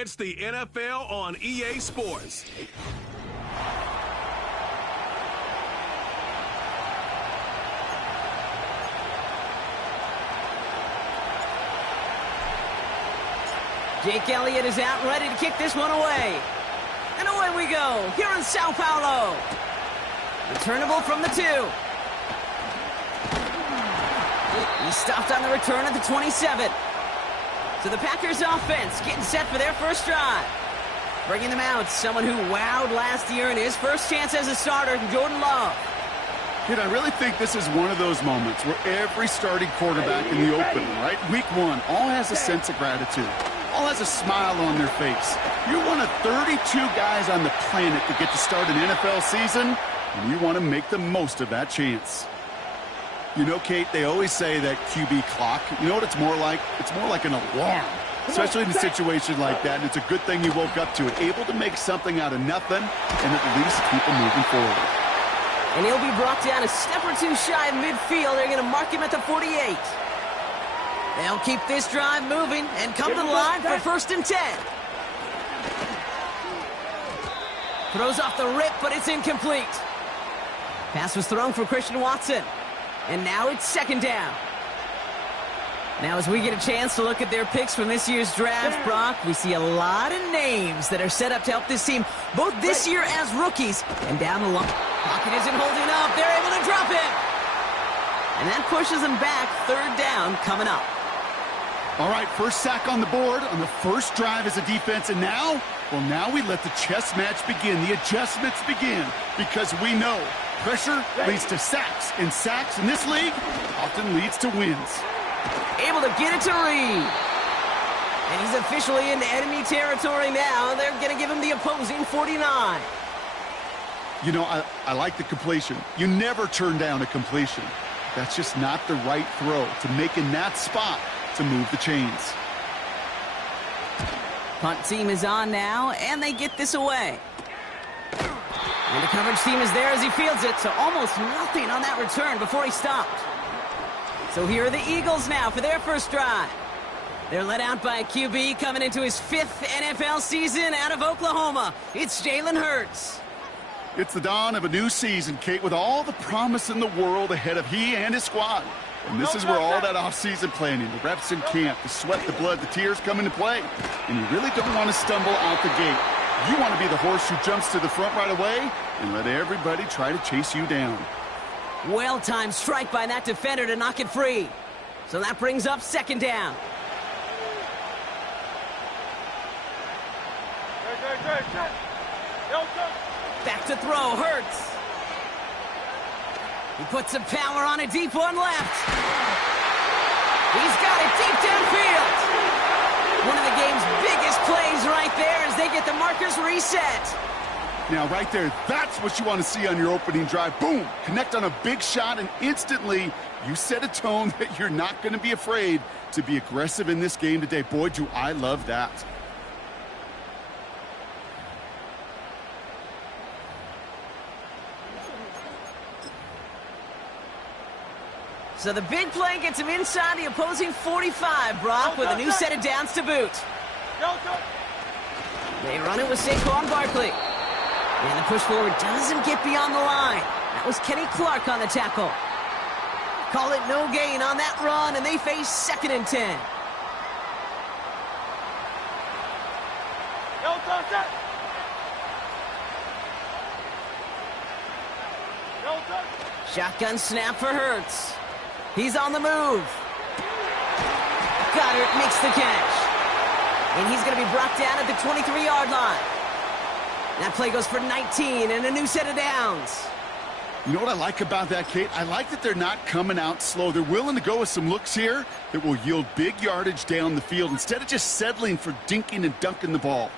It's the NFL on EA Sports. Jake Elliott is out and ready to kick this one away. And away we go here in Sao Paulo. Returnable from the 2. He stopped on the return at the 27. So the Packers offense getting set for their first drive. Bringing them out, someone who wowed last year in his first chance as a starter, Jordan Love. Kid, I really think this is one of those moments where every starting quarterback in the opening, right, week 1, all has a sense of gratitude. All has a smile on their face. You're one of 32 guys on the planet that get to start an NFL season, and you want to make the most of that chance. You know, Kate, they always say that QB clock, you know what it's more like? It's more like an alarm, especially in a situation like that, and it's a good thing you woke up to it, able to make something out of nothing and at least keep them moving forward. And he'll be brought down a step or two shy of midfield. They're going to mark him at the 48. They'll keep this drive moving and come to the line for 1st and 10. Throws off the rip, but it's incomplete. Pass was thrown for Christian Watson. And now it's 2nd down. Now as we get a chance to look at their picks from this year's draft, Brock, we see a lot of names that are set up to help this team, both this year as rookies and down the line. Pocket isn't holding up. They're able to drop him. And that pushes them back. 3rd down coming up. All right, first sack on the board on the first drive as a defense, and now, well, now we let the chess match begin, the adjustments begin, because we know pressure leads to sacks, and sacks in this league often leads to wins. Able to get it to Reed. And he's officially into enemy territory now. They're going to give him the opposing 49. You know, I like the completion. You never turn down a completion. That's just not the right throw to make in that spot to move the chains. Punt team is on now, and they get this away. And the coverage team is there as he fields it, so almost nothing on that return before he stopped. So here are the Eagles now for their first drive. They're led out by a QB coming into his 5th NFL season out of Oklahoma. It's Jalen Hurts. It's the dawn of a new season, Kate, with all the promise in the world ahead of he and his squad. And this is where all that off-season planning, the reps in camp, the sweat, the blood, the tears come into play. And you really don't want to stumble out the gate. You want to be the horse who jumps to the front right away and let everybody try to chase you down. Well-timed strike by that defender to knock it free. So that brings up 2nd down. Back to throw, Hurts. He puts some power on a deep one left. He's got it deep downfield. One of the game's biggest plays right there as they get the markers reset. Now, right there, that's what you want to see on your opening drive. Boom! Connect on a big shot, and instantly you set a tone that you're not going to be afraid to be aggressive in this game today. Boy, do I love that. So the big play gets him inside the opposing 45, Brock, with a new set of downs to boot. They run it with Saquon Barkley. And the push forward doesn't get beyond the line. That was Kenny Clark on the tackle. Call it no gain on that run, and they face 2nd and 10. Shotgun snap for Hurts. He's on the move. Goddard makes the catch. And he's going to be brought down at the 23-yard line. That play goes for 19 and a new set of downs. You know what I like about that, Kate? I like that they're not coming out slow. They're willing to go with some looks here that will yield big yardage down the field instead of just settling for dinking and dunking the ball.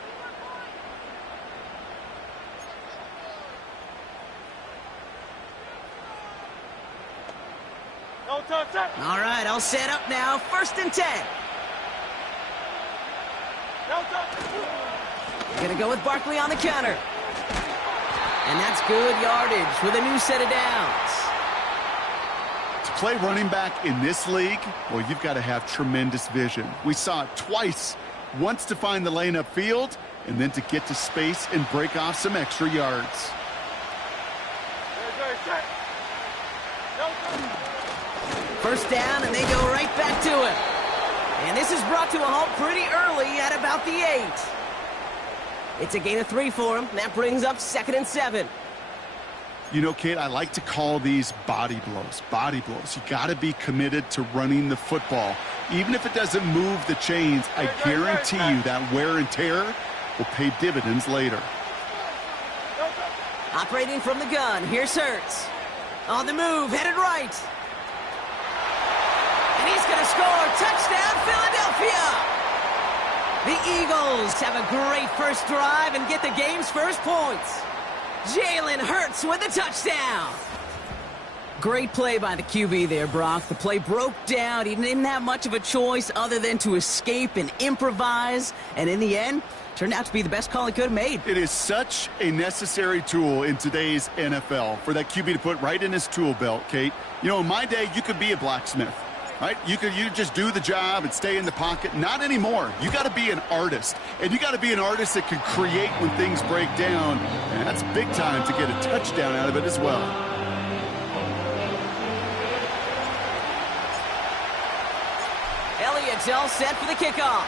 All right, all set up now. 1st and 10. Going to go with Barkley on the counter. And that's good yardage with a new set of downs. To play running back in this league, well, you've got to have tremendous vision. We saw it twice wants to find the lane upfield and then to get to space and break off some extra yards. First down, and they go right back to him. And this is brought to a halt pretty early at about the 8. It's a gain of 3 for him. That brings up 2nd and 7. You know, Kate, I like to call these body blows. Body blows. You got to be committed to running the football. Even if it doesn't move the chains, I guarantee you that wear and tear will pay dividends later. Operating from the gun, here's Hurts. On the move, headed right. And he's going to score. Touchdown, Philadelphia! The Eagles have a great first drive and get the game's first points. Jalen Hurts with a touchdown. Great play by the QB there, Brock. The play broke down. He didn't have much of a choice other than to escape and improvise. And in the end, turned out to be the best call he could have made. It is such a necessary tool in today's NFL for that QB to put right in his tool belt, Kate. You know, in my day, you could be a blacksmith, right? You just do the job and stay in the pocket. Not anymore. You got to be an artist. And you got to be an artist that can create when things break down. And that's big time to get a touchdown out of it as well. Elliott's all set for the kickoff.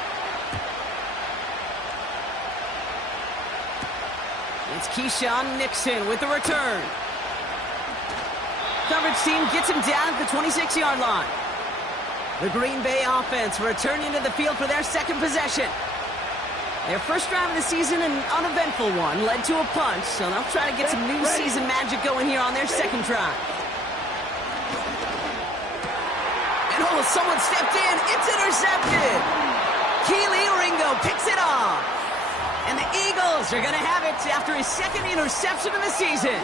It's Keyshawn Nixon with the return. Coverage team gets him down at the 26-yard line. The Green Bay offense returning to the field for their second possession. Their first drive of the season, an uneventful one, led to a punch, so they'll try to get some new season magic going here on their second drive. And oh, someone stepped in. It's intercepted. Kelee Ringo picks it off. And the Eagles are going to have it after his second interception of the season.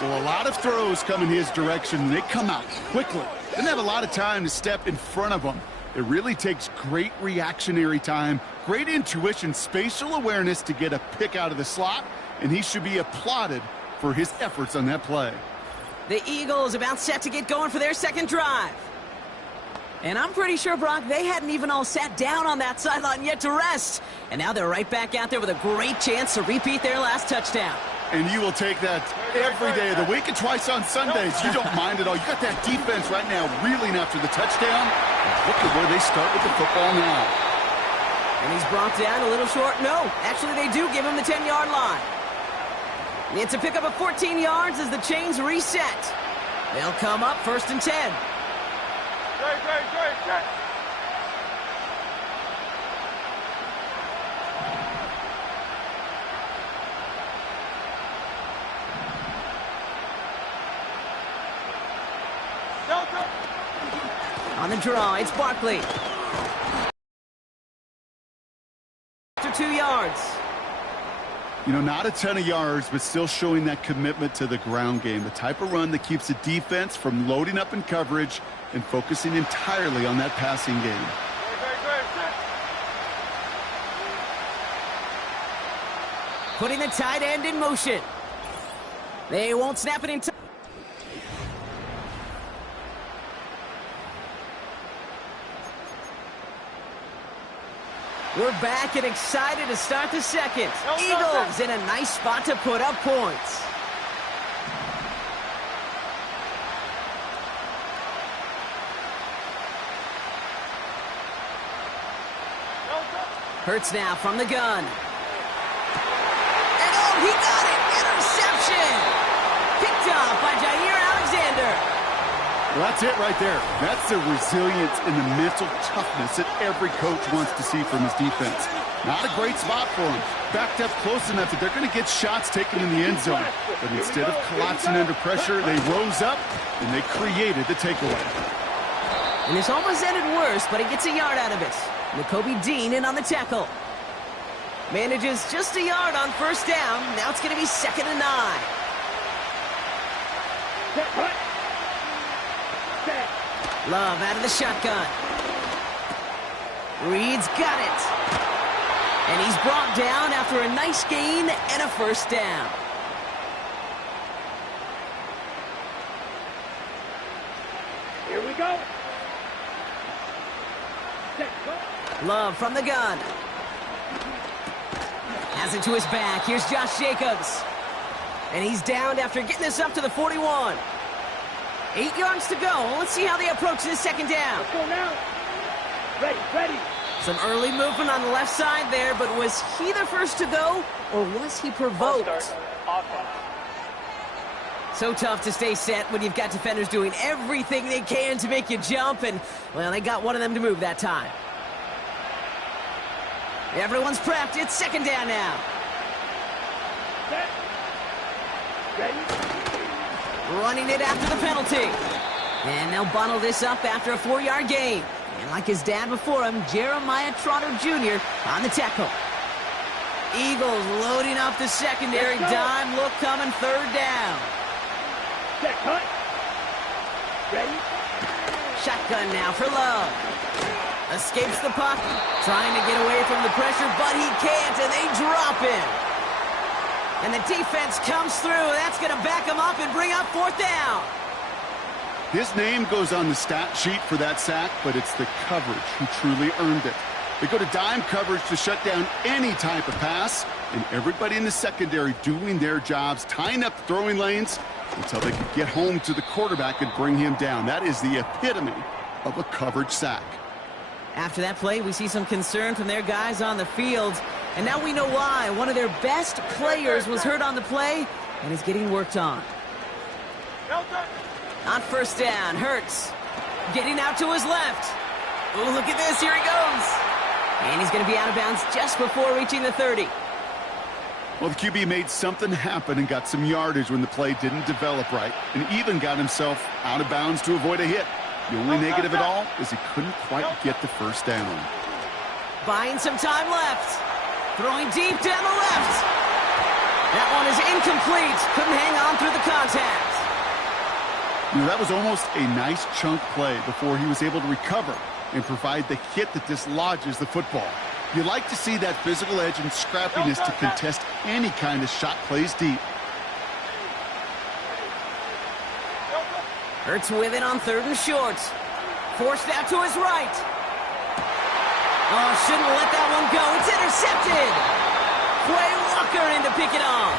Well, a lot of throws come in his direction. They come out quickly. Didn't have a lot of time to step in front of them. It really takes great reactionary time, great intuition, spatial awareness to get a pick out of the slot, and he should be applauded for his efforts on that play. The Eagles about set to get going for their second drive. And I'm pretty sure, Brock, they hadn't even all sat down on that sideline yet to rest. And now they're right back out there with a great chance to repeat their last touchdown. And you will take that every day of the week and twice on Sundays. You don't mind at all. You got that defense right now reeling after the touchdown. Look at where they start with the football now. And he's brought down a little short. No, actually they do give him the 10-yard line. It's a pickup of 14 yards as the chains reset. They'll come up 1st and 10. On the draw, it's Barkley. After 2 yards. You know, not a ton of yards, but still showing that commitment to the ground game. The type of run that keeps the defense from loading up in coverage and focusing entirely on that passing game. Putting the tight end in motion. They won't snap it in time. We're back and excited to start the second. Eagles in a nice spot to put up points. Hurts now from the gun. And oh, he got it! Interception! Picked off by Jair Alexander. Well, that's it right there. That's the resilience and the mental toughness that every coach wants to see from his defense. Not a great spot for him. Backed up close enough that they're going to get shots taken in the end zone. But instead of collapsing under pressure, they rose up and they created the takeaway. And this almost ended worse, but he gets a yard out of it. Nakobe Dean in on the tackle. Manages just a yard on 1st down. Now it's going to be 2nd and 9. Love out of the shotgun. Reed's got it. And he's brought down after a nice gain and a 1st down. Here we go. Love from the gun. Has it to his back. Here's Josh Jacobs. And he's downed after getting this up to the 41. 8 yards to go. Let's see how they approach this second down. Let's go now. Ready. Some early movement on the left side there, but was he the first to go, or was he provoked? So tough to stay set when you've got defenders doing everything they can to make you jump, and, well, they got one of them to move that time. Everyone's prepped. It's second down now. Set. Ready. Running it after the penalty. And they'll bundle this up after a 4-yard gain. And like his dad before him, Jeremiah Trotter Jr. on the tackle. Eagles loading up the secondary. Dime look coming, third down. Set, cut. Ready. Shotgun now for Love. Escapes the puck, trying to get away from the pressure, but he can't, and they drop him. And the defense comes through. That's going to back him up and bring up fourth down. His name goes on the stat sheet for that sack, but it's the coverage who truly earned it. They go to dime coverage to shut down any type of pass, and everybody in the secondary doing their jobs, tying up the throwing lanes until they could get home to the quarterback and bring him down. That is the epitome of a coverage sack. After that play, we see some concern from their guys on the field, and now we know why. One of their best players was hurt on the play and is getting worked on. On first down, Hurts getting out to his left. Oh, look at this. Here he goes. And he's going to be out of bounds just before reaching the 30. Well, the QB made something happen and got some yardage when the play didn't develop right, and even got himself out of bounds to avoid a hit. The only negative at all is he couldn't quite get the first down. Buying some time left. Throwing deep down the left. That one is incomplete. Couldn't hang on through the contact. You know, that was almost a nice chunk play before he was able to recover and provide the hit that dislodges the football. You like to see that physical edge and scrappiness to contest any kind of shot plays deep. Hurts with it on third and short. Forced out to his right. Oh, shouldn't let that one go. It's intercepted. Quay Walker in to pick it off.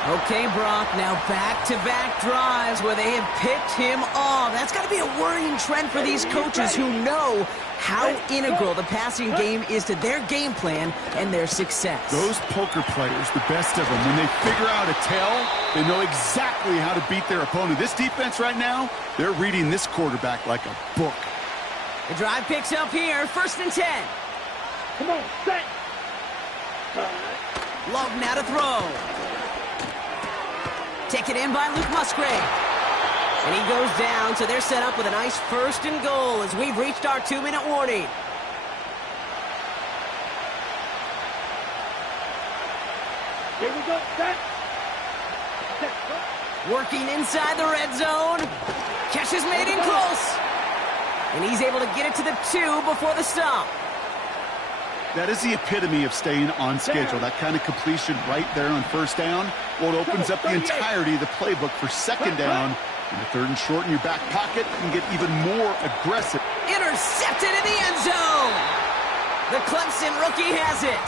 Okay, Brock, now back-to-back drives where they have picked him off. That's got to be a worrying trend for these coaches who know how integral the passing game is to their game plan and their success. Those poker players, the best of them, when they figure out a tell, they know exactly how to beat their opponent. This defense right now, they're reading this quarterback like a book. The drive picks up here, first and 10. Come on, set. Love now to throw. Taken in by Luke Musgrave. And he goes down, so they're set up with a nice first and goal as we've reached our 2-minute warning. Here we go, set. Set. Working inside the red zone. Catch is made in close. And he's able to get it to the 2 before the stop. That is the epitome of staying on schedule. That kind of completion right there on first down. Well, it opens up the entirety of the playbook for second down. And the third and short in your back pocket can get even more aggressive. Intercepted in the end zone. The Clemson rookie has it.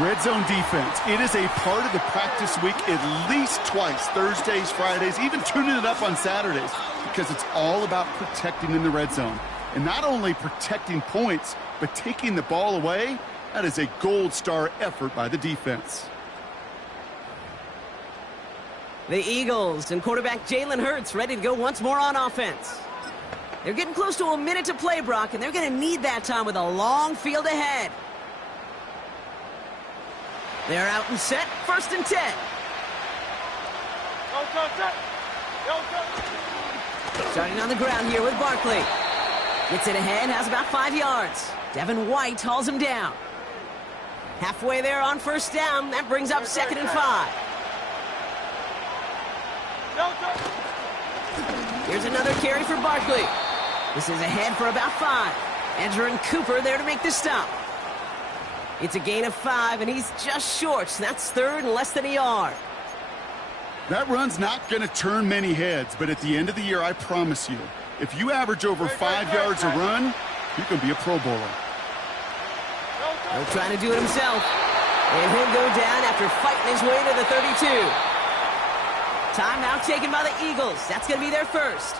Red zone defense. It is a part of the practice week at least twice. Thursdays, Fridays, even tuning it up on Saturdays. Because it's all about protecting in the red zone. And not only protecting points, but taking the ball away. That is a gold star effort by the defense. The Eagles and quarterback Jalen Hurts ready to go once more on offense. They're getting close to a minute to play, Brock, and they're going to need that time with a long field ahead. They're out and set, first and 10. Starting on the ground here with Barkley. Gets it ahead, has about 5 yards. Devin White hauls him down. Halfway there on first down, that brings up second and 5. Here's another carry for Barkley. This is ahead for about 5. Edgerrin Cooper there to make the stop. It's a gain of 5, and he's just short. So that's third and less than a yard. That run's not going to turn many heads, but at the end of the year, I promise you, if you average over 5 yards a run, you can be a Pro Bowler. He'll try to do it himself. And he'll go down after fighting his way to the 32. Timeout taken by the Eagles. That's going to be their first.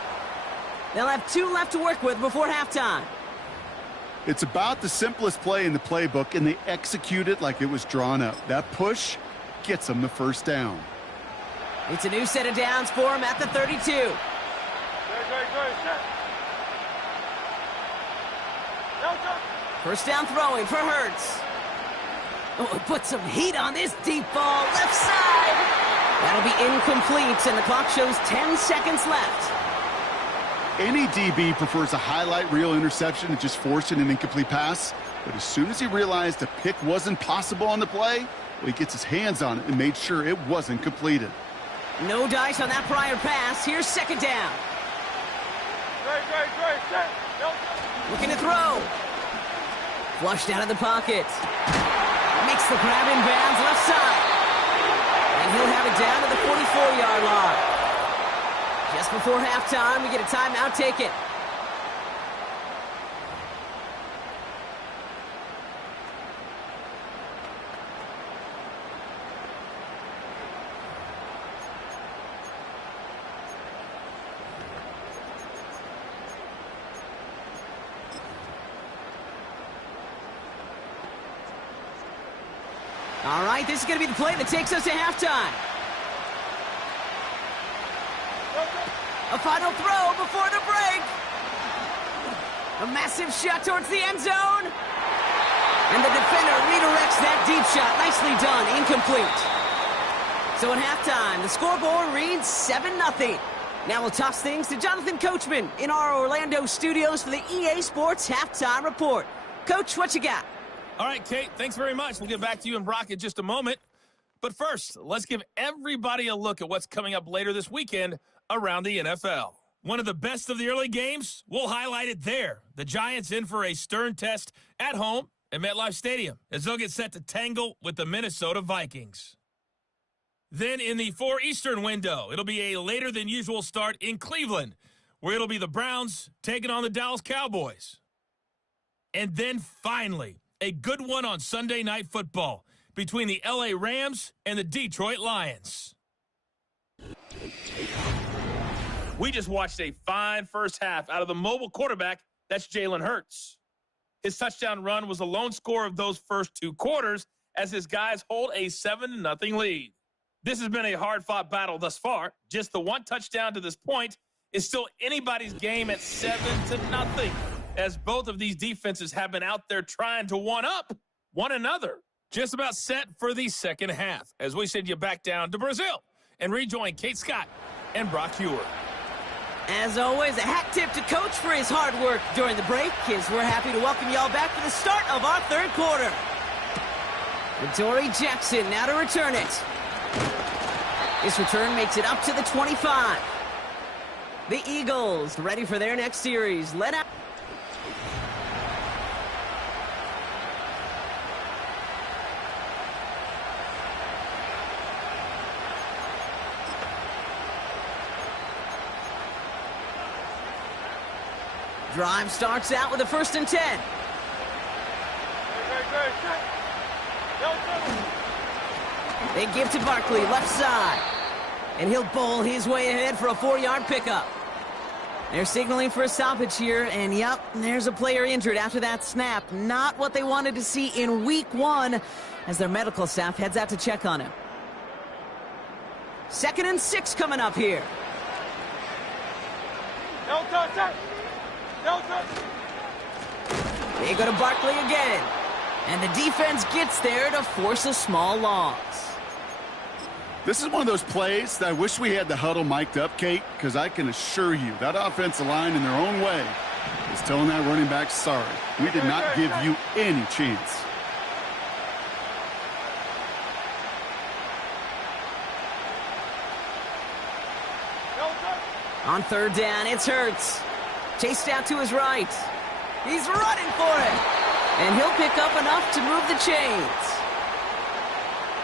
They'll have 2 left to work with before halftime. It's about the simplest play in the playbook, and they execute it like it was drawn up. That push gets them the first down. It's a new set of downs for him at the 32. First down throwing for Hurts. Oh, put some heat on this deep ball, left side. That'll be incomplete, and the clock shows 10 seconds left. Any DB prefers a highlight reel interception to just forcing an incomplete pass. But as soon as he realized a pick wasn't possible on the play, well, he gets his hands on it and made sure it wasn't completed. No dice on that prior pass. Here's second down. Looking to throw. Flushed out of the pocket. Makes the grab in bounds left side. And he'll have it down to the 44-yard line. Just before halftime, we get a timeout taken. All right, this is going to be the play that takes us to halftime. A final throw before the break. A massive shot towards the end zone. And the defender redirects that deep shot. Nicely done. Incomplete. So at halftime, the scoreboard reads 7-0. Now we'll toss things to Jonathan Coachman in our Orlando studios for the EA Sports Halftime Report. Coach, what you got? All right, Kate, thanks very much. We'll get back to you and Brock in just a moment. But first, let's give everybody a look at what's coming up later this weekend around the NFL. One of the best of the early games, we'll highlight it there. The Giants in for a stern test at home at MetLife Stadium as they'll get set to tangle with the Minnesota Vikings. Then in the 4 Eastern window, it'll be a later than usual start in Cleveland, where it'll be the Browns taking on the Dallas Cowboys. And then finally, a good one on Sunday Night Football between the LA Rams and the Detroit Lions. We just watched a fine first half out of the mobile quarterback, that's Jalen Hurts. His touchdown run was the lone score of those first 2 quarters as his guys hold a 7-0 lead. This has been a hard-fought battle thus far. Just the 1 touchdown to this point is still anybody's game at 7-0, as both of these defenses have been out there trying to one-up one another. Just about set for the second half as we send you back down to Brazil and rejoin Kate Scott and Brock Huard. As always, a hat tip to Coach for his hard work during the break, as we're happy to welcome y'all back for the start of our third quarter. Adoree Jackson now to return it. This return makes it up to the 25. The Eagles ready for their next series. Let out. Drive starts out with a 1st and 10. They give to Barkley, left side. And he'll bowl his way ahead for a 4-yard pickup. They're signaling for a stoppage here, and yep, there's a player injured after that snap. Not what they wanted to see in week 1 as their medical staff heads out to check on him. 2nd and 6 coming up here. They go to Barkley again. And the defense gets there to force a small loss. This is one of those plays that I wish we had the huddle mic'd up, Kate, because I can assure you that offensive line in their own way is telling that running back, sorry, we did not give you any chance. On 3rd down, it's Hurts. Chased out to his right. He's running for it. And he'll pick up enough to move the chains.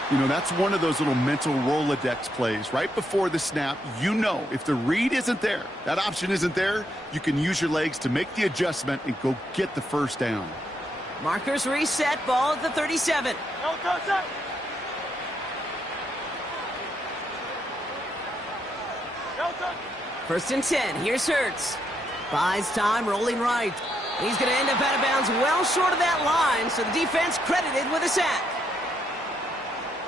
You know, that's one of those little mental Rolodex plays. Right before the snap, you know if the read isn't there, that option isn't there, you can use your legs to make the adjustment and go get the first down. Markers reset, ball at the 37. No touch. No touch. First and 10, here's Hurts. Buys time, rolling right. He's going to end up out of bounds well short of that line, so the defense credited with a sack.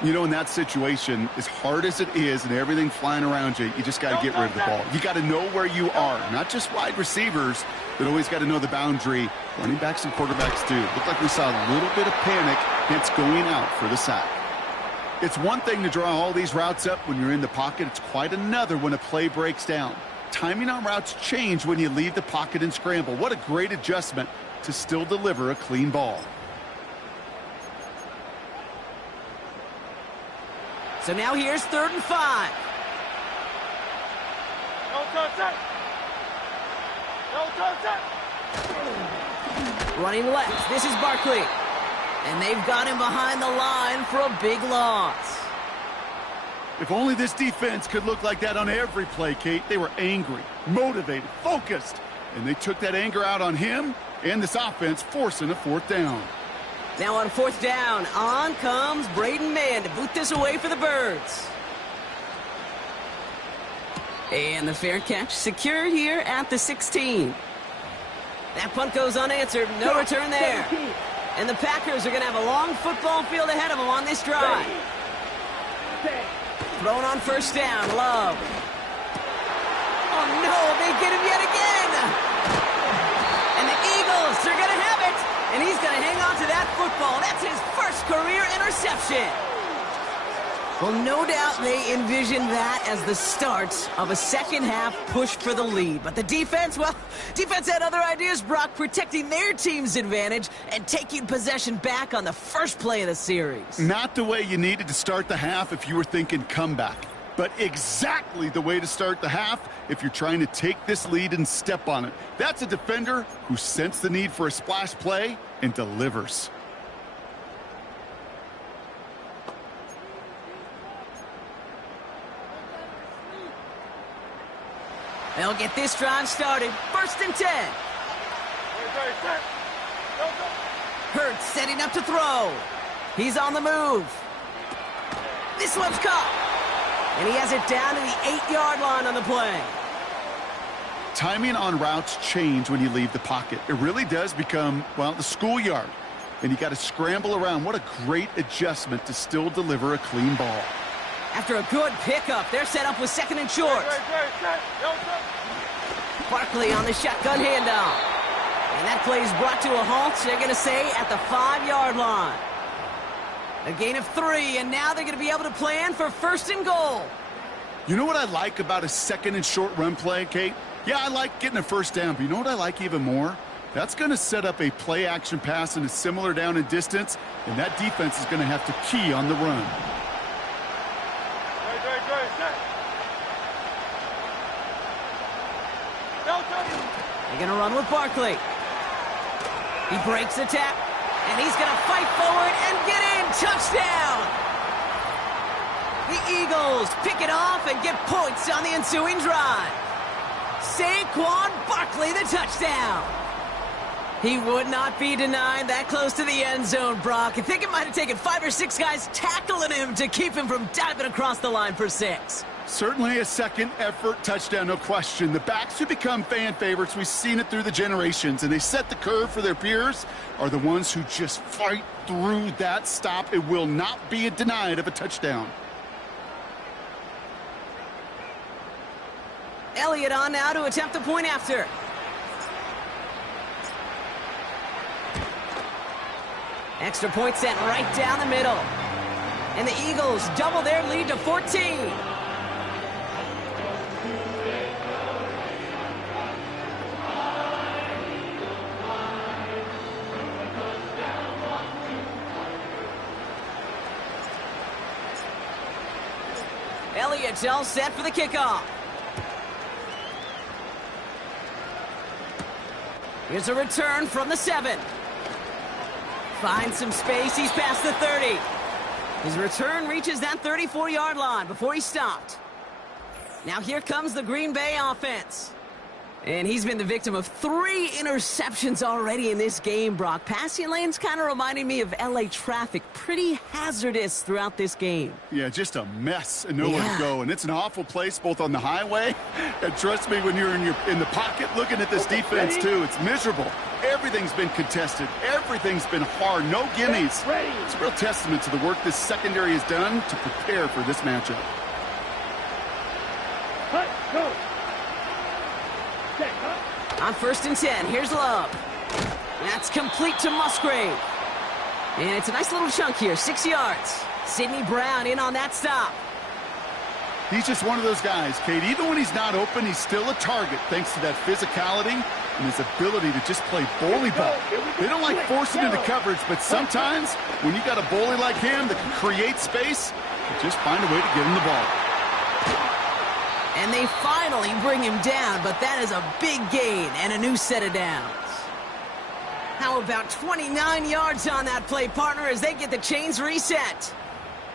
You know, in that situation, as hard as it is and everything flying around you, you just got to get rid of the ball. You got to know where you are, not just wide receivers, but always got to know the boundary. Running backs and quarterbacks do. Looked like we saw a little bit of panic, hence going out for the sack. It's one thing to draw all these routes up when you're in the pocket. It's quite another when a play breaks down. Timing on routes change when you leave the pocket and scramble. What a great adjustment to still deliver a clean ball. So now here's 3rd and 5. No touch. No touch. Running left, this is Barkley. And they've got him behind the line for a big loss. If only this defense could look like that on every play, Kate. They were angry, motivated, focused, and they took that anger out on him and this offense, forcing a 4th down. Now on 4th down, on comes Braden Mann to boot this away for the Birds. And the fair catch secured here at the 16. That punt goes unanswered, no return there. And the Packers are going to have a long football field ahead of them on this drive. Thrown on 1st down, Love. Oh no, they get him yet again! And the Eagles are going to have it! And he's going to hang on to that football. That's his first career interception. Well, no doubt they envisioned that as the start of a second-half push for the lead. But the defense, well, defense had other ideas, Brock, protecting their team's advantage and taking possession back on the first play of the series. Not the way you needed to start the half if you were thinking comeback, but exactly the way to start the half if you're trying to take this lead and step on it. That's a defender who sensed the need for a splash play and delivers. They'll get this drive started. 1st and 10. Hurts setting up to throw. He's on the move. This one's caught. And he has it down to the 8-yard line on the play. Timing on routes change when you leave the pocket. It really does become, well, the schoolyard. And you got to scramble around. What a great adjustment to still deliver a clean ball. After a good pickup, they're set up with 2nd and short. Barkley on the shotgun handoff. And that play is brought to a halt, they're going to say, at the 5-yard line. A gain of 3, and now they're going to be able to plan for 1st and goal. You know what I like about a 2nd and short run play, Kate? Yeah, I like getting a 1st down, but you know what I like even more? That's going to set up a play-action pass in a similar down and distance, and that defense is going to have to key on the run. They're going to run with Barkley. He breaks the tap, and he's going to fight forward and get in. Touchdown! The Eagles pick it off and get points on the ensuing drive. Saquon Barkley, the touchdown. He would not be denied that close to the end zone, Brock. I think it might have taken 5 or 6 guys tackling him to keep him from diving across the line for 6. Certainly a second effort touchdown, no question. The backs who become fan favorites, we've seen it through the generations, and they set the curve for their peers, are the ones who just fight through that stop. It will not be denied of a touchdown. Elliott on now to attempt the point after. Extra point sent right down the middle. And the Eagles double their lead to 14. Elliott's all set for the kickoff. Here's a return from the 7. Finds some space. He's past the 30. His return reaches that 34-yard line before he stopped. Now here comes the Green Bay offense. And he's been the victim of 3 interceptions already in this game, Brock. Passing lanes kind of reminding me of LA traffic. Pretty hazardous throughout this game. Yeah, just a mess and nowhere to go. And it's an awful place both on the highway. And trust me, when you're in the pocket looking at this defense, too, it's miserable. Everything's been contested. Everything's been hard. No gimmies. It's a real testament to the work this secondary has done to prepare for this matchup. Go. On 1st and 10, here's Love. That's complete to Musgrave. And it's a nice little chunk here, 6 yards. Sidney Brown in on that stop. He's just one of those guys, Kate. Even when he's not open, he's still a target thanks to that physicality and his ability to just play bully ball. They don't like forcing into coverage, but sometimes when you got a bully like him that can create space, you just find a way to get him the ball. And they finally bring him down, but that is a big gain and a new set of downs. How about 29 yards on that play, partner, as they get the chains reset?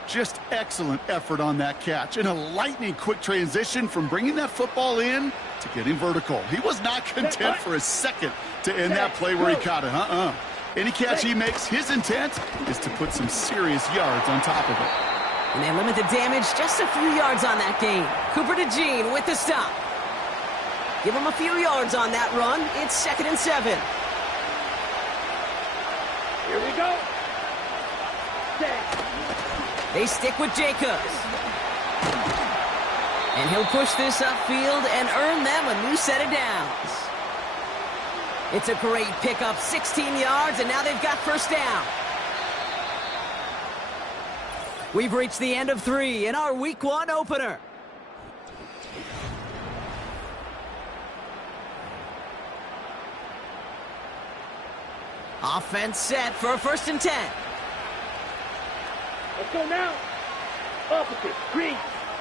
Just excellent effort on that catch. And a lightning-quick transition from bringing that football in to getting vertical. He was not content for a second to end that play where he caught it. Any catch he makes, his intent is to put some serious yards on top of it. And they limit the damage just a few yards on that gain. Cooper DeJean with the stop. Give him a few yards on that run. It's 2nd and 7. Here we go. They stick with Jacobs. And he'll push this upfield and earn them a new set of downs. It's a great pickup, 16 yards, and now they've got 1st down. We've reached the end of 3 in our Week 1 opener. Offense set for a 1st and 10. Let's go now. Opposite. Green.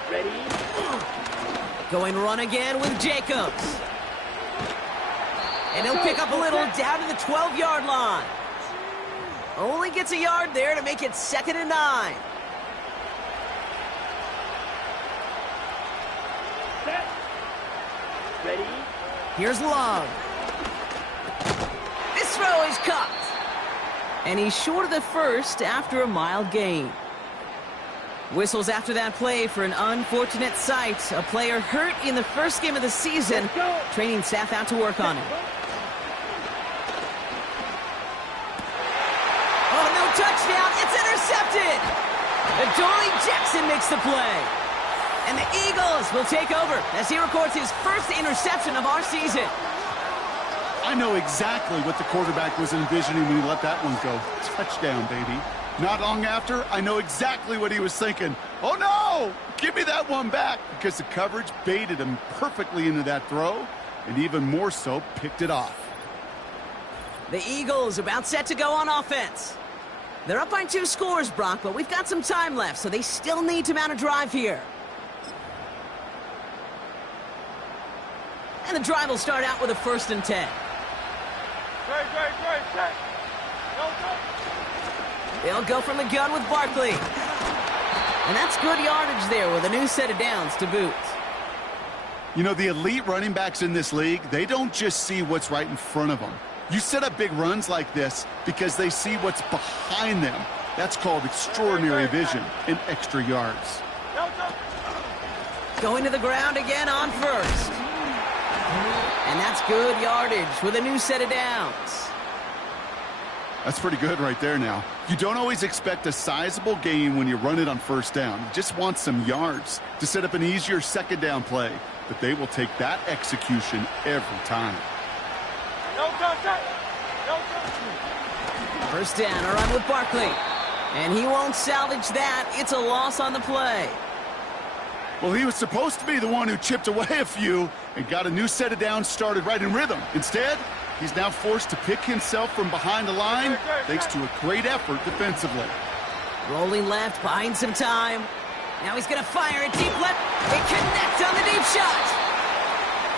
Ready? Going run again with Jacobs. And he'll pick up a little down to the 12-yard line. Only gets a yard there to make it 2nd and 9. Set. Ready? Here's Love. This throw is caught. And he's short of the 1st after a mild gain. Whistles after that play for an unfortunate sight. A player hurt in the 1st game of the season. Training staff out to work on him. Oh, no touchdown. It's intercepted. Adoree Jackson makes the play. And the Eagles will take over as he records his 1st interception of our season. I know exactly what the quarterback was envisioning when he let that one go. Touchdown, baby. Not long after, I know exactly what he was thinking. Oh, no! Give me that one back, because the coverage baited him perfectly into that throw, and even more so, picked it off. The Eagles about set to go on offense. They're up by 2 scores, Brock, but we've got some time left, so they still need to mount a drive here. And the drive will start out with a 1st and 10. Great. Set. Go. They'll go from the gun with Barkley. And that's good yardage there with a new set of downs to boot. You know, the elite running backs in this league, they don't just see what's right in front of them. You set up big runs like this because they see what's behind them. That's called extraordinary vision and extra yards. Going to the ground again on 1st. And that's good yardage with a new set of downs. That's pretty good right there now. You don't always expect a sizable gain when you run it on 1st down. You just want some yards to set up an easier 2nd down play. But they will take that execution every time. 1st down, a run with Barkley. And he won't salvage that. It's a loss on the play. Well, he was supposed to be the one who chipped away a few and got a new set of downs started right in rhythm. Instead, he's now forced to pick himself from behind the line thanks to a great effort defensively. Rolling left, buying some time. Now he's going to fire it deep left. It connects on the deep shot.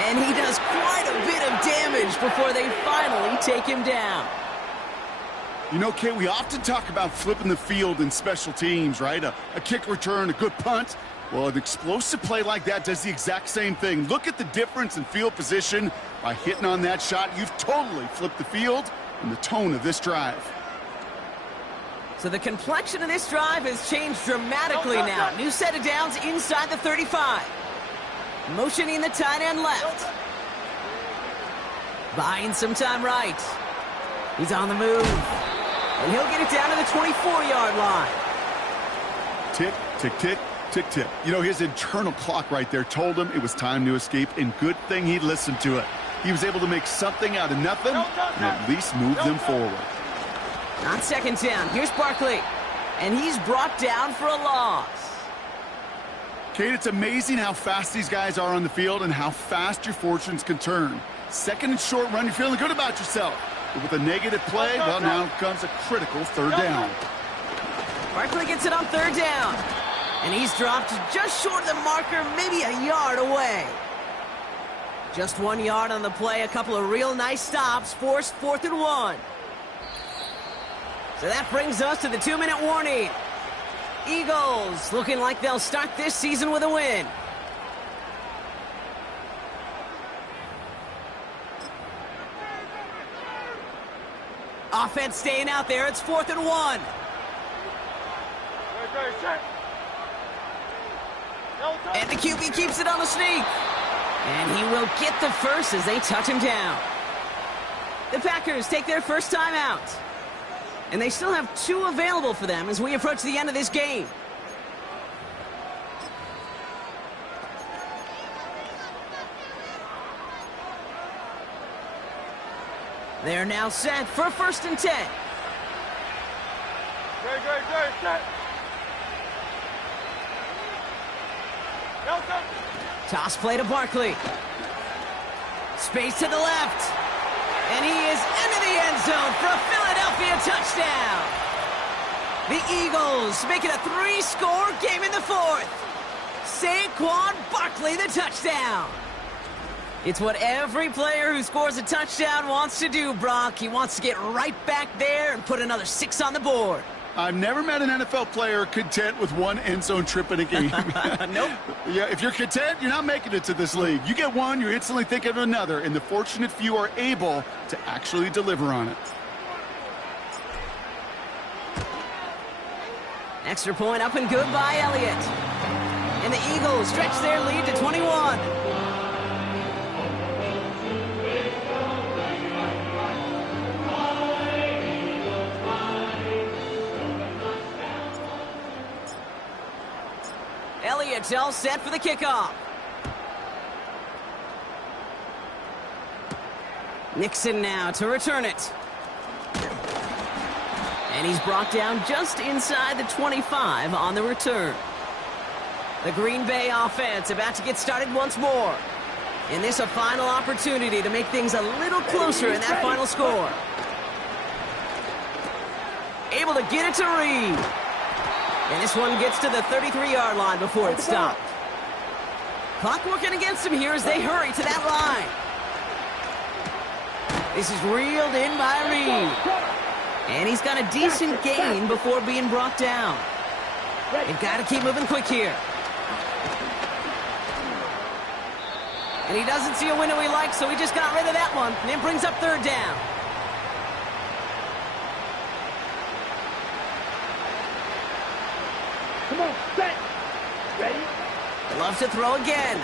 And he does quite a bit of damage before they finally take him down. You know, Kate, we often talk about flipping the field in special teams, right? A kick return, a good punt. Well, an explosive play like that does the exact same thing. Look at the difference in field position. By hitting on that shot, you've totally flipped the field and the tone of this drive. So the complexion of this drive has changed dramatically now. New set of downs inside the 35. Motioning the tight end left. Buying some time right. He's on the move. And he'll get it down to the 24-yard line. Tick, tick, tick, tick, tick. You know, his internal clock right there told him it was time to escape, and good thing he listened to it. He was able to make something out of nothing and at least move them forward. On second down, here's Barkley. And he's brought down for a loss. Kate, it's amazing how fast these guys are on the field and how fast your fortunes can turn. Second and short run, you're feeling good about yourself. But with a negative play, well, now comes a critical third down. Barkley gets it on third down. And he's dropped just short of the marker, maybe a yard away. Just 1 yard on the play, a couple of real nice stops, forced 4th and 1. So that brings us to the 2-minute warning. Eagles looking like they'll start this season with a win. Offense staying out there. It's 4th and 1. And the QB keeps it on the sneak. And he will get the first as they touch him down. The Packers take their first time out. And they still have 2 available for them as we approach the end of this game. They're now set for 1st and 10. Set. Toss play to Barkley. Space to the left. And he is into the end zone for a Philadelphia touchdown. The Eagles make it a 3-score game in the 4th. Saquon Barkley, the touchdown. It's what every player who scores a touchdown wants to do, Brock. He wants to get right back there and put another 6 on the board. I've never met an NFL player content with 1 end zone trip in a game. Nope. Yeah, if you're content, you're not making it to this league. You get 1, you're instantly thinking of another, and the fortunate few are able to actually deliver on it. Extra point up and good by Elliott. And the Eagles stretch their lead to 21. Elliott's all set for the kickoff. Nixon now to return it. And he's brought down just inside the 25 on the return. The Green Bay offense about to get started once more. And this a final opportunity to make things a little closer in that final score. Able to get it to Reed. And this one gets to the 33-yard line before it's stopped. Clock working against him here as they hurry to that line. This is reeled in by Reed. And he's got a decent gain before being brought down. They've got to keep moving quick here. And he doesn't see a window he likes, so he just got rid of that one. And it brings up third down. Come on, set. Ready? Loves to throw again.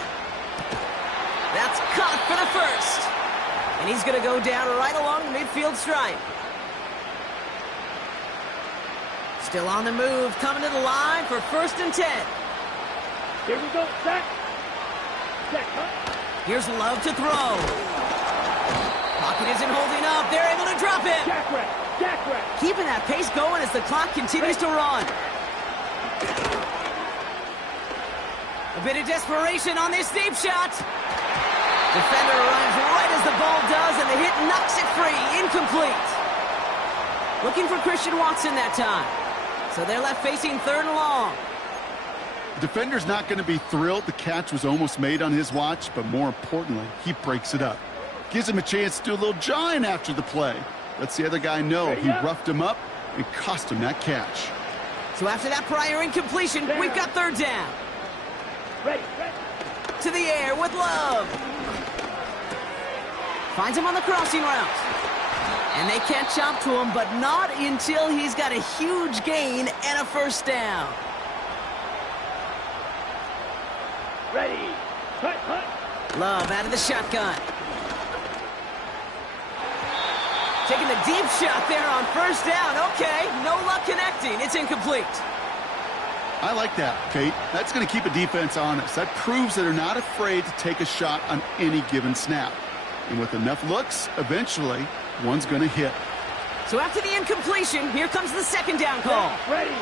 That's caught for the first. And he's going to go down right along the midfield stripe. Still on the move, coming to the line for 1st and 10. Here we go, set. Set, cut. Here's Love to throw. Pocket isn't holding up. They're able to drop him. Jack rack. Keeping that pace going as the clock continues to run. A bit of desperation on this deep shot. Defender arrives right as the ball does, and the hit knocks it free. Incomplete. Looking for Christian Watson that time. So they're left facing 3rd and long. Defender's not going to be thrilled the catch was almost made on his watch, but more importantly, he breaks it up. Gives him a chance to do a little jawing after the play. Lets the other guy know he roughed him up and cost him that catch. So after that prior incompletion, we've got 3rd down. Ready. To the air with Love. Finds him on the crossing route. And they catch up to him, but not until he's got a huge gain and a first down. Ready. Hunt. Love out of the shotgun. Taking the deep shot there on first down. Okay, no luck connecting. It's incomplete. I like that, Kate. That's going to keep a defense honest. That proves that they're not afraid to take a shot on any given snap. And with enough looks, eventually, one's going to hit. So after the incompletion, here comes the second down call. Ready.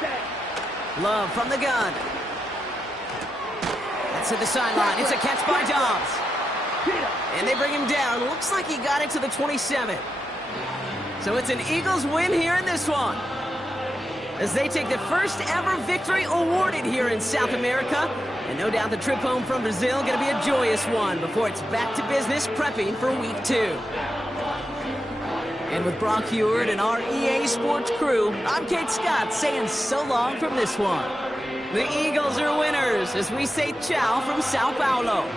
Set. Love from the gun. That's to the sideline. It's a catch by Dobbs. And they bring him down. Looks like he got it to the 27. So it's an Eagles win here in this one, as they take the first ever victory awarded here in South America. And no doubt the trip home from Brazil going to be a joyous one before it's back to business prepping for week 2. And with Brock Heward and our EA Sports crew, I'm Kate Scott saying so long from this one. The Eagles are winners as we say ciao from Sao Paulo.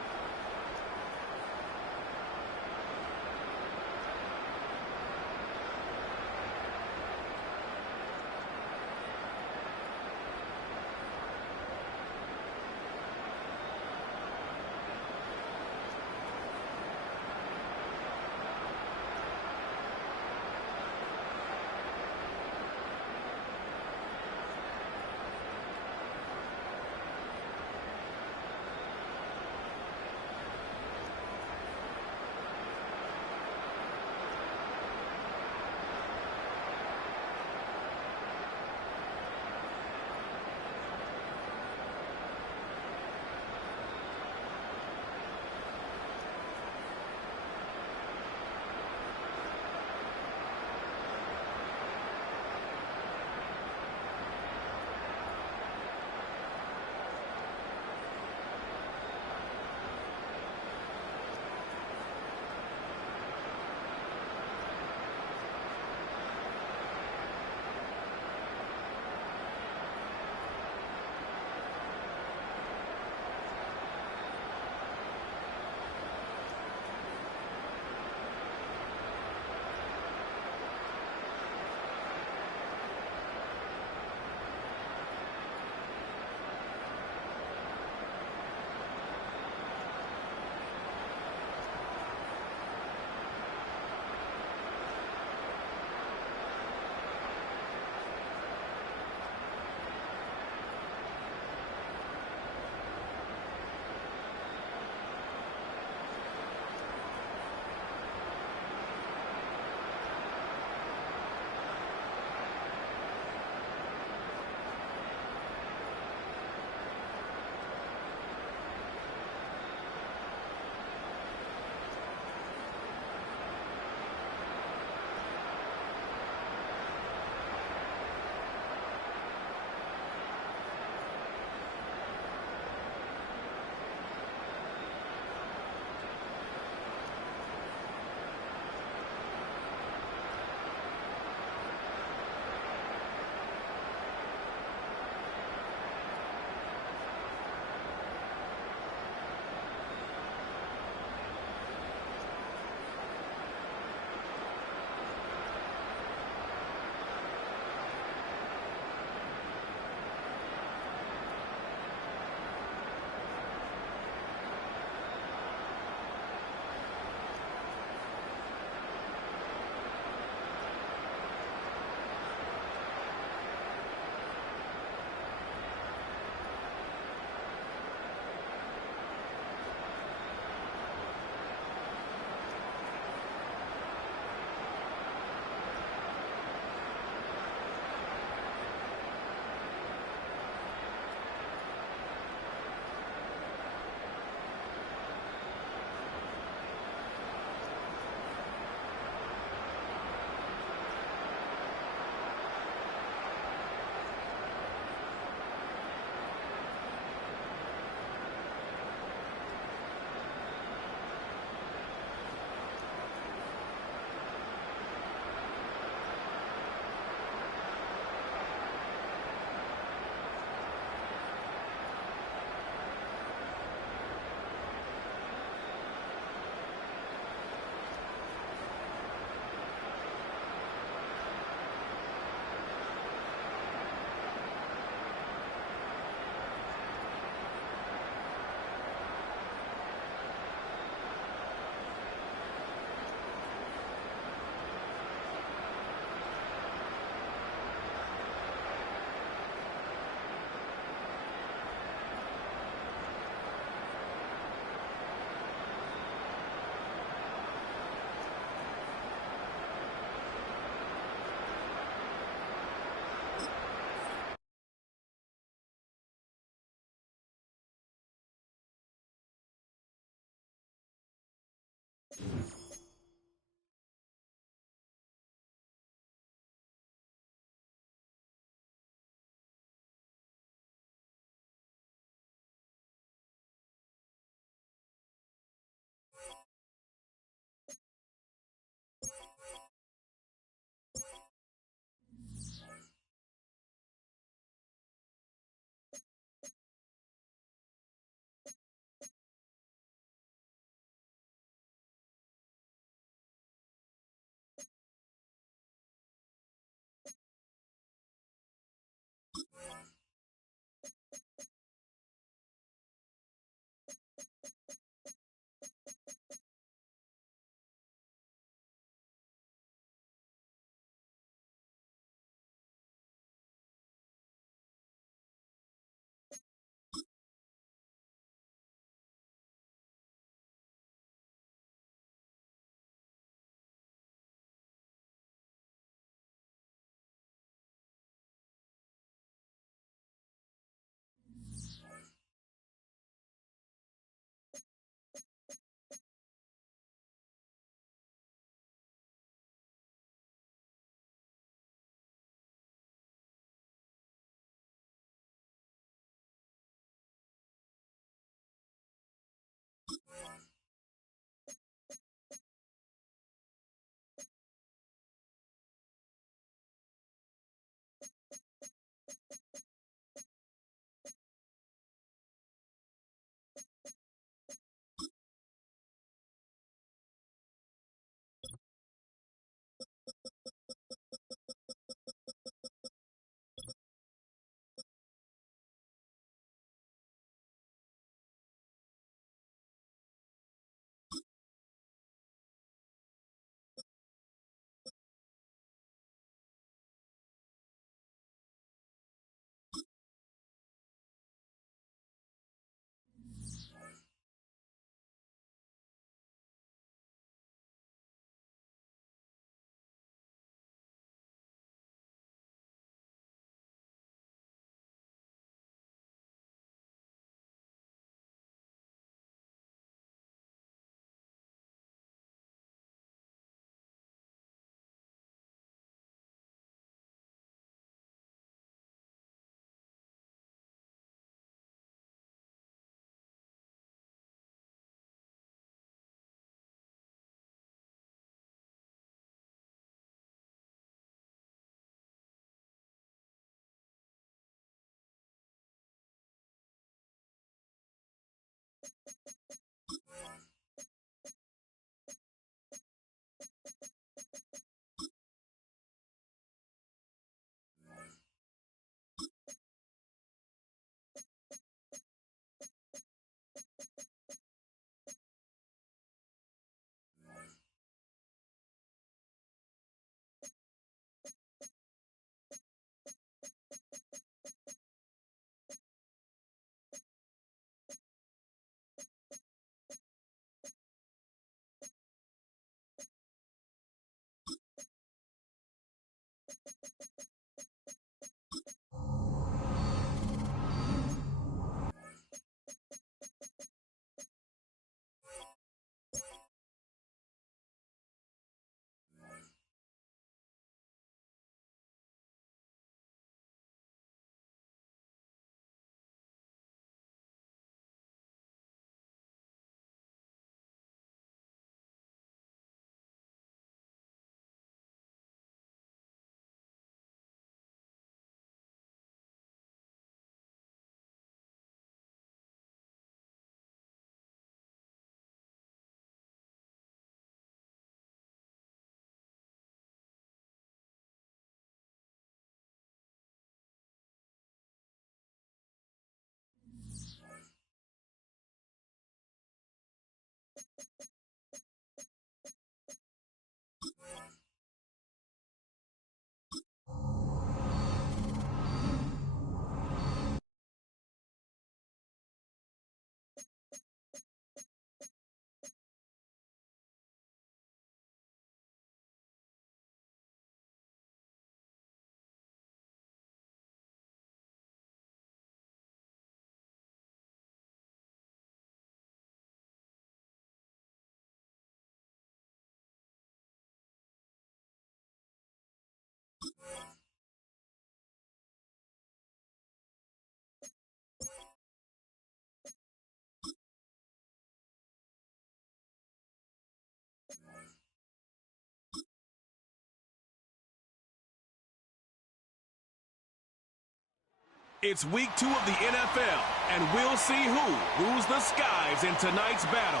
It's week 2 of the NFL, and we'll see who rules the skies in tonight's battle.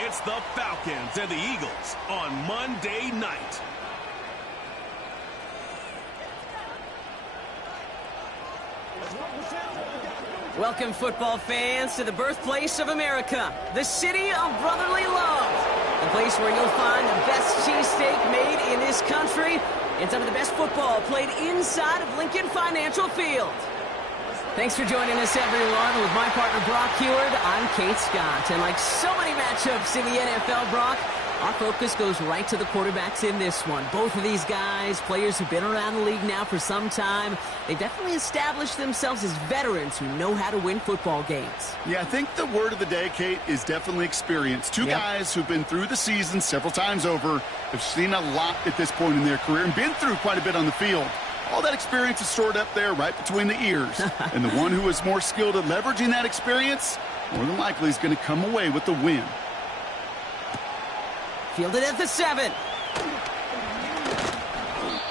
It's the Falcons and the Eagles on Monday night. Welcome, football fans, to the birthplace of America, the city of brotherly love. The place where you'll find the best cheesesteak made in this country and some of the best football played inside of Lincoln Financial Field. Thanks for joining us, everyone. With my partner, Brock Heward, I'm Kate Scott. And like so many matchups in the NFL, Brock, our focus goes right to the quarterbacks in this one. Both of these guys, players who've been around the league now for some time, they've definitely established themselves as veterans who know how to win football games. Yeah, I think the word of the day, Kate, is definitely experience. Two guys who've been through the season several times over, have seen a lot at this point in their career, and been through quite a bit on the field. All that experience is stored up there right between the ears. And the one who is more skilled at leveraging that experience, more than likely is going to come away with the win. Fielded at the 7.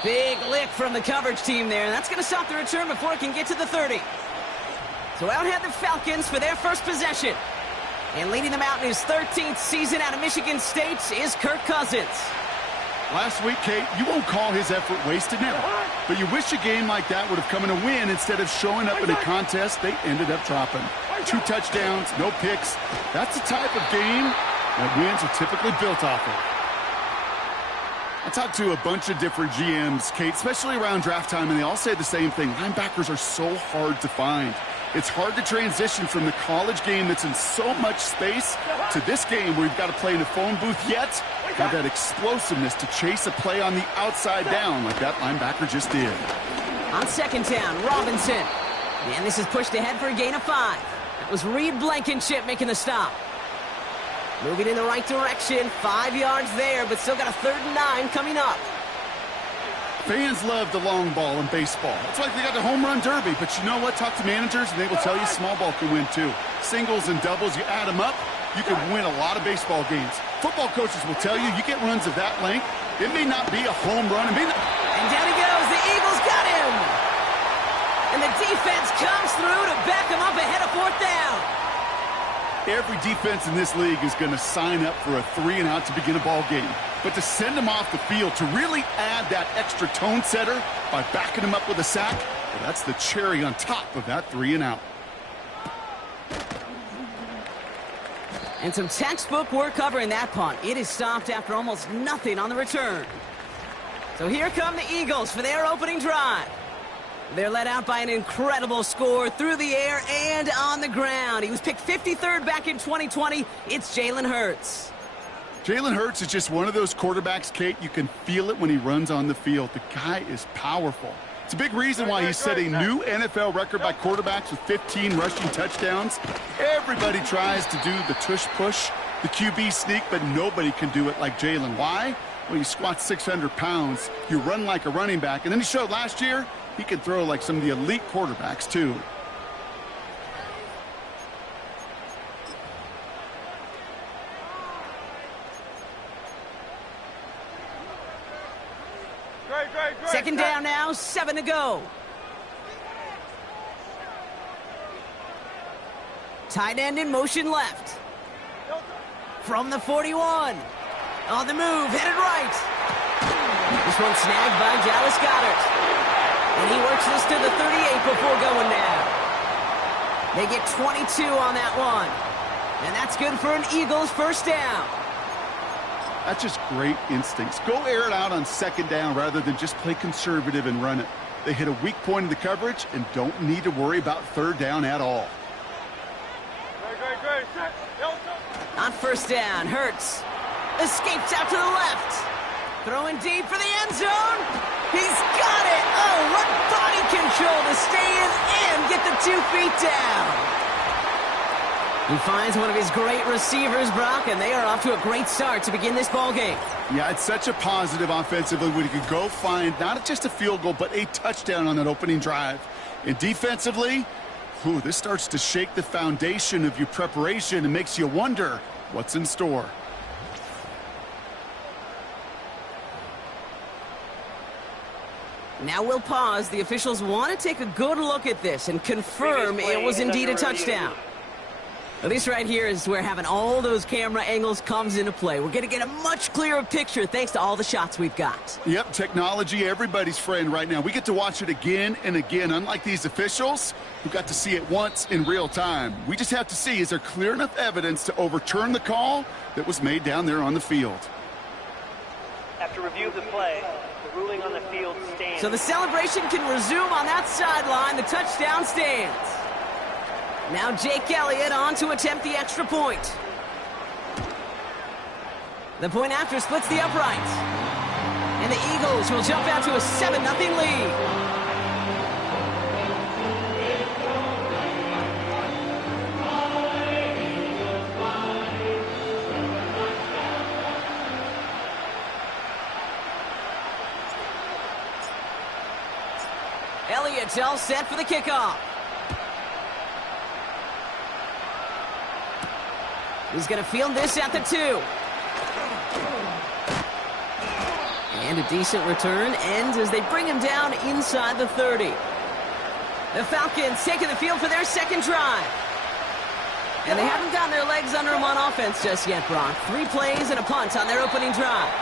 Big lick from the coverage team there. That's going to stop the return before it can get to the 30. So out head the Falcons for their first possession. And leading them out in his 13th season out of Michigan State is Kirk Cousins. Last week, Kate, you won't call his effort wasted now. But you wish a game like that would have come in a win instead of showing up in a contest they ended up dropping. 2 touchdowns, no picks. That's the type of game that wins are typically built off of. I talked to a bunch of different GMs, Kate, especially around draft time, and they all say the same thing. Linebackers are so hard to find. It's hard to transition from the college game that's in so much space to this game where you've got to play in a phone booth, yet have that explosiveness to chase a play on the outside down like that linebacker just did. On second down, Robinson. And this is pushed ahead for a gain of 5. That was Reed Blankenship making the stop. Moving in the right direction, 5 yards there, but still got a 3rd and 9 coming up. Fans love the long ball in baseball. It's like they got the home run derby, but you know what? Talk to managers, and they will tell you small ball can win too. Singles and doubles, you add them up, you can win a lot of baseball games. Football coaches will tell you, you get runs of that length, it may not be a home run. And down he goes. The Eagles got him. And the defense comes through to back him up ahead of 4th down. Every defense in this league is going to sign up for a 3-and-out to begin a ball game. But to send them off the field, to really add that extra tone setter by backing them up with a sack, well, that's the cherry on top of that 3-and-out. And some textbook work covering that punt. It is stopped after almost nothing on the return. So here come the Eagles for their opening drive. They're led out by an incredible score through the air and on the ground. He was picked 53rd back in 2020. It's Jalen Hurts. Jalen Hurts is just one of those quarterbacks, Kate, you can feel it when he runs on the field. The guy is powerful. It's a big reason why he set a new NFL record by quarterbacks with 15 rushing touchdowns. Everybody tries to do the tush-push, the QB sneak, but nobody can do it like Jalen. Why? Well, he squats 600 pounds. You run like a running back. And then he showed last year he can throw like some of the elite quarterbacks, too. Second down now, 7 to go. Tight end in motion left. From the 41. On the move, headed right. This one snagged by Dallas Goedert. And he works this to the 38 before going down. They get 22 on that one. And that's good for an Eagles first down. That's just great instincts. Go air it out on second down rather than just play conservative and run it. They hit a weak point in the coverage and don't need to worry about third down at all. On first down, Hurts escapes out to the left. Throwing deep for the end zone. He's got it. Oh, what body control to stay in and get the 2 feet down. He finds one of his great receivers, Brock, and they are off to a great start to begin this ball game. Yeah, it's such a positive offensively when you can go find not just a field goal, but a touchdown on that opening drive. And defensively, this starts to shake the foundation of your preparation and makes you wonder what's in store. Now we'll pause. The officials want to take a good look at this and confirm it was indeed a touchdown. Well, this right here is where having all those camera angles comes into play. We're going to get a much clearer picture thanks to all the shots we've got. Yep, technology, everybody's friend right now. We get to watch it again and again, unlike these officials who got to see it once in real time. We just have to see, is there clear enough evidence to overturn the call that was made down there on the field? After review of the play, the ruling on the field stands. So the celebration can resume on that sideline. The touchdown stands. Now Jake Elliott on to attempt the extra point. The point after splits the uprights. And the Eagles will jump out to a 7-0 lead. Elliott's all set for the kickoff. He's going to field this at the 2. And a decent return ends as they bring him down inside the 30. The Falcons taking the field for their second drive. And they haven't gotten their legs under them on offense just yet, Brock. 3 plays and a punt on their opening drive.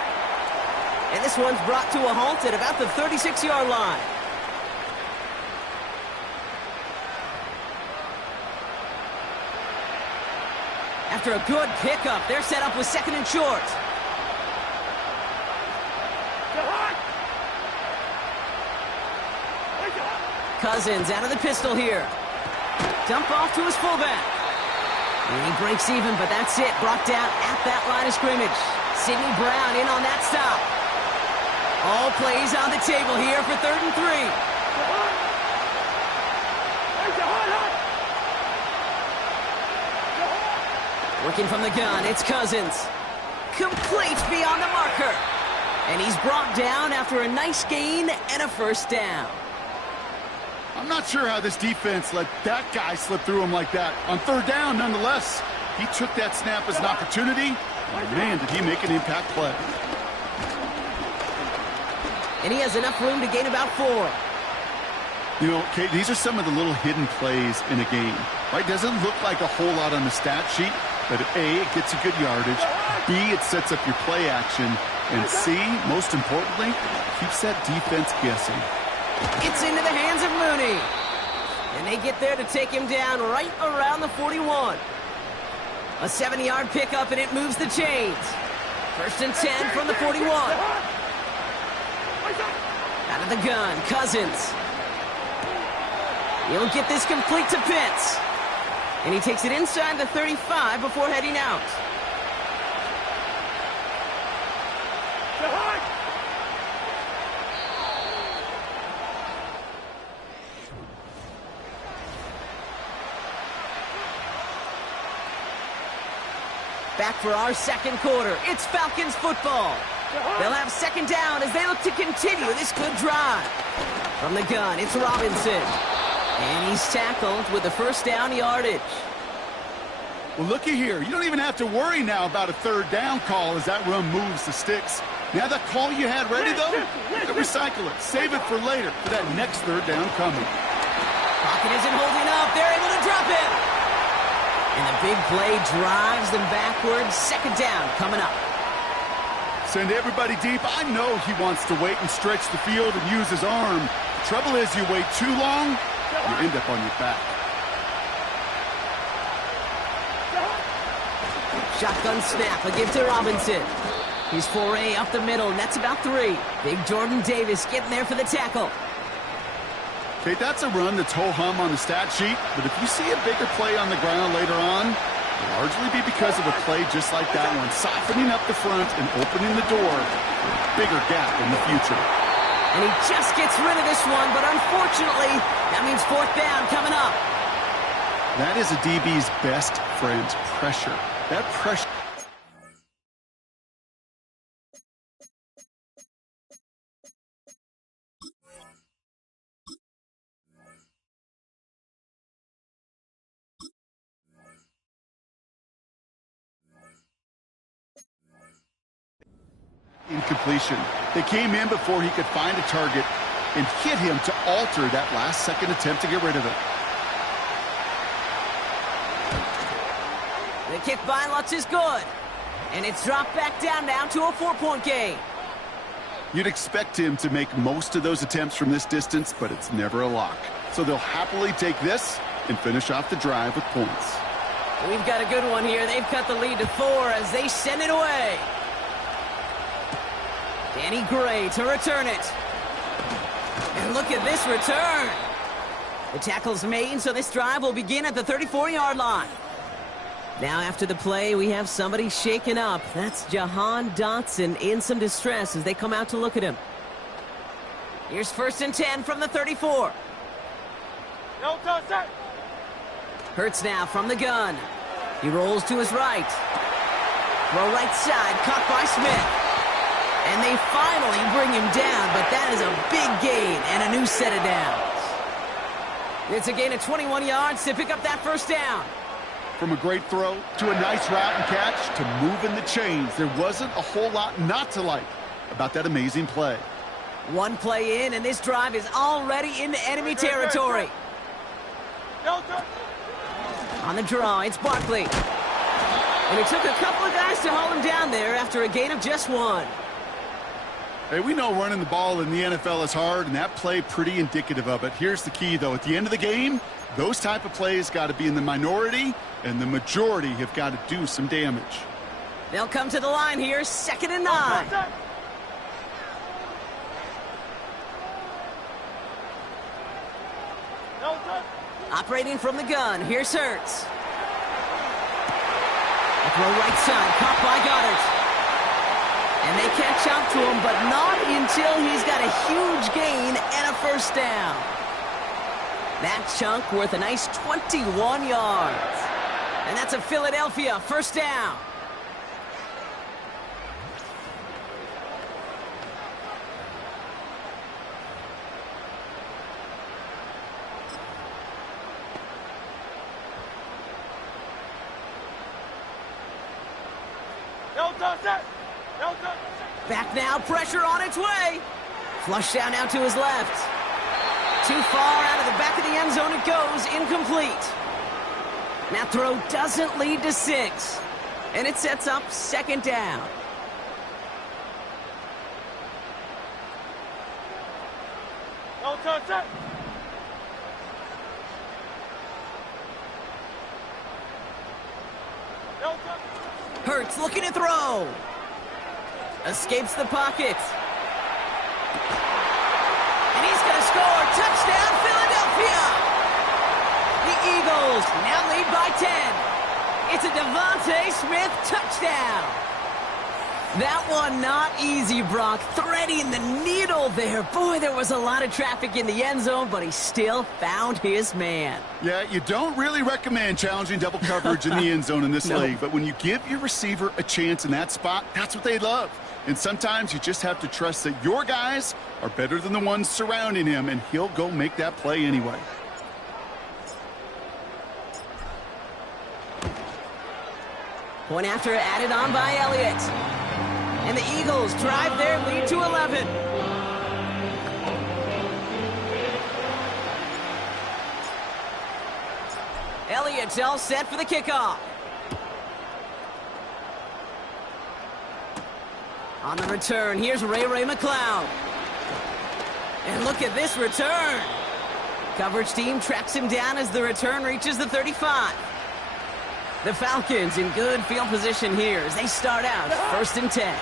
And this one's brought to a halt at about the 36-yard line. After a good pickup, they're set up with second and short. Cousins out of the pistol here. Dump off to his fullback. And he breaks even, but that's it. Brought down at that line of scrimmage. Sidney Brown in on that stop. All plays on the table here for 3rd and 3. Working from the gun, it's Cousins. Complete beyond the marker. And he's brought down after a nice gain and a first down. I'm not sure how this defense let that guy slip through him like that. On 3rd down, nonetheless, he took that snap as an opportunity. And man, did he make an impact play. And he has enough room to gain about 4. You know, Kate, these are some of the little hidden plays in a game, right? Doesn't look like a whole lot on the stat sheet, but A, it gets you good yardage, B, it sets up your play action, and C, most importantly, keeps that defense guessing. It's into the hands of Mooney. And they get there to take him down right around the 41. A 70-yard pickup, and it moves the chains. 1st and 10 from the 41. Out of the gun, Cousins. He'll get this complete to Pitts. And he takes it inside the 35 before heading out. Back for our second quarter. It's Falcons football. They'll have second down as they look to continue this good drive. From the gun, it's Robinson. And he's tackled with the first down yardage. Well, looky here. You don't even have to worry now about a 3rd down call as that run moves the sticks. Now that call you had ready, though, recycle it. Save it for later for that next 3rd down coming. Pocket isn't holding up. They're able to drop it. And the big play drives them backwards. Second down coming up. Send everybody deep. I know he wants to wait and stretch the field and use his arm. The trouble is you wait too long, you end up on your back. Shotgun snap, a give to Robinson. He's foray up the middle, and that's about 3. Big Jordan Davis getting there for the tackle. Okay, that's a run that's ho-hum on the stat sheet, but if you see a bigger play on the ground later on, it'll largely be because of a play just like that one, softening up the front and opening the door for a bigger gap in the future. And he just gets rid of this one, but unfortunately, that means 4th down coming up. That is a DB's best friend, pressure. That pressure. Incompletion. They came in before he could find a target and hit him to alter that last-second attempt to get rid of it. The kick by Lutz is good. And it's dropped back down now to a 4-point game. You'd expect him to make most of those attempts from this distance, but it's never a lock. So they'll happily take this and finish off the drive with points. We've got a good one here. They've cut the lead to 4 as they send it away. Danny Gray to return it. And look at this return. The tackle's made, so this drive will begin at the 34-yard line. Now after the play, we have somebody shaken up. That's Jahan Dotson in some distress as they come out to look at him. Here's 1st and 10 from the 34. No touchdown. Hurts now from the gun. He rolls to his right. Throw right side, caught by Smith. And they finally bring him down, but that is a big gain and a new set of downs. It's a gain of 21 yards to pick up that 1st down. From a great throw to a nice route and catch to moving the chains, there wasn't a whole lot not to like about that amazing play. One play in, and this drive is already into enemy territory. On the draw, it's Barkley. And it took a couple of guys to hold him down there after a gain of just 1. Hey, we know running the ball in the NFL is hard, and that play pretty indicative of it. Here's the key, though. At the end of the game, those type of plays got to be in the minority, and the majority have got to do some damage. They'll come to the line here, 2nd and 9. Operating from the gun, here's Hurts. A throw right side, caught by Goddard. And they catch up to him, but not until he's got a huge gain and a 1st down. That chunk worth a nice 21 yards. And that's a Philadelphia 1st down. Back now, pressure on its way. Flush down now to his left. Too far out of the back of the end zone it goes, incomplete. That throw doesn't lead to 6. And it sets up 2nd down. No touchdown. Hurts looking to throw. Escapes the pocket. And he's going to score. Touchdown, Philadelphia. The Eagles now lead by 10. It's a Devontae Smith touchdown. That one not easy, Brock. Threading the needle there. Boy, there was a lot of traffic in the end zone, but he still found his man. Yeah, you don't really recommend challenging double coverage in the end zone in this league, but when you give your receiver a chance in that spot, that's what they love. And sometimes you just have to trust that your guys are better than the ones surrounding him, and he'll go make that play anyway. Point after added on by Elliott. And the Eagles drive their lead to 11. Elliott's all set for the kickoff. On the return, here's Ray McCloud. And look at this return. Coverage team tracks him down as the return reaches the 35. The Falcons in good field position here as they start out 1st and 10.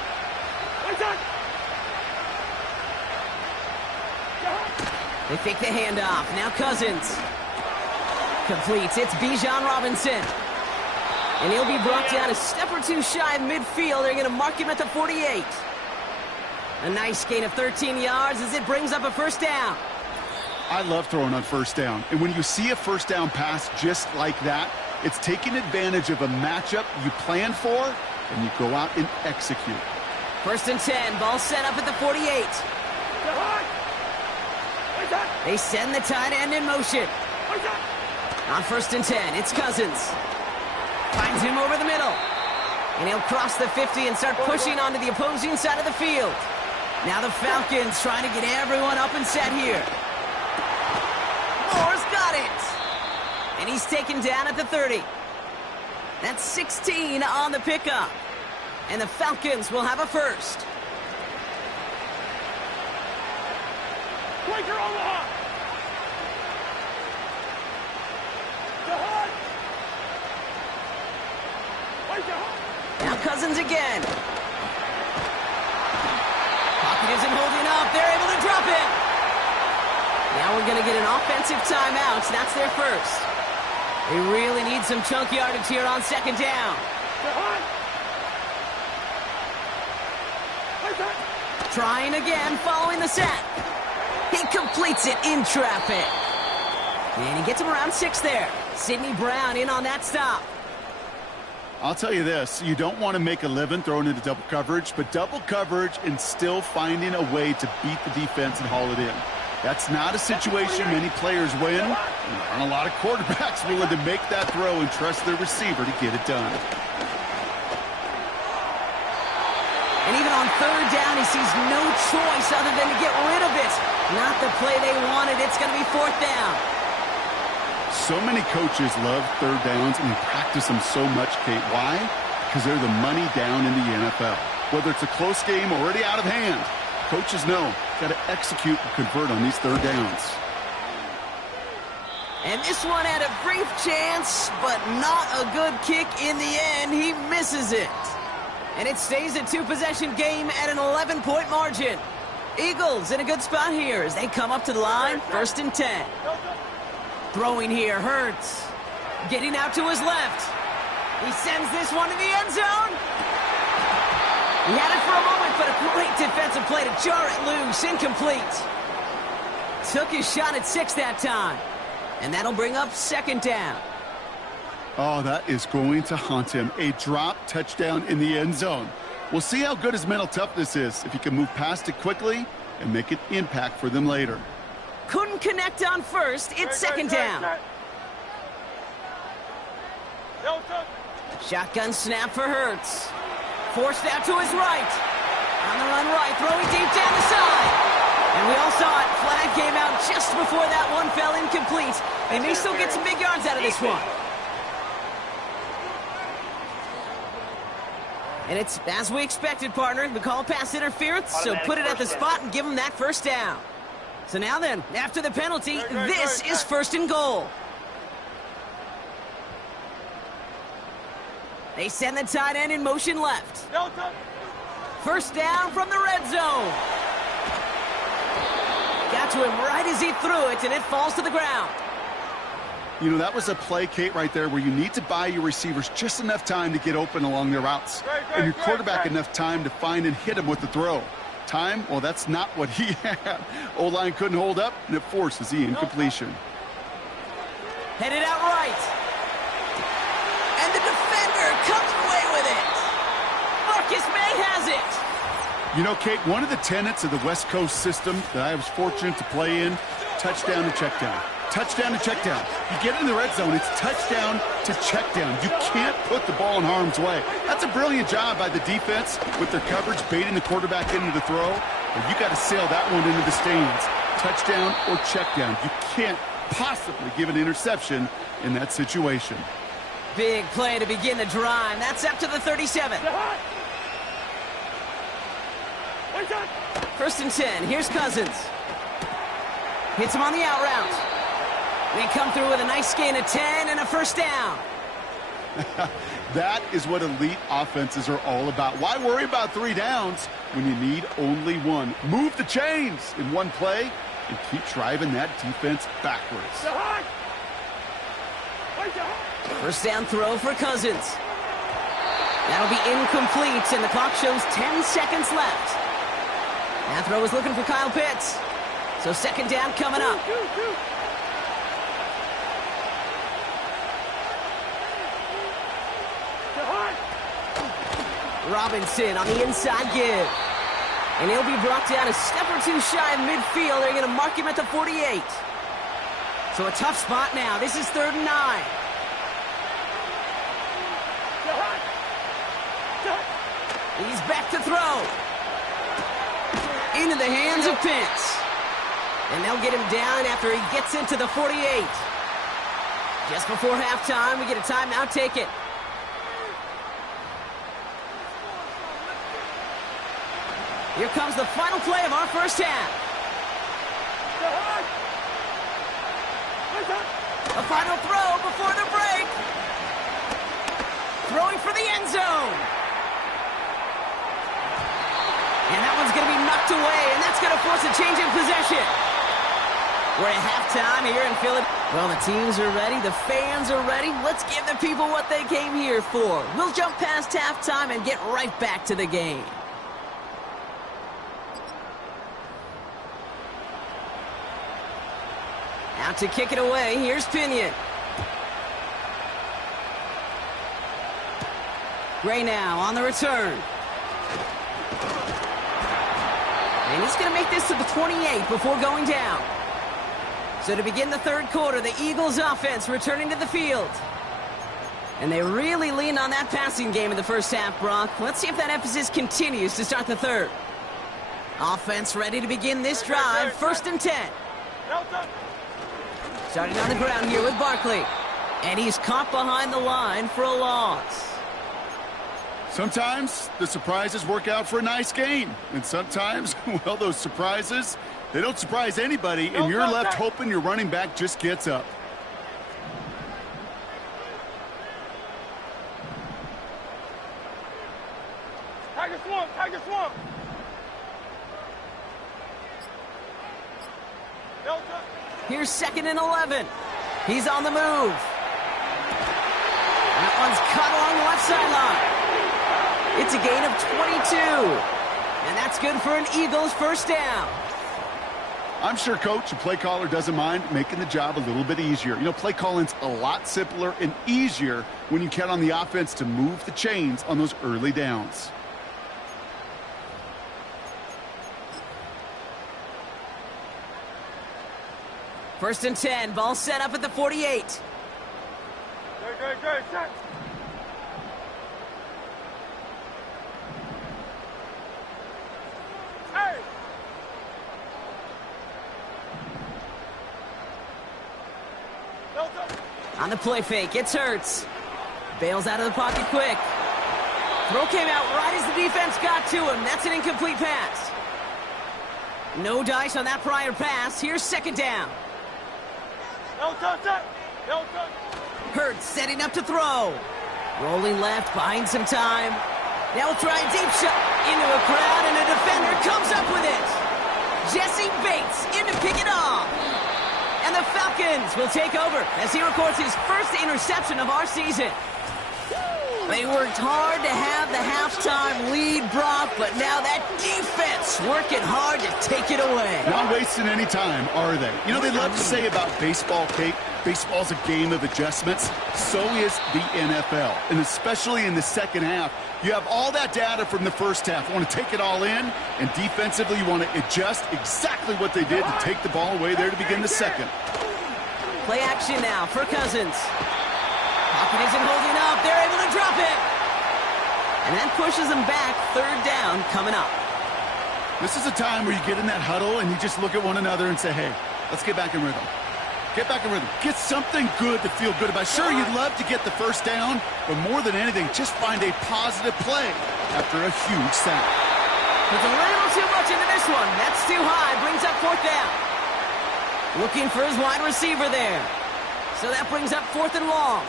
They fake the handoff. Now Cousins. Completes. It's Bijan Robinson. And he'll be brought down a step or two shy of midfield. They're going to mark him at the 48. A nice gain of 13 yards as it brings up a first down. I love throwing on first down. And when you see a first down pass just like that, it's taking advantage of a matchup you planned for, and you go out and execute. 1st and 10. Ball set up at the 48. They send the tight end in motion. On 1st and 10, it's Cousins. Finds him over the middle. And he'll cross the 50 and start pushing onto the opposing side of the field. Now the Falcons trying to get everyone up and set here. Moore's got it. And he's taken down at the 30. That's 16 on the pickup. And the Falcons will have a first. Quaker Omaha! Now Cousins again. Pocket isn't holding up. They're able to drop it. Now we're going to get an offensive timeout. So that's their first. They really need some chunk yardage here on 2nd down. Trying again, following the set. He completes it in traffic. And he gets him around 6 there. Sidney Brown in on that stop. I'll tell you this, you don't want to make a living throwing into double coverage, but double coverage and still finding a way to beat the defense and haul it in. That's not a situation many players win. There aren't a lot of quarterbacks willing to make that throw and trust their receiver to get it done. And even on 3rd down, he sees no choice other than to get rid of it. Not the play they wanted. It's going to be 4th down. So many coaches love 3rd downs and practice them so much, Kate. Why? Because they're the money down in the NFL. Whether it's a close game already out of hand, coaches know got to execute and convert on these 3rd downs. And this one had a brief chance, but not a good kick in the end. He misses it. And it stays a 2-possession game at an 11-point margin. Eagles in a good spot here as they come up to the line, 1st and 10. Throwing here, Hurts. Getting out to his left. He sends this one to the end zone. He had it for a moment, but a great defensive play to jar it loose. Incomplete. Took his shot at 6 that time. And that'll bring up 2nd down. Oh, that is going to haunt him. A drop touchdown in the end zone. We'll see how good his mental toughness is if he can move past it quickly and make an impact for them later. Couldn't connect on 1st. It's 2nd down. Shotgun snap for Hurts. Forced out to his right. On the run right, throwing deep down the side. And we all saw it. Flag came out just before that one fell incomplete. They may still get some big yards out of this one. And it's as we expected, partner. We call pass interference, so put it at the spot and give them that 1st down. So now then, after the penalty, this is 1st and goal. They send the tight end in motion left. 1st down from the red zone. Got to him right as he threw it, and it falls to the ground. You know, that was a play, Kate, right there where you need to buy your receivers just enough time to get open along their routes. And your quarterback enough time to find and hit him with the throw. Time, well, that's not what he had. O-line couldn't hold up, and it forces the incompletion. Headed out right. And the defender comes away with it. Marcus May has it. You know, Kate, one of the tenets of the West Coast system that I was fortunate to play in, touchdown to check down. Touchdown to check down. You get in the red zone, it's touchdown to check down. You can't put the ball in harm's way. That's a brilliant job by the defense with their coverage, baiting the quarterback into the throw. But you got to sail that one into the stands. Touchdown or check down. You can't possibly give an interception in that situation. Big play to begin the drive. That's up to the 37. 1st and 10. Here's Cousins. Hits him on the out route. They come through with a nice gain of 10 and a 1st down. That is what elite offenses are all about. Why worry about 3 downs when you need only 1? Move the chains in one play and keep driving that defense backwards. First down throw for Cousins. That'll be incomplete, and the clock shows 10 seconds left. That throw is looking for Kyle Pitts. So second down coming up. Robinson on the inside give. And he'll be brought down a step or two shy of midfield. They're going to mark him at the 48. So a tough spot now. This is 3rd and 9. He's back to throw. Into the hands of Pitts. And they'll get him down after he gets into the 48. Just before halftime, we get a timeout. Take it. Here comes the final play of our first half. A final throw before the break. Throwing for the end zone. And that one's going to be knocked away, and that's going to force a change in possession. We're at halftime here in Philadelphia. Well, the teams are ready. The fans are ready. Let's give the people what they came here for. We'll jump past halftime and get right back to the game. Out to kick it away, here's Pinion. Gray now on the return. And he's going to make this to the 28 before going down. So to begin the third quarter, the Eagles offense returning to the field. And they really leaned on that passing game in the first half, Brock. Let's see if that emphasis continues to start the third. Offense ready to begin this drive, 1st and 10. Starting on the ground here with Barkley. And he's caught behind the line for a loss. Sometimes the surprises work out for a nice game. And sometimes, well, those surprises, they don't surprise anybody, and you're left hoping your running back just gets up. Tiger swamp, Tiger swamp. Here's 2nd and 11. He's on the move. That one's cut along the left sideline. It's a gain of 22. And that's good for an Eagles first down. I'm sure coach and play caller doesn't mind making the job a little bit easier. You know, play calling's a lot simpler and easier when you count on the offense to move the chains on those early downs. First and 10, ball set up at the 48. Good, set. Hey! On the play fake, it's Hurts. Bails out of the pocket quick. Throw came out right as the defense got to him. That's an incomplete pass. No dice on that prior pass. Here's 2nd down. Hurts setting up to throw. Rolling left, buying some time. Now we'll try a deep shot into a crowd, and a defender comes up with it. Jesse Bates in to pick it off. And the Falcons will take over as he records his first interception of our season. They worked hard to have the halftime lead, Brock, but now that defense working hard to take it away. Not wasting any time, are they? You know, they love to say about baseball, Kate, baseball's a game of adjustments. So is the NFL, and especially in the second half. You have all that data from the first half. You want to take it all in, and defensively you want to adjust exactly what they did to take the ball away there to begin the second. Play action now for Cousins. Pocket isn't holding up. They're able to drop it. And that pushes them back. 3rd down coming up. This is a time where you get in that huddle and you just look at one another and say, hey, let's get back in rhythm. Get back in rhythm. Get something good to feel good about. Sure, you'd love to get the first down, but more than anything, just find a positive play after a huge sack. Puts a little too much into this one. That's too high. Brings up 4th down. Looking for his wide receiver there. So that brings up 4th and long.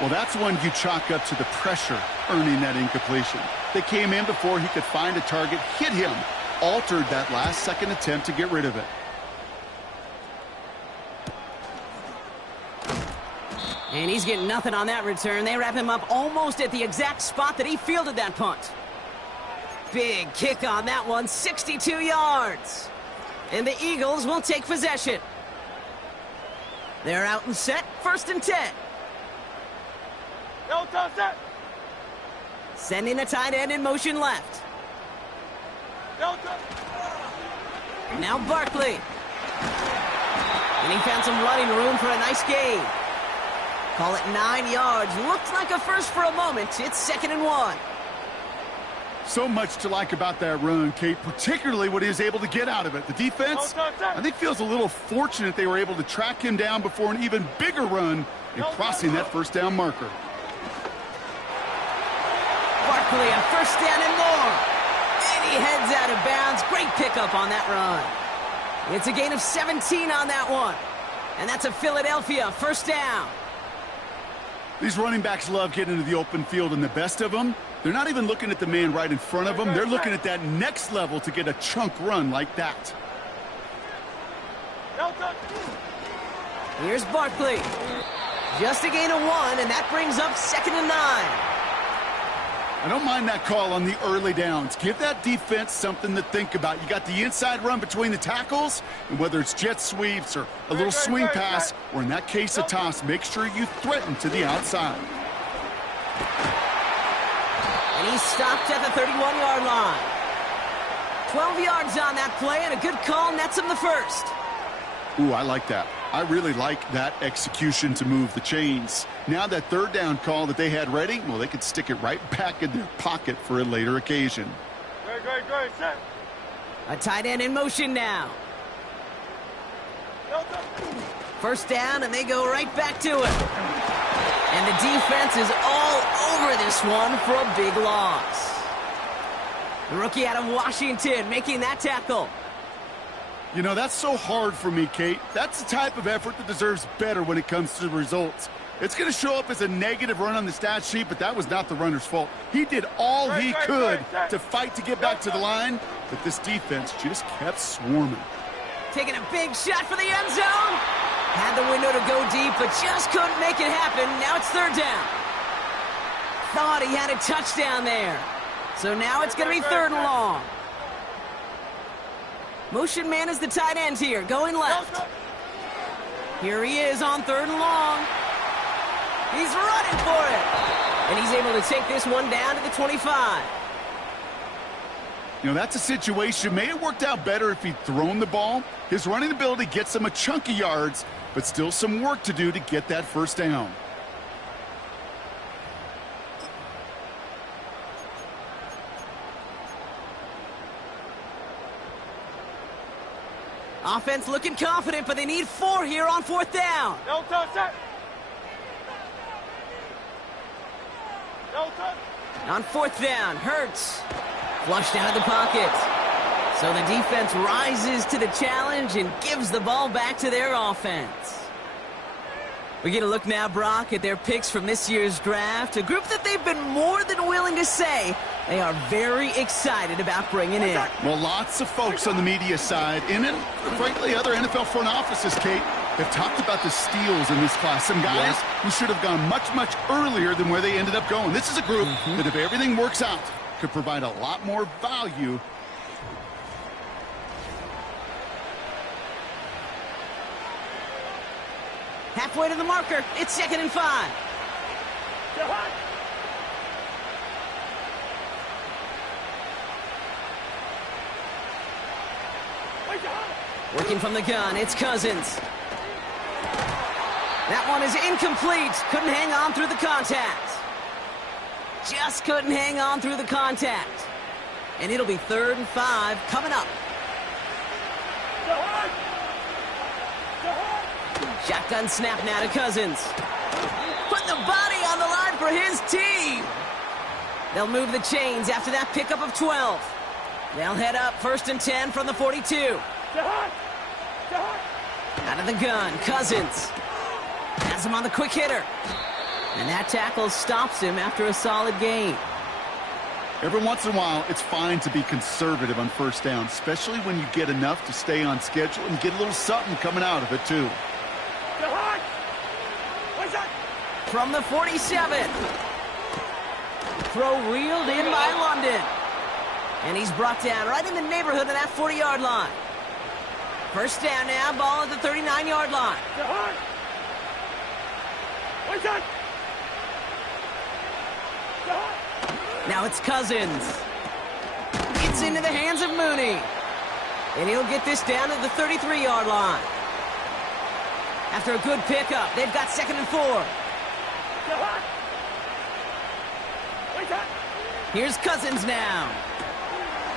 Well, that's one you chalk up to the pressure earning that incompletion. They came in before he could find a target, hit him, altered that last-second attempt to get rid of it. And he's getting nothing on that return. They wrap him up almost at the exact spot that he fielded that punt. Big kick on that one, 62 yards. And the Eagles will take possession. They're out and set, 1st and 10. No touch that. Sending the tight end in motion left. No touch. Now Barkley. And he found some running room for a nice gain. Call it 9 yards. Looked like a first for a moment. It's 2nd and 1. So much to like about that run, Kate, particularly what he was able to get out of it. The defense, I think, feels a little fortunate they were able to track him down before an even bigger run in crossing that 1st down marker. Barkley on 1st down and more. And he heads out of bounds. Great pickup on that run. It's a gain of 17 on that one. And that's a Philadelphia 1st down. These running backs love getting into the open field, and the best of them, they're not even looking at the man right in front of them. They're looking at that next level to get a chunk run like that. Here's Barkley. Just a gain of 1, and that brings up 2nd and 9. I don't mind that call on the early downs. Give that defense something to think about. You got the inside run between the tackles, and whether it's jet sweeps or a little swing pass, or in that case a toss, make sure you threaten to the outside. And he stopped at the 31-yard line. 12 yards on that play, and a good call nets him the 1st. Ooh, I like that. I really like that execution to move the chains. Now that 3rd down call that they had ready, well, they could stick it right back in their pocket for a later occasion. Great, set. A tight end in motion now. 1st down, and they go right back to it. And the defense is all over this one for a big loss. The rookie out of Washington making that tackle. You know, that's so hard for me, Kate. That's the type of effort that deserves better when it comes to the results. It's going to show up as a negative run on the stat sheet, but that was not the runner's fault. He did all he could to fight to get back to the line, but this defense just kept swarming. Taking a big shot for the end zone. Had the window to go deep, but just couldn't make it happen. Now it's 3rd down. Thought he had a touchdown there. So now it's going to be 3rd and long. Motion man is the tight end here, going left. Here he is on 3rd and long. He's running for it. And he's able to take this one down to the 25. You know, that's a situation. May have worked out better if he'd thrown the ball. His running ability gets him a chunk of yards, but still some work to do to get that 1st down. Offense looking confident, but they need 4 here on 4th down. No touch that. No touch. On 4th down, Hurts flushed out of the pocket. So the defense rises to the challenge and gives the ball back to their offense. We get a look now, Brock, at their picks from this year's draft, a group that they've been more than willing to say they are very excited about bringing in. Well, lots of folks on the media side, and frankly, other NFL front offices, Kate, have talked about the steals in this class. Some guys who should have gone much, much earlier than where they ended up going. This is a group that, if everything works out, could provide a lot more value. Halfway to the marker, it's 2nd and 5. Working from the gun, it's Cousins. That one is incomplete. Couldn't hang on through the contact. Just couldn't hang on through the contact. And it'll be 3rd and 5 coming up. Shotgun snap now to Cousins. Put the body on the line for his team. They'll move the chains after that pickup of 12. They'll head up 1st and 10 from the 42. Out of the gun, Cousins. Has him on the quick hitter. And that tackle stops him after a solid gain. Every once in a while, it's fine to be conservative on first down, especially when you get enough to stay on schedule and get a little something coming out of it, too. From the 47. Throw reeled in by London. And he's brought down right in the neighborhood of that 40-yard line. First down now, ball at the 39-yard line. Now it's Cousins. It's into the hands of Mooney. And he'll get this down to the 33-yard line. After a good pickup, they've got 2nd and 4. Here's Cousins now.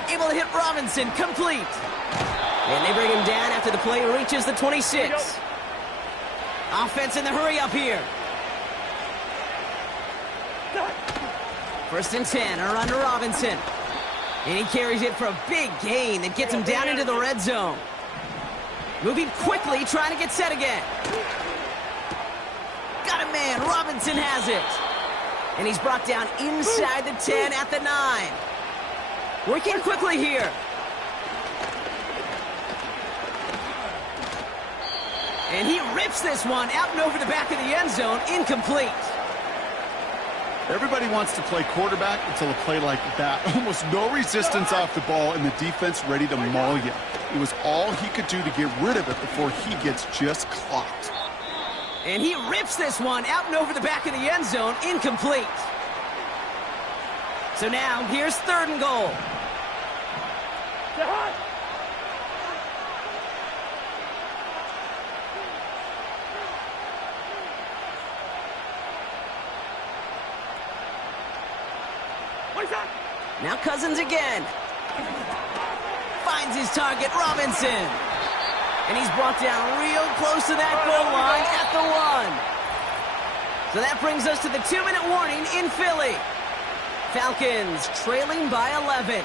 Able to hit Robinson, complete. And they bring him down after the play reaches the 26. Offense in the hurry up here. 1st and 10, a run to Robinson. And he carries it for a big gain that gets him down into the red zone. Moving quickly, trying to get set again. Got a man, Robinson has it. And he's brought down inside the 10 at the 9. Working quickly here. And he rips this one out and over the back of the end zone, incomplete. Everybody wants to play quarterback until a play like that. Almost no resistance off the ball and the defense ready to maul you. It was all he could do to get rid of it before he gets just clocked. And he rips this one out and over the back of the end zone, incomplete. So now, here's 3rd and goal. Now Cousins again. Finds his target, Robinson. And he's brought down real close to that goal line at the 1. So that brings us to the 2-minute warning in Philly. Falcons trailing by 11.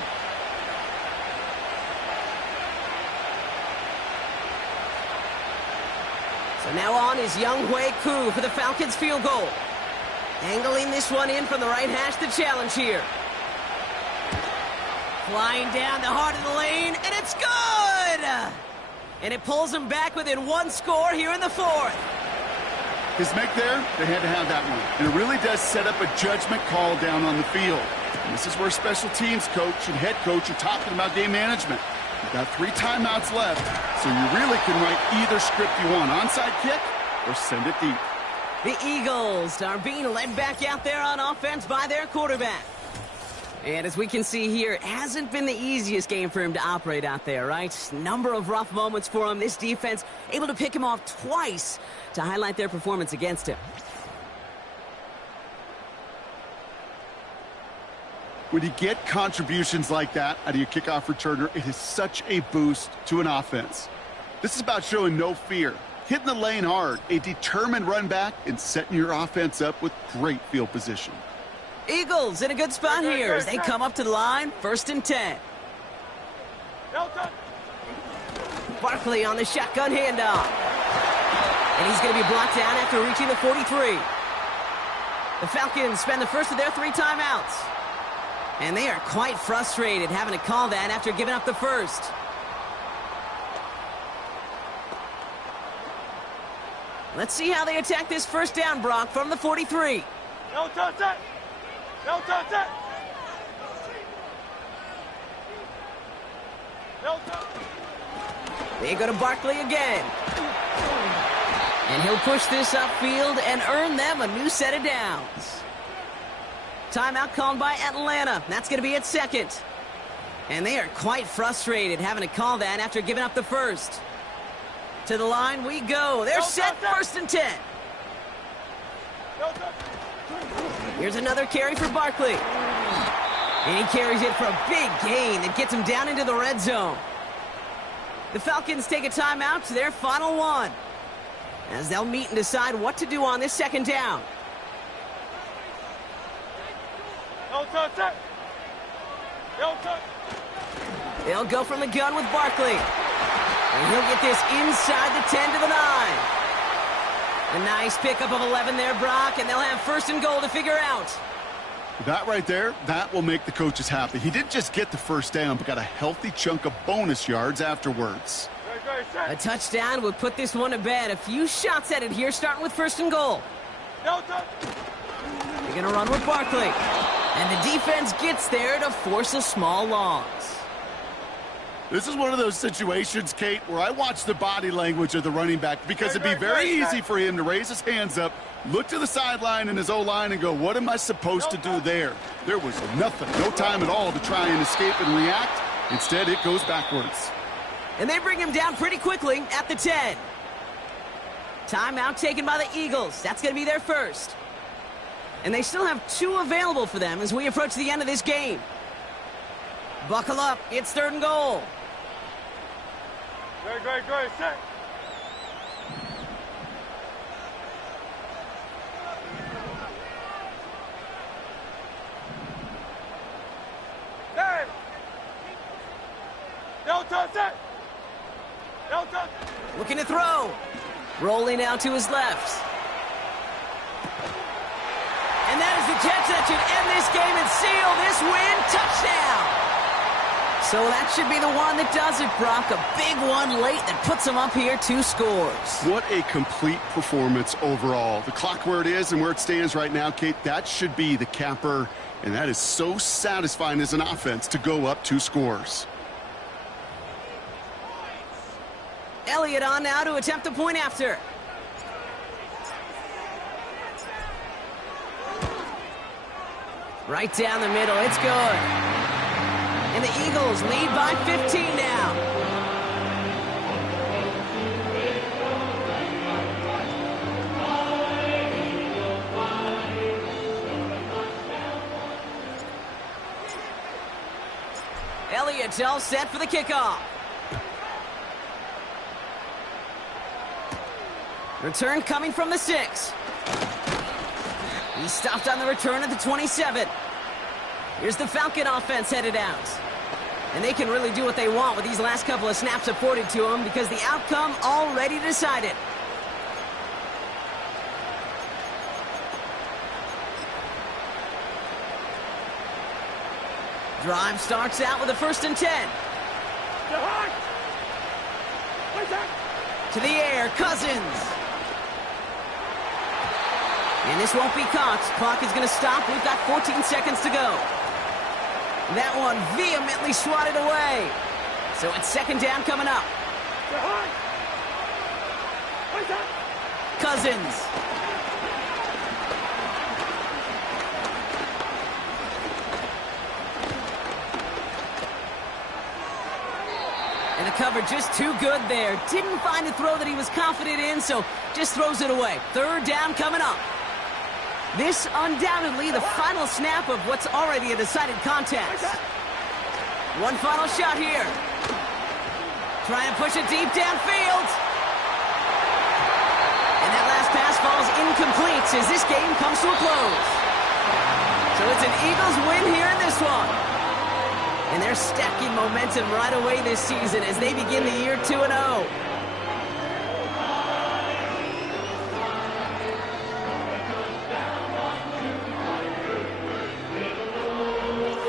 So now on is Younghoe Koo for the Falcons field goal. Angling this one in from the right hash to challenge here. Flying down the heart of the lane, and it's good! And it pulls them back within 1 score here in the 4th. His make there, they had to have that one. And it really does set up a judgment call down on the field. And this is where special teams coach and head coach are talking about game management. You've got 3 timeouts left, so you really can write either script you want. Onside kick or send it deep. The Eagles are being led back out there on offense by their quarterback. And as we can see here, it hasn't been the easiest game for him to operate out there, right? Number of rough moments for him. This defense able to pick him off twice to highlight their performance against him. When you get contributions like that out of your kickoff returner, it is such a boost to an offense. This is about showing no fear, hitting the lane hard, a determined run back, and setting your offense up with great field position. Eagles in a good spot here as they come up to the line, 1st and 10. Barkley on the shotgun handoff. And he's going to be blocked down after reaching the 43. The Falcons spend the first of their 3 timeouts. And they are quite frustrated having to call that after giving up the first. Let's see how they attack this first down, Brock, from the 43. No touch it! No touch it! No touch! They go to Barkley again. And he'll push this upfield and earn them a new set of downs. Timeout called by Atlanta. That's going to be at 2nd. And they are quite frustrated having to call that after giving up the first. To the line we go. They're set, 1st and 10. Here's another carry for Barkley. And he carries it for a big gain that gets him down into the red zone. The Falcons take a timeout to their final 1, as they'll meet and decide what to do on this 2nd down. No touch it! No touch! They'll go from the gun with Barkley. And he'll get this inside the 10 to the 9. A nice pickup of 11 there, Brock, and they'll have first and goal to figure out. That right there, that will make the coaches happy. He didn't just get the first down, but got a healthy chunk of bonus yards afterwards. A touchdown would put this one to bed. A few shots at it here, starting with first and goal. No touch. They're going to run with Barkley. And the defense gets there to force a small loss. This is one of those situations, Kate, where I watch the body language of the running back because it'd be very easy for him to raise his hands up, look to the sideline in his O-line and go, what am I supposed to do there? There was nothing, no time at all to try and escape and react. Instead, it goes backwards. And they bring him down pretty quickly at the 10. Timeout taken by the Eagles. That's going to be their first. And they still have 2 available for them as we approach the end of this game. Buckle up. It's third and goal. Great, set. Hey! No touch, set. No touch. Looking to throw. Rolling out to his left. And that is the catch that should end this game and seal this win. Touchdown! So that should be the one that does it, Brock. A big one late that puts them up here 2 scores. What a complete performance overall. The clock where it is and where it stands right now, Kate, that should be the capper. And that is so satisfying as an offense to go up 2 scores. Elliott on now to attempt the point after. Right down the middle. It's good. And the Eagles lead by 15 now. Elliott's all set for the kickoff. Return coming from the 6. He stopped on the return at the 27. Here's the Falcon offense headed out. And they can really do what they want with these last couple of snaps afforded to them because the outcome already decided. Drive starts out with a first and 10. To the air, Cousins. And this won't be caught. Clock is going to stop. We've got 14 seconds to go. That one vehemently swatted away. So it's second down coming up. Cousins. And the cover just too good there. Didn't find a throw that he was confident in, so just throws it away. Third down coming up. This undoubtedly the final snap of what's already a decided contest. One final shot here. Try and push it deep downfield. And that last pass falls incomplete as this game comes to a close. So it's an Eagles win here in this one. And they're stacking momentum right away this season as they begin the year 2-0.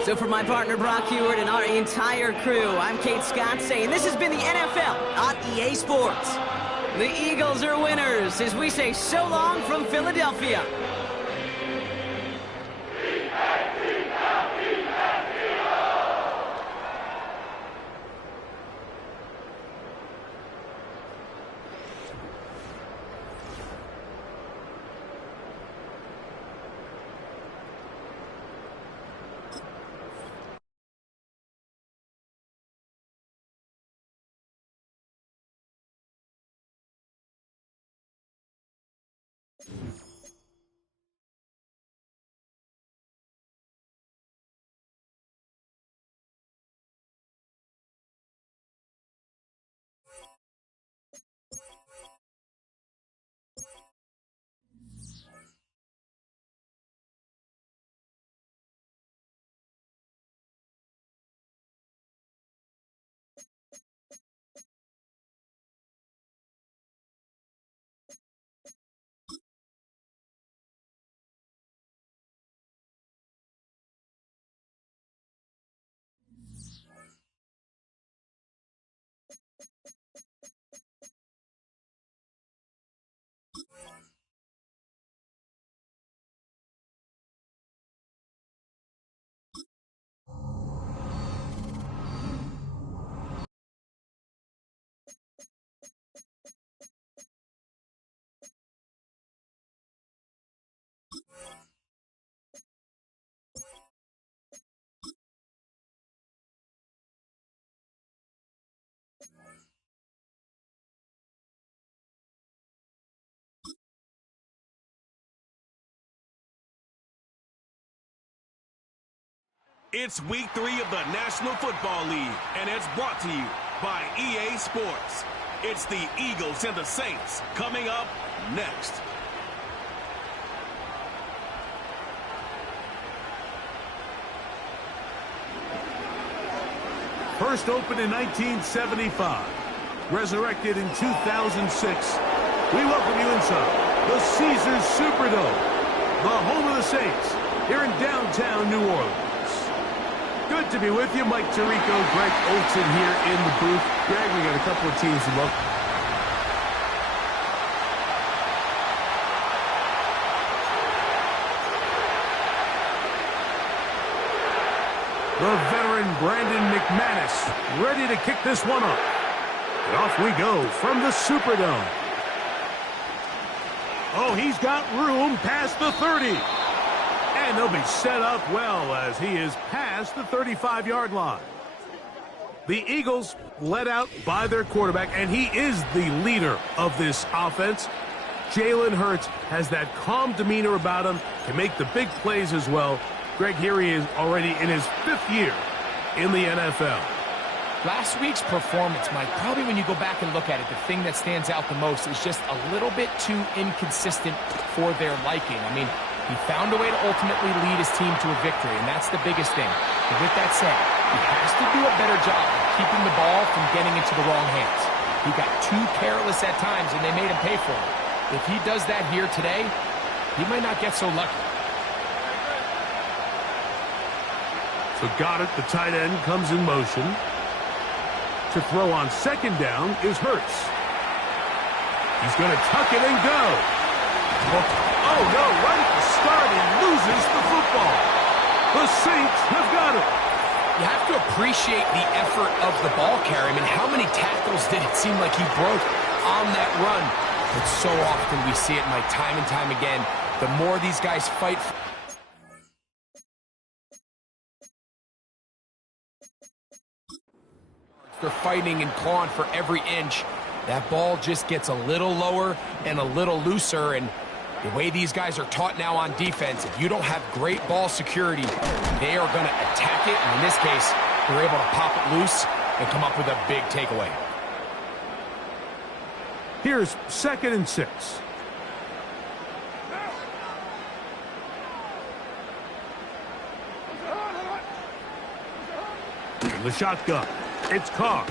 So for my partner Brock Huard and our entire crew, I'm Kate Scott saying this has been the NFL on EA Sports. The Eagles are winners as we say so long from Philadelphia. It's week 3 of the National Football League, and it's brought to you by EA Sports. It's the Eagles and the Saints coming up next. First opened in 1975, resurrected in 2006. We welcome you inside the Caesars Superdome, the home of the Saints, here in downtown New Orleans. Good to be with you. Mike Tirico, Greg Olsen here in the booth. Greg, we got a couple of teams to look. The veteran Brandon McManus ready to kick this one up. And off we go from the Superdome. Oh, he's got room past the 30. And they'll be set up well as he is past the 35-yard line. The Eagles led out by their quarterback, and he is the leader of this offense. Jalen Hurts has that calm demeanor about him, can make the big plays as well. Greg, here he is already in his 5th year in the NFL. Last week's performance, Mike, probably when you go back and look at it, the thing that stands out the most is just a little bit too inconsistent for their liking. I mean, he found a way to ultimately lead his team to a victory, and that's the biggest thing. But with that said, he has to do a better job of keeping the ball from getting into the wrong hands. He got too careless at times, and they made him pay for it. If he does that here today, he might not get so lucky. So Goddard, the tight end, comes in motion. To throw on second down is Hurts. He's going to tuck it and go. Oh, no, right at the start, he loses the football. The Saints have got it. You have to appreciate the effort of the ball carrier. I mean, how many tackles did it seem like he broke on that run? But so often we see it, Mike, time and time again. The more these guys fight, they're fighting and clawing for every inch. That ball just gets a little lower and a little looser, and the way these guys are taught now on defense, if you don't have great ball security, they are going to attack it, and in this case, they're able to pop it loose and come up with a big takeaway. Here's 2nd and 6. In the shotgun, it's Carr.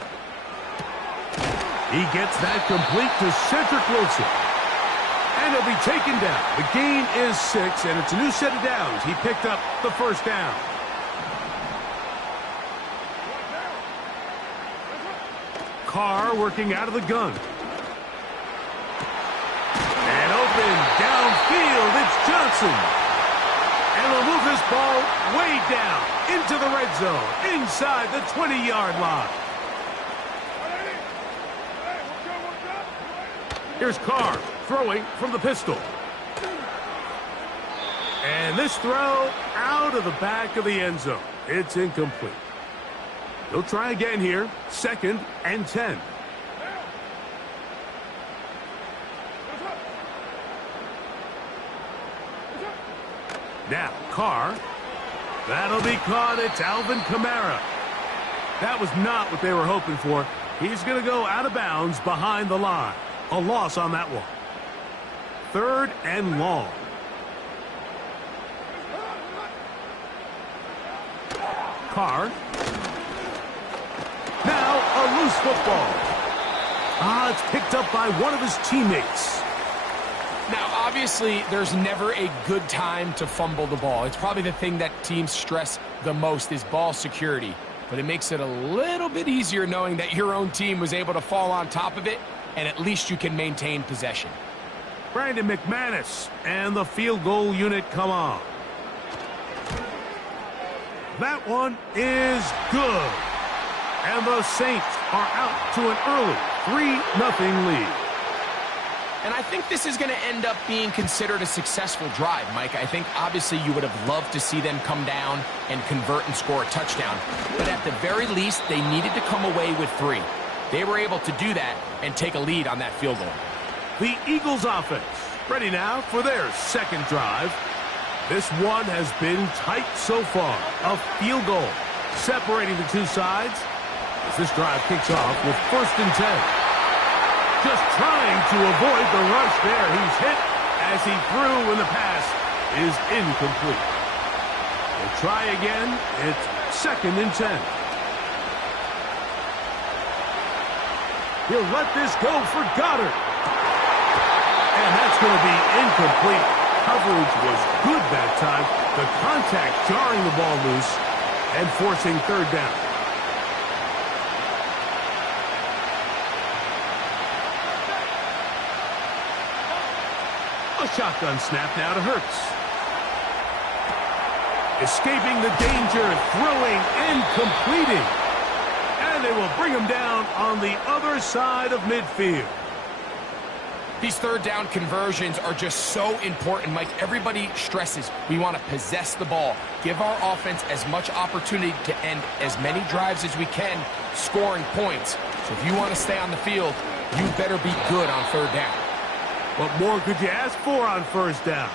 He gets that complete to Cedric Wilson. And he'll be taken down. The gain is 6, and it's a new set of downs. He picked up the first down. Carr working out of the gun. And open downfield, it's Johnson. And they'll move this ball way down into the red zone, inside the 20-yard line. Here's Carr throwing from the pistol. And this throw out of the back of the end zone. It's incomplete. He'll try again here. 2nd and 10. Now, Carr. That'll be caught. It's Alvin Kamara. That was not what they were hoping for. He's going to go out of bounds behind the line. A loss on that one. 3rd and long. Carr. Now a loose football. It's picked up by one of his teammates. Now, obviously, there's never a good time to fumble the ball. It's probably the thing that teams stress the most is ball security. But it makes it a little bit easier knowing that your own team was able to fall on top of it, and at least you can maintain possession. Brandon McManus and the field goal unit come on. That one is good. And the Saints are out to an early 3-0 lead. And I think this is going to end up being considered a successful drive, Mike. I think obviously you would have loved to see them come down and convert and score a touchdown. But at the very least, they needed to come away with 3. They were able to do that and take a lead on that field goal. The Eagles offense ready now for their second drive. This one has been tight so far. A field goal separating the two sides as this drive kicks off with 1st and 10. Just trying to avoid the rush there. He's hit as he threw when the pass is incomplete. We'll try again. It's 2nd and 10. He'll let this go for Goddard. And that's going to be incomplete. Coverage was good that time. The contact jarring the ball loose and forcing 3rd down. A shotgun snap now to Hurts. Escaping the danger, throwing and completing. And they will bring him down on the other side of midfield. These 3rd down conversions are just so important, Mike. Everybody stresses we want to possess the ball, give our offense as much opportunity to end as many drives as we can, scoring points. So if you want to stay on the field, you better be good on 3rd down. What more could you ask for on 1st down?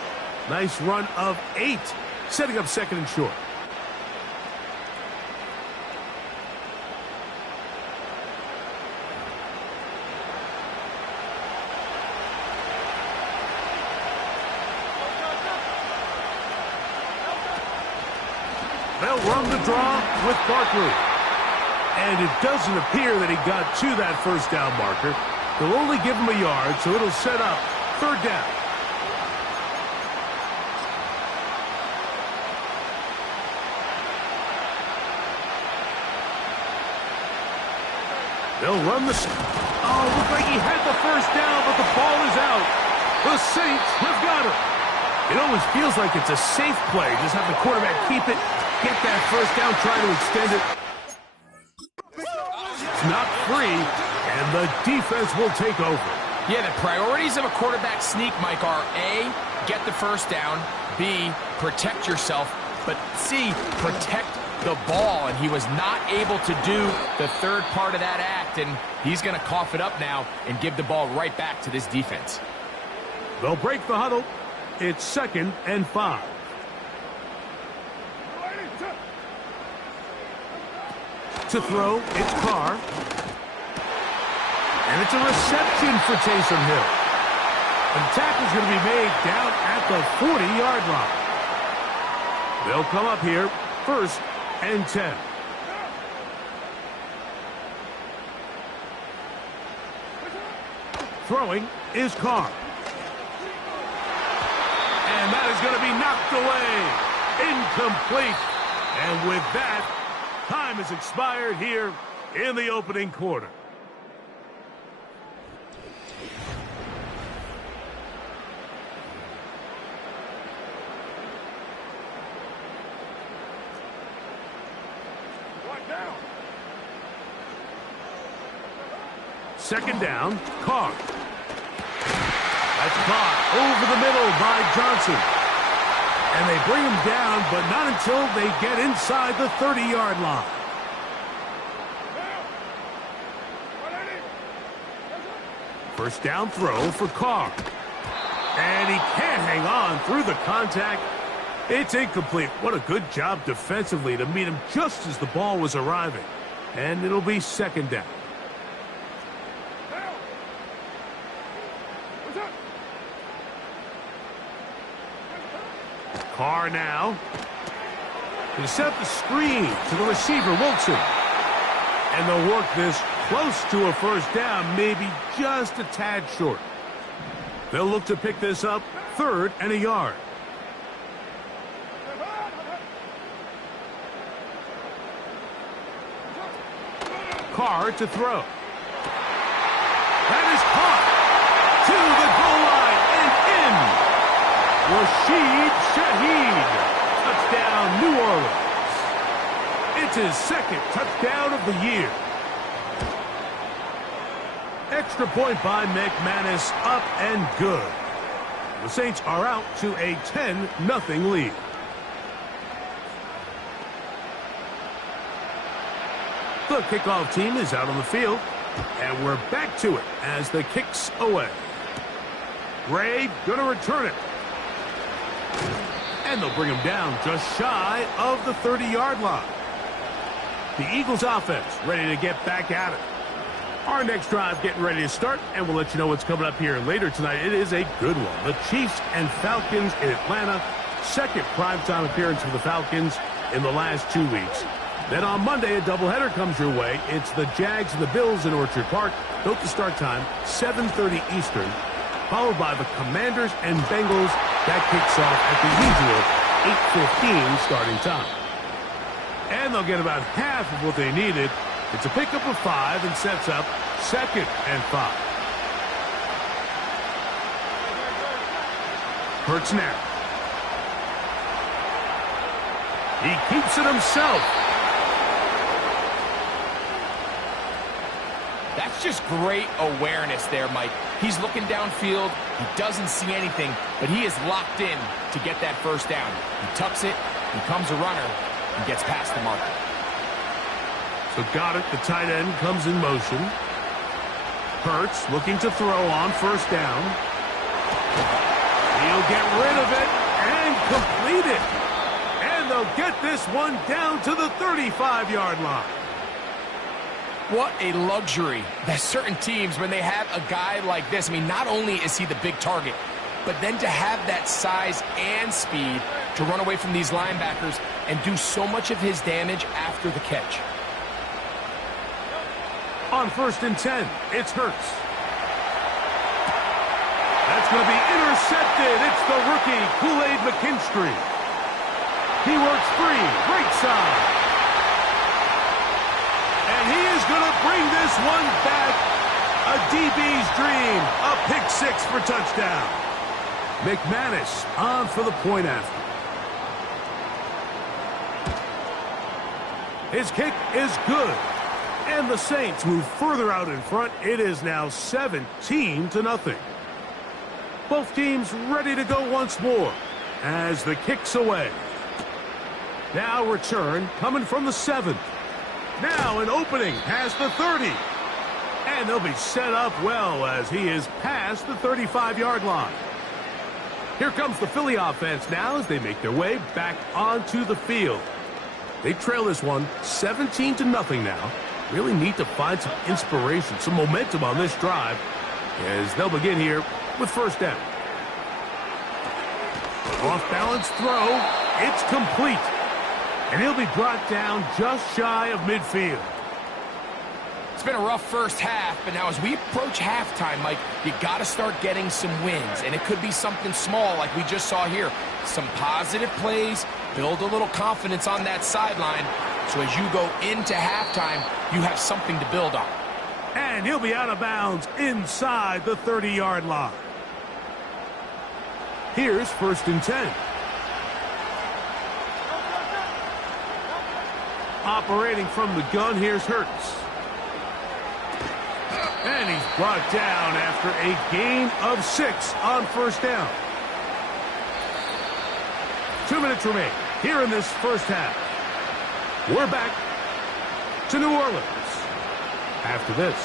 Nice run of 8, setting up 2nd and short. They'll run the draw with Barkley. And it doesn't appear that he got to that 1st down marker. They'll only give him a yard, so it'll set up 3rd down. They'll run the... Oh, looked like he had the 1st down, but the ball is out. The Saints have got it. It always feels like it's a safe play. Just have the quarterback keep it, get that 1st down, try to extend it. It's not free, and the defense will take over. Yeah, the priorities of a quarterback sneak, Mike, are A, get the 1st down, B, protect yourself, but C, protect the ball. And he was not able to do the 3rd part of that act, and he's going to cough it up now and give the ball right back to this defense. They'll break the huddle. It's 2nd and 5. To throw, it's Carr. And it's a reception for Taysom Hill. And the tackle's going to be made down at the 40-yard line. They'll come up here, 1st and 10. Throwing is Carr. And that is going to be knocked away. Incomplete. And with that, time has expired here in the opening quarter. Second down, Carr. That's caught over the middle by Johnson. And they bring him down, but not until they get inside the 30-yard line. First down throw for Carr. And he can't hang on through the contact. It's incomplete. What a good job defensively to meet him just as the ball was arriving. And it'll be 2nd down. Carr now. They set the screen to the receiver, Wilson. And they'll work this close to a 1st down, maybe just a tad short. They'll look to pick this up 3rd and a yard. Carr to throw. That is caught to the goal line and in. Rashid Shaheed. Touchdown, New Orleans. It's his 2nd touchdown of the year. Extra point by McManus, up and good. The Saints are out to a 10-0 lead. The kickoff team is out on the field, and we're back to it as the kick's away. Ray going to return it. And they'll bring him down just shy of the 30-yard line. The Eagles offense ready to get back at it. Our next drive getting ready to start, and we'll let you know what's coming up here later tonight. It is a good one. The Chiefs and Falcons in Atlanta. Second primetime appearance for the Falcons in the last 2 weeks. Then on Monday, a doubleheader comes your way. It's the Jags and the Bills in Orchard Park. Note the start time, 7:30 Eastern, followed by the Commanders and Bengals. That kicks off at the usual 8:15 starting time. And they'll get about half of what they needed. It's a pickup of 5 and sets up 2nd and 5. Hurts now. He keeps it himself. That's just great awareness there, Mike. He's looking downfield. He doesn't see anything, but he is locked in to get that first down. He tucks it, becomes a runner, and gets past the marker. So got it. The tight end comes in motion. Hurts looking to throw on first down. He'll get rid of it and complete it. And they'll get this one down to the 35-yard line. What a luxury that certain teams, when they have a guy like this, I mean, not only is he the big target, but then to have that size and speed to run away from these linebackers and do so much of his damage after the catch. On 1st and 10, it's Hurts. That's going to be intercepted. It's the rookie, Kool-Aid McKinstry. He works free, right side. And he is going to bring this one back. A DB's dream. A pick 6 for touchdown. McManus on for the point after. His kick is good. And the Saints move further out in front. It is now 17-0. Both teams ready to go once more as the kick's away. Now return coming from the 7th. Now an opening past the 30. And they'll be set up well as he is past the 35-yard line. Here comes the Philly offense now as they make their way back onto the field. They trail this one 17-0 now. Really need to find some inspiration, some momentum on this drive as they'll begin here with first down. Off-balance throw. It's complete. And he'll be brought down just shy of midfield. It's been a rough first half, but now as we approach halftime, Mike, you got to start getting some wins. And it could be something small like we just saw here. Some positive plays, build a little confidence on that sideline. So as you go into halftime, you have something to build on. And he'll be out of bounds inside the 30-yard line. Here's 1st and 10. Operating from the gun, here's Hurts. And he's brought down after a gain of 6 on first down. 2 minutes remain here in this first half. We're back to New Orleans. After this,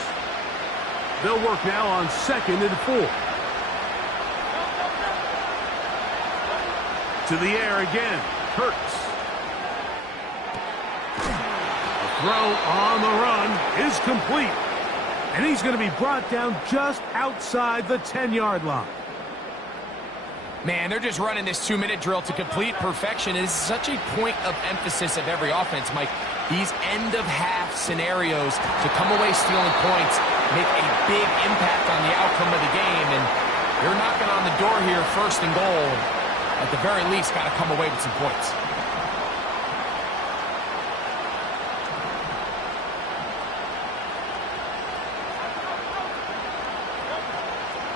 they'll work now on 2nd and 4. To the air again, Hurts. The throw on the run is complete. And he's going to be brought down just outside the 10-yard line. Man, they're just running this 2-minute drill to complete perfection. It is such a point of emphasis of every offense, Mike. These end-of-half scenarios to come away stealing points make a big impact on the outcome of the game. And they're knocking on the door here, 1st and goal. At the very least, got to come away with some points.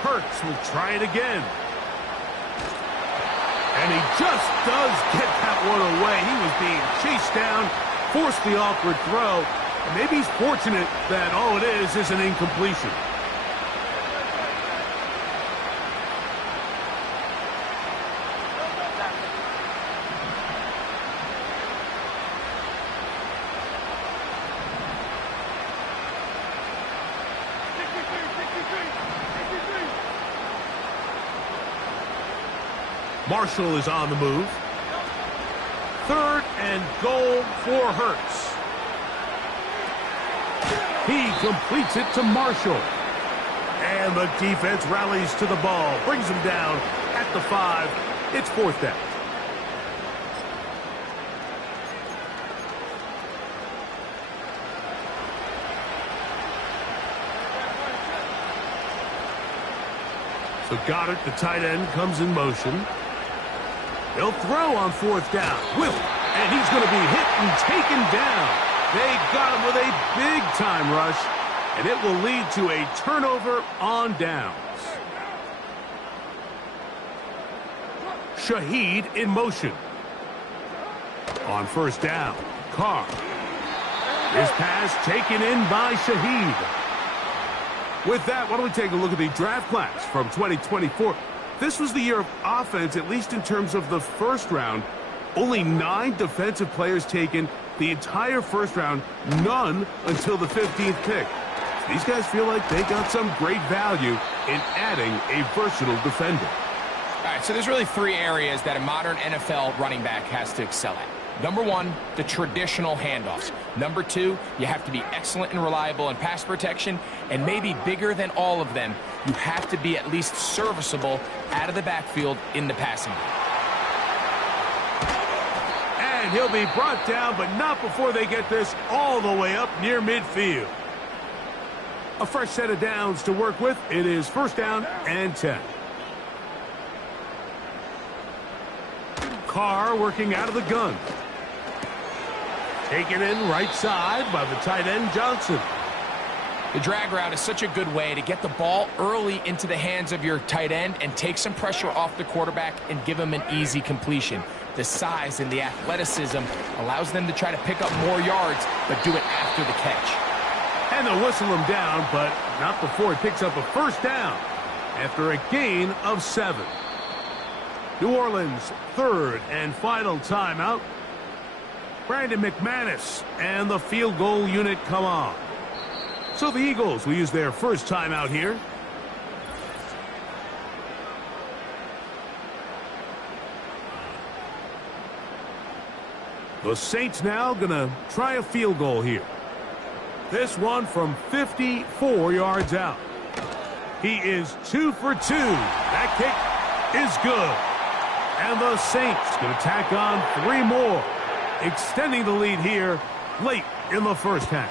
Hurts will try it again. And he just does get that one away. He was being chased down, forced the awkward throw. And maybe he's fortunate that all it is an incompletion. Marshall is on the move. 3rd and goal for Hurts. He completes it to Marshall. And the defense rallies to the ball, brings him down at the 5. It's 4th down. So Goddard, the tight end, comes in motion. He'll throw on 4th down. And he's going to be hit and taken down. They got him with a big-time rush, and it will lead to a turnover on downs. Shaheed in motion. On 1st down, Carr. His pass taken in by Shaheed. With that, why don't we take a look at the draft class from 2024. This was the year of offense, at least in terms of the first round. Only 9 defensive players taken the entire first round, none until the 15th pick. So these guys feel like they got some great value in adding a versatile defender. All right, so there's really 3 areas that a modern NFL running back has to excel at. Number 1, the traditional handoffs. Number 2, you have to be excellent and reliable in pass protection. And maybe bigger than all of them, you have to be at least serviceable out of the backfield in the passing game. And he'll be brought down, but not before they get this all the way up near midfield. A fresh set of downs to work with. It is 1st down and 10. Carr working out of the gun. Taken in right side by the tight end, Johnson. The drag route is such a good way to get the ball early into the hands of your tight end and take some pressure off the quarterback and give him an easy completion. The size and the athleticism allows them to try to pick up more yards, but do it after the catch. And they'll whistle him down, but not before he picks up a 1st down after a gain of 7. New Orleans, 3rd and final timeout. Brandon McManus and the field goal unit come on. So the Eagles will use their first timeout here. The Saints now going to try a field goal here. This one from 54 yards out. He is 2 for 2. That kick is good. And the Saints going to tack on 3 more, extending the lead here late in the first half.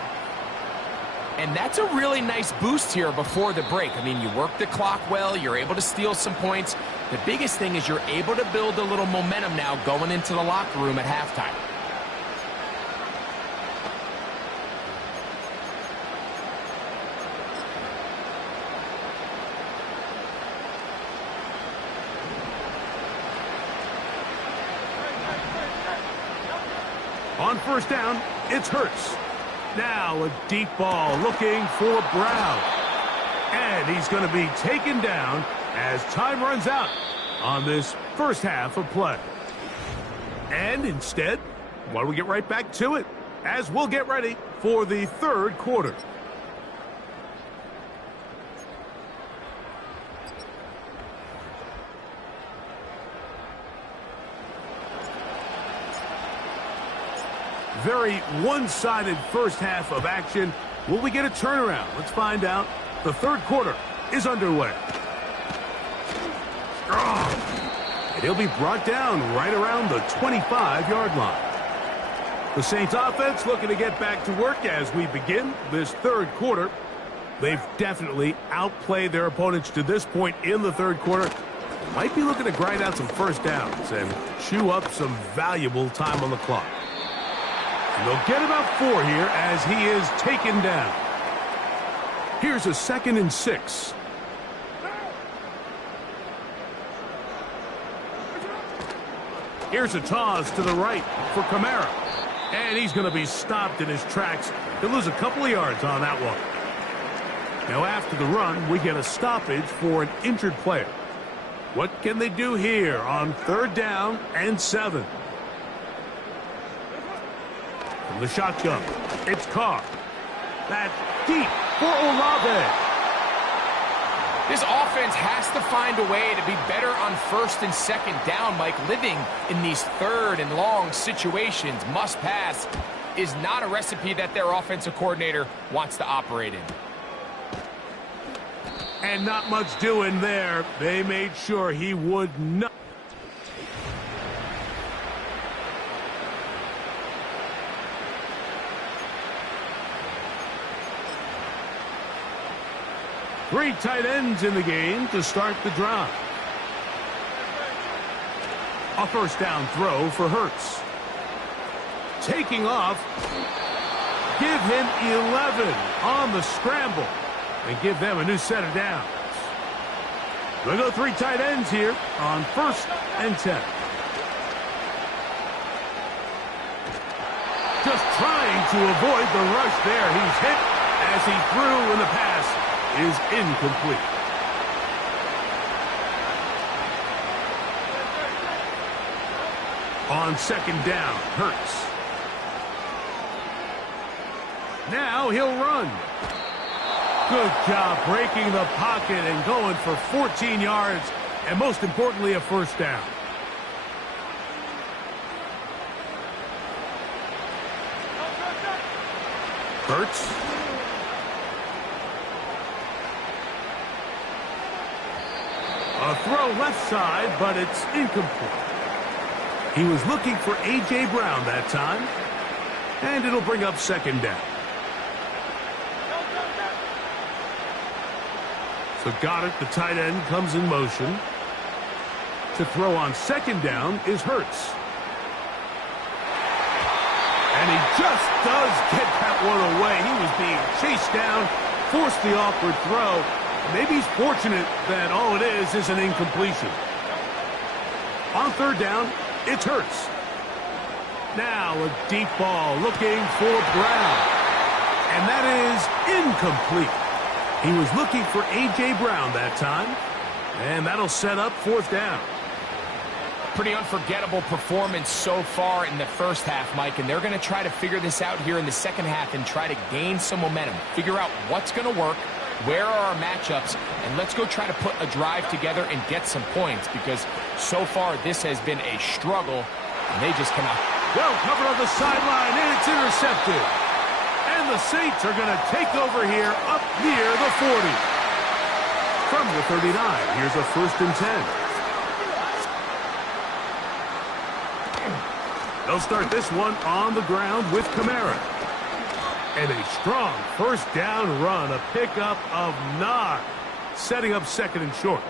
And that's a really nice boost here before the break. I mean, you work the clock well, you're able to steal some points. The biggest thing is you're able to build a little momentum now going into the locker room at halftime. On 1st down, it's Hurts. Now a deep ball looking for Brown. And he's going to be taken down as time runs out on this first half of play. And instead, why don't we get right back to it as we'll get ready for the 3rd quarter. Very one-sided first half of action. Will we get a turnaround? Let's find out. The 3rd quarter is underway. And he'll be brought down right around the 25-yard line. The Saints offense looking to get back to work as we begin this 3rd quarter. They've definitely outplayed their opponents to this point in the 3rd quarter. Might be looking to grind out some first downs and chew up some valuable time on the clock. And they'll get about 4 here as he is taken down. Here's a 2nd and 6. Here's a toss to the right for Kamara. And he's going to be stopped in his tracks. He'll lose a couple of yards on that one. Now after the run, we get a stoppage for an injured player. What can they do here on 3rd down and 7? From the shotgun, it's Carr. That's deep for Olave. This offense has to find a way to be better on first and second down, Mike. Living in these third and long situations, must pass, is not a recipe that their offensive coordinator wants to operate in. And not much doing there. They made sure he would not. Three tight ends in the game to start the drive. A first down throw for Hurts. Taking off. Give him 11 on the scramble and give them a new set of downs. We'll go three tight ends here on 1st and 10. Just trying to avoid the rush there. He's hit as he threw, and the pass is incomplete. On 2nd down, Hurts. Now he'll run. Good job breaking the pocket and going for 14 yards, and most importantly, a first down. Hurts. A throw left side, but it's incomplete. He was looking for A.J. Brown that time, and it'll bring up 2nd down. So Goddard, the tight end, comes in motion. To throw on 2nd down is Hurts. And he just does get that one away. He was being chased down, forced the awkward throw. Maybe he's fortunate that all it is an incompletion. On 3rd down, it's Hurts. Now a deep ball looking for Brown. And that is incomplete. He was looking for A.J. Brown that time. And that'll set up 4th down. Pretty unforgettable performance so far in the first half, Mike, and they're going to try to figure this out here in the second half and try to gain some momentum. Figure out what's going to work, where are our matchups, and let's go try to put a drive together and get some points, because so far this has been a struggle, and they just cannot. Well covered on the sideline, and it's intercepted. And the Saints are going to take over here up near the 40. From the 39, here's a 1st and 10. They'll start this one on the ground with Kamara. And a strong first down run, a pickup of 9, setting up 2nd and short.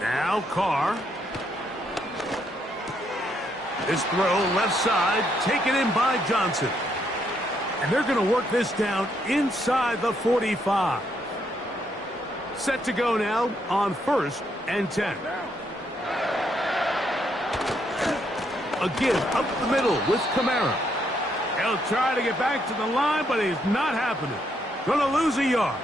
Now Carr. This throw left side, taken in by Johnson. And they're going to work this down inside the 45. Set to go now on 1st and 10. Again, up the middle with Kamara. He'll try to get back to the line, but it's not happening. Gonna lose a yard.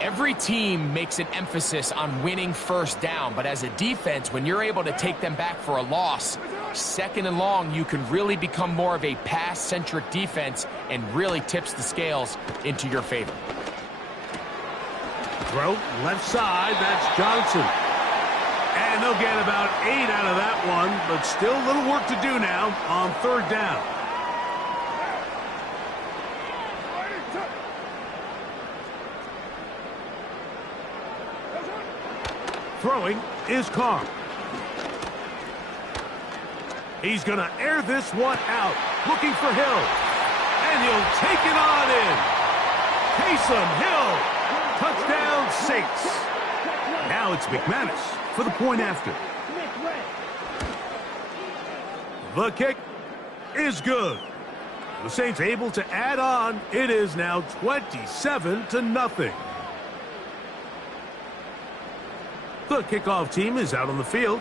Every team makes an emphasis on winning first down, but as a defense, when you're able to take them back for a loss, 2nd and long, you can really become more of a pass-centric defense and really tips the scales into your favor. Throw left side, that's Johnson. And they'll get about 8 out of that one, but still a little work to do now on 3rd down. Throwing is Carr. He's going to air this one out, looking for Hill. And he'll take it on in. Taysom Hill. Touchdown, Saints. Now it's McManus for the point after. The kick is good. The Saints able to add on. It is now 27-0. The kickoff team is out on the field,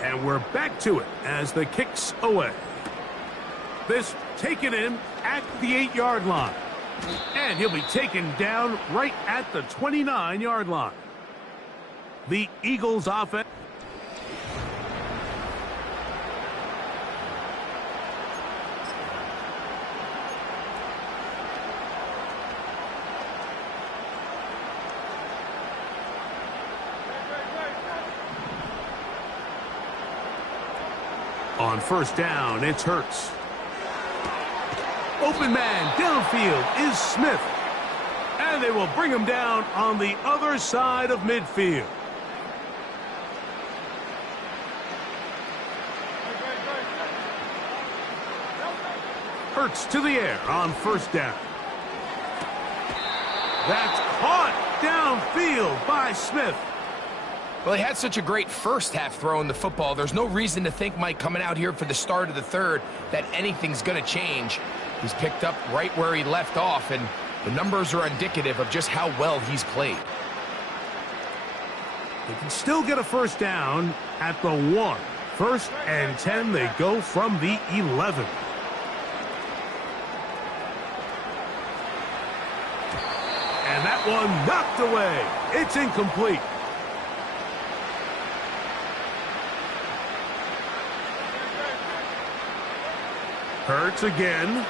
and we're back to it as the kick's away. This taken in at the 8-yard line. And he'll be taken down right at the 29-yard line. The Eagles offense. On first down, it's Hurts. Open man downfield is Smith. And they will bring him down on the other side of midfield. Hurts to the air on first down. That's caught downfield by Smith. Well, he had such a great first half throwing the football. There's no reason to think, Mike, coming out here for the start of the third, that anything's going to change. He's picked up right where he left off, and the numbers are indicative of just how well he's played. They can still get a first down at the 1. 1st and 10, they go from the 11. And that one knocked away. It's incomplete. Hurts again.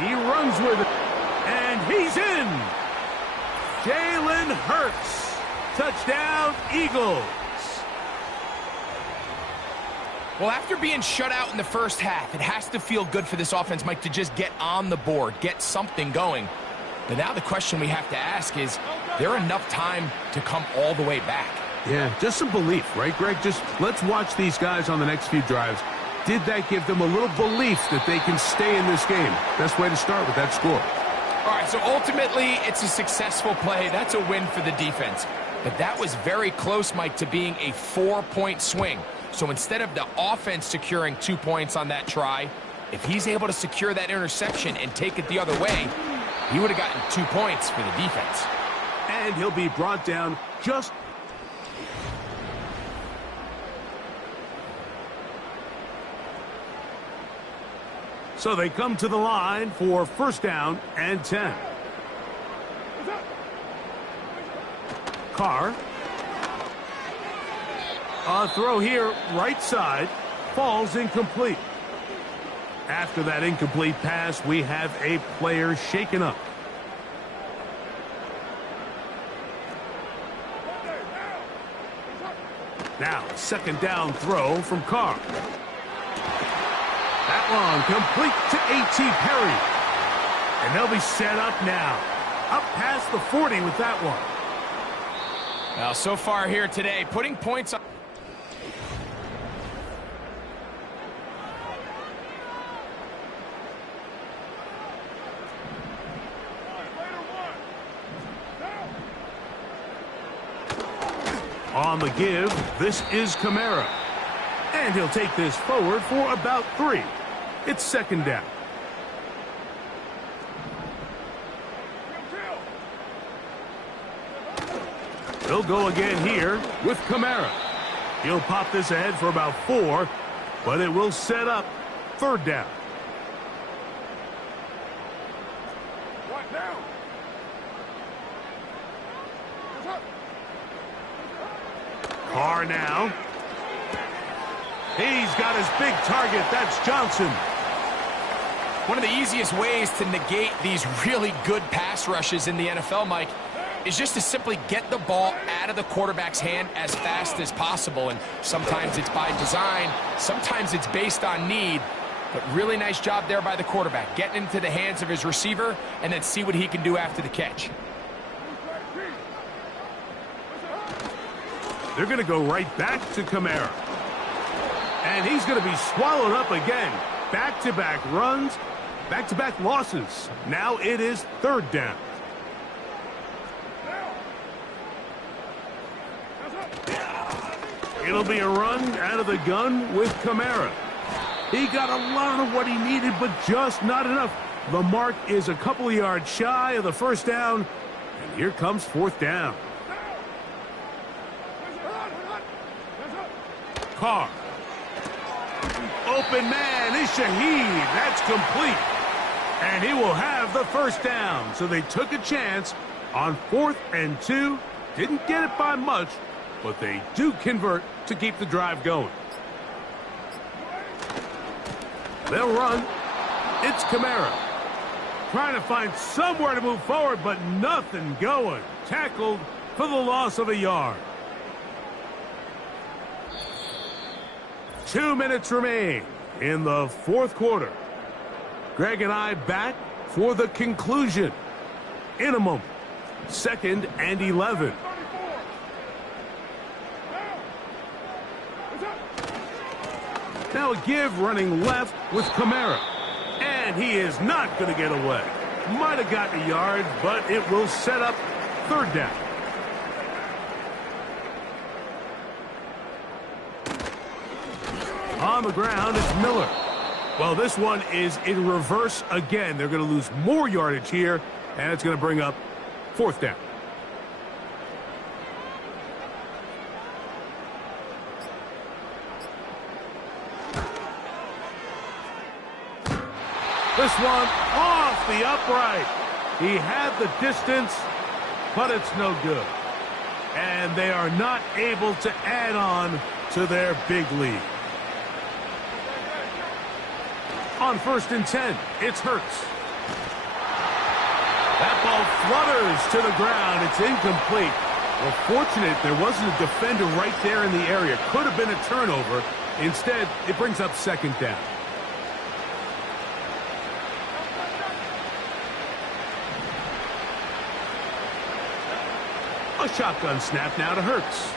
He runs with it. And he's in. Jalen Hurts. Touchdown, Eagles. Well, after being shut out in the first half, it has to feel good for this offense, Mike, to just get on the board, get something going. But now the question we have to ask is there enough time to come all the way back? Yeah, just some belief, right, Greg? Just let's watch these guys on the next few drives. Did that give them a little belief that they can stay in this game? Best way to start with that score. All right, so ultimately, it's a successful play. That's a win for the defense. But that was very close, Mike, to being a 4-point swing. So instead of the offense securing 2 points on that try, if he's able to secure that interception and take it the other way, he would have gotten 2 points for the defense. And he'll be brought down just... So they come to the line for first down and 10. Carr. A throw here, right side, falls incomplete. After that incomplete pass, we have a player shaken up. Now, second down throw from Carr. That one complete to A.T. Perry. And they'll be set up now. Up past the 40 with that one. Now, so far here today, putting points on... On the give, this is Kamara. And he'll take this forward for about 3. It's second down. He'll go again here with Kamara. He'll pop this ahead for about 4, but it will set up third down. Carr now. He's got his big target. That's Johnson. One of the easiest ways to negate these really good pass rushes in the NFL, Mike, is just to simply get the ball out of the quarterback's hand as fast as possible. And sometimes it's by design, sometimes it's based on need. But really nice job there by the quarterback, getting into the hands of his receiver and then see what he can do after the catch. They're going to go right back to Kamara. And he's going to be swallowed up again. Back-to-back runs, back-to-back losses. Now it is third down. It'll be a run out of the gun with Kamara. He got a lot of what he needed, but just not enough. The mark is a couple of yards shy of the first down. And here comes fourth down. Carr. Open man is Shaheed. That's complete. And he will have the first down. So they took a chance on 4th and 2. Didn't get it by much, but they do convert to keep the drive going. They'll run. It's Kamara. Trying to find somewhere to move forward, but nothing going. Tackled for the loss of a yard. 2 minutes remain in the fourth quarter. Greg and I back for the conclusion in a moment. 2nd and 11. Now a give running left with Kamara. And he is not going to get away. Might have gotten a yard, but it will set up 3rd down. On the ground, it's Miller. Well, this one is in reverse again. They're going to lose more yardage here, and it's going to bring up 4th down. This one off the upright. He had the distance, but it's no good. And they are not able to add on to their big lead. On 1st and 10, it's Hurts. That ball flutters to the ground. It's incomplete. Well, fortunate there wasn't a defender right there in the area. Could have been a turnover. Instead, it brings up 2nd down. A shotgun snap now to Hurts.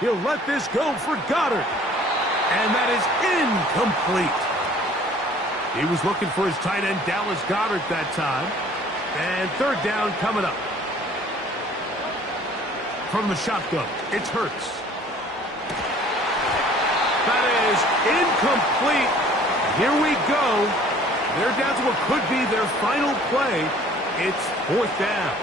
He'll let this go for Goddard. And that is incomplete. He was looking for his tight end, Dallas Goedert, that time. And 3rd down coming up. From the shotgun, it's Hurts. That is incomplete. Here we go. They're down to what could be their final play. It's 4th down.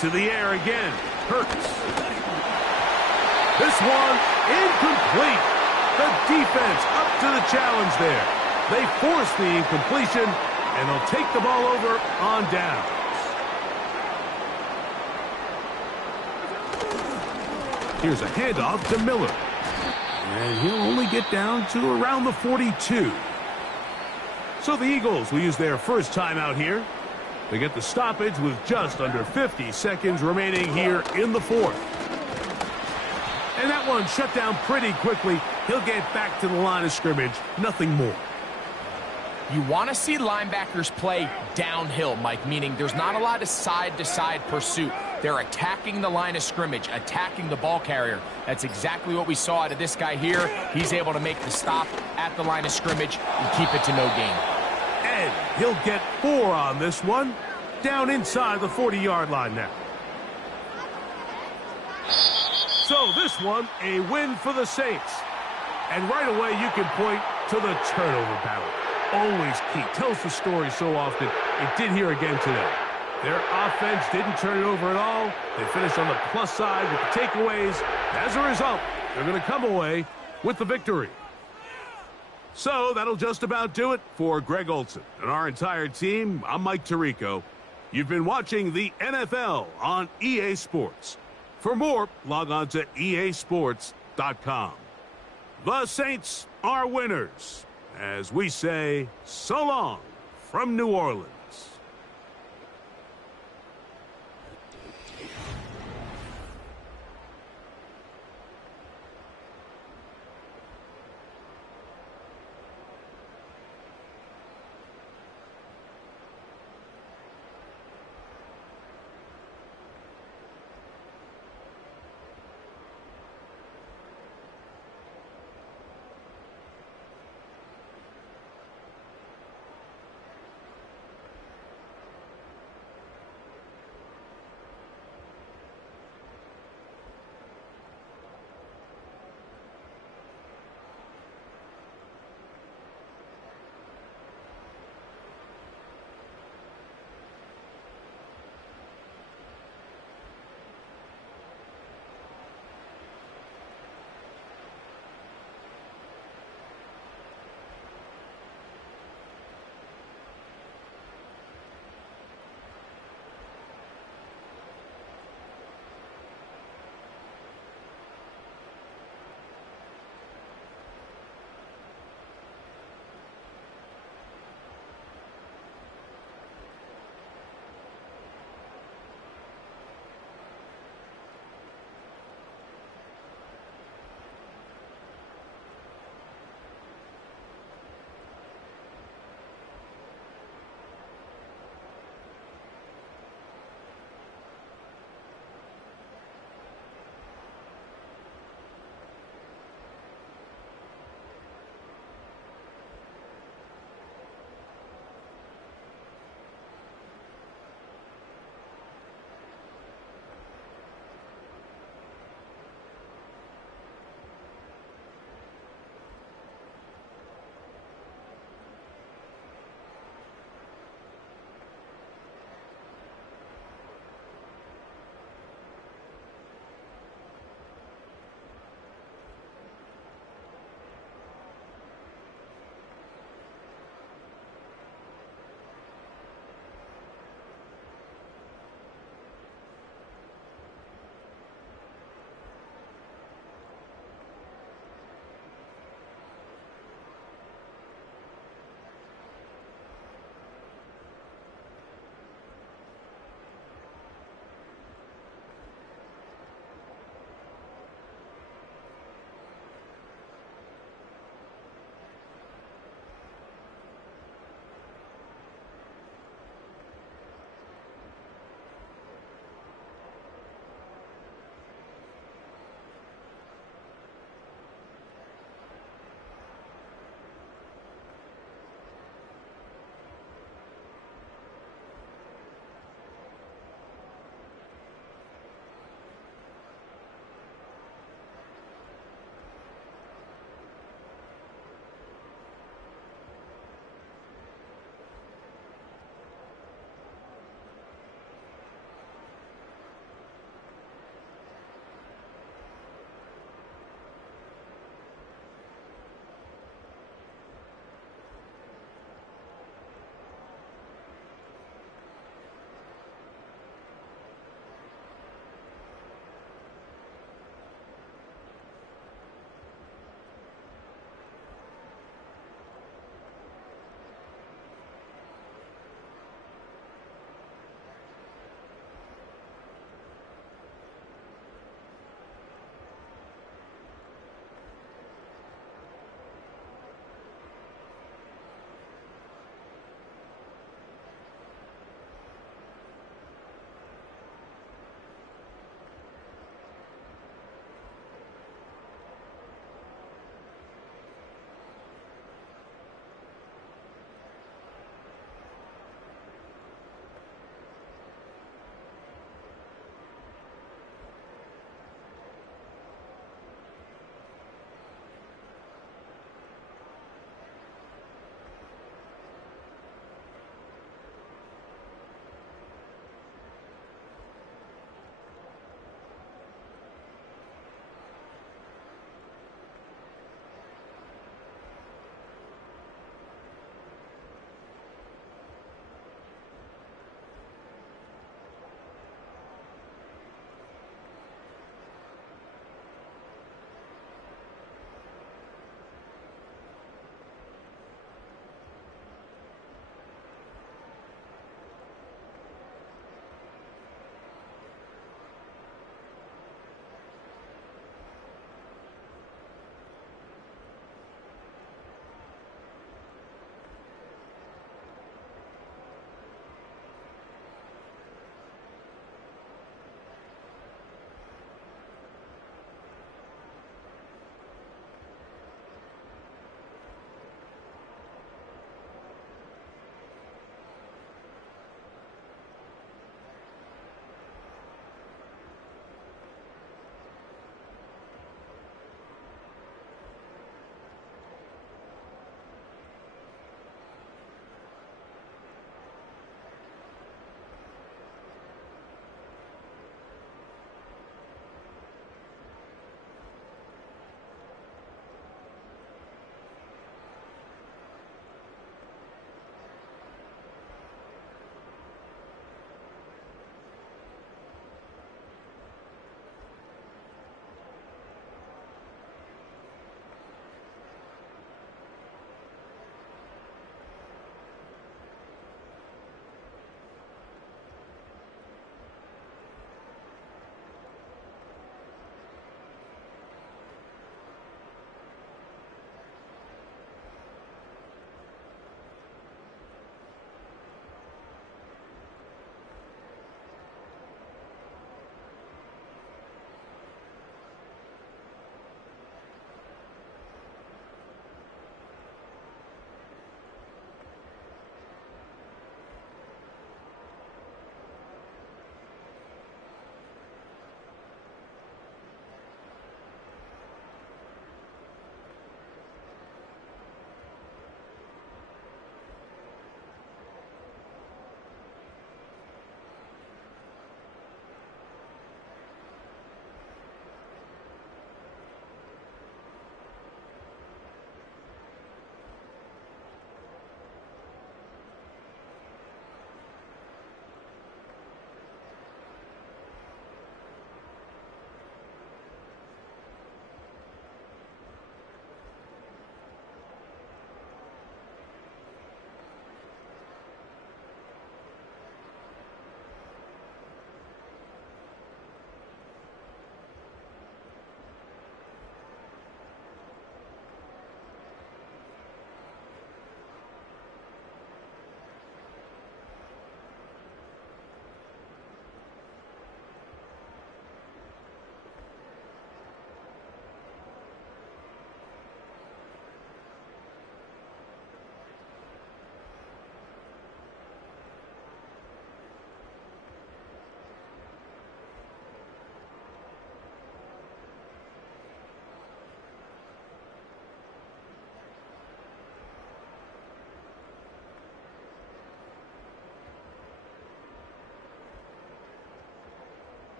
To the air again. Hurts. This one incomplete. The defense up to the challenge there. They force the incompletion, and they'll take the ball over on downs. Here's a handoff to Miller. And he'll only get down to around the 42. So the Eagles will use their first timeout here. They get the stoppage with just under 50 seconds remaining here in the 4th. And that one shut down pretty quickly. He'll get back to the line of scrimmage. Nothing more. You want to see linebackers play downhill, Mike, meaning there's not a lot of side-to-side pursuit. They're attacking the line of scrimmage, attacking the ball carrier. That's exactly what we saw out of this guy here. He's able to make the stop at the line of scrimmage and keep it to no gain. And he'll get 4 on this one. Down inside the 40-yard line now. So this one, a win for the Saints. And right away you can point to the turnover battle. Always key. Tells the story so often. It did here again today. Their offense didn't turn it over at all. They finished on the plus side with the takeaways. As a result, they're going to come away with the victory. So that'll just about do it for Greg Olsen and our entire team. I'm Mike Tirico. You've been watching the NFL on EA Sports. For more, log on to easports.com. The Saints are winners, as we say so long from New Orleans.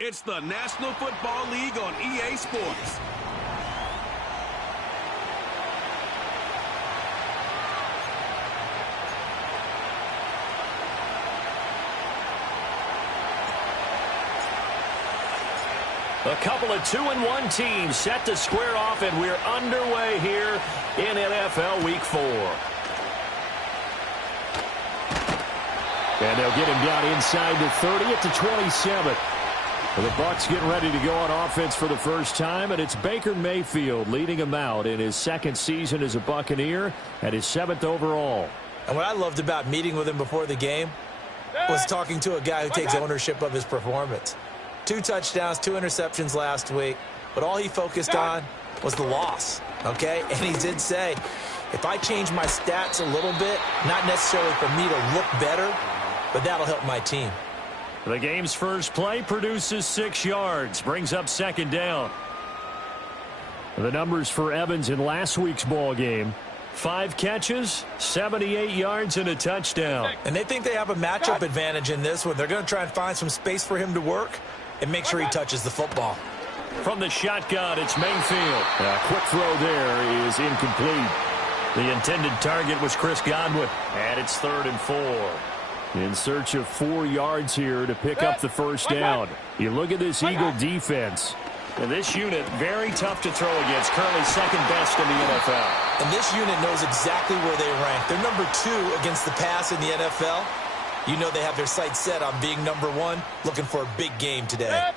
It's the National Football League on EA Sports. A couple of 2-1 teams set to square off, and we're underway here in NFL Week 4. And they'll get him down inside the 30 at the 27. The Bucs getting ready to go on offense for the first time, and it's Baker Mayfield leading him out in his second season as a Buccaneer and his 7th overall. And what I loved about meeting with him before the game was talking to a guy who takes ownership of his performance. 2 touchdowns, 2 interceptions last week, but all he focused on was the loss, okay? And he did say, if I change my stats a little bit, not necessarily for me to look better, but that'll help my team. The game's first play produces 6 yards, brings up 2nd down. The numbers for Evans in last week's ball game: 5 catches, 78 yards, and a touchdown. And they think they have a matchup advantage in this one. They're going to try and find some space for him to work and make sure he touches the football. From the shotgun, it's Mayfield. A quick throw there is incomplete. The intended target was Chris Godwin, and it's 3rd and 4. In search of 4 yards here to pick up the first down. You look at this Eagle defense. And this unit, very tough to throw against. Currently second best in the NFL. And this unit knows exactly where they rank. They're number 2 against the pass in the NFL. You know they have their sights set on being number 1, looking for a big game today.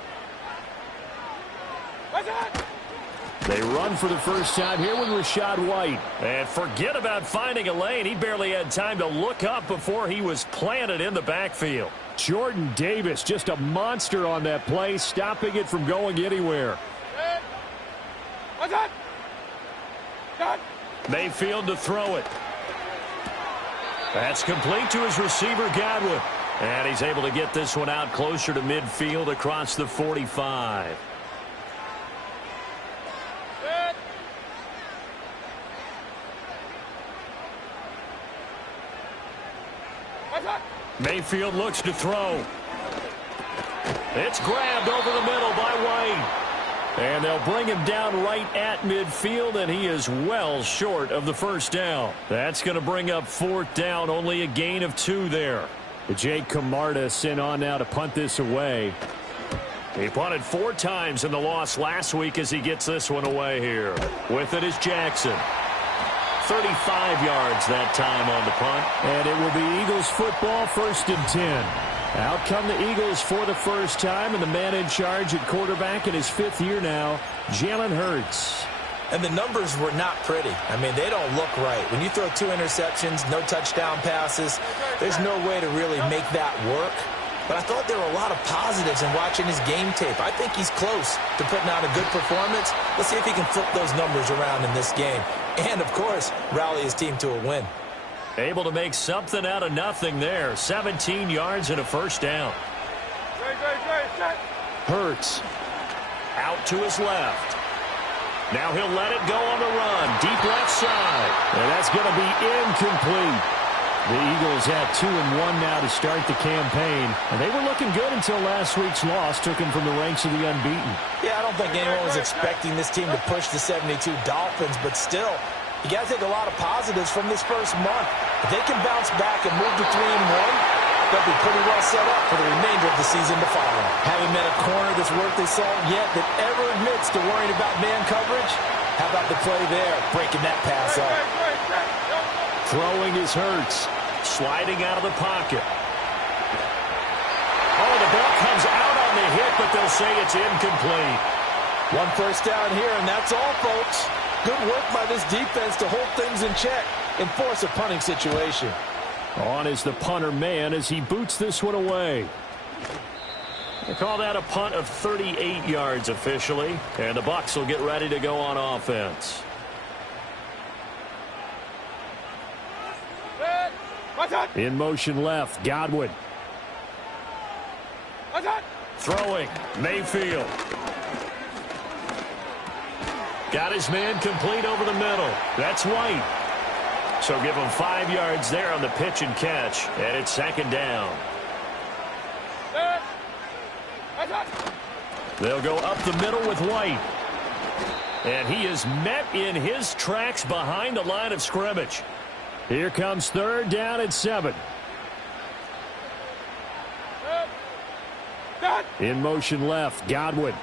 They run for the first time here with Rachaad White. And forget about finding a lane. He barely had time to look up before he was planted in the backfield. Jordan Davis, just a monster on that play, stopping it from going anywhere. Mayfield to throw it. That's complete to his receiver, Godwin. And he's able to get this one out closer to midfield across the 45. Mayfield looks to throw. It's grabbed over the middle by White. And they'll bring him down right at midfield, and he is well short of the first down. That's going to bring up 4th down, only a gain of 2 there. Jake Camarda sent on now to punt this away. He punted 4 times in the loss last week as he gets this one away here. With it is Jackson. 35 yards that time on the punt. And it will be Eagles football, 1st and 10. Out come the Eagles for the first time, and the man in charge at quarterback in his 5th year now, Jalen Hurts. And the numbers were not pretty. I mean, they don't look right. When you throw 2 interceptions, no touchdown passes, there's no way to really make that work. But I thought there were a lot of positives in watching his game tape. I think he's close to putting out a good performance. Let's see if he can flip those numbers around in this game. And, of course, rally his team to a win. Able to make something out of nothing there. 17 yards and a first down. Hurts out to his left. Now he'll let it go on the run. Deep left side. And that's going to be incomplete. The Eagles have 2-1 now to start the campaign. And they were looking good until last week's loss took them from the ranks of the unbeaten. Yeah, I don't think anyone was expecting this team to push the 72 Dolphins, but still, you got to take a lot of positives from this first month. If they can bounce back and move to 3-1, they'll be pretty well set up for the remainder of the season to follow. Having met a corner that's worth their salt yet that ever admits to worrying about man coverage, how about the play there, breaking that pass up. Throwing is Hurts. Sliding out of the pocket. Oh, the ball comes out on the hit, but they'll say it's incomplete. One first down here, and that's all, folks. Good work by this defense to hold things in check and force a punting situation. On is the punter man as he boots this one away. They call that a punt of 38 yards officially, and the Bucs will get ready to go on offense. In motion left, Godwin. Throwing, Mayfield. Got his man complete over the middle. That's White. So give him 5 yards there on the pitch and catch, and it's second down. They'll go up the middle with White. And he is met in his tracks behind the line of scrimmage. Here comes third down and 7. In motion left, Godwin.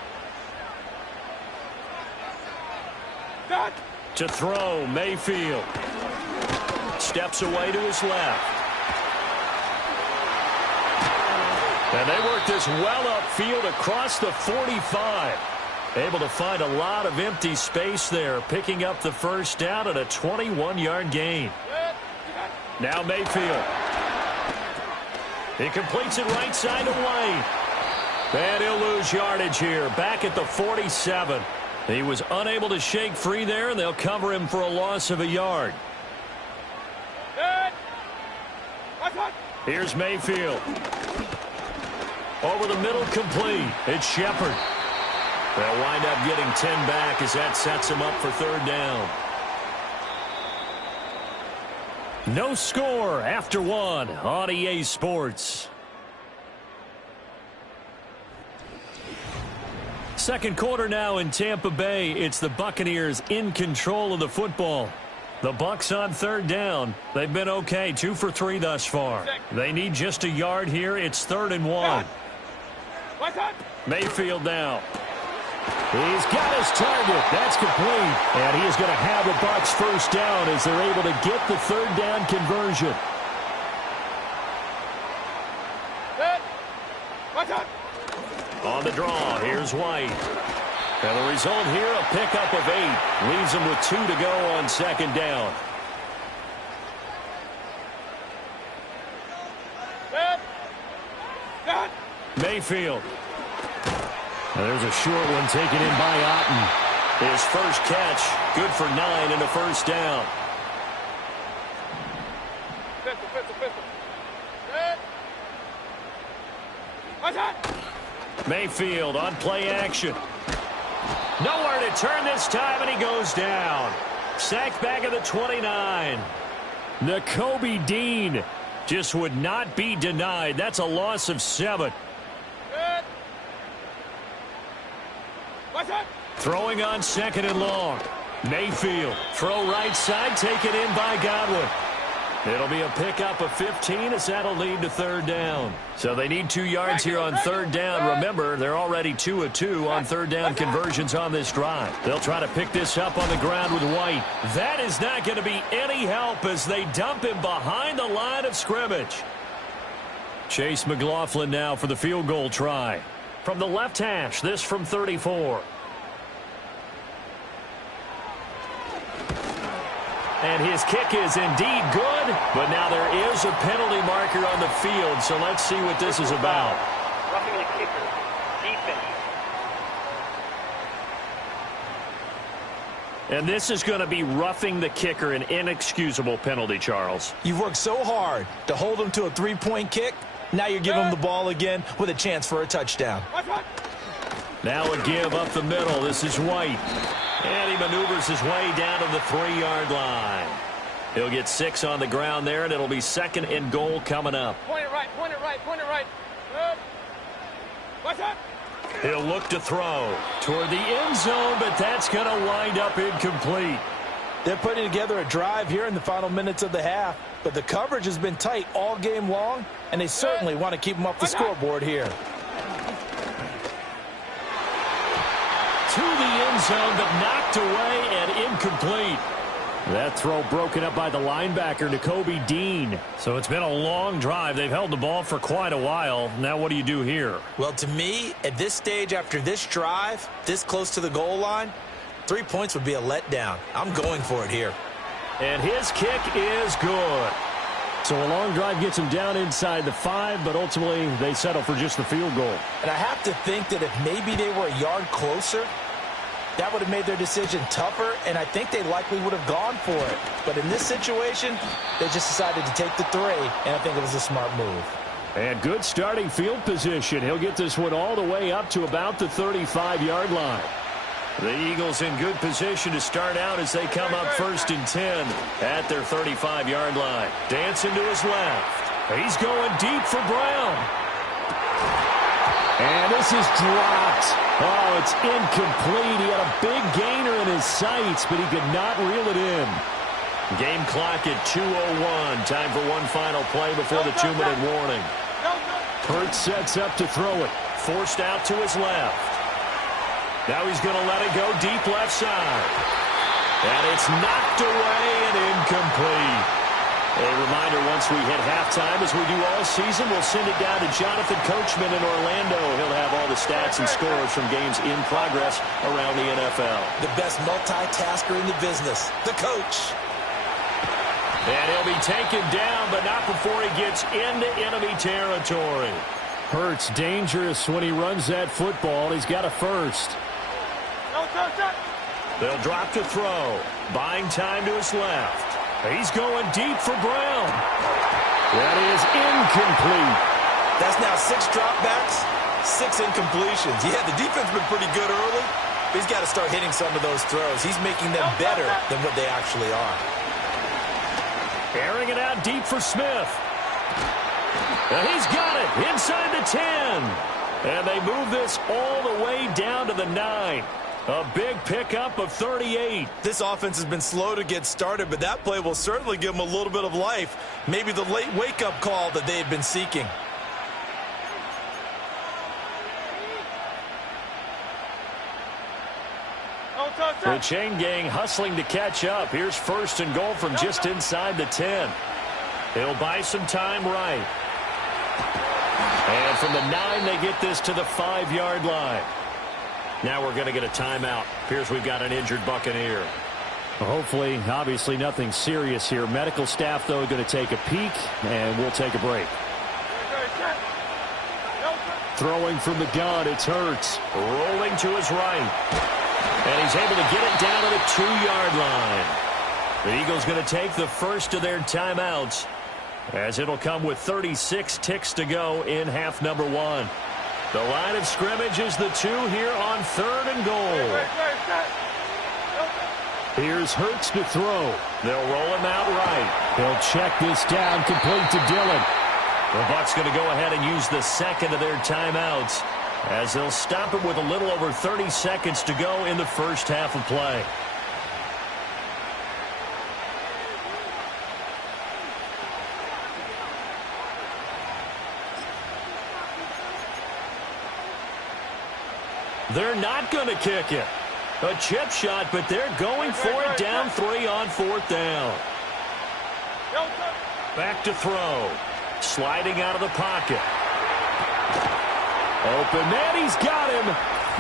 To throw, Mayfield. Steps away to his left. And they work this well upfield across the 45. Able to find a lot of empty space there, picking up the first down at a 21-yard gain. Now Mayfield. He completes it right side to White. And he'll lose yardage here, back at the 47. He was unable to shake free there, and they'll cover him for a loss of a yard. Here's Mayfield. Over the middle, complete. It's Shepard. They'll wind up getting 10 back as that sets him up for third down. No score after 1 on EA Sports. Second quarter now in Tampa Bay. It's the Buccaneers in control of the football. The Bucs on third down. They've been okay, 2 for 3 thus far. They need just a yard here. It's 3rd and 1. Mayfield now. He's got his target. That's complete. And he is going to have the Bucs first down as they're able to get the third down conversion. On the draw, here's White. And the result here, a pickup of 8. Leaves him with 2 to go on second down. Mayfield. And there's a short one taken in by Otten. His first catch, good for 9 and a first down. Mayfield on play action. Nowhere to turn this time, and he goes down. Sacked back at the 29. Nakobe Dean just would not be denied. That's a loss of 7. Throwing on second and long. Mayfield. Throw right side, taken in by Godwin. It'll be a pickup of 15 as that'll lead to third down. So they need 2 yards here on third down. Remember, they're already 2 of 2 on third down conversions on this drive. They'll try to pick this up on the ground with White. That is not going to be any help as they dump him behind the line of scrimmage. Chase McLaughlin now for the field goal try. From the left hash, this from 34. And his kick is indeed good, but now there is a penalty marker on the field, so let's see what this is about. Roughing the kicker. Defense. And this is going to be roughing the kicker, an inexcusable penalty, Charles. You've worked so hard to hold him to a 3-point kick. Now you give him the ball again with a chance for a touchdown. Now a give up the middle. This is White. And he maneuvers his way down to the 3-yard line. He'll get 6 on the ground there, and it'll be second and goal coming up. Point it right, point it right, point it right. Good. What's up? He'll look to throw toward the end zone, but that's going to wind up incomplete. They're putting together a drive here in the final minutes of the half, but the coverage has been tight all game long, and they certainly want to keep them up the scoreboard here. To the end zone, but knocked away and incomplete. That throw broken up by the linebacker, Nakobe Dean. So it's been a long drive. They've held the ball for quite a while. Now what do you do here? Well, to me, at this stage after this drive, this close to the goal line, 3 points would be a letdown. I'm going for it here. And his kick is good. So a long drive gets him down inside the 5, but ultimately they settle for just the field goal. And I have to think that if maybe they were a yard closer, that would have made their decision tougher, and I think they likely would have gone for it. But in this situation, they just decided to take the 3, and I think it was a smart move. And good starting field position. He'll get this one all the way up to about the 35-yard line. The Eagles in good position to start out as they come up 1st and 10 at their 35-yard line. Dancing to his left. He's going deep for Brown. And this is dropped. Oh, it's incomplete. He had a big gainer in his sights, but he could not reel it in. Game clock at 2:01. Time for one final play before the 2-minute warning. Hurts sets up to throw it. Forced out to his left. Now he's going to let it go deep left side. And it's knocked away and incomplete. A reminder, once we hit halftime, as we do all season, we'll send it down to Jonathan Coachman in Orlando. He'll have all the stats and scores from games in progress around the NFL. The best multitasker in the business, the coach. And he'll be taken down, but not before he gets into enemy territory. Hurts dangerous when he runs that football. He's got a first. They'll drop to throw. Buying time to his left. He's going deep for Brown. That is incomplete. That's now 6 dropbacks, 6 incompletions. Yeah, the defense has been pretty good early, but he's got to start hitting some of those throws. He's making them better than what they actually are. Airing it out deep for Smith. And he's got it inside the 10. And they move this all the way down to the 9. A big pickup of 38. This offense has been slow to get started, but that play will certainly give them a little bit of life. Maybe the late wake-up call that they had been seeking. The chain gang hustling to catch up. Here's 1st and goal from just inside the 10. He'll buy some time right. And from the 9, they get this to the 5-yard line. Now we're going to get a timeout. Appears we've got an injured Buccaneer. Hopefully, obviously nothing serious here. Medical staff, though, going to take a peek, and we'll take a break. Throwing from the gun, it's Hurts. Rolling to his right. And he's able to get it down to the 2-yard line. The Eagles going to take the first of their timeouts, as it'll come with 36 ticks to go in half number 1. The line of scrimmage is the 2 here on 3rd and goal. Here's Hurts to throw. They'll roll him out right. They'll check this down, complete to Dillon. The Bucs going to go ahead and use the second of their timeouts, as they'll stop it with a little over 30 seconds to go in the first half of play. They're not going to kick it. A chip shot, but they're going for it down 3 on 4th down. Back to throw. Sliding out of the pocket. Open man, he's got him.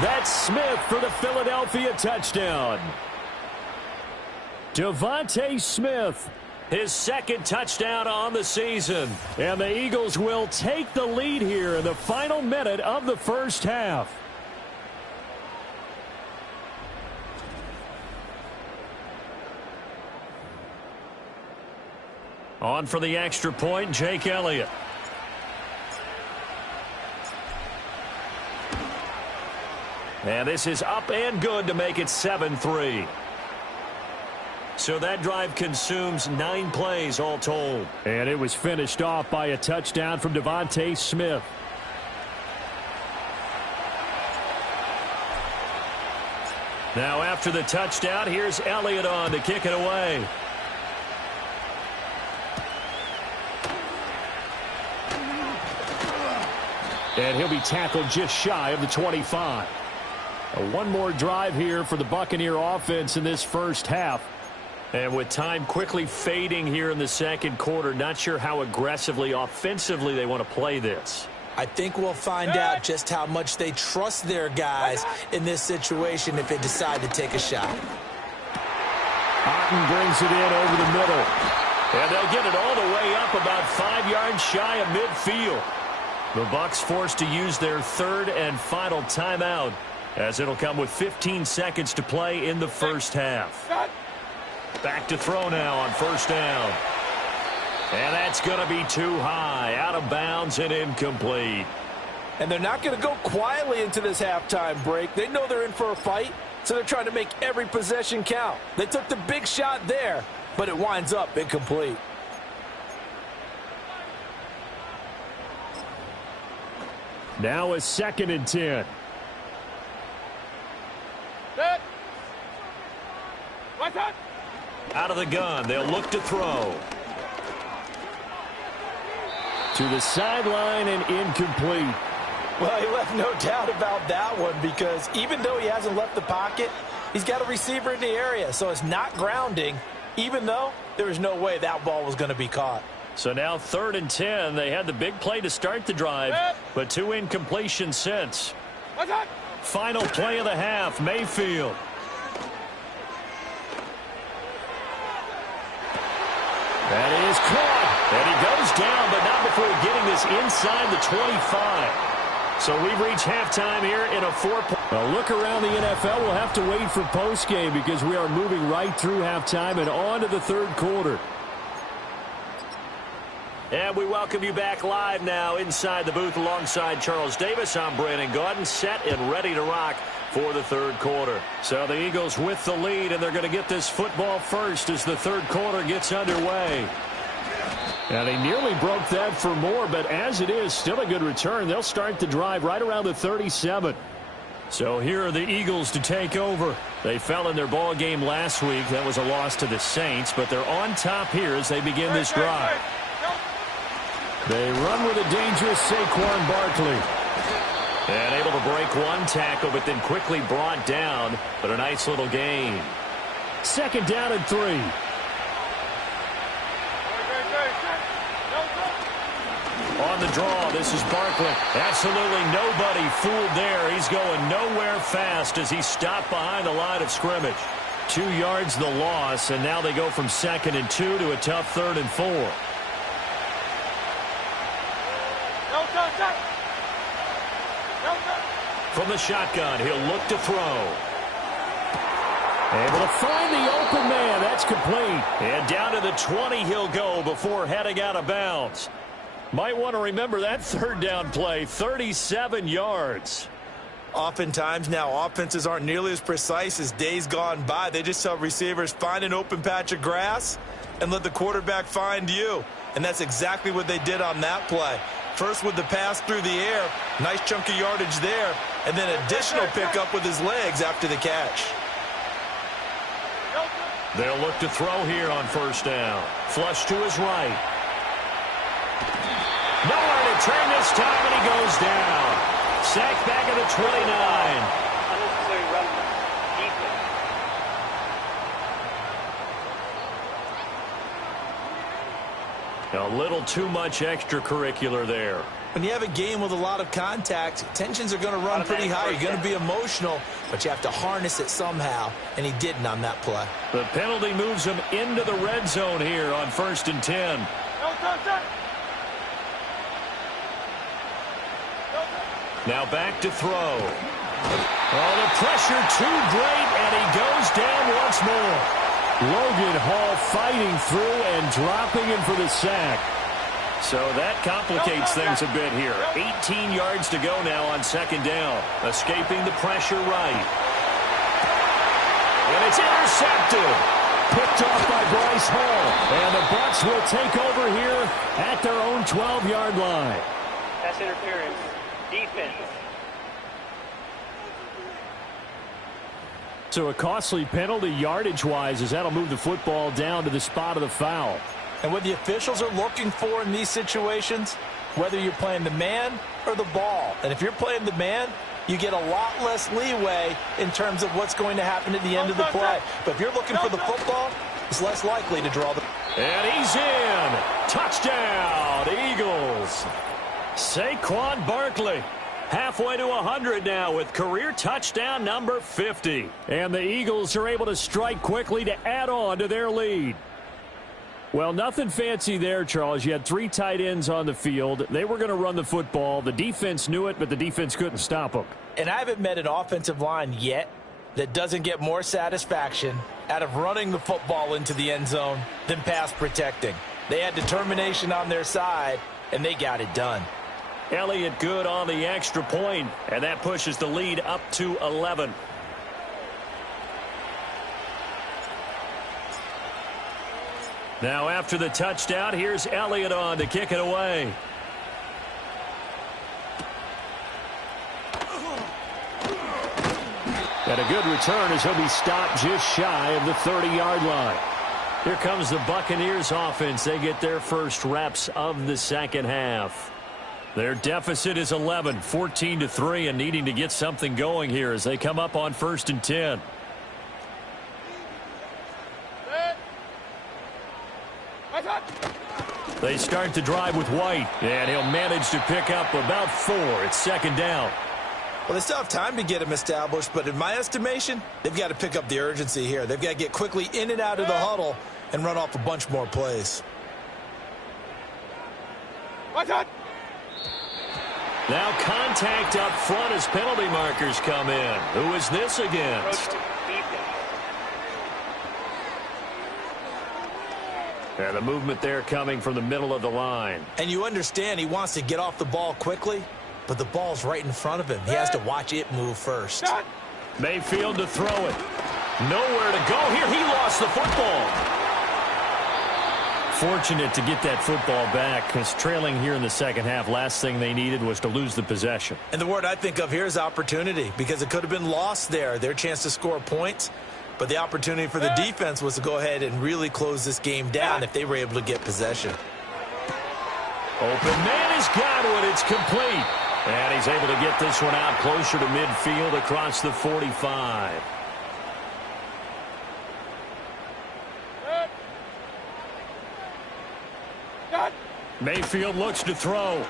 That's Smith for the Philadelphia touchdown. Devontae Smith, his 2nd touchdown on the season. And the Eagles will take the lead here in the final minute of the first half. On for the extra point, Jake Elliott. And this is up and good to make it 7-3. So that drive consumes 9 plays all told. And it was finished off by a touchdown from Devontae Smith. Now after the touchdown, here's Elliott on to kick it away. And he'll be tackled just shy of the 25. One more drive here for the Buccaneer offense in this first half. And with time quickly fading here in the second quarter, not sure how aggressively, offensively they want to play this. I think we'll find out just how much they trust their guys in this situation if they decide to take a shot. Otten brings it in over the middle. And they'll get it all the way up about 5 yards shy of midfield. The Bucs forced to use their third and final timeout, as it'll come with 15 seconds to play in the first half. Back to throw now on first down. And that's going to be too high, out of bounds and incomplete. And they're not going to go quietly into this halftime break. They know they're in for a fight, so they're trying to make every possession count. They took the big shot there, but it winds up incomplete. Now a 2nd and 10. Set. Right side. Out of the gun, they'll look to throw. To the sideline and incomplete. Well, he left no doubt about that one, because even though he hasn't left the pocket, he's got a receiver in the area, so it's not grounding, even though there was no way that ball was going to be caught. So now 3rd and 10. They had the big play to start the drive, but 2 incompletions since. Final play of the half, Mayfield. That is caught. And he goes down, but not before getting this inside the 25. So we've reached halftime here in a 4-point. A look around the NFL. We'll have to wait for postgame because we are moving right through halftime and on to the third quarter. And we welcome you back live now inside the booth alongside Charles Davis. I'm Brandon Gaudin, set and ready to rock for the third quarter. So the Eagles with the lead, and they're going to get this football first as the third quarter gets underway. And he nearly broke that for more, but as it is, still a good return. They'll start the drive right around the 37. So here are the Eagles to take over. They fell in their ball game last week. That was a loss to the Saints, but they're on top here as they begin this drive. They run with a dangerous Saquon Barkley. And able to break one tackle, but then quickly brought down. But a nice little gain. 2nd down and 3. On the draw, this is Barkley. Absolutely nobody fooled there. He's going nowhere fast as he's stopped behind the line of scrimmage. 2 yards the loss, and now they go from 2nd and 2 to a tough 3rd and 4. From the shotgun, he'll look to throw. Able to find the open man. That's complete. And down to the 20 he'll go before heading out of bounds. Might want to remember that 3rd down play, 37 yards. Oftentimes now, offenses aren't nearly as precise as days gone by. They just tell receivers, find an open patch of grass and let the quarterback find you. And that's exactly what they did on that play. First with the pass through the air, nice chunk of yardage there, and then additional pickup with his legs after the catch. They'll look to throw here on first down. Flush to his right. Nowhere to turn this time, and he goes down. Sacked back at the 29. Unnecessary roughness. Defense. A little too much extracurricular there. When you have a game with a lot of contact, tensions are going to run pretty high. You're going to be emotional, but you have to harness it somehow, and he didn't on that play. The penalty moves him into the red zone here on 1st and 10. Now back to throw. Oh, the pressure too great, and he goes down once more. Logan Hall fighting through and dropping him for the sack. So that complicates things a bit here. 18 yards to go now on 2nd down. Escaping the pressure right. And it's intercepted. Picked off by Bryce Hall. And the Bucs will take over here at their own 12-yard line. Pass interference. Defense. So a costly penalty yardage-wise as that'll move the football down to the spot of the foul. And what the officials are looking for in these situations, whether you're playing the man or the ball. And if you're playing the man, you get a lot less leeway in terms of what's going to happen at the end of the play. But if you're looking for the football, it's less likely to draw the... And he's in. Touchdown, Eagles. Saquon Barkley. Halfway to 100 now with career touchdown number 50. And the Eagles are able to strike quickly to add on to their lead. Well, nothing fancy there, Charles. You had 3 tight ends on the field. They were going to run the football. The defense knew it, but the defense couldn't stop them. And I haven't met an offensive line yet that doesn't get more satisfaction out of running the football into the end zone than pass protecting. They had determination on their side, and they got it done. Elliott good on the extra point, and that pushes the lead up to 11. Now after the touchdown, here's Elliott on to kick it away. And a good return as he'll be stopped just shy of the 30-yard line. Here comes the Buccaneers offense. They get their first reps of the second half. Their deficit is 11, 14-3, and needing to get something going here as they come up on 1st and 10. They start the drive with White, and he'll manage to pick up about 4. It's 2nd down. Well, they still have time to get him established, but in my estimation, they've got to pick up the urgency here. They've got to get quickly in and out of the huddle and run off a bunch more plays. Now contact up front as penalty markers come in. Who is this against? And the movement there coming from the middle of the line. And you understand he wants to get off the ball quickly, but the ball's right in front of him. He has to watch it move first. Mayfield to throw it. Nowhere to go here. He lost the football. Fortunate to get that football back because trailing here in the second half, last thing they needed was to lose the possession. And the word I think of here is opportunity because it could have been lost there. Their chance to score points. But the opportunity for the defense was to go ahead and really close this game down if they were able to get possession. Open man is Godwin. It's complete. And he's able to get this one out closer to midfield across the 45. Mayfield looks to throw.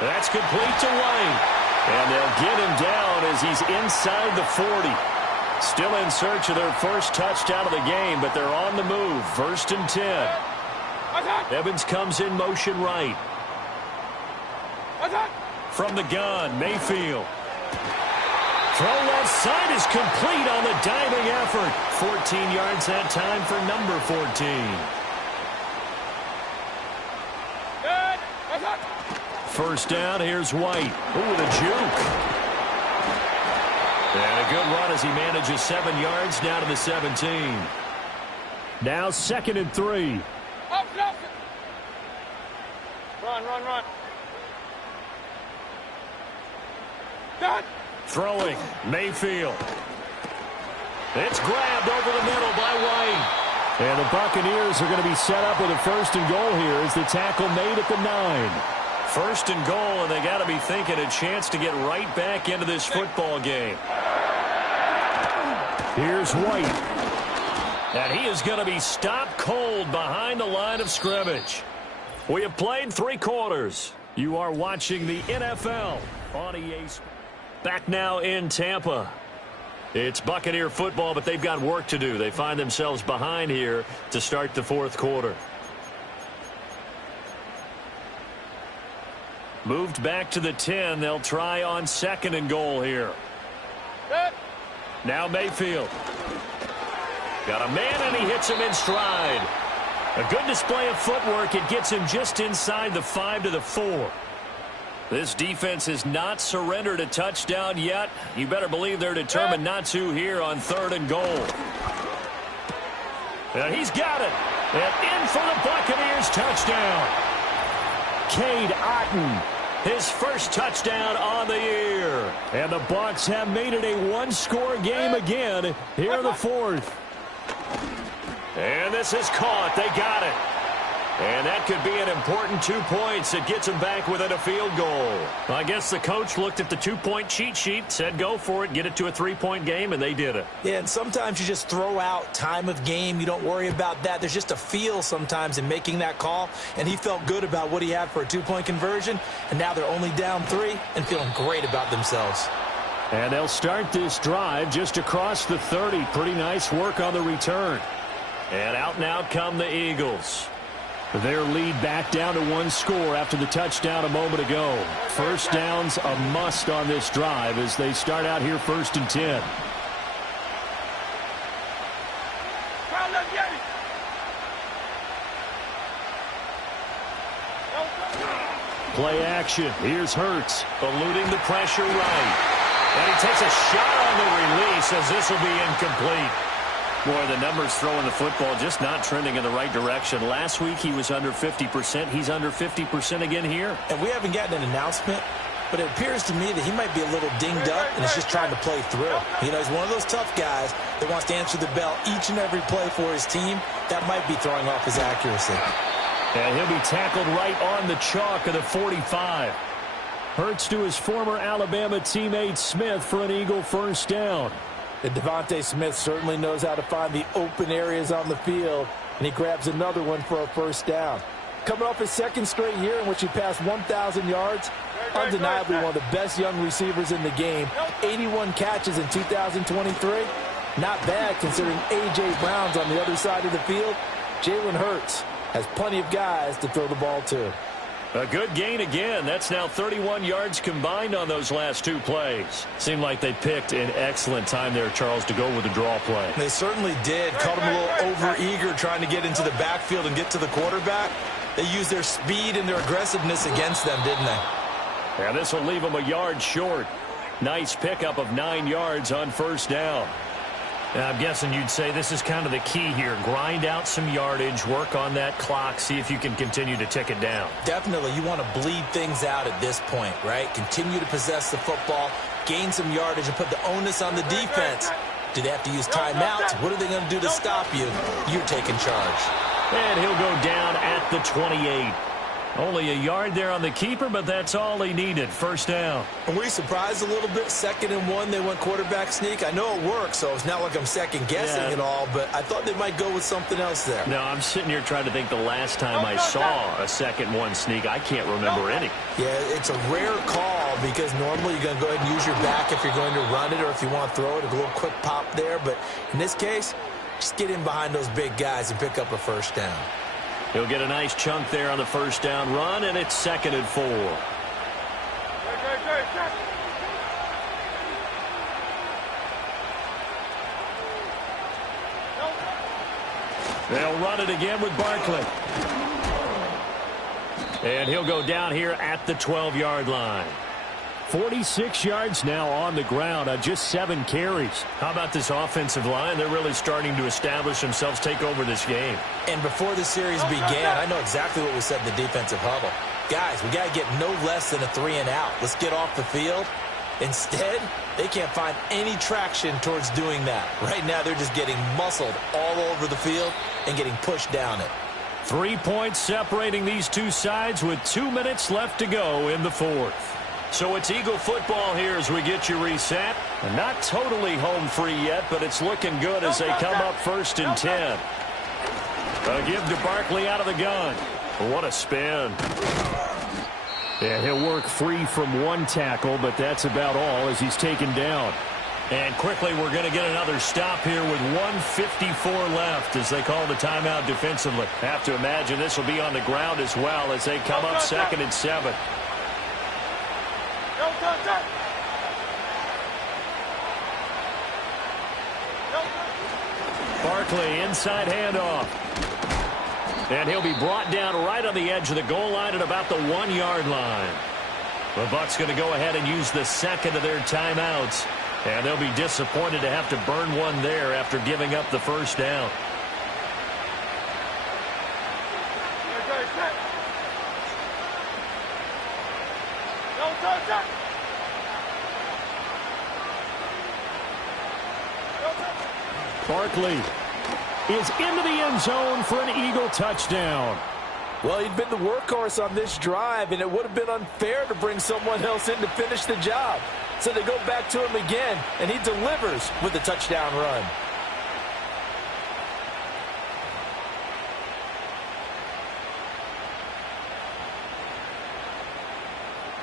That's complete to White. And they'll get him down as he's inside the 40. Still in search of their first touchdown of the game, but they're on the move. 1st and 10. Evans comes in motion right. From the gun, Mayfield. Throw left side is complete on the diving effort. 14 yards that time for number 14. First down, here's White. Ooh, with a juke. And a good run as he manages 7 yards down to the 17. Now 2nd and 3. Run. Throwing, Mayfield. It's grabbed over the middle by White. And the Buccaneers are going to be set up with a 1st and goal here as the tackle made at the 9. 1st and goal, and they got to be thinking a chance to get right back into this football game. Here's White. And he is going to be stopped cold behind the line of scrimmage. We have played 3 quarters. You are watching the NFL on EA. Back now in Tampa. It's Buccaneer football, but they've got work to do. They find themselves behind here to start the 4th quarter. Moved back to the 10. They'll try on 2nd and goal here. Now Mayfield. Got a man, and he hits him in stride. A good display of footwork. It gets him just inside the 5 to the 4. This defense has not surrendered a touchdown yet. You better believe they're determined not to here on 3rd and goal. And he's got it. And in for the Buccaneers touchdown. Cade Otton his first touchdown on the year. And the Bucs have made it a one-score game again here in the fourth. And this is caught. They got it. And that could be an important 2 points. It gets them back within a field goal. I guess the coach looked at the 2-point cheat sheet, said go for it, get it to a 3-point game, and they did it. Yeah, and sometimes you just throw out time of game. You don't worry about that. There's just a feel sometimes in making that call, and he felt good about what he had for a 2-point conversion, and now they're only down 3 and feeling great about themselves. And they'll start this drive just across the 30. Pretty nice work on the return. And out now come the Eagles. Their lead back down to 1 score after the touchdown a moment ago. First down's a must on this drive as they start out here 1st and 10. Play action. Here's Hurts, eluding the pressure right. And he takes a shot on the release as this will be incomplete. Boy, the numbers throwing the football just not trending in the right direction. Last week he was under 50%. He's under 50% again here. And we haven't gotten an announcement, but it appears to me that he might be a little dinged up and is just trying to play through. You know, he's one of those tough guys that wants to answer the bell each and every play for his team. That might be throwing off his accuracy. And he'll be tackled right on the chalk of the 45. Hurts to his former Alabama teammate Smith for an Eagle first down. And Devontae Smith certainly knows how to find the open areas on the field, and he grabs another one for a first down. Coming off his 2nd straight year in which he passed 1,000 yards, undeniably one of the best young receivers in the game. 81 catches in 2023. Not bad considering A.J. Brown's on the other side of the field. Jalen Hurts has plenty of guys to throw the ball to. A good gain again. That's now 31 yards combined on those last 2 plays. Seemed like they picked an excellent time there, Charles, to go with the draw play. They certainly did. Caught him a little over-eager trying to get into the backfield and get to the quarterback. They used their speed and their aggressiveness against them, didn't they? Yeah, this will leave them a yard short. Nice pickup of 9 yards on first down. Now, I'm guessing you'd say this is kind of the key here. Grind out some yardage, work on that clock, see if you can continue to tick it down. Definitely. You want to bleed things out at this point, right? Continue to possess the football, gain some yardage, and put the onus on the defense. Do they have to use timeouts? What are they going to do to stop you? You're taking charge. And he'll go down at the 28. Only a yard there on the keeper, but that's all he needed. First down. And were you surprised a little bit? 2nd and 1, they went quarterback sneak. I know it works, so it's not like I'm second-guessing it all, but I thought they might go with something else there. No, I'm sitting here trying to think the last time I saw a 2nd-1 sneak. I can't remember any. Yeah, it's a rare call because normally you're going to go ahead and use your back if you're going to run it or if you want to throw it, a little quick pop there. But in this case, just get in behind those big guys and pick up a first down. He'll get a nice chunk there on the first down run, and it's 2nd and 4. They'll run it again with Barkley. And he'll go down here at the 12-yard line. 46 yards now on the ground on just 7 carries. How about this offensive line? They're really starting to establish themselves, take over this game. And before the series began, I know exactly what we said in the defensive huddle. Guys, we got to get no less than a 3-and-out. Let's get off the field. Instead, they can't find any traction towards doing that. Right now, they're just getting muscled all over the field and getting pushed down it. 3 points separating these two sides with 2 minutes left to go in the fourth. So it's Eagle football here as we get you reset. And not totally home free yet, but it's looking good as they come up 1st and 10. A give to Barkley out of the gun. What a spin. Yeah, he'll work free from 1 tackle, but that's about all as he's taken down. And quickly we're going to get another stop here with 1:54 left as they call the timeout defensively. Have to imagine this will be on the ground as well as they come up 2nd and 7. Barkley inside handoff. And he'll be brought down right on the edge of the goal line at about the 1-yard line. The Bucs going to go ahead and use the 2nd of their timeouts. And they'll be disappointed to have to burn one there after giving up the first down. Barkley is into the end zone for an Eagle touchdown. Well, he'd been the workhorse on this drive, and it would have been unfair to bring someone else in to finish the job. So they go back to him again, and he delivers with a touchdown run.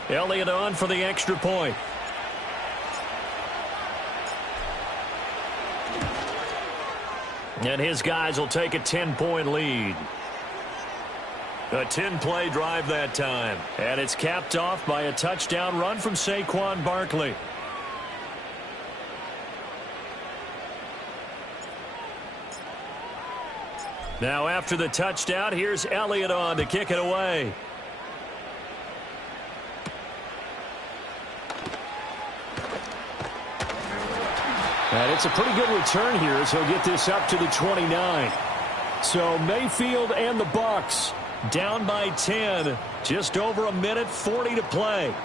Elliott on for the extra point. And his guys will take a 10-point lead. A 10-play drive that time. And it's capped off by a touchdown run from Saquon Barkley. Now after the touchdown, here's Elliott on to kick it away. And it's a pretty good return here as he'll get this up to the 29. So Mayfield and the Bucs down by 10. Just over a minute 40 to play.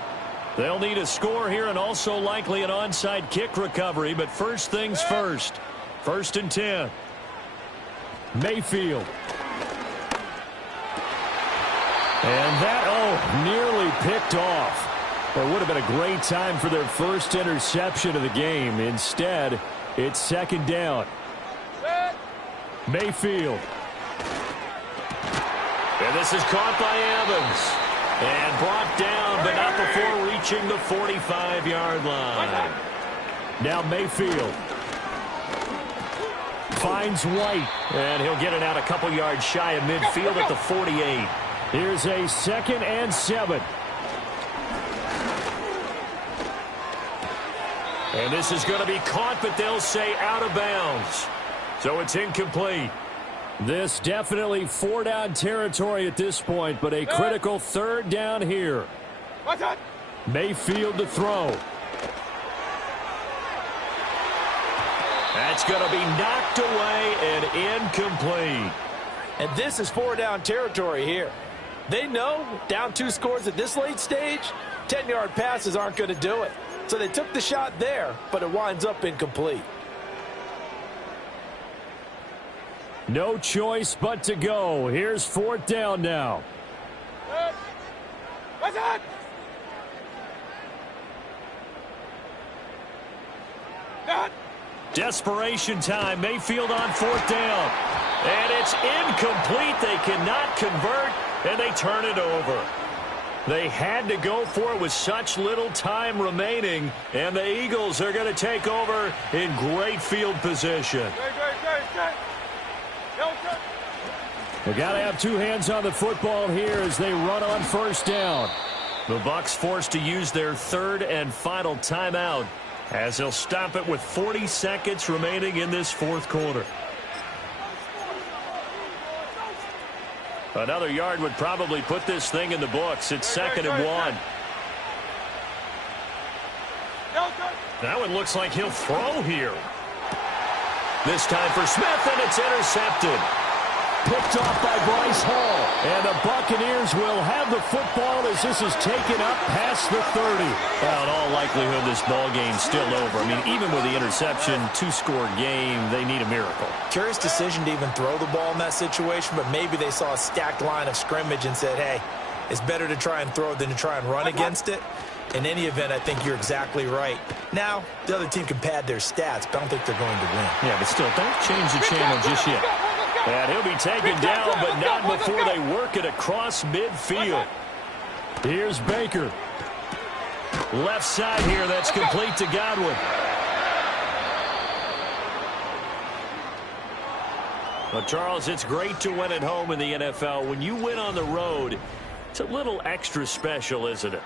They'll need a score here and also likely an onside kick recovery. But first things first. 1st and 10. Mayfield. And that, nearly picked off. It would have been a great time for their first interception of the game. Instead, it's 2nd down. Mayfield. And this is caught by Evans. And brought down, but not before reaching the 45-yard line. Now Mayfield. Finds White. And he'll get it out a couple yards shy of midfield at the 48. Here's a 2nd and 7. And this is going to be caught, but they'll say out of bounds. So it's incomplete. This definitely 4-down territory at this point, but a critical 3rd down here. Mayfield to throw. That's going to be knocked away and incomplete. And this is 4-down territory here. They know down 2 scores at this late stage, 10-yard passes aren't going to do it. So they took the shot there, but it winds up incomplete. No choice but to go. Here's 4th down now. Desperation time. Mayfield on 4th down. And it's incomplete. They cannot convert, and they turn it over. They had to go for it with such little time remaining, and the Eagles are going to take over in great field position. They got to have 2 hands on the football here as they run on 1st down. The Bucs forced to use their 3rd and final timeout as they'll stop it with 40 seconds remaining in this 4th quarter. Another yard would probably put this thing in the books. It's 2nd and 1. That one looks like he'll throw here. This time for Smith, and it's intercepted. Picked off by Bryce Hall. And the Buccaneers will have the football as this is taken up past the 30. Well, in all likelihood, this ball game's still over. I mean, even with the interception, 2-score game, they need a miracle. Curious decision to even throw the ball in that situation, but maybe they saw a stacked line of scrimmage and said, hey, it's better to try and throw than to try and run against it. In any event, I think you're exactly right. Now, the other team can pad their stats, but I don't think they're going to win. Yeah, but still, don't change the channel just yet. And he'll be taken down, but not before they work it across midfield. Here's Baker. Left side here, that's complete to Godwin. But, Charles, it's great to win at home in the NFL. When you win on the road, it's a little extra special, isn't it?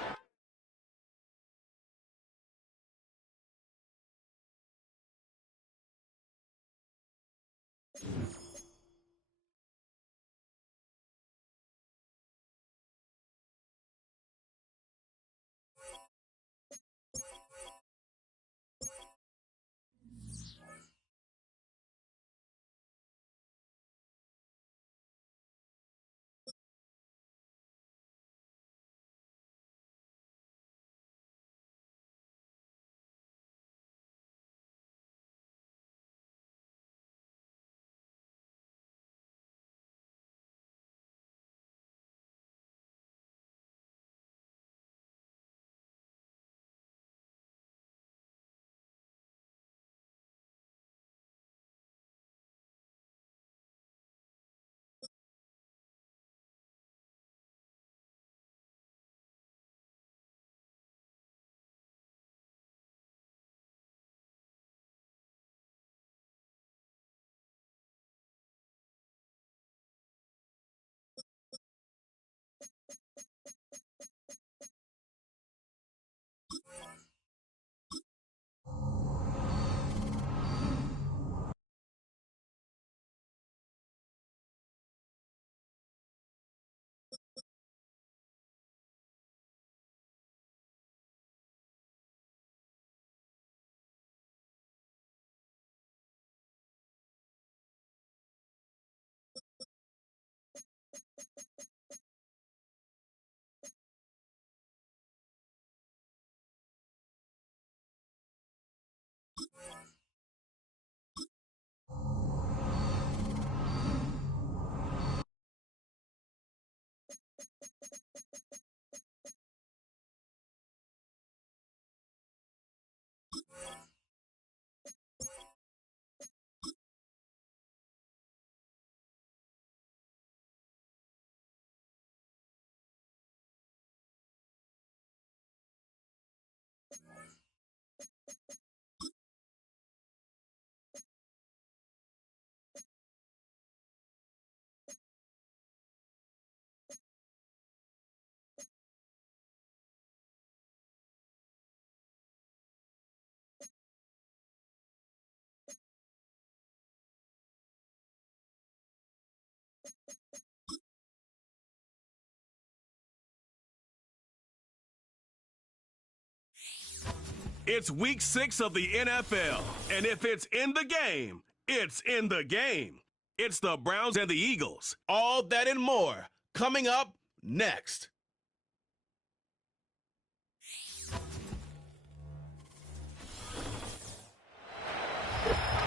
It's week 6 of the NFL, and if it's in the game, it's in the game. It's the Browns and the Eagles. All that and more coming up next.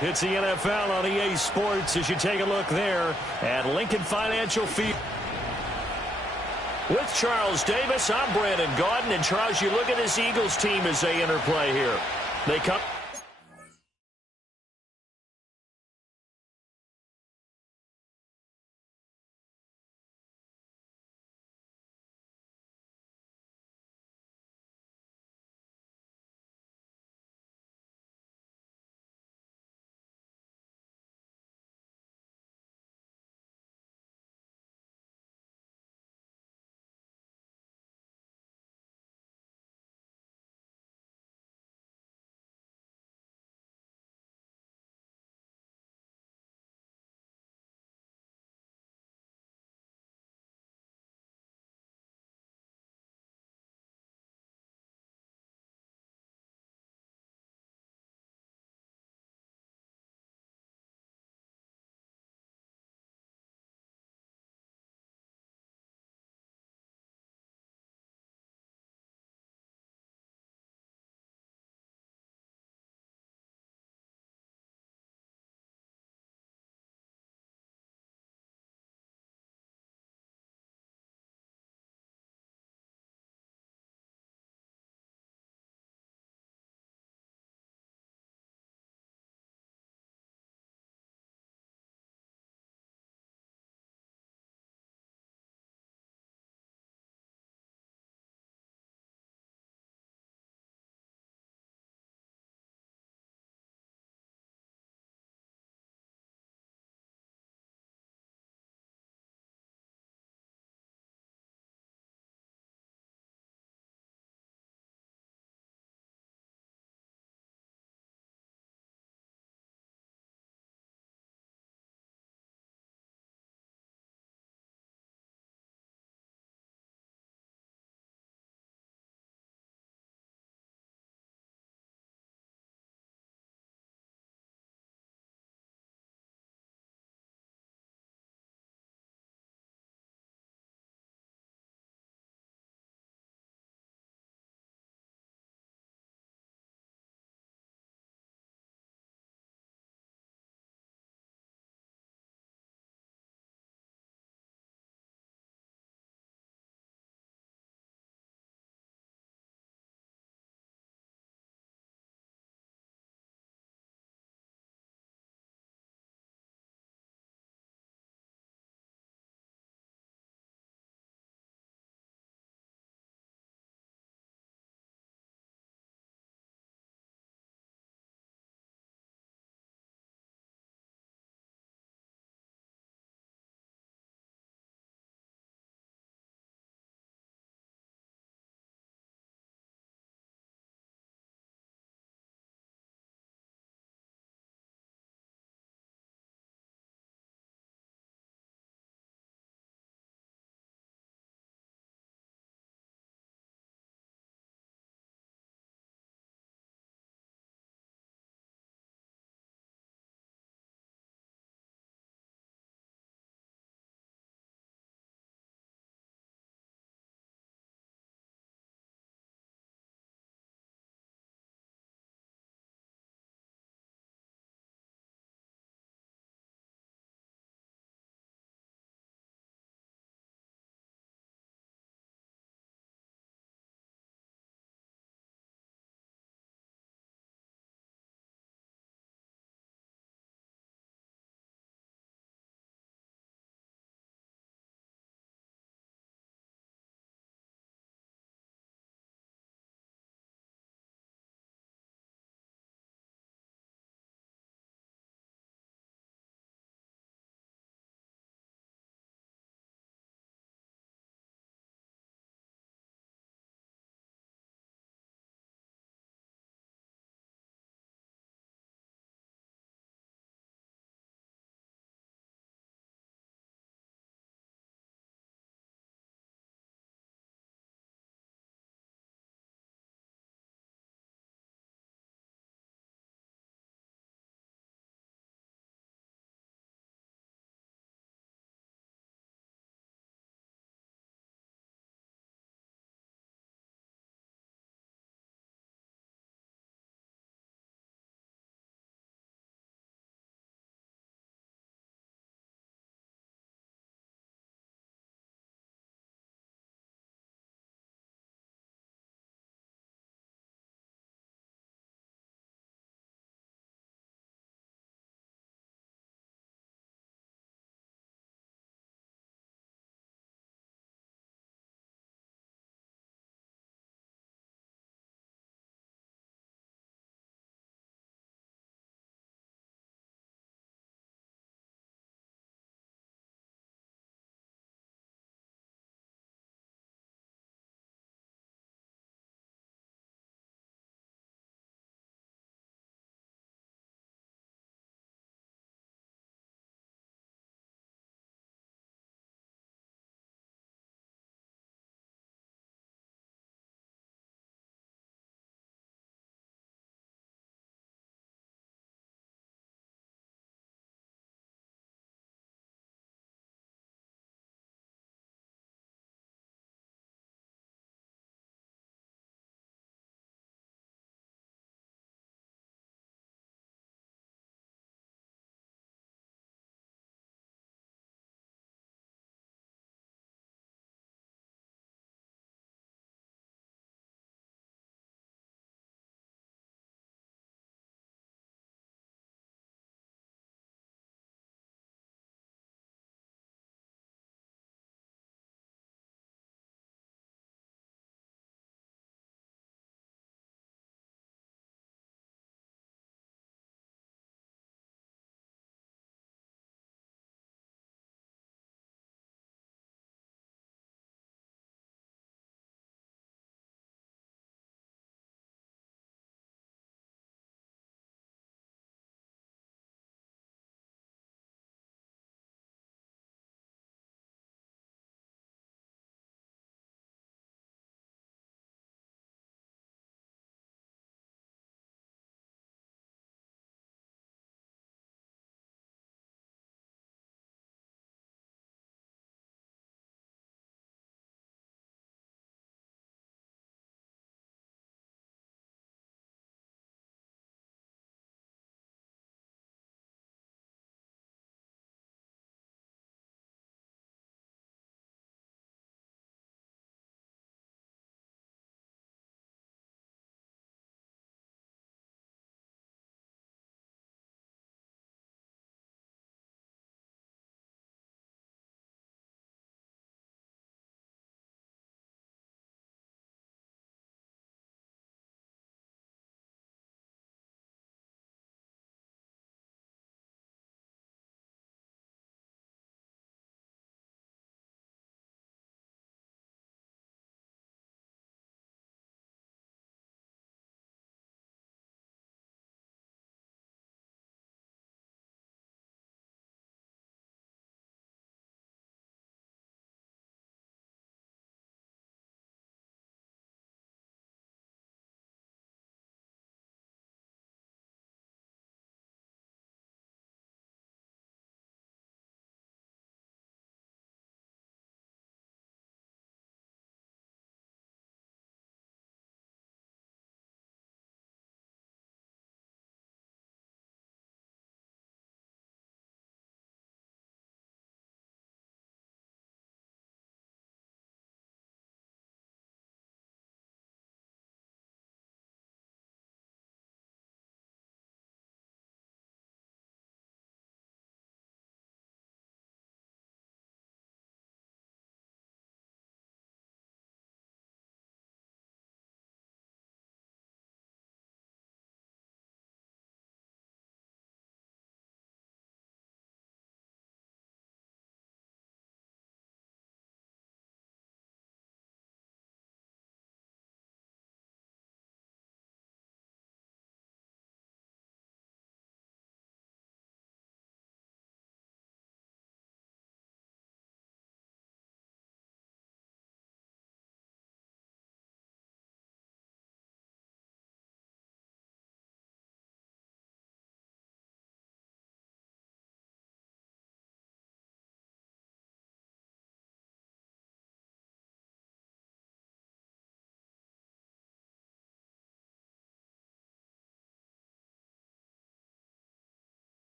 It's the NFL on EA Sports as you take a look there at Lincoln Financial Field. With Charles Davis, I'm Brandon Gaudin. And Charles, you look at this Eagles team as they interplay here. They come...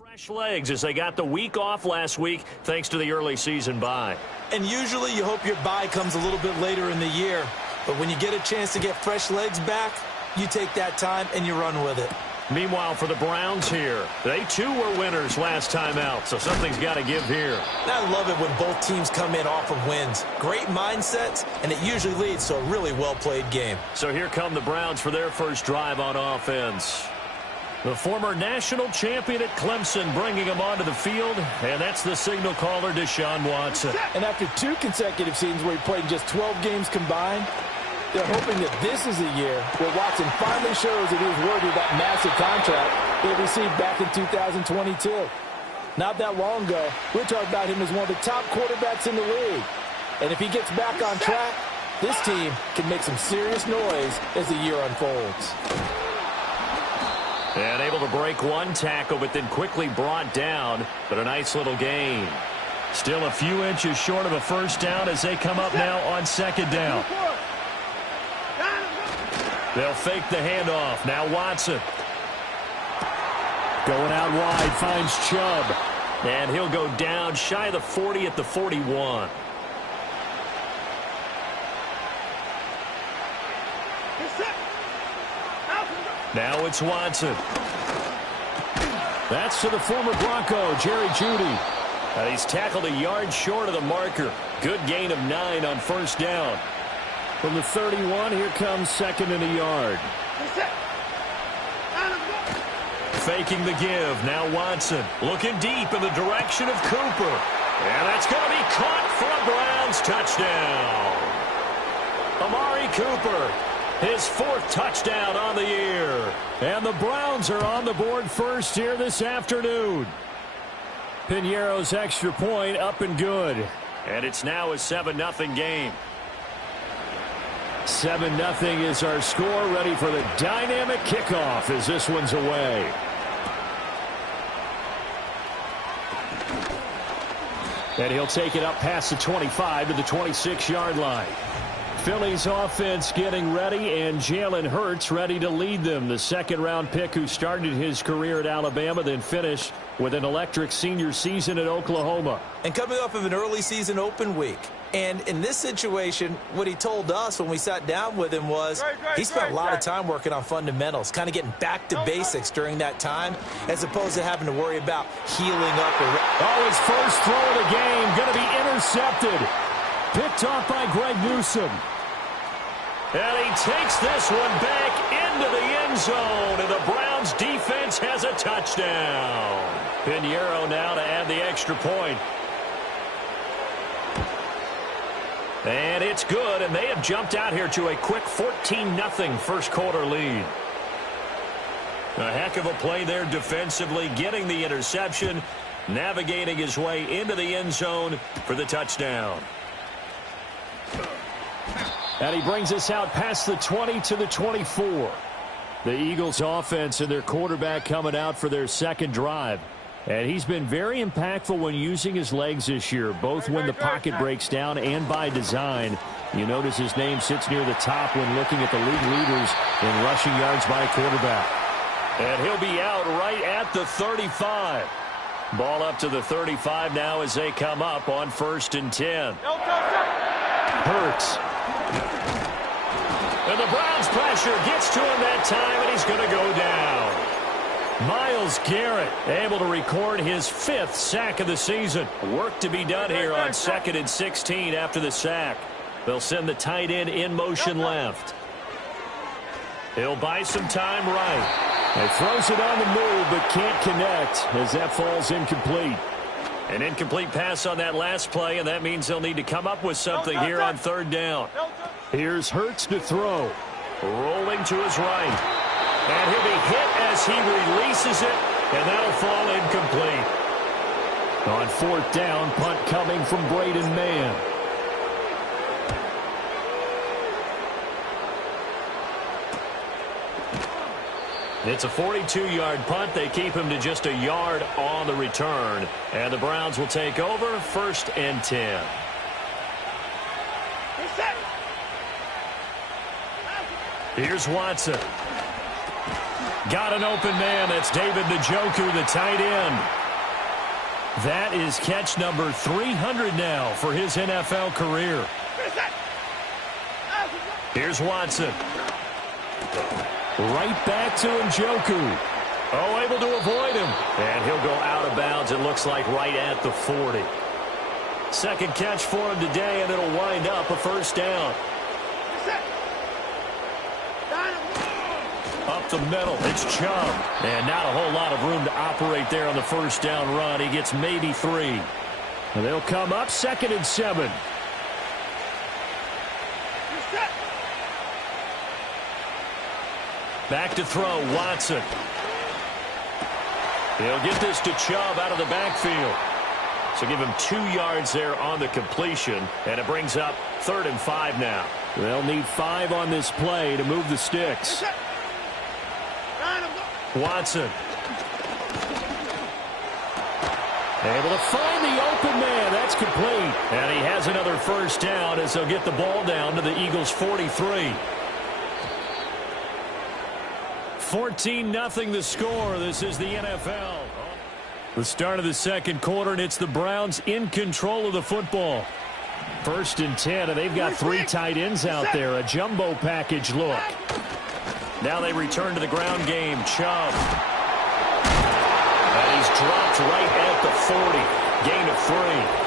Fresh legs as they got the week off last week thanks to the early season bye. And usually you hope your bye comes a little bit later in the year. But when you get a chance to get fresh legs back, you take that time and you run with it. Meanwhile, for the Browns here, they too were winners last time out, so something's got to give here. And I love it when both teams come in off of wins. Great mindsets, and it usually leads to a really well-played game. So here come the Browns for their first drive on offense. The former national champion at Clemson bringing him onto the field, and that's the signal caller, Deshaun Watson. And after 2 consecutive seasons where he played just 12 games combined, they're hoping that this is a year where Watson finally shows that he is worthy of that massive contract they received back in 2022. Not that long ago, we talked about him as one of the top quarterbacks in the league. And if he gets back on track, this team can make some serious noise as the year unfolds. And able to break one tackle, but then quickly brought down, but a nice little gain. Still a few inches short of a first down as they come up now on second down. They'll fake the handoff. Now Watson. Going out wide, finds Chubb. And he'll go down shy of the 40 at the 41. Now it's Watson. That's to the former Bronco, Jerry Jeudy. He's tackled a yard short of the marker. Good gain of 9 on first down. From the 31, here comes second and a yard. Faking the give. Now Watson looking deep in the direction of Cooper. And that's going to be caught for a Browns touchdown. Amari Cooper, his 4th touchdown on the year. And the Browns are on the board first here this afternoon. Piñeiro's extra point up and good. And it's now a 7-0 game. 7-0 is our score, ready for the dynamic kickoff as this one's away. And he'll take it up past the 25 to the 26-yard line. Philly's offense getting ready, and Jalen Hurts ready to lead them. The second-round pick who started his career at Alabama, then finished with an electric senior season at Oklahoma. And coming off of an early season open week. And in this situation, what he told us when we sat down with him was he spent a lot of time working on fundamentals, kind of getting back to basics during that time, as opposed to having to worry about healing up. Oh, his first throw of the game going to be intercepted. Picked off by Greg Newsome. And he takes this one back into the end zone, and the Browns defense has a touchdown. Piñeiro now to add the extra point. And it's good, and they have jumped out here to a quick 14-0 first quarter lead. A heck of a play there defensively, getting the interception, navigating his way into the end zone for the touchdown. And he brings us out past the 20 to the 24. The Eagles offense and their quarterback coming out for their second drive. And he's been very impactful when using his legs this year, both when the pocket breaks down and by design. You notice his name sits near the top when looking at the league leaders in rushing yards by a quarterback. And he'll be out right at the 35. Ball up to the 35 now as they come up on 1st and 10. Hurts. And the Browns pressure gets to him that time, and he's going to go down. Myles Garrett able to record his 5th sack of the season. Work to be done here on 2nd and 16 after the sack. They'll send the tight end in motion left. He'll buy some time right. He throws it on the move but can't connect as that falls incomplete. An incomplete pass on that last play, and that means they'll need to come up with something here on 3rd down. Here's Hurts to throw. Rolling to his right. And he'll be hit as he releases it, and that'll fall incomplete. On 4th down, punt coming from Braden Mann. It's a 42-yard punt. They keep him to just a yard on the return. And the Browns will take over 1st and 10. Here's Watson. Got an open man. That's David Njoku, the tight end. That is catch number 300 now for his NFL career. Here's Watson. Right back to Njoku. Oh, able to avoid him. And he'll go out of bounds, it looks like, right at the 40. Second catch for him today, and it'll wind up a first down. Up the middle, it's Chubb. And not a whole lot of room to operate there on the first down run. He gets maybe 3. And they'll come up 2nd and 7. Back to throw, Watson. He'll get this to Chubb out of the backfield. So give him 2 yards there on the completion, and it brings up 3rd and 5 now. They'll need 5 on this play to move the sticks. Watson. Able to find the open man. That's complete. And he has another first down as they'll get the ball down to the Eagles' 43. 14-0 the score. This is the NFL. The start of the second quarter, and it's the Browns in control of the football. 1st and 10, and they've got 3 tight ends out there. A jumbo package look. Now they return to the ground game. Chubb. And he's dropped right at the 40. Gain of 3.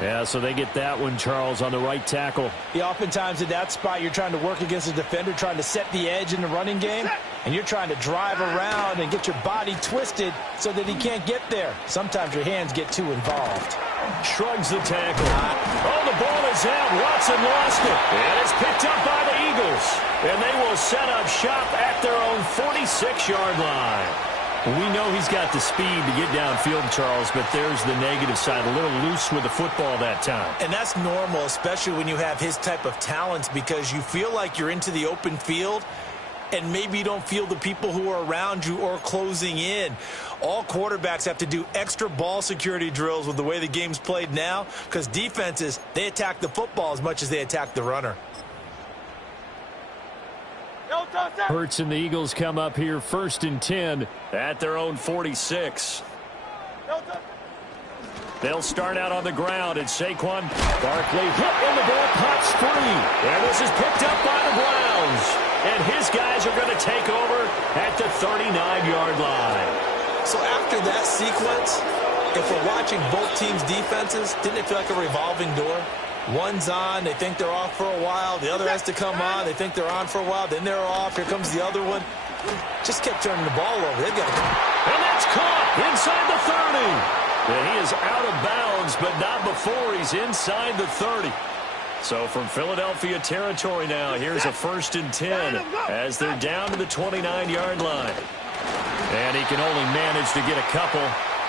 Yeah, so they get that one, Charles, on the right tackle. Yeah, oftentimes in that spot, you're trying to work against a defender, trying to set the edge in the running game, and you're trying to drive around and get your body twisted so that he can't get there. Sometimes your hands get too involved. Shrugs the tackle. Oh, the ball is out. Watson lost it. And it's picked up by the Eagles. And they will set up shop at their own 46-yard line. We know he's got the speed to get downfield, Charles, but there's the negative side. A little loose with the football that time. And that's normal, especially when you have his type of talents, because you feel like you're into the open field and maybe you don't feel the people who are around you or closing in. All quarterbacks have to do extra ball security drills with the way the game's played now, because defenses, they attack the football as much as they attack the runner. Hurts and the Eagles come up here 1st and 10 at their own 46. They'll start out on the ground, and Saquon Barkley hit in the ball, pops free. And this is picked up by the Browns. And his guys are going to take over at the 39-yard line. So after that sequence, if we're watching both teams' defenses, didn't it feel like a revolving door? One's on, they think they're off for a while. The other has to come on, they think they're on for a while. Then they're off, here comes the other one. Just kept turning the ball over. They've got to... And that's caught inside the 30. And he is out of bounds, but not before he's inside the 30. So from Philadelphia territory now, here's a 1st and 10 as they're down to the 29-yard line. And he can only manage to get a couple.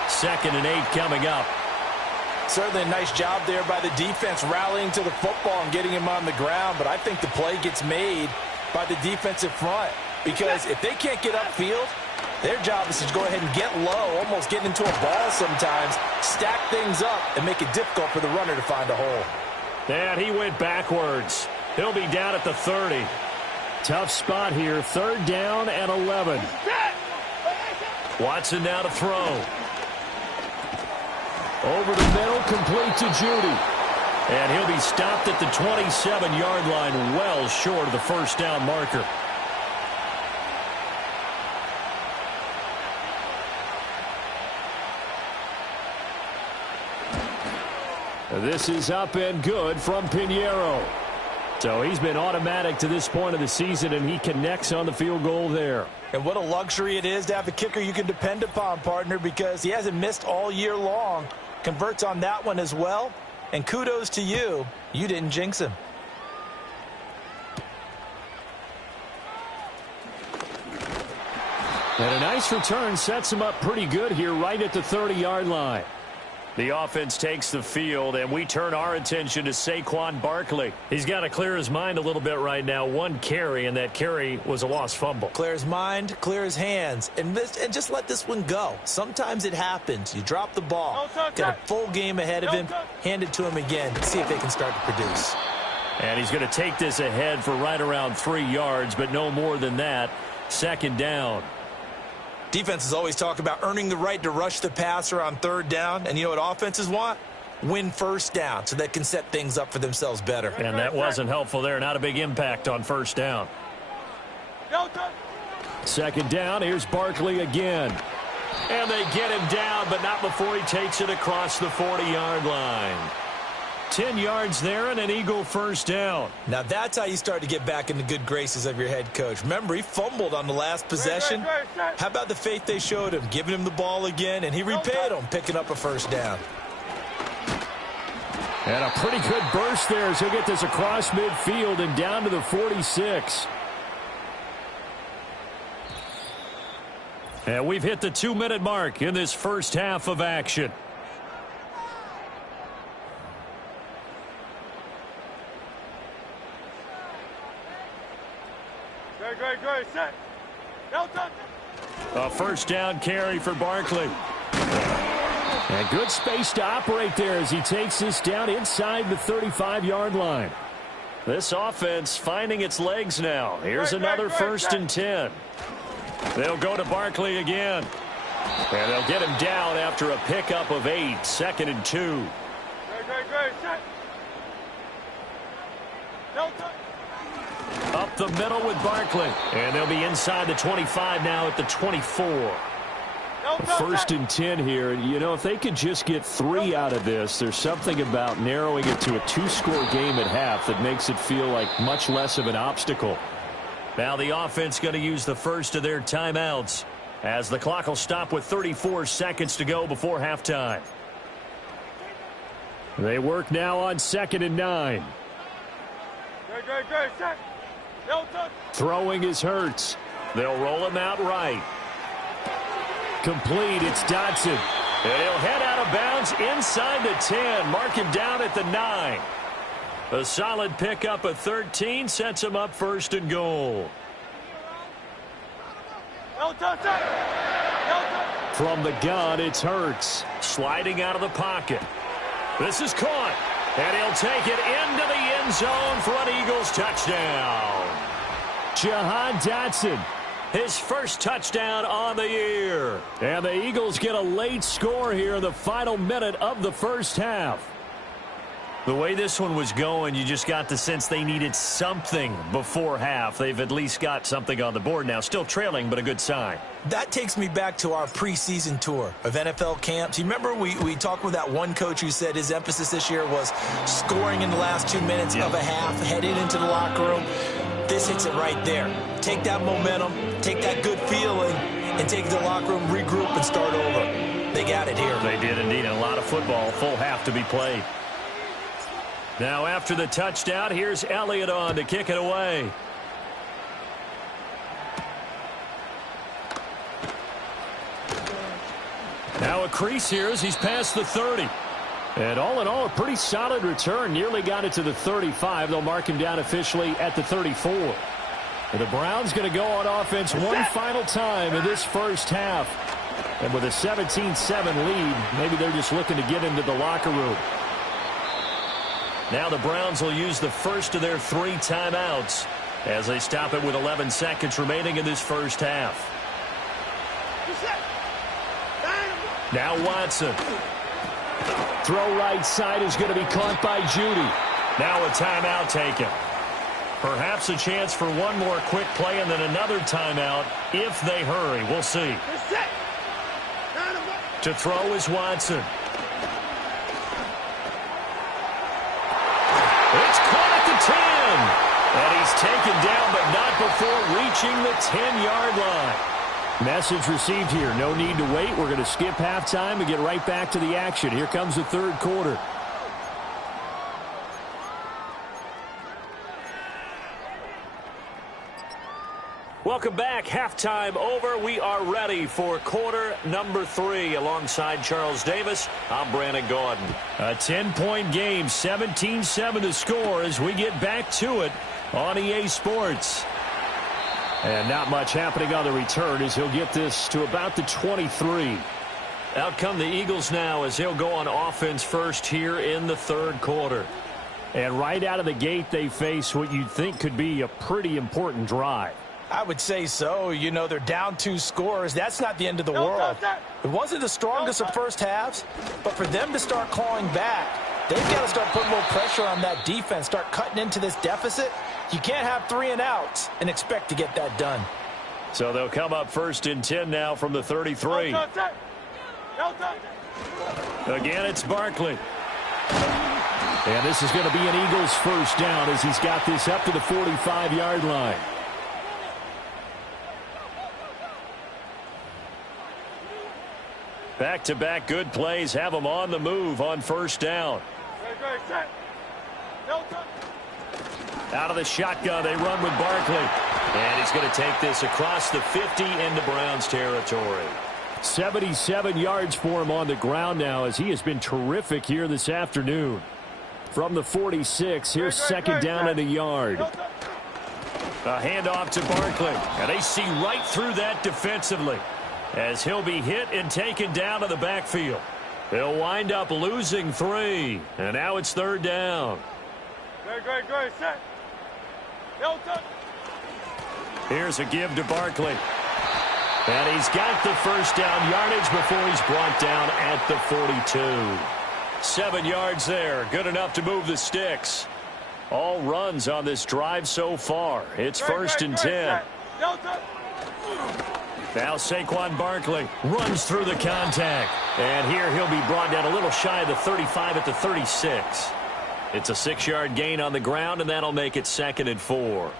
2nd and 8 coming up. Certainly a nice job there by the defense rallying to the football and getting him on the ground, but I think the play gets made by the defensive front, because if they can't get upfield, their job is to go ahead and get low, almost get into a ball sometimes, stack things up, and make it difficult for the runner to find a hole. And he went backwards. He'll be down at the 30. Tough spot here, 3rd down and 11. Watson now to throw. Over the middle, complete to Judy. And he'll be stopped at the 27-yard line, well short of the first down marker. This is up and good from Pinheiro. So he's been automatic to this point of the season, and he connects on the field goal there. And what a luxury it is to have a kicker you can depend upon, partner, because he hasn't missed all year long. Converts on that one as well. And kudos to you. You didn't jinx him. And a nice return sets him up pretty good here right at the 30-yard line. The offense takes the field, and we turn our attention to Saquon Barkley. He's got to clear his mind a little bit right now. One carry, and that carry was a lost fumble. Clear his mind, clear his hands, and just let this one go. Sometimes it happens. You drop the ball. Got a full game ahead of him. Hand it to him again. See if they can start to produce. And he's going to take this ahead for right around 3 yards, but no more than that. Second down. Defenses always talk about earning the right to rush the passer on third down. And you know what offenses want? Win first down so they can set things up for themselves better. And that wasn't helpful there. Not a big impact on first down. Second down. Here's Barkley again. And they get him down, but not before he takes it across the 40-yard line. 10 yards there and an Eagle first down. Now that's how you start to get back in the good graces of your head coach. Remember, he fumbled on the last possession. How about the faith they showed him, giving him the ball again, and he repaid him, picking up a first down. And a pretty good burst there as he'll get this across midfield and down to the 46. And we've hit the 2-minute mark in this first half of action. A first down carry for Barkley. And good space to operate there as he takes this down inside the 35-yard line. This offense finding its legs now. Here's another first and 10. They'll go to Barkley again. And they'll get him down after a pickup of 8. Second and 2. Up the middle with Barkley. And they'll be inside the 25 now at the 24. First and 10 here. You know, if they could just get 3 out of this, there's something about narrowing it to a 2-score game at half that makes it feel like much less of an obstacle. Now the offense going to use the first of their timeouts as the clock will stop with 34 seconds to go before halftime. They work now on 2nd and 9. Throwing is Hurts. They'll roll him out right. Complete. It's Dotson. And he'll head out of bounds inside the 10. Mark him down at the 9. A solid pickup of 13 sets him up first and goal. From the gun, it's Hurts. Sliding out of the pocket. This is caught. And he'll take it into the end zone for an Eagles touchdown. Jahan Dotson. His first touchdown on the year. And the Eagles get a late score here in the final minute of the first half. The way this one was going, you just got the sense they needed something before half. They've at least got something on the board now. Still trailing, but a good sign. That takes me back to our preseason tour of NFL camps. You remember we talked with that one coach who said his emphasis this year was scoring in the last 2 minutes of a half, heading into the locker room. This hits it right there. Take that momentum, take that good feeling, and take it to the locker room, regroup, and start over. They got it here. They did indeed. A lot of football, full half to be played. Now after the touchdown, here's Elliott on to kick it away. Now a crease here as he's past the 30. And all in all, a pretty solid return. Nearly got it to the 35. They'll mark him down officially at the 34. And the Browns going to go on offense one final time in this first half. And with a 17-7 lead, maybe they're just looking to get into the locker room. Now the Browns will use the first of their 3 timeouts as they stop it with 11 seconds remaining in this first half. Now Watson. Throw right side is going to be caught by Judy. Now a timeout taken. Perhaps a chance for one more quick play and then another timeout if they hurry. We'll see. To throw is Watson. It's caught at the 10. And he's taken down, but not before reaching the 10-yard line. Message received here. No need to wait. We're going to skip halftime and get right back to the action. Here comes the third quarter. Welcome back. Halftime over. We are ready for quarter number 3. Alongside Charles Davis, I'm Brandon Gaudin. A 10-point game, 17-7 to score as we get back to it on EA Sports. And not much happening on the return as he'll get this to about the 23. Out come the Eagles now as they'll go on offense first here in the third quarter. And right out of the gate, they face what you'd think could be a pretty important drive. I would say so. You know, they're down 2 scores. That's not the end of the world. It wasn't the strongest of first halves, but for them to start clawing back, they've got to start putting more pressure on that defense, start cutting into this deficit. You can't have 3 and outs and expect to get that done. So they'll come up first and 10 now from the 33. Again, it's Barkley. And this is going to be an Eagles first down as he's got this up to the 45-yard line. Back-to-back good plays have them on the move on first down. Out of the shotgun, they run with Barkley. And he's going to take this across the 50 into Browns territory. 77 yards for him on the ground now as he has been terrific here this afternoon. From the 46, here's second down and a yard. A handoff to Barkley. And they see right through that defensively as he'll be hit and taken down to the backfield. They'll wind up losing 3. And now it's third down. Here's a give to Barkley. And he's got the first down yardage before he's brought down at the 42. 7 yards there. Good enough to move the sticks. All runs on this drive so far. It's first and 10. Now Saquon Barkley runs through the contact. And here he'll be brought down a little shy of the 35 at the 36. It's a 6-yard gain on the ground, and that'll make it second and 4.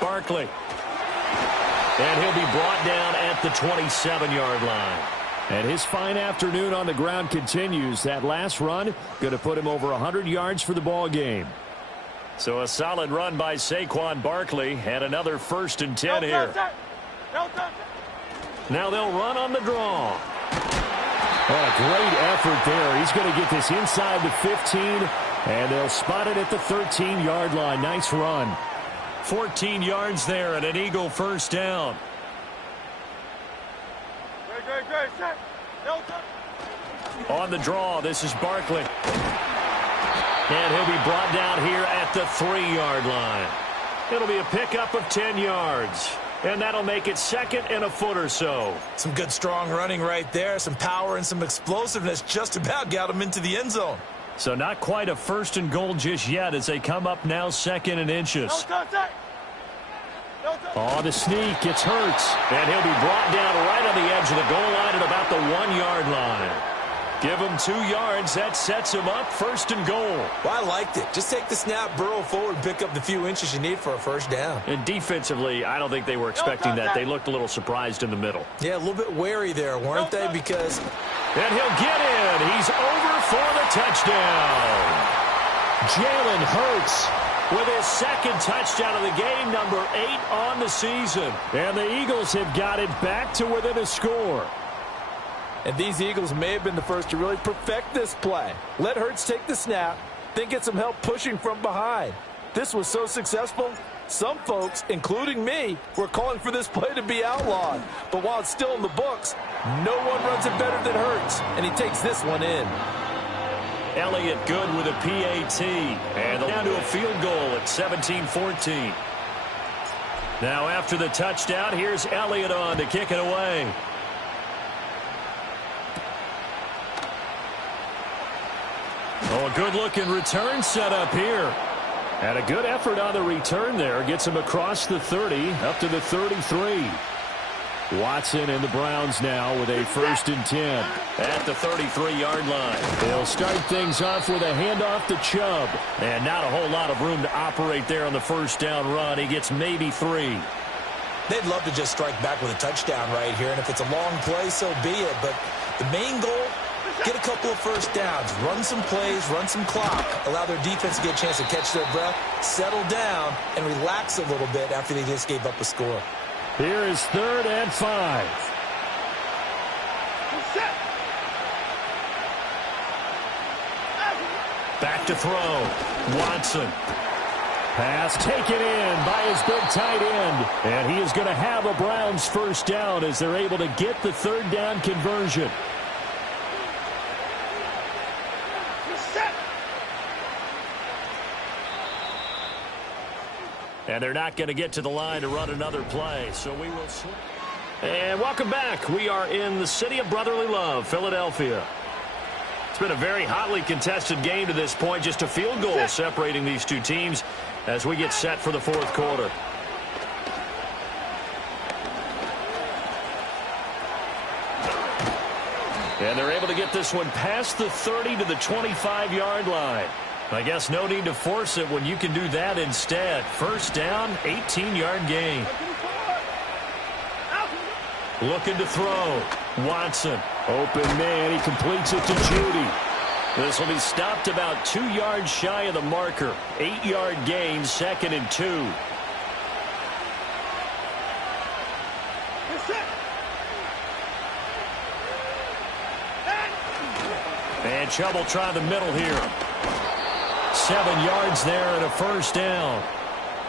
Barkley. And he'll be brought down at the 27-yard line. And his fine afternoon on the ground continues. That last run going to put him over 100 yards for the ball game. So a solid run by Saquon Barkley and another first and 10 here. Now they'll run on the draw. Oh, great effort there. He's going to get this inside the 15, and they'll spot it at the 13-yard line. Nice run. 14 yards there and an Eagle first down. On the draw, this is Barkley. And he'll be brought down here at the 3-yard line. It'll be a pickup of 10 yards. And that'll make it second and a foot or so. Some good strong running right there. Some power and some explosiveness just about got him into the end zone. So not quite a first and goal just yet as they come up now second and inches. Oh, the sneak. It's Hurts. And he'll be brought down right on the edge of the goal line at about the 1-yard line. Give him 2 yards. That sets him up first and goal. Well, I liked it. Just take the snap, burrow forward, pick up the few inches you need for a first down. And defensively, I don't think they were expecting that. They looked a little surprised in the middle. Yeah, a little bit wary there, weren't they? Because... And he'll get in. He's over for the touchdown. Jalen Hurts with his second touchdown of the game, number 8 on the season. And the Eagles have got it back to within a score. And these Eagles may have been the first to really perfect this play. Let Hurts take the snap, then get some help pushing from behind. This was so successful, some folks, including me, were calling for this play to be outlawed. But while it's still in the books, no one runs it better than Hurts, and he takes this one in. Elliott good with a PAT, and down to a field goal at 17-14. Now after the touchdown, here's Elliott on to kick it away. Oh, a good-looking return set up here. And a good effort on the return there. Gets him across the 30, up to the 33. Watson and the Browns now with a first and 10. At the 33-yard line. They'll start things off with a handoff to Chubb. And not a whole lot of room to operate there on the first down run. He gets maybe 3. They'd love to just strike back with a touchdown right here. And if it's a long play, so be it. But the main goal, get a couple of first downs, run some plays, run some clock, allow their defense to get a chance to catch their breath, settle down, and relax a little bit after they just gave up a score. Here is 3rd and 5. Back to throw. Watson. Pass taken in by his big tight end. And he is going to have a Browns first down as they're able to get the 3rd down conversion. And they're not going to get to the line to run another play, so we will switch. And welcome back. We are in the city of brotherly love, Philadelphia. It's been a very hotly contested game to this point. Just a field goal separating these two teams as we get set for the 4th quarter. And they're able to get this one past the 30 to the 25-yard line. I guess no need to force it when you can do that instead. First down, 18-yard gain. Looking to throw. Watson. Open man. He completes it to Judy. This will be stopped about 2 yards shy of the marker. 8-yard gain, 2nd and 2. And Chubb try the middle here. 7 yards there and a first down.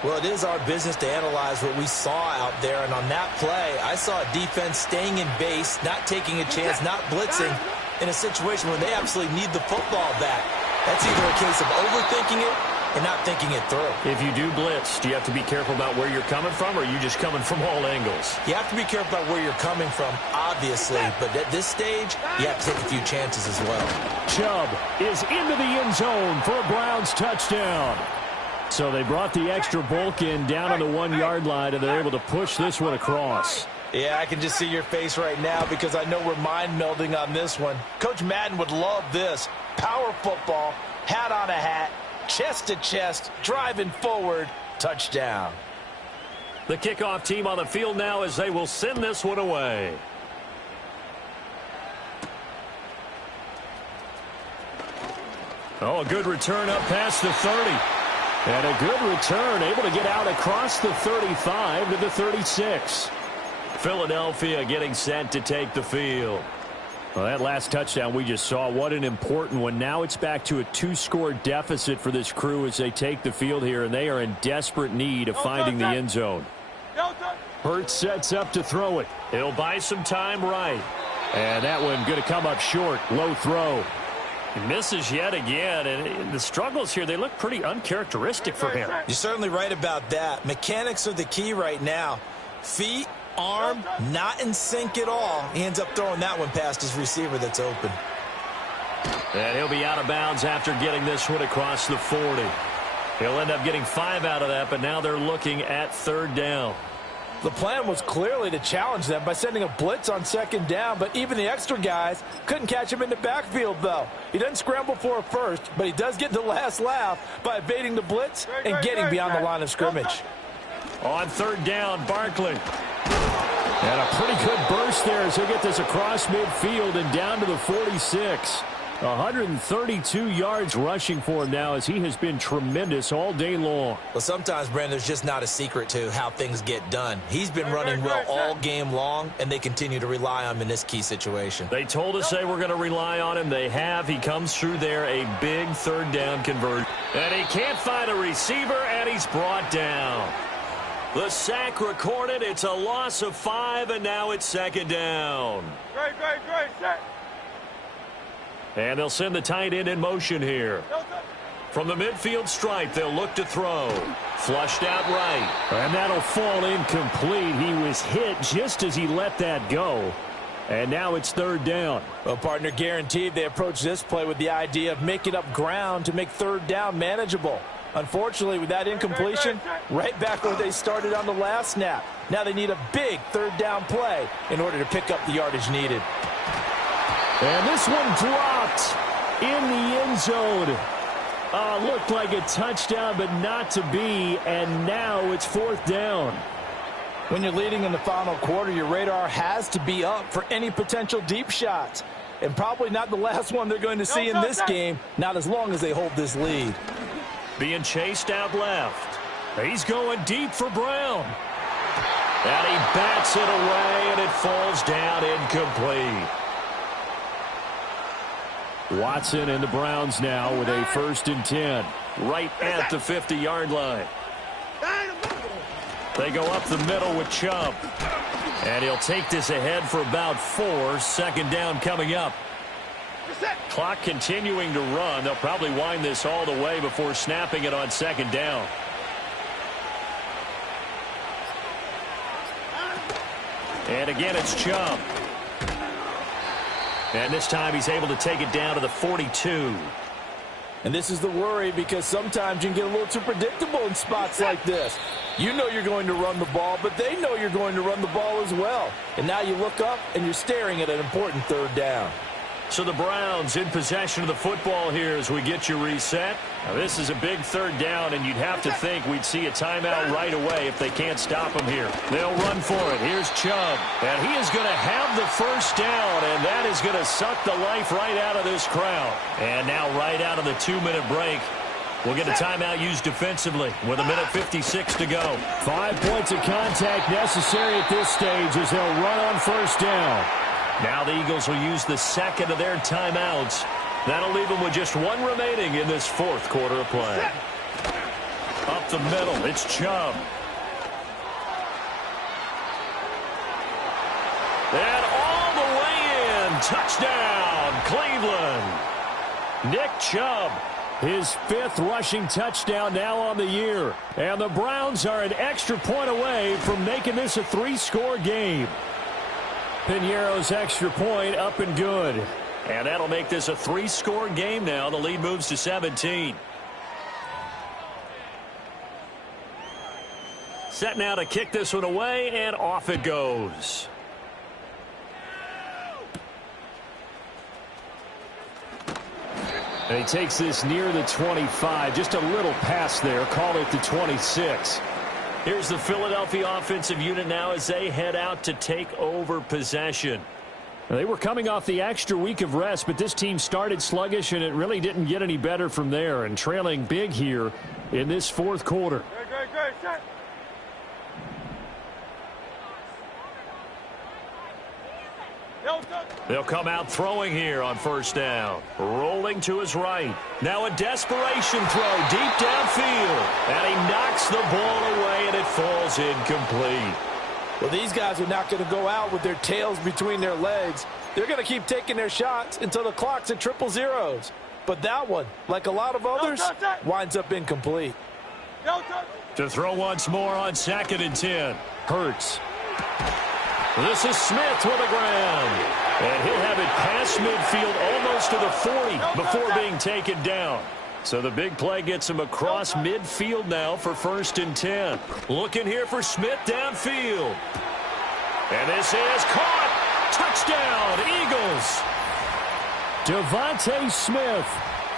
Well, it is our business to analyze what we saw out there, and on that play, I saw a defense staying in base, not taking a chance, not blitzing, in a situation where they absolutely need the football back. That's either a case of overthinking it or not thinking it through. If you do blitz, do you have to be careful about where you're coming from, or are you just coming from all angles? You have to be careful about where you're coming from, obviously, but at this stage, you have to take a few chances as well. Chubb is into the end zone for a Browns touchdown. So they brought the extra bulk in down on the 1-yard line, and they're able to push this one across. Yeah, I can just see your face right now because I know we're mind melding on this one. Coach Madden would love this. Power football, hat on a hat, chest to chest, driving forward, touchdown. The kickoff team on the field now as they will send this one away. Oh, a good return up past the 30. And a good return, able to get out across the 35 to the 36. Philadelphia getting set to take the field. Well, that last touchdown we just saw, what an important one. Now it's back to a 2-score deficit for this crew as they take the field here, and they are in desperate need of finding the end zone. Hurts sets up to throw it. He'll buy some time right. And that one going to come up short. Low throw. He misses yet again, and the struggles here, they look pretty uncharacteristic for him. You're certainly right about that. Mechanics are the key right now. Feet, arm, not in sync at all. He ends up throwing that one past his receiver that's open. And he'll be out of bounds after getting this one across the 40. He'll end up getting 5 out of that, but now they're looking at 3rd down. The plan was clearly to challenge them by sending a blitz on 2nd down, but even the extra guys couldn't catch him in the backfield, though. He doesn't scramble for a first, but he does get the last laugh by evading the blitz and getting beyond the line of scrimmage. On 3rd down, Barkley. And a pretty good burst there as he'll get this across midfield and down to the 46. 132 yards rushing for him now as he has been tremendous all day long. Well, sometimes, Brandon, there's just not a secret to how things get done. He's been running well all game long, and they continue to rely on him in this key situation. They told us they were going to rely on him. They have. He comes through there, a big 3rd down conversion. And he can't find a receiver, and he's brought down. The sack recorded. It's a loss of 5, and now it's 2nd down. Great, set. And they'll send the tight end in motion here. From the midfield stripe, they'll look to throw. Flushed out right. And that'll fall incomplete. He was hit just as he let that go. And now it's 3rd down. Well, partner, guaranteed they approach this play with the idea of making up ground to make 3rd down manageable. Unfortunately, with that incompletion, right back where they started on the last snap. Now they need a big 3rd down play in order to pick up the yardage needed. And this one dropped in the end zone. Looked like a touchdown, but not to be. And now it's 4th down. When you're leading in the final quarter, your radar has to be up for any potential deep shots. and probably not the last one they're going to see in this game, not as long as they hold this lead. Being chased out left. He's going deep for Brown. And he bats it away, and it falls down incomplete. Watson and the Browns now with a 1st and 10. Right at the 50-yard line. They go up the middle with Chubb. And he'll take this ahead for about 4. 2nd down coming up. Clock continuing to run. They'll probably wind this all the way before snapping it on 2nd down. And again, it's Chubb. And this time he's able to take it down to the 42. And this is the worry, because sometimes you can get a little too predictable in spots like this. You know you're going to run the ball, but they know you're going to run the ball as well. And now you look up and you're staring at an important 3rd down. So the Browns in possession of the football here as we get you reset. Now this is a big 3rd down, and you'd have to think we'd see a timeout right away if they can't stop him here. They'll run for it. Here's Chubb. And he is going to have the 1st down, and that is going to suck the life right out of this crowd. And now right out of the 2-minute break, we'll get a timeout used defensively with 1:56 to go. 5 points of contact necessary at this stage as they'll run on 1st down. Now the Eagles will use the 2nd of their timeouts. That'll leave them with just 1 remaining in this 4th quarter of play. Up the middle, it's Chubb. And all the way in. Touchdown, Cleveland. Nick Chubb, his 5th rushing touchdown now on the year. And the Browns are an extra point away from making this a 3-score game. Piñeiro's extra point up and good. And that'll make this a 3-score game now. The lead moves to 17. Set now to kick this one away, and off it goes. And he takes this near the 25. Just a little pass there. Call it the 26. Here's the Philadelphia offensive unit now as they head out to take over possession. They were coming off the extra week of rest, but this team started sluggish, and it really didn't get any better from there, and trailing big here in this 4th quarter. Great. They'll come out throwing here on 1st down. Rolling to his right. Now a desperation throw deep downfield. And he knocks the ball away, and it falls incomplete. Well, these guys are not going to go out with their tails between their legs. They're going to keep taking their shots until the clock's at 000. But that one, like a lot of others, winds up incomplete. To throw once more on 2nd and 10. Hurts. This is Smith with a ground. And he'll have it past midfield almost to the 40 before being taken down. So the big play gets him across midfield now for 1st and 10. Looking here for Smith downfield. And this is caught. Touchdown, Eagles. Devontae Smith.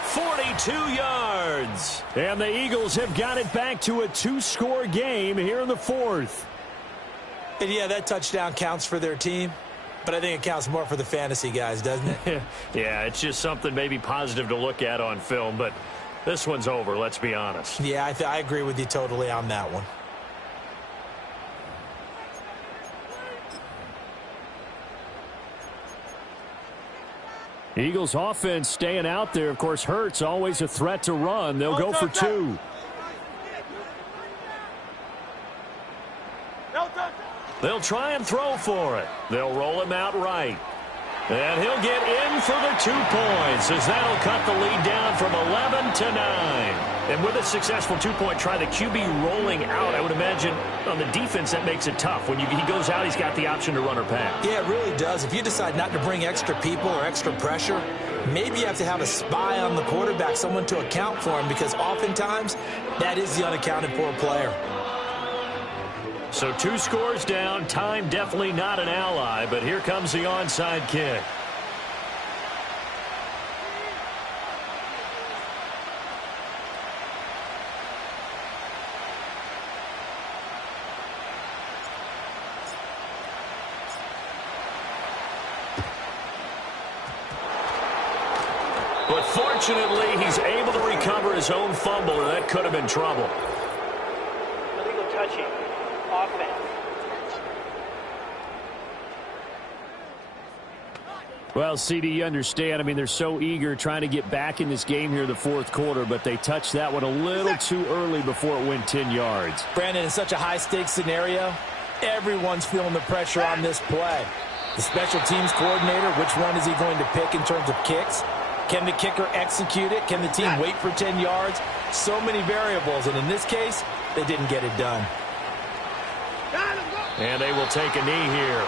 42 yards. And the Eagles have got it back to a 2-score game here in the 4th. And yeah, that touchdown counts for their team, but I think it counts more for the fantasy guys, doesn't it? Yeah, it's just something maybe positive to look at on film, but this one's over, let's be honest. Yeah, I agree with you totally on that one. Eagles offense staying out there. Of course, Hurts always a threat to run. They'll go for 2. They'll try and throw for it. They'll roll him out right. And he'll get in for the 2 points as that'll cut the lead down from 11 to 9. And with a successful 2-point try, the QB rolling out, I would imagine on the defense that makes it tough. When he goes out, he's got the option to run or pass. Yeah, it really does. If you decide not to bring extra people or extra pressure, maybe you have to have a spy on the quarterback, someone to account for him, because oftentimes that is the unaccounted for player. So 2 scores down. Time definitely not an ally, but here comes the onside kick. But fortunately, he's able to recover his own fumble, and that could have been trouble. Illegal touching. Offense. Well, CD, you understand. I mean, they're so eager trying to get back in this game here in the fourth quarter, but they touched that one a little too early before it went 10 yards. Brandon, in such a high-stakes scenario, everyone's feeling the pressure on this play. The special teams coordinator, which one is he going to pick in terms of kicks? Can the kicker execute it? Can the team wait for 10 yards? So many variables, and in this case, they didn't get it done. And they will take a knee here.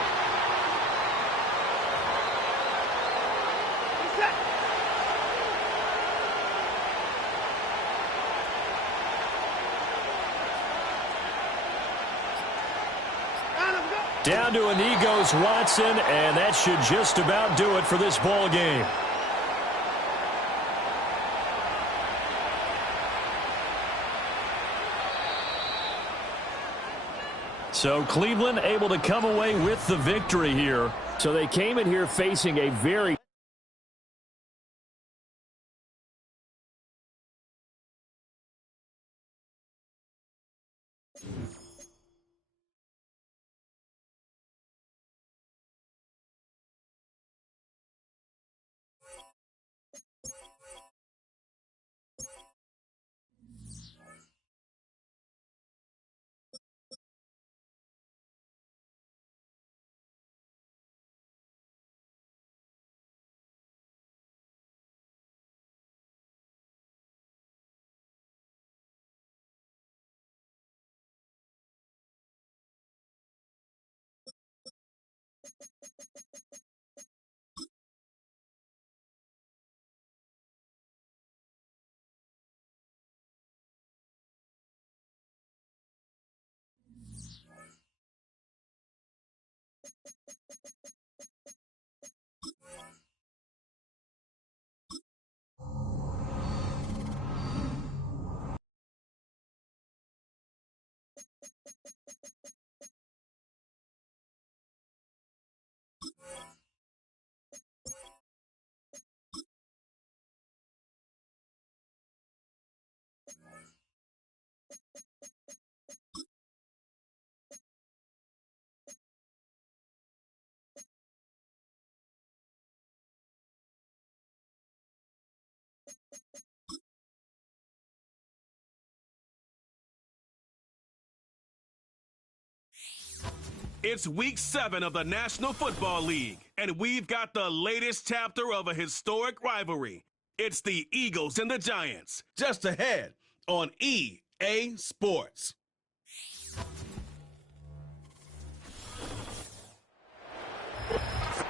Down to a knee goes Watson, and that should just about do it for this ball game. So Cleveland able to come away with the victory here. So they came in here facing a very It's week 7 of the National Football League, and we've got the latest chapter of a historic rivalry. It's the Eagles and the Giants, just ahead on EA Sports.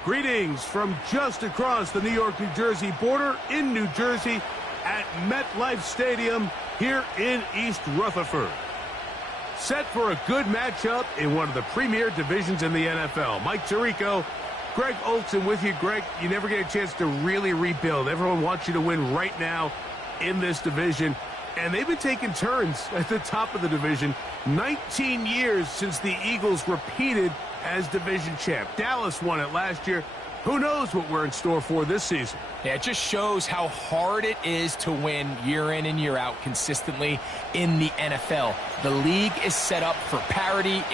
Greetings from just across the New York-New Jersey border in New Jersey at MetLife Stadium here in East Rutherford. Set for a good matchup in one of the premier divisions in the NFL. Mike Tirico, Greg Olson with you. Greg, you never get a chance to really rebuild. Everyone wants you to win right now in this division. And they've been taking turns at the top of the division. 19 years since the Eagles repeated as division champ. Dallas won it last year. Who knows what we're in store for this season? Yeah, it just shows how hard it is to win year in and year out consistently in the NFL. The league is set up for parity.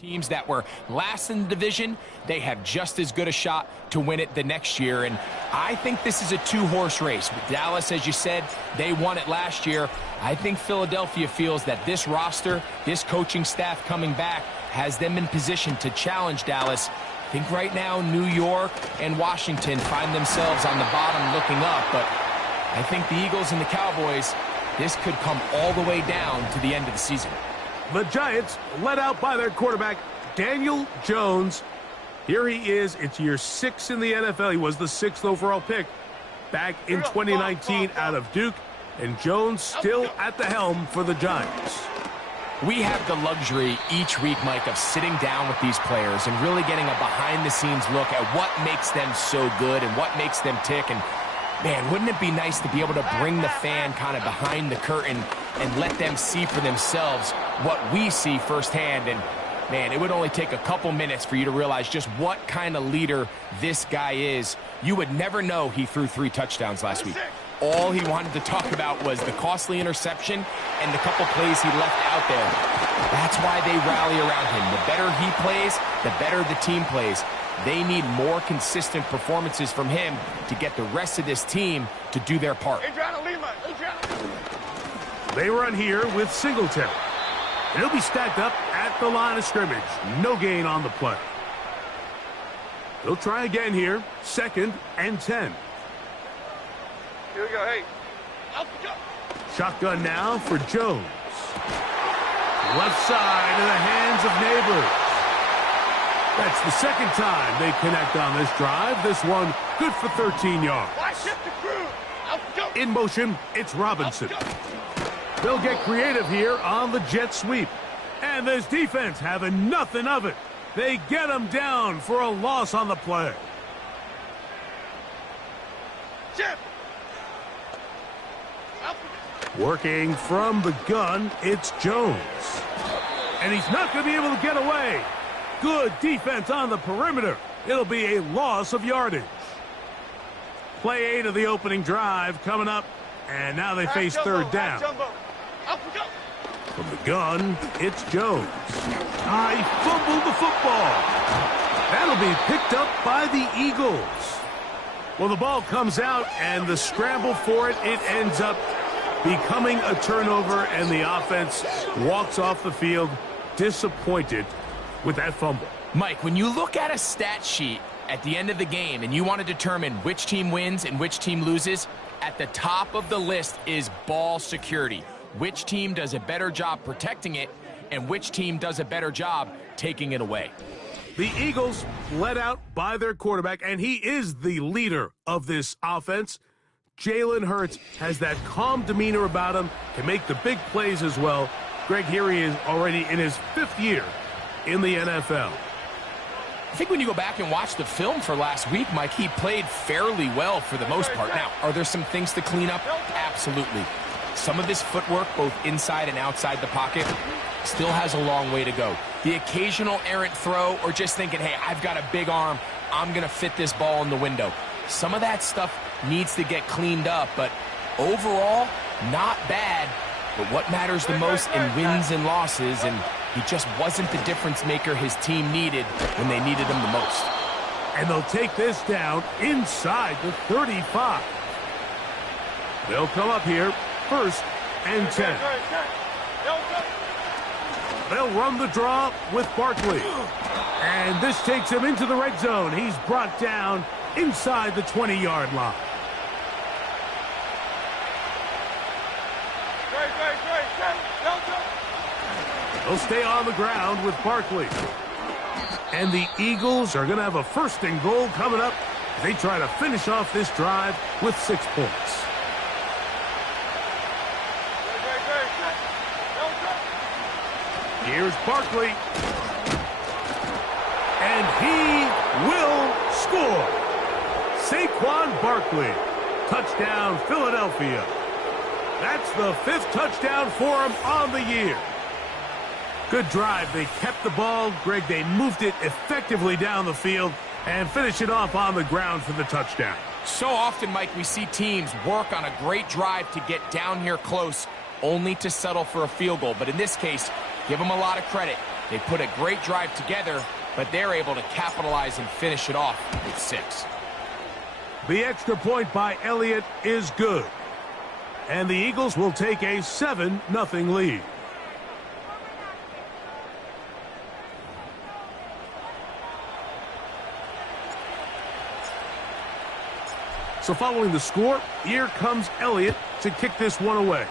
Teams that were last in the division, they have just as good a shot to win it the next year. And I think this is a two-horse race. With Dallas, as you said, they won it last year. I think Philadelphia feels that this roster, this coaching staff coming back, has them in position to challenge Dallas. I think right now New York and Washington find themselves on the bottom looking up. But I think the Eagles and the Cowboys, this could come all the way down to the end of the season. The Giants led out by their quarterback, Daniel Jones. Here he is. It's year 6 in the NFL. He was the 6th overall pick back in 2019 out of Duke. And Jones still at the helm for the Giants. We have the luxury each week, Mike, of sitting down with these players and really getting a behind-the-scenes look at what makes them so good and what makes them tick. And man, wouldn't it be nice to be able to bring the fan kind of behind the curtain and let them see for themselves what we see firsthand? And man, it would only take a couple minutes for you to realize just what kind of leader this guy is. You would never know he threw 3 touchdowns last week. All he wanted to talk about was the costly interception and the couple plays he left out there. That's why they rally around him. The better he plays, the better the team plays. They need more consistent performances from him to get the rest of this team to do their part. They run here with Singletary. He'll be stacked up at the line of scrimmage. No gain on the play. They'll try again here. 2nd and 10. Here we go, hey. Shotgun now for Jones. Left side in the hands of Neighbors. That's the 2nd time they connect on this drive. This one good for 13 yards. In motion, it's Robinson. They'll get creative here on the jet sweep. And this defense having nothing of it. They get him down for a loss on the play. Working from the gun, it's Jones. And he's not going to be able to get away. Good defense on the perimeter. It'll be a loss of yardage. Play 8 of the opening drive coming up. And now they face 3rd down. From the gun, it's Jones. He fumbled the football. That'll be picked up by the Eagles. Well, the ball comes out, and the scramble for it ends up becoming a turnover, and the offense walks off the field disappointed with that fumble. Mike, when you look at a stat sheet at the end of the game and you want to determine which team wins and which team loses, at the top of the list is ball security. Which team does a better job protecting it and which team does a better job taking it away. The Eagles led out by their quarterback, and he is the leader of this offense. Jalen Hurts has that calm demeanor about him, can make the big plays as well. Greg, here he is already in his 5th year in the NFL. I think when you go back and watch the film for last week, Mike, he played fairly well for the most part. Now, are there some things to clean up? Absolutely. Some of his footwork, both inside and outside the pocket, still has a long way to go. The occasional errant throw or just thinking, hey, I've got a big arm, I'm going to fit this ball in the window. Some of that stuff needs to get cleaned up, but overall, not bad. But what matters the most in wins and losses, and he just wasn't the difference maker his team needed when they needed him the most. And they'll take this down inside the 35. They'll come up here, 1st and 10. They'll run the draw with Barkley. And this takes him into the red zone. He's brought down inside the 20-yard line. They'll stay on the ground with Barkley. And the Eagles are going to have a 1st and goal coming up. They try to finish off this drive with 6 points. Here's Barkley. And he will score. Saquon Barkley. Touchdown, Philadelphia. That's the 5th touchdown for him on the year. Good drive. They kept the ball. Greg, they moved it effectively down the field and finished it off on the ground for the touchdown. So often, Mike, we see teams work on a great drive to get down here close, only to settle for a field goal. But in this case, give them a lot of credit. They put a great drive together, but they're able to capitalize and finish it off with 6. The extra point by Elliott is good. And the Eagles will take a 7-0 lead. So following the score, here comes Elliott to kick this one away.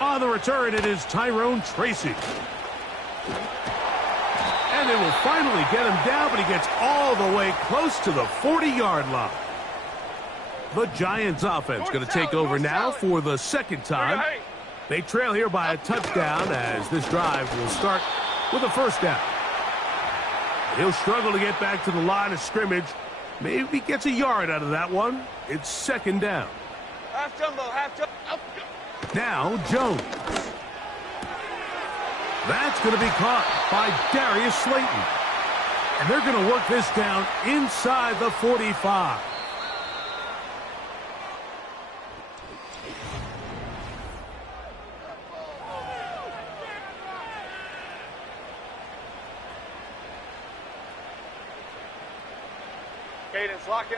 On the return, it is Tyrone Tracy. And they will finally get him down, but he gets all the way close to the 40-yard line. The Giants offense going to take over now for the second time. They trail here by a touchdown as this drive will start with a first down. He'll struggle to get back to the line of scrimmage. Maybe gets a yard out of that one. It's second down. Half jumbo, half jumbo. Now Jones. That's going to be caught by Darius Slayton. And they're going to work this down inside the 45.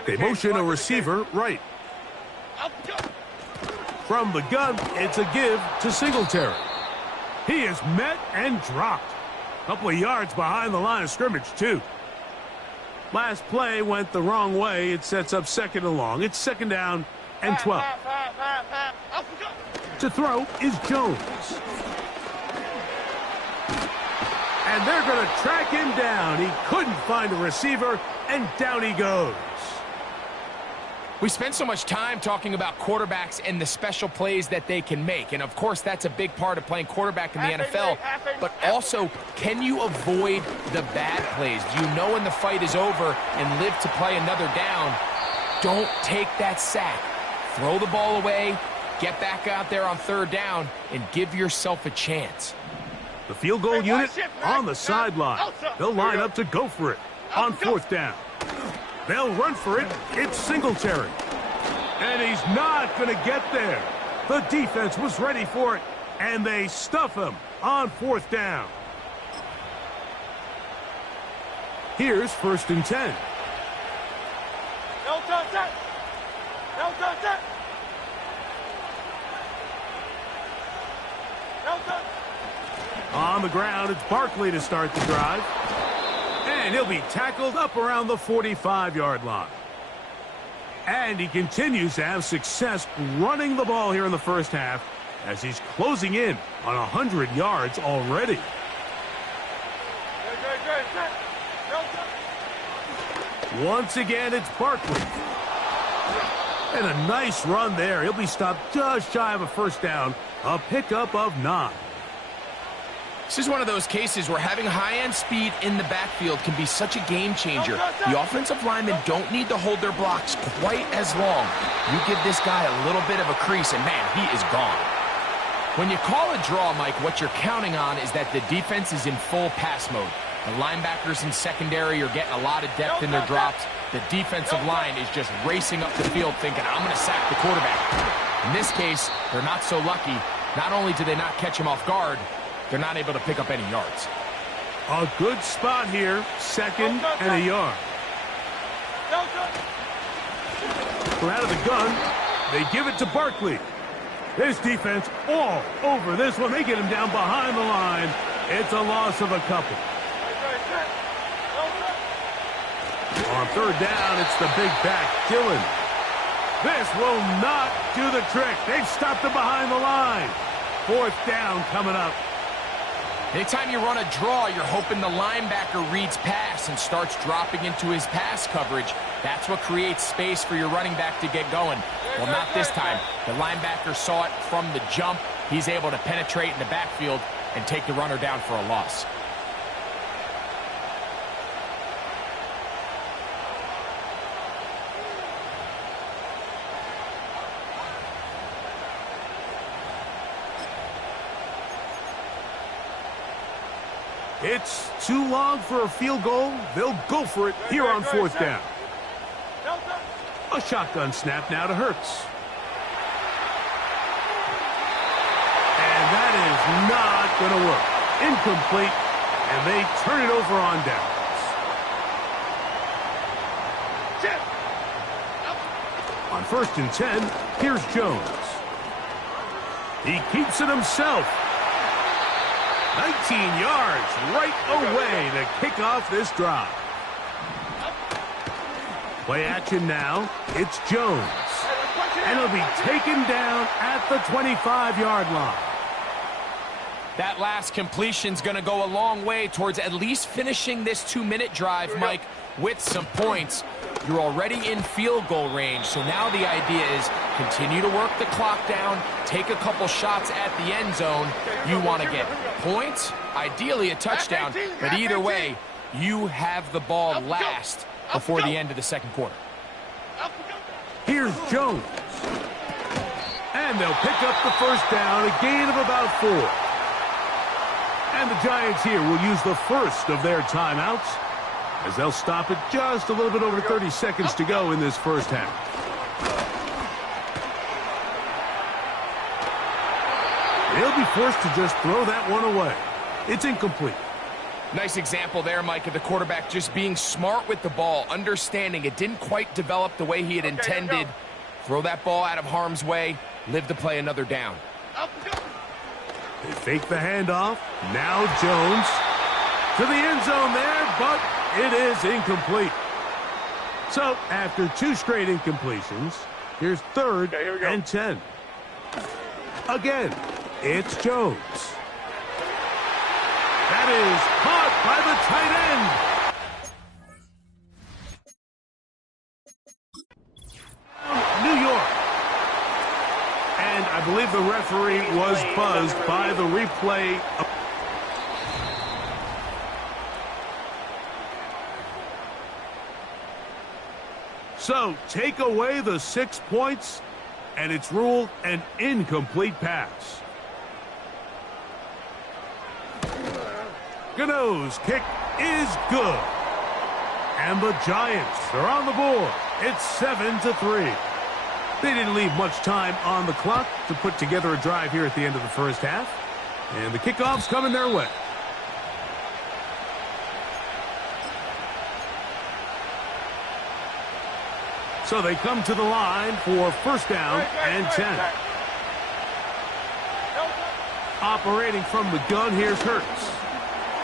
They motion a receiver right. From the gun, it's a give to Singletary. He is met and dropped. A couple of yards behind the line of scrimmage, too. Last play went the wrong way. It sets up second and long. It's second down and 12. To throw is Jones. And they're going to track him down. He couldn't find a receiver, and down he goes. We spend so much time talking about quarterbacks and the special plays that they can make. And, of course, that's a big part of playing quarterback in the NFL. But also, can you avoid the bad plays? Do you know when the fight is over and live to play another down? Don't take that sack. Throw the ball away, get back out there on third down, and give yourself a chance. The field goal unit on the sideline. They'll line up to go for it on fourth down. They'll run for it. It's Singletary. And he's not going to get there. The defense was ready for it, and they stuff him on fourth down. Here's first and 10. No contact. No contact. No contact. On the ground, it's Barkley to start the drive. And he'll be tackled up around the 45-yard line. And he continues to have success running the ball here in the first half as he's closing in on 100 yards already. Once again, it's Barkley. And a nice run there. He'll be stopped just shy of a first down. A pickup of 9. This is one of those cases where having high-end speed in the backfield can be such a game changer. The offensive linemen don't need to hold their blocks quite as long. You give this guy a little bit of a crease, and man, he is gone. When you call a draw, Mike, what you're counting on is that the defense is in full pass mode. The linebackers in secondary are getting a lot of depth in their drops. The defensive line is just racing up the field thinking, I'm going to sack the quarterback. In this case, they're not so lucky. Not only do they not catch him off guard, they're not able to pick up any yards. A good spot here, second and a yard. So out of the gun, they give it to Barkley. This defense all over this one. They get him down behind the line. It's a loss of a couple. On third down, it's the big back, Dillon. This will not do the trick. They've stopped him behind the line. Fourth down coming up. Anytime you run a draw, you're hoping the linebacker reads pass and starts dropping into his pass coverage. That's what creates space for your running back to get going. Well, not this time. The linebacker saw it from the jump. He's able to penetrate in the backfield and take the runner down for a loss. It's too long for a field goal. They'll go for it here on fourth down. A shotgun snap now to Hurts. And that is not going to work. incomplete, and they turn it over on downs. On 1st and 10, here's Jones. He keeps it himself. 19 yards right away to kick off this drive. Play action now. It's Jones. And he'll be taken down at the 25-yard line. That last completion's going to go a long way towards at least finishing this 2-minute drive, Mike, with some points. You're already in field goal range, so now the idea is continue to work the clock down, take a couple shots at the end zone. You want to get points, ideally a touchdown, but either way, you have the ball last before the end of the second quarter. Here's Jones. And they'll pick up the first down, a gain of about 4. And the Giants here will use the first of their timeouts as they'll stop it just a little bit over 30 seconds to go in this first half. They'll be forced to just throw that one away. It's incomplete. Nice example there, Mike, of the quarterback just being smart with the ball, understanding it didn't quite develop the way he had intended. Throw that ball out of harm's way, live to play another down. They fake the handoff. Now Jones to the end zone there, but it is incomplete. So after 2 straight incompletions, here's 3rd and 10. Again, it's Jones. That is caught by the tight end. New York. And I believe the referee was buzzed by the replay. So take away the 6 points, and it's ruled an incomplete pass. Gano's kick is good. And the Giants are on the board. It's 7-3. They didn't leave much time on the clock to put together a drive here at the end of the first half. And the kickoff's coming their way. So they come to the line for first down and 10. Operating from the gun, here's Hurts.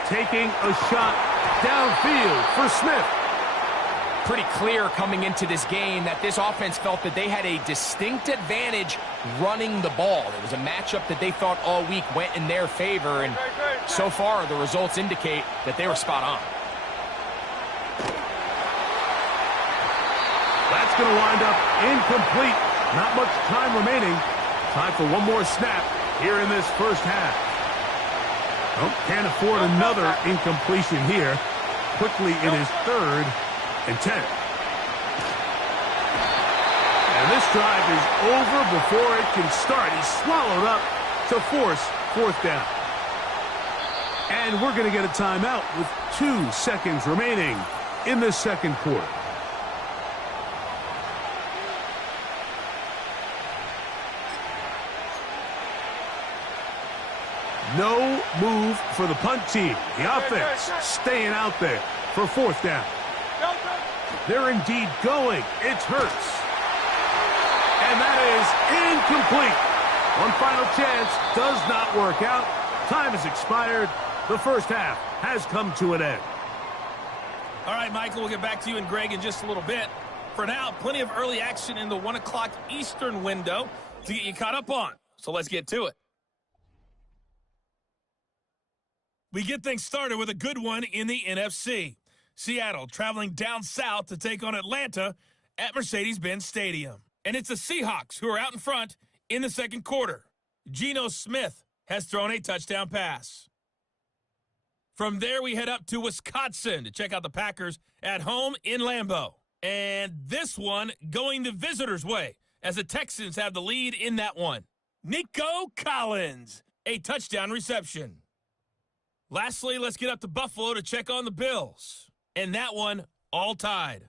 Taking a shot downfield for Smith. Pretty clear coming into this game that this offense felt that they had a distinct advantage running the ball. It was a matchup that they thought all week went in their favor, and so far the results indicate that they were spot on. That's going to wind up incomplete. Not much time remaining. Time for one more snap here in this first half. Oh, can't afford another incompletion here. Quickly in his 3rd and 10. And this drive is over before it can start. He's swallowed up to force 4th down. And we're going to get a timeout with 2 seconds remaining in the second quarter. No move for the punt team. The offense staying out there for 4th down. They're indeed going. It's Hurts. And that is incomplete. One final chance does not work out. Time has expired. The first half has come to an end. All right, Michael, we'll get back to you and Greg in just a little bit. For now, plenty of early action in the 1 o'clock Eastern window to get you caught up on. So let's get to it. We get things started with a good one in the NFC. Seattle traveling down south to take on Atlanta at Mercedes-Benz Stadium. And it's the Seahawks who are out in front in the second quarter. Geno Smith has thrown a touchdown pass. From there, we head up to Wisconsin to check out the Packers at home in Lambeau. And this one going the visitors' way as the Texans have the lead in that one. Nico Collins, a touchdown reception. Lastly, let's get up to Buffalo to check on the Bills. And that one, all tied.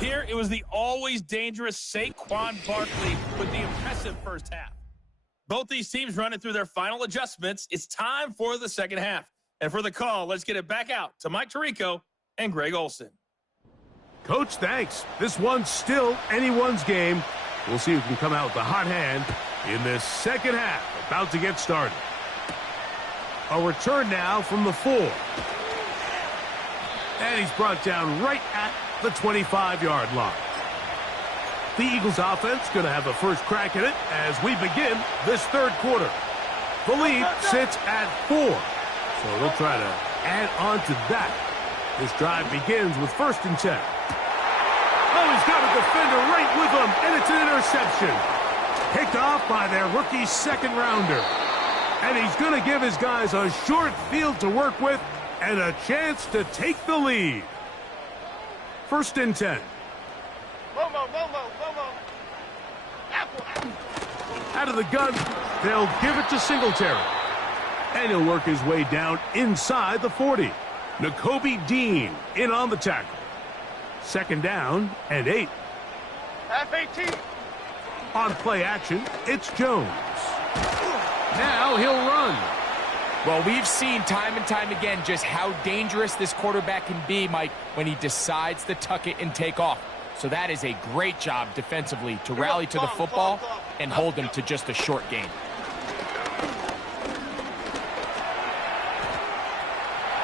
Here, it was the always dangerous Saquon Barkley with the impressive first half. Both these teams running through their final adjustments. It's time for the second half. And for the call, let's get it back out to Mike Tirico and Greg Olsen. Coach, thanks. This one's still anyone's game. We'll see who can come out with the hot hand in this second half. About to get started. A return now from the 4. And he's brought down right at the 25-yard line. The Eagles offense going to have a first crack at it as we begin this third quarter. The lead sits at 4. So they'll try to add on to that. This drive begins with 1st and 10. Oh, he's got a defender right with him, and it's an interception. Picked off by their rookie second-rounder. And he's going to give his guys a short field to work with and a chance to take the lead. 1st and 10. Out of the gun, they'll give it to Singletary. And he'll work his way down inside the 40. Nakobe Dean in on the tackle. 2nd down and 8. F-18. On play action, it's Jones. Now he'll run. Well, we've seen time and time again just how dangerous this quarterback can be, Mike, when he decides to tuck it and take off. So that is a great job defensively to rally to the football and hold them to just a short gain.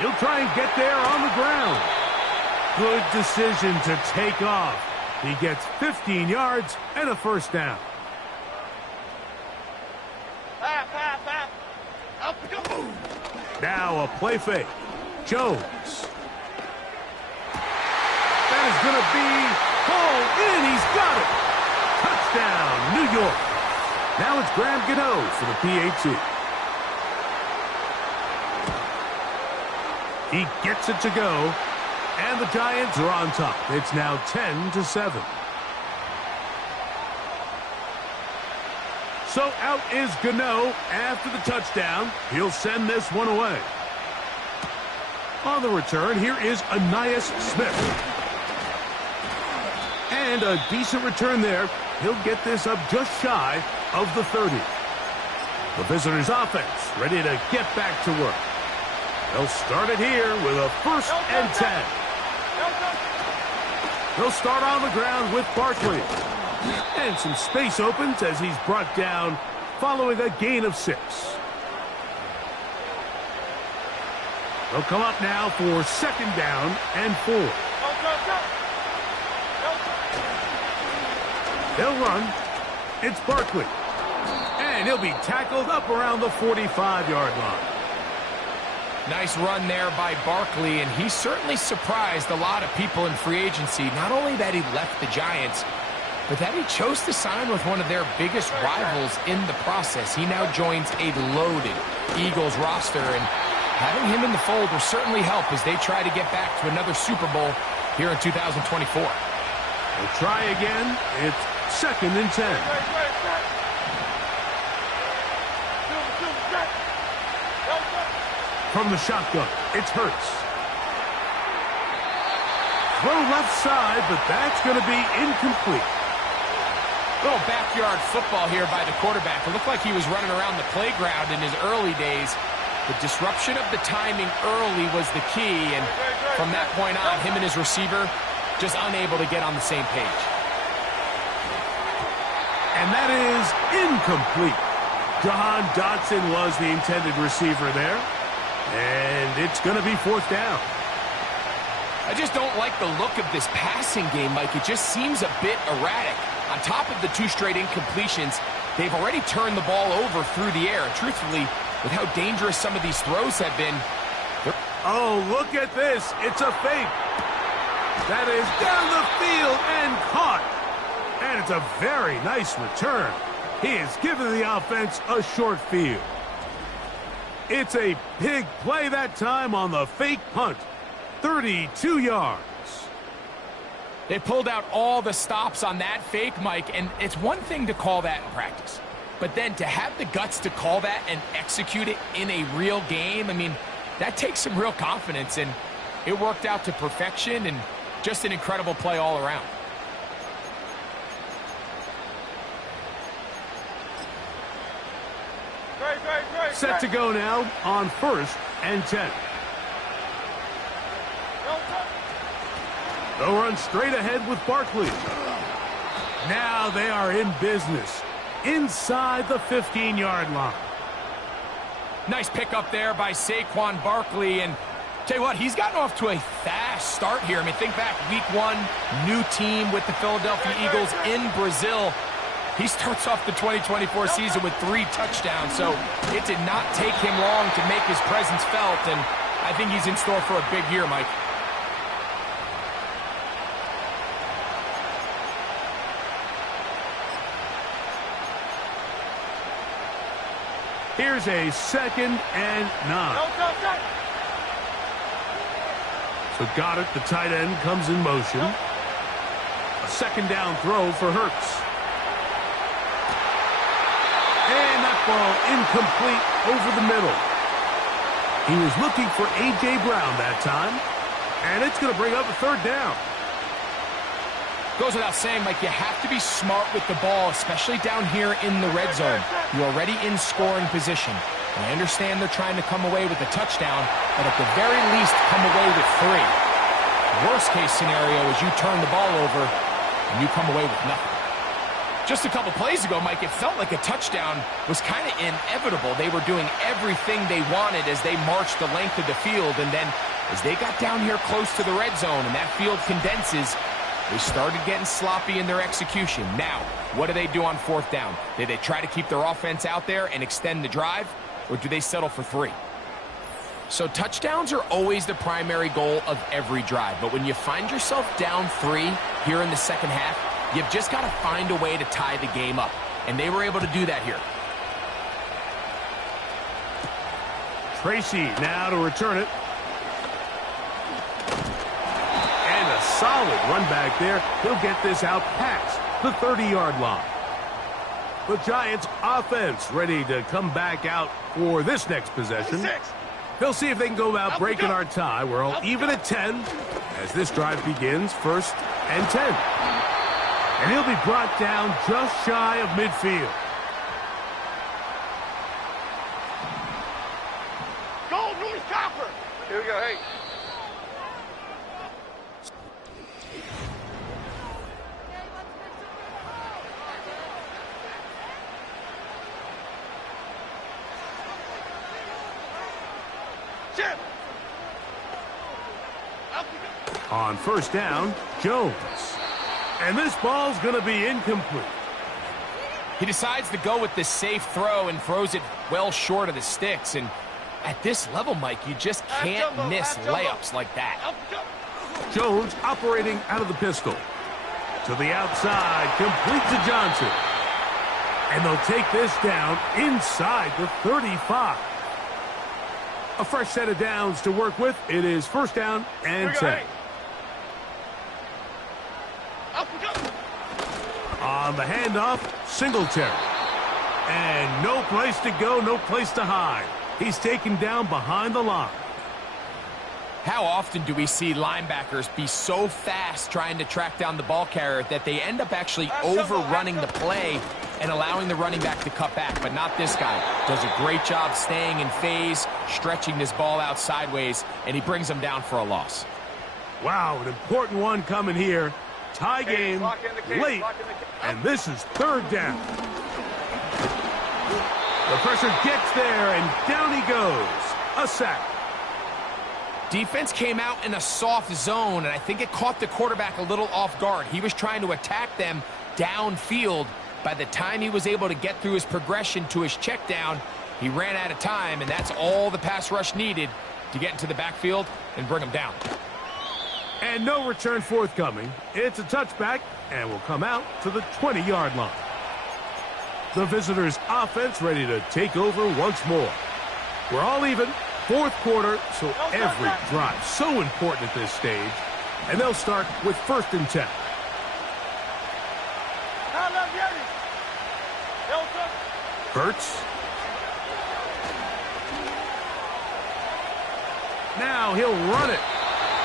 He'll try and get there on the ground. Good decision to take off. He gets 15 yards and a 1st down. Now a play fake. Jones. That is going to be hauled in. He's got it. Touchdown, New York. Now it's Graham Gano for the PAT. He gets it to go, and the Giants are on top. It's now 10-7. So out is Gano after the touchdown. He'll send this one away. On the return, here is Ainias Smith. And a decent return there. He'll get this up just shy of the 30. The visitors' offense ready to get back to work. They'll start it here with a 1st and 10. They'll start on the ground with Barkley. And some space opens as he's brought down following a gain of 6. They'll come up now for 2nd down and 4. They'll run. It's Barkley. And he'll be tackled up around the 45-yard line. Nice run there by Barkley, and he certainly surprised a lot of people in free agency. Not only that he left the Giants, but that he chose to sign with one of their biggest rivals in the process. He now joins a loaded Eagles roster, and having him in the fold will certainly help as they try to get back to another Super Bowl here in 2024. They'll try again. It's 2nd and 10. From the shotgun, it's Hurts. Throw left side, but that's going to be incomplete. Little backyard football here by the quarterback. It looked like he was running around the playground in his early days. The disruption of the timing early was the key, and from that point on, him and his receiver just unable to get on the same page. And that is incomplete. Jahan Dotson was the intended receiver there. And it's going to be 4th down. I just don't like the look of this passing game, Mike. It just seems a bit erratic. On top of the 2 straight incompletions, they've already turned the ball over through the air. Truthfully, with how dangerous some of these throws have been. Oh, look at this. It's a fake. That is down the field and caught. And it's a very nice return. He has given the offense a short field. It's a big play that time on the fake punt. 32 yards. They pulled out all the stops on that fake, Mike, and it's one thing to call that in practice. But then to have the guts to call that and execute it in a real game, I mean, that takes some real confidence, and it worked out to perfection and just an incredible play all around. Set to go now on 1st and 10. They'll run straight ahead with Barkley. Now they are in business inside the 15-yard line. Nice pickup there by Saquon Barkley, and tell you what, he's gotten off to a fast start here. I mean, think back, week 1, new team with the Philadelphia Eagles in Brazil. He starts off the 2024 season with 3 touchdowns, so it did not take him long to make his presence felt, and I think he's in store for a big year, Mike. Here's a 2nd and 9. So Goddard, the tight end, comes in motion. A 2nd down throw for Hurts. And that ball incomplete over the middle. He was looking for A.J. Brown that time. And it's going to bring up a 3rd down. Goes without saying, Mike, you have to be smart with the ball, especially down here in the red zone. You're already in scoring position. And I understand they're trying to come away with a touchdown, but at the very least, come away with 3. Worst case scenario is you turn the ball over and you come away with nothing. Just a couple plays ago, Mike, it felt like a touchdown was kind of inevitable. They were doing everything they wanted as they marched the length of the field, and then as they got down here close to the red zone and that field condenses, they started getting sloppy in their execution. Now, what do they do on 4th down? Do they try to keep their offense out there and extend the drive, or do they settle for 3? So touchdowns are always the primary goal of every drive, but when you find yourself down 3 here in the second half, you've just got to find a way to tie the game up, and they were able to do that here. Tracy now to return it. Solid run back there. He'll get this out past the 30-yard line. The Giants offense ready to come back out for this next possession. They'll see if they can go about breaking our tie. We're all even at 10 as this drive begins, 1st and 10. And he'll be brought down just shy of midfield. Go, Louis Copper! Here we go, hey. On 1st down, Jones. And this ball's going to be incomplete. He decides to go with the safe throw and throws it well short of the sticks. And at this level, Mike, you just can't miss layups like that. Jones operating out of the pistol. To the outside, complete to Johnson. And they'll take this down inside the 35. A fresh set of downs to work with. It is 1st down and 10. On the handoff, Singletary. And no place to go, no place to hide. He's taken down behind the line. How often do we see linebackers be so fast trying to track down the ball carrier that they end up actually overrunning the play and allowing the running back to cut back? But not this guy. Does a great job staying in phase, stretching this ball out sideways, and he brings them down for a loss. Wow, an important one coming here. Tie game, late, and this is 3rd down. The pressure gets there, and down he goes. A sack. Defense came out in a soft zone, and I think it caught the quarterback a little off guard. He was trying to attack them downfield. By the time he was able to get through his progression to his check down, he ran out of time, and that's all the pass rush needed to get into the backfield and bring him down. And no return forthcoming. It's a touchback, and will come out to the 20-yard line. The visitors' offense ready to take over once more. We're all even. 4th quarter, so every drive so important at this stage. And they'll start with 1st and 10. Hurts. Now he'll run it.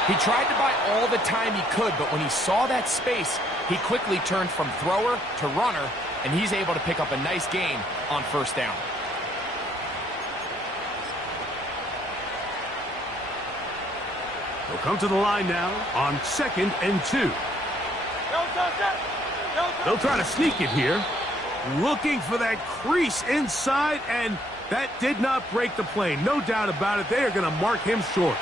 He tried to buy all the time he could, but when he saw that space, he quickly turned from thrower to runner, and he's able to pick up a nice gain on 1st down. They'll come to the line now on 2nd and 2. They'll try to sneak it here. Looking for that crease inside, and that did not break the play. No doubt about it. They are going to mark him short.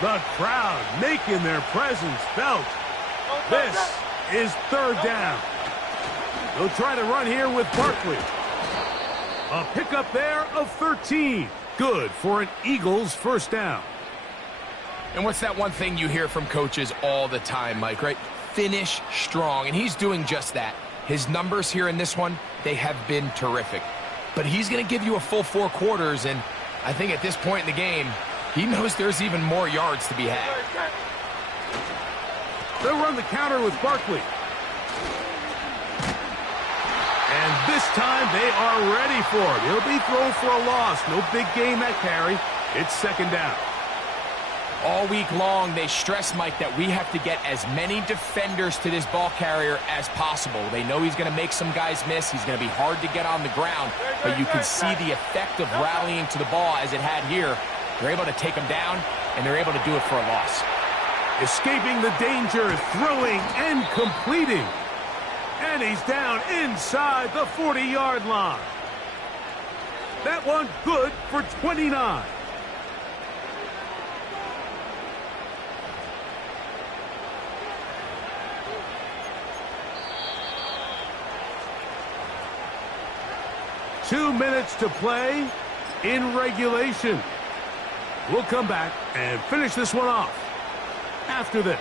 The crowd making their presence felt. This is 3rd down. They'll try to run here with Barkley. A pickup there of 13. Good for an Eagles 1st down. And what's that one thing you hear from coaches all the time, Mike, right? Finish strong, and he's doing just that. His numbers here in this one, they have been terrific. But he's going to give you a full 4 quarters, and I think at this point in the game, he knows there's even more yards to be had. They'll run the counter with Barkley. And this time they are ready for it. He'll be thrown for a loss. No big gain that carry. It's 2nd down. All week long, they stress, Mike, that we have to get as many defenders to this ball carrier as possible. They know he's going to make some guys miss. He's going to be hard to get on the ground. But you can see the effect of rallying to the ball as it had here. They're able to take him down, and they're able to do it for a loss. Escaping the danger, throwing and completing. And he's down inside the 40-yard line. That one good for 29. Two minutes to play in regulation. We'll come back and finish this one off after this.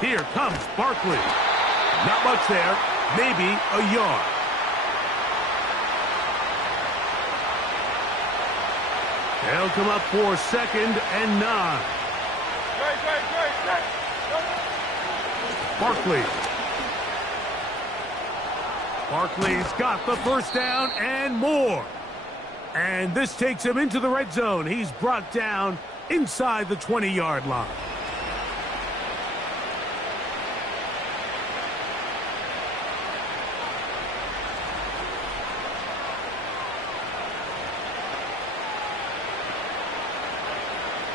Here comes Barkley. Not much there, maybe a yard. They'll come up for 2nd and 9. Barkley. Barkley's got the 1st down and more. And this takes him into the red zone. He's brought down inside the 20-yard line.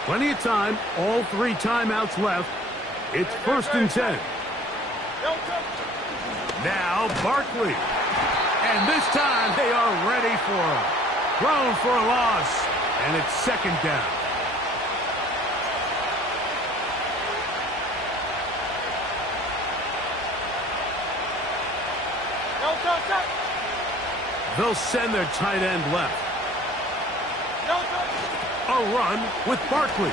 Plenty of time. All 3 timeouts left. It's 1st and 10. Now Barkley. And this time they are ready for him. Thrown for a loss. And it's 2nd down. They'll send their tight end left. A run with Barkley.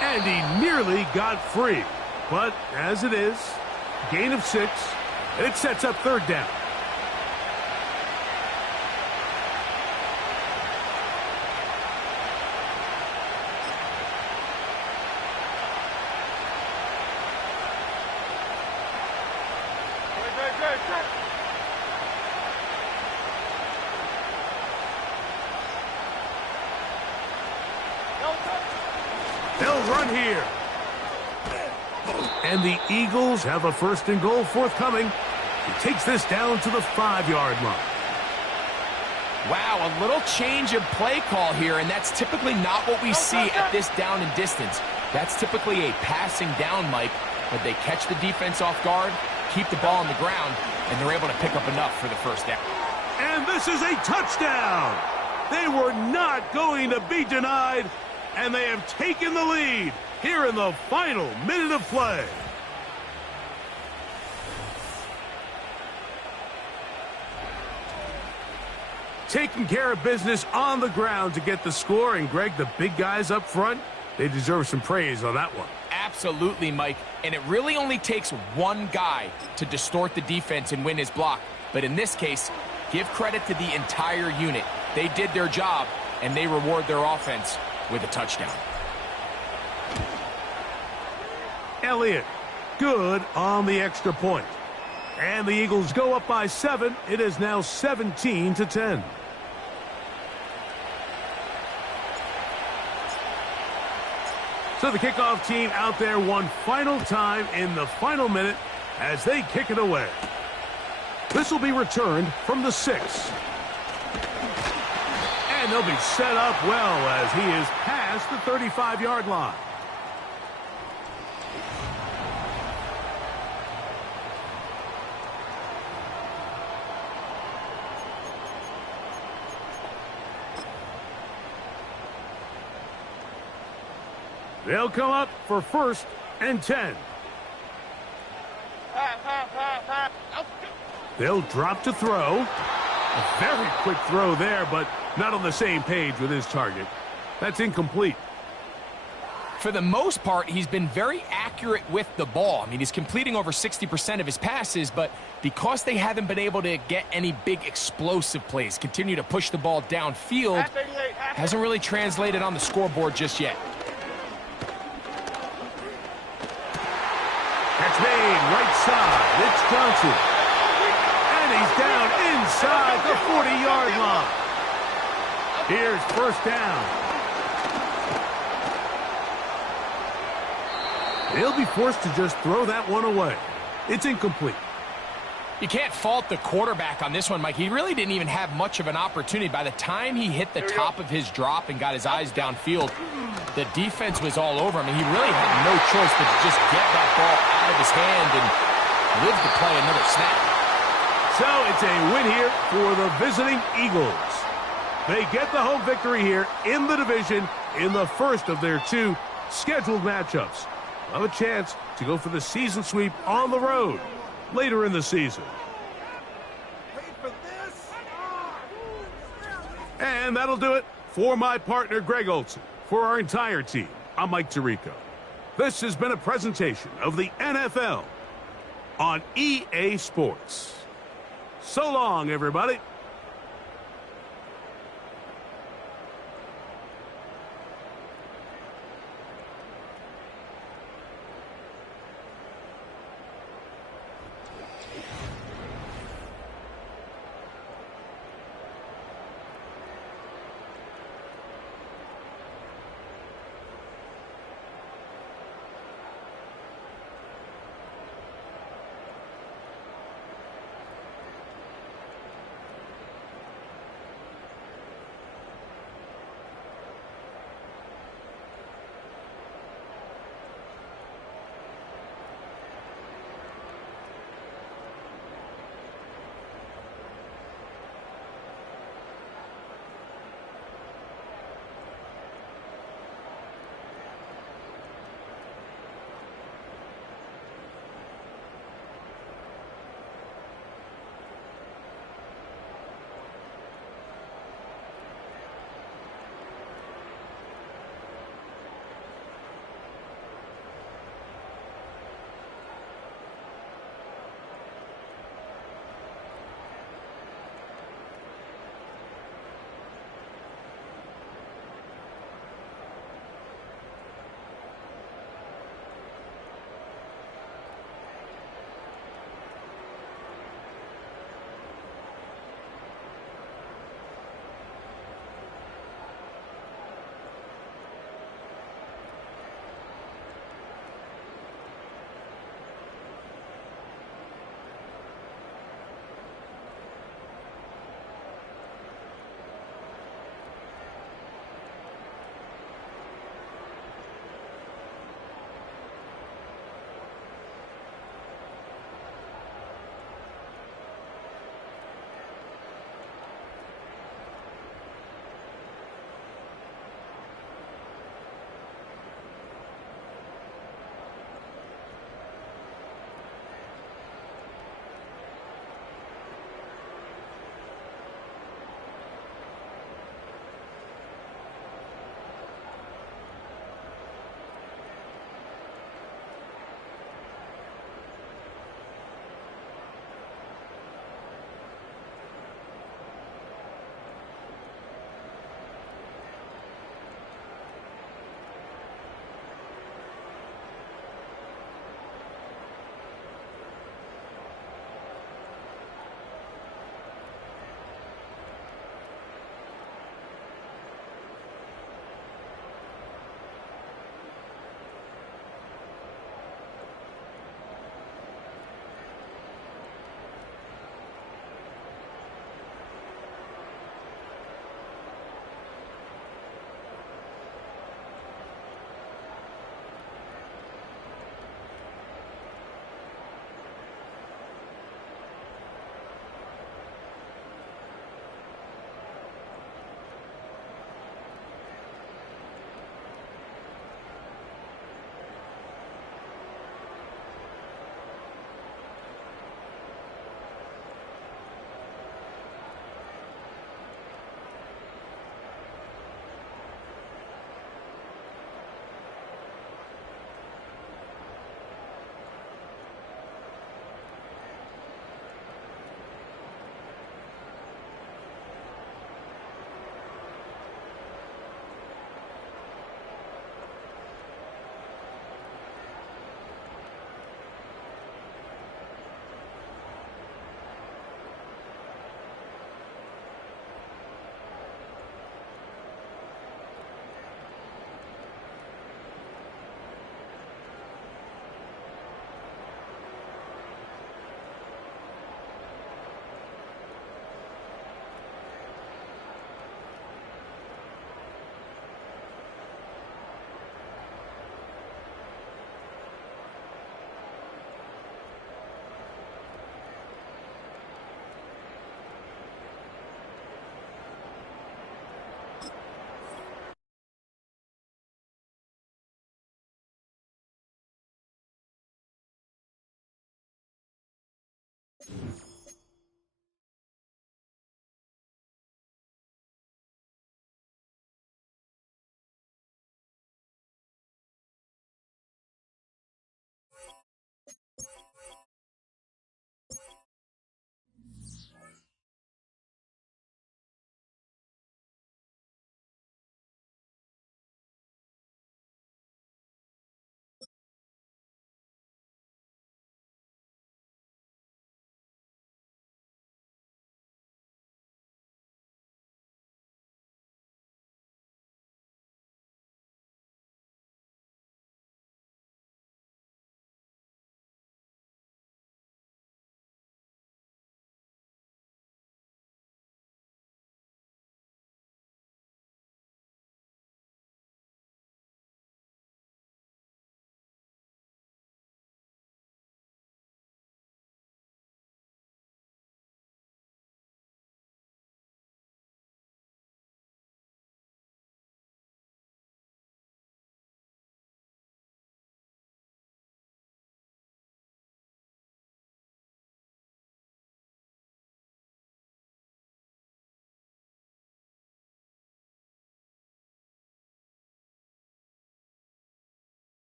And he nearly got free. But as it is, gain of 6. And it sets up 3rd down. They'll run here. And the Eagles have a 1st and goal forthcoming. He takes this down to the 5-yard line. Wow, a little change of play call here, and that's typically not what we see at this down and distance. That's typically a passing down, Mike, but they catch the defense off guard, keep the ball on the ground, and they're able to pick up enough for the 1st down. And this is a touchdown. They were not going to be denied, and they have taken the lead here in the final minute of play. Taking care of business on the ground to get the score, and Greg, the big guys up front, they deserve some praise on that one. Absolutely, Mike, and it really only takes one guy to distort the defense and win his block. But in this case, give credit to the entire unit. They did their job, and they reward their offense with a touchdown. Elliott, good on the extra point. And the Eagles go up by 7. It is now 17-10. So the kickoff team out there one final time in the final minute. as they kick it away. This will be returned from the 6. And they'll be set up well as he is past the 35-yard line. They'll come up for 1st and 10. They'll drop to throw. A very quick throw there, but not on the same page with his target. That's incomplete. For the most part, he's been very accurate with the ball. I mean, he's completing over 60% of his passes, but because they haven't been able to get any big explosive plays, continue to push the ball downfield, hasn't really translated on the scoreboard just yet. Catch made, right side. It's Johnson. And he's down inside the 40-yard line. Here's 1st down. They'll be forced to just throw that one away. It's incomplete. You can't fault the quarterback on this one, Mike. He really didn't even have much of an opportunity. By the time he hit the top of his drop and got his eyes downfield, the defense was all over him, and he really had no choice but to just get that ball out of his hand and live to play another snap. So it's a win here for the visiting Eagles. They get the home victory here in the division in the first of their 2 scheduled matchups. Have a chance to go for the season sweep on the road later in the season. And that'll do it for my partner, Greg Olson. For our entire team, I'm Mike Tirico. This has been a presentation of the NFL on EA Sports. So long, everybody.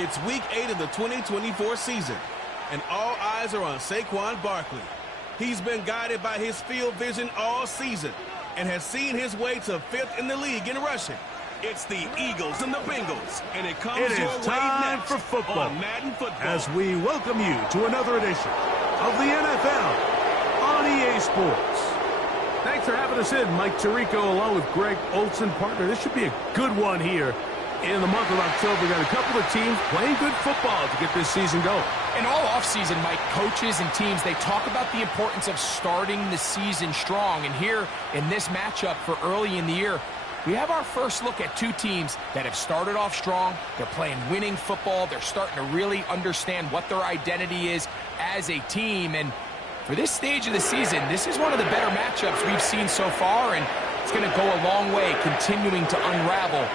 It's Week 8 of the 2024 season, and all eyes are on Saquon Barkley. He's been guided by his field vision all season and has seen his way to 5th in the league in rushing. It's the Eagles and the Bengals, and it comes It your is way time next for football on Madden Football. as we welcome you to another edition of the NFL on EA Sports. Thanks for having us in, Mike Tirico, along with Greg Olson, partner. This should be a good one here in the month of October. We got a couple of teams playing good football to get this season going. And all offseason, Mike, coaches and teams, they talk about the importance of starting the season strong. And here in this matchup for early in the year, we have our first look at two teams that have started off strong. They're playing winning football. They're starting to really understand what their identity is as a team. And for this stage of the season, this is one of the better matchups we've seen so far, and it's going to go a long way continuing to unravel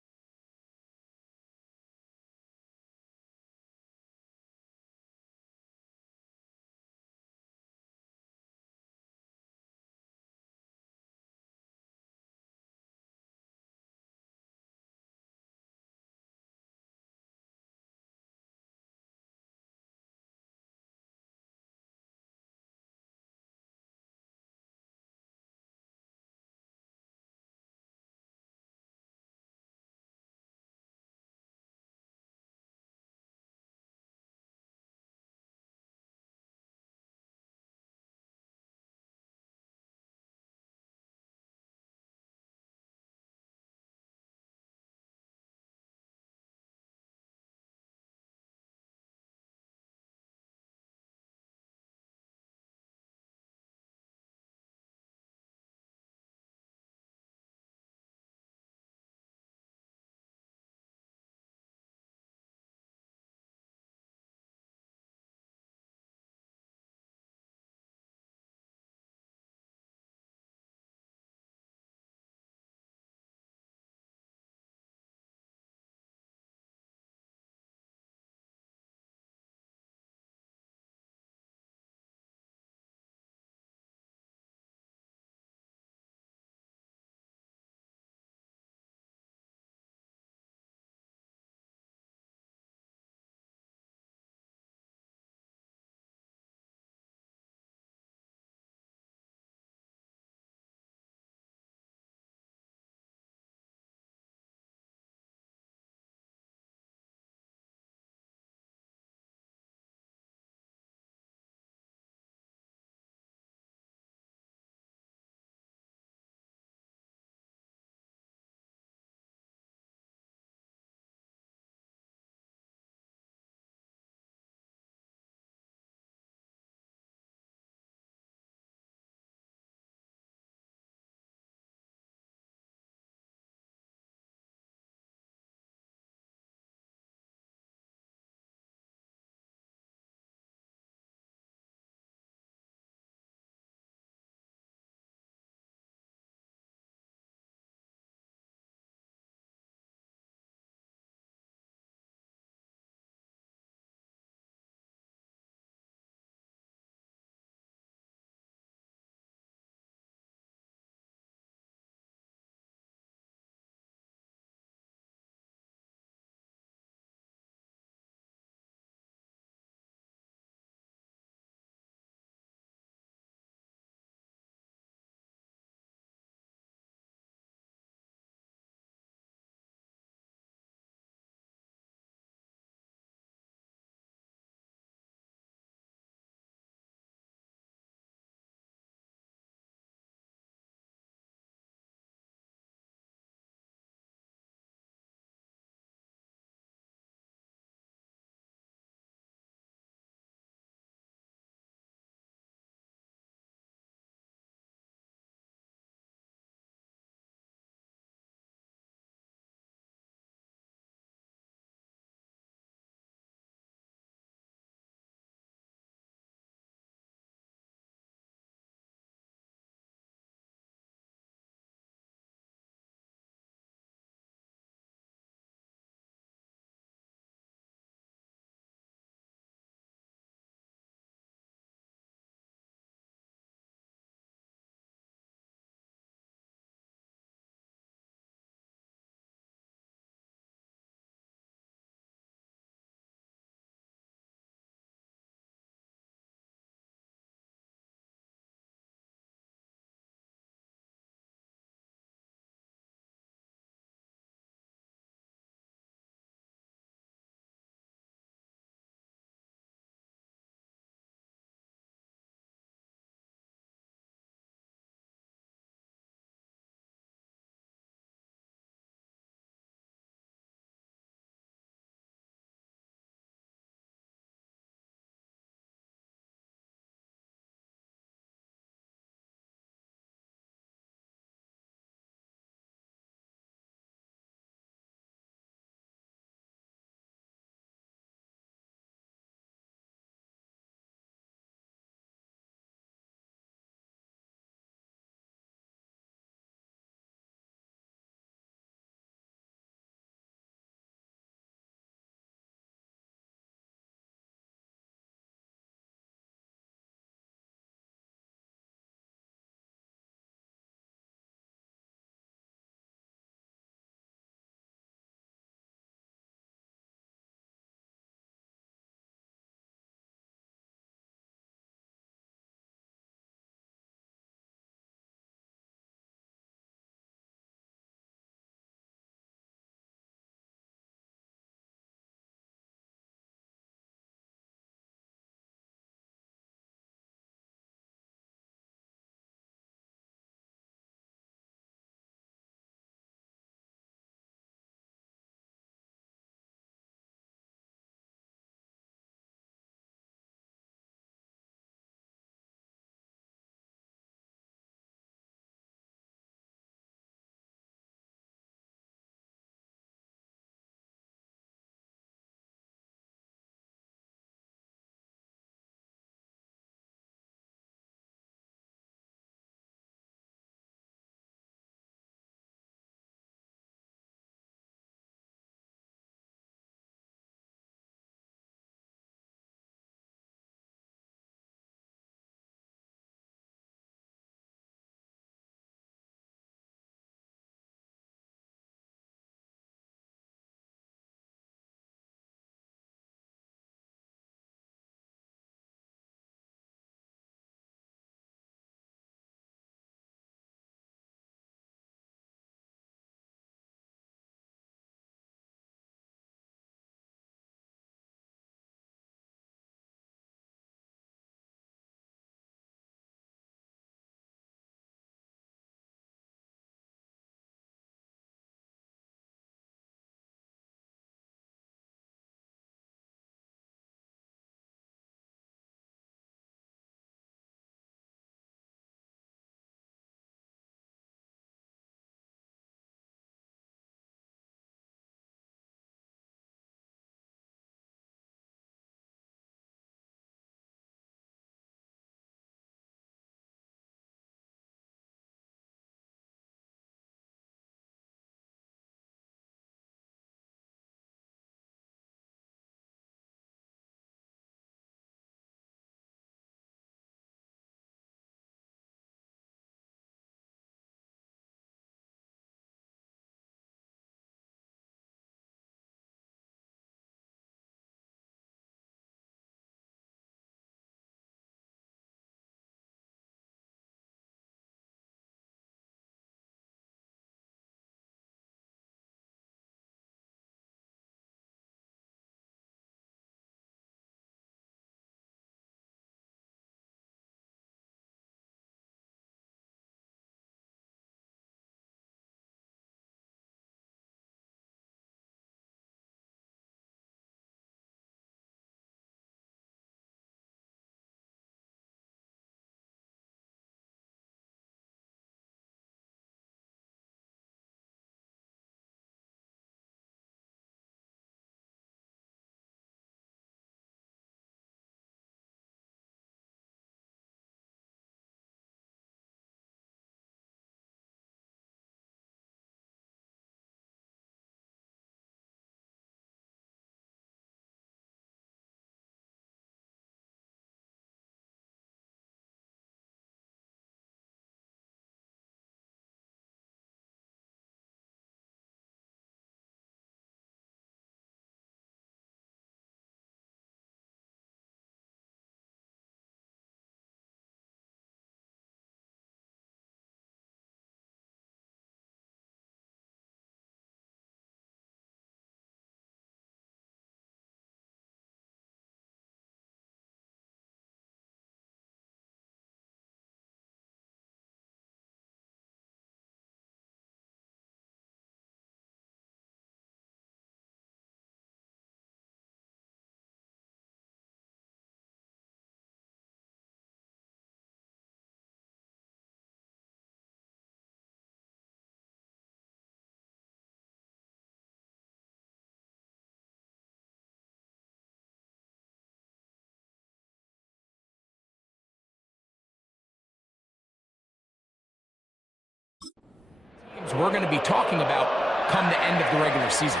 we're going to be talking about come the end of the regular season.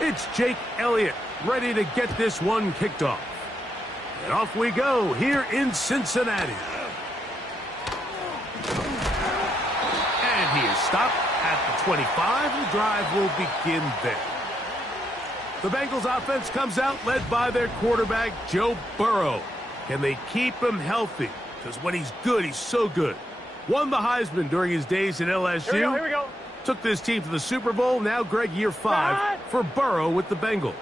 It's Jake Elliott ready to get this one kicked off. And off we go here in Cincinnati. And he is stopped at the 25. The drive will begin there. The Bengals offense comes out led by their quarterback, Joe Burrow. Can they keep him healthy? Because when he's good, he's so good. Won the Heisman during his days at LSU. Here we go. Took this team to the Super Bowl. Now, Greg, year 5 for Burrow with the Bengals.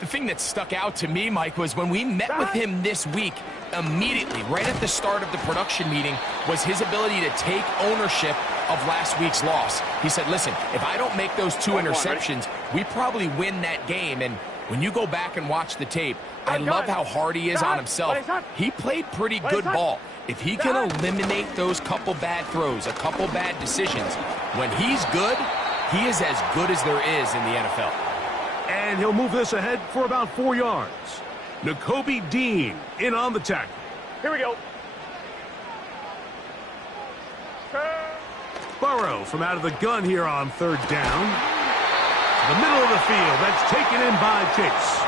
The thing that stuck out to me, Mike, was when we met with him this week, immediately, right at the start of the production meeting, was his ability to take ownership of last week's loss. He said, listen, if I don't make those 2 interceptions, we probably win that game. And when you go back and watch the tape, I love how hard he is on himself. He played pretty good ball. If he can eliminate those couple bad throws, a couple bad decisions, when he's good, he is as good as there is in the NFL. And he'll move this ahead for about 4 yards. Nakobe Dean in on the tackle. Here we go. Burrow from out of the gun here on 3rd down. The middle of the field, that's taken in by Chase.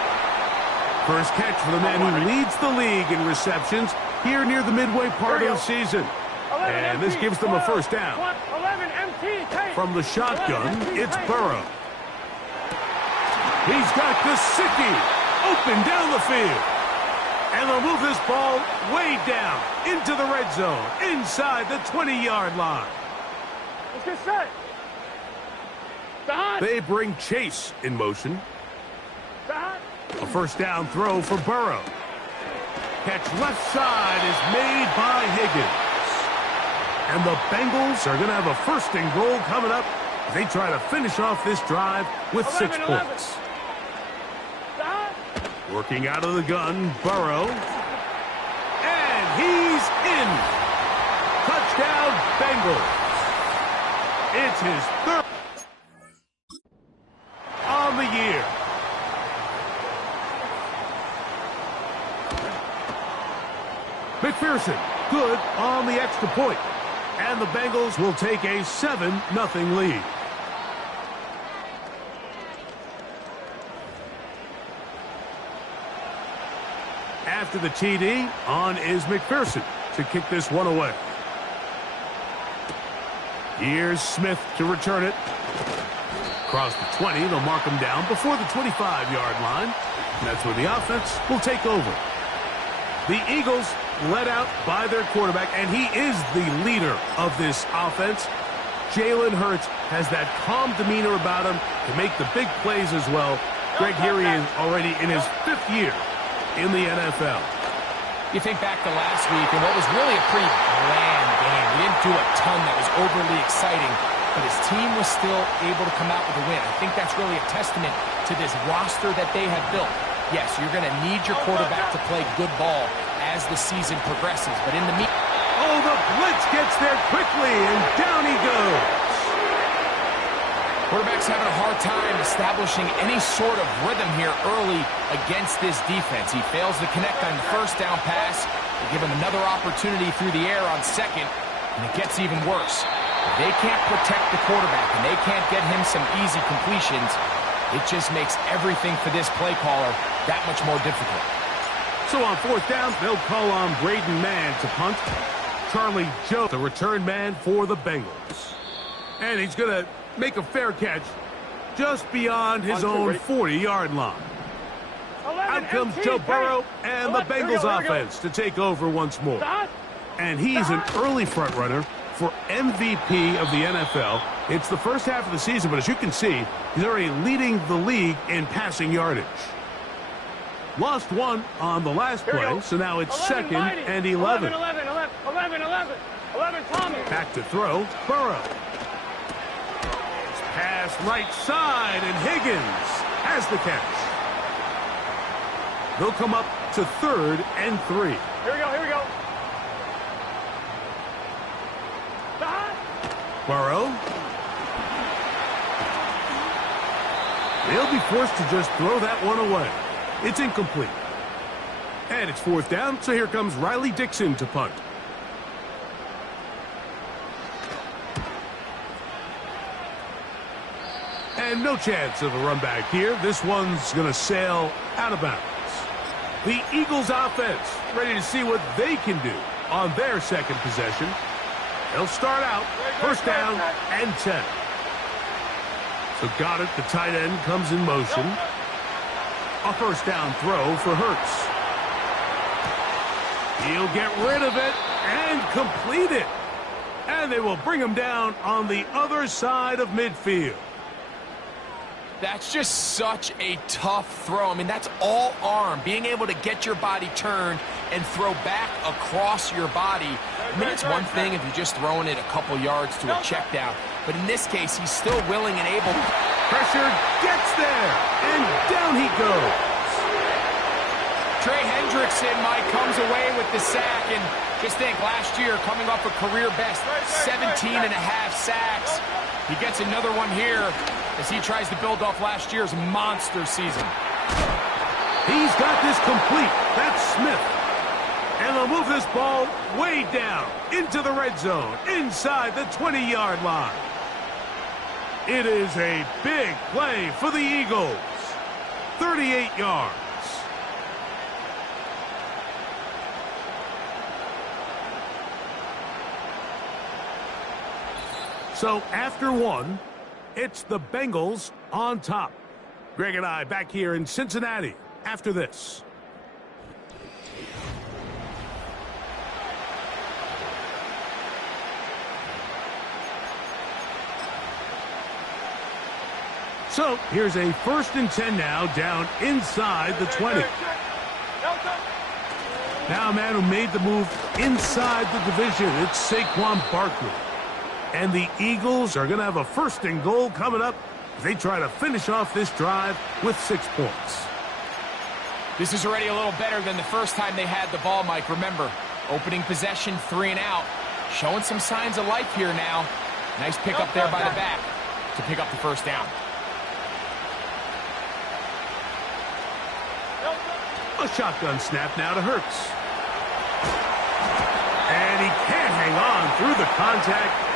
First catch for the man who leads the league in receptions here near the midway part of the season. And this gives them a first down. From the shotgun, it's Burrow. He's got Gesicki open down the field. And they'll move this ball way down into the red zone, inside the 20-yard line. Let's get set. They bring Chase in motion. A first down throw for Burrow. Catch left side is made by Higgins. And the Bengals are going to have a 1st and goal coming up as they try to finish off this drive with 6 points. Working out of the gun, Burrow. And he's in. Touchdown, Bengals. It's his 3rd on the year. McPherson, good on the extra point. And the Bengals will take a 7-0 lead. After the TD, on is McPherson to kick this one away. Here's Smith to return it. Across the 20, they'll mark him down before the 25-yard line. And that's where the offense will take over. The Eagles led out by their quarterback, and he is the leader of this offense. Jalen Hurts has that calm demeanor about him to make the big plays as well. Greg, here he is already in his 5th year in the NFL. You think back to last week and what was really a pretty bland game. He didn't do a ton that was overly exciting, but his team was still able to come out with a win. I think that's really a testament to this roster that they have built. Yes, you're going to need your quarterback to play good ball as the season progresses, but in the oh, the blitz gets there quickly, and down he goes. Quarterback's having a hard time establishing any sort of rhythm here early against this defense. He fails to connect on the 1st down pass. They give him another opportunity through the air on 2nd, and it gets even worse. If they can't protect the quarterback and they can't get him some easy completions, it just makes everything for this play caller that much more difficult. So on 4th down, they'll call on Braden Mann to punt. Charlie Jones, the return man for the Bengals. And he's going to make a fair catch just beyond his own 40-yard line. Out comes Joe Burrow and the Bengals offense to take over once more. And he's an early front runner for MVP of the NFL. It's the first half of the season, but as you can see, he's already leading the league in passing yardage. Lost one on the last play, so now it's 2nd and 11. 11, Tommy. Back to throw, Burrow. Pass right side, and Higgins has the catch. They'll come up to 3rd and 3. Here we go. Burrow. They'll be forced to just throw that one away. It's incomplete. And it's 4th down, so here comes Riley Dixon to punt. And no chance of a run back here. This one's going to sail out of bounds. The Eagles offense ready to see what they can do on their second possession. They'll start out first down and 10. So Goddard, the tight end, comes in motion. A first down throw for Hurts. He'll get rid of it and complete it. And they will bring him down on the other side of midfield. That's just such a tough throw. I mean, that's all arm. Being able to get your body turned and throw back across your body. I mean, it's one thing if you're just throwing it a couple yards to a check down. But in this case, he's still willing and able. Pressure gets there, and down he goes. Trey Hendrickson, Mike, comes away with the sack. And just think, last year, coming off a career best, 17.5 sacks. He gets another one here as he tries to build off last year's monster season. He's got this complete. That's Smith. And they'll move this ball way down into the red zone, inside the 20-yard line. It is a big play for the Eagles. 38 yards. So after one, it's the Bengals on top. Greg and I back here in Cincinnati after this. So here's a 1st and 10 now, down inside the 20. Now a man who made the move inside the division, it's Saquon Barkley. And the Eagles are going to have a 1st and goal coming up as they try to finish off this drive with 6 points. This is already a little better than the first time they had the ball, Mike. Remember, opening possession, 3 and out. Showing some signs of life here now. Nice pick up there by the back to pick up the 1st down. A shotgun snap now to Hurts. And he can't hang on through the contact.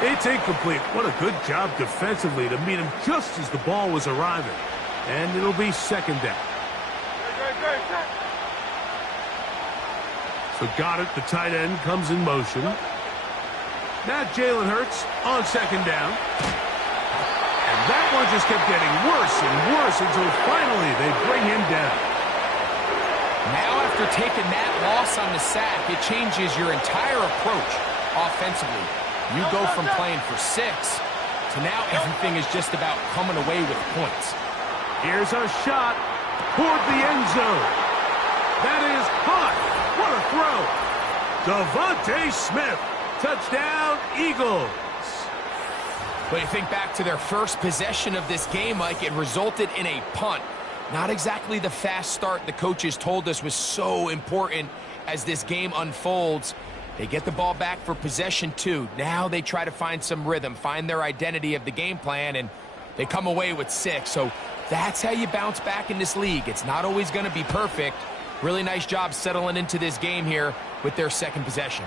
It's incomplete. What a good job defensively to meet him just as the ball was arriving. And it'll be 2nd down. So Goddard, the tight end, comes in motion. Now Jalen Hurts on 2nd down. And that one just kept getting worse and worse until finally they bring him down. Now after taking that loss on the sack, it changes your entire approach offensively. You go from playing for 6 to now everything is just about coming away with points. Here's a shot toward the end zone. That is hot. What a throw. Devontae Smith. Touchdown, Eagles. But you think back to their first possession of this game, Mike, it resulted in a punt. Not exactly the fast start the coaches told us was so important as this game unfolds. They get the ball back for possession 2. Now they try to find some rhythm, find their identity of the game plan, and they come away with 6. So that's how you bounce back in this league. It's not always going to be perfect. Really nice job settling into this game here with their 2nd possession.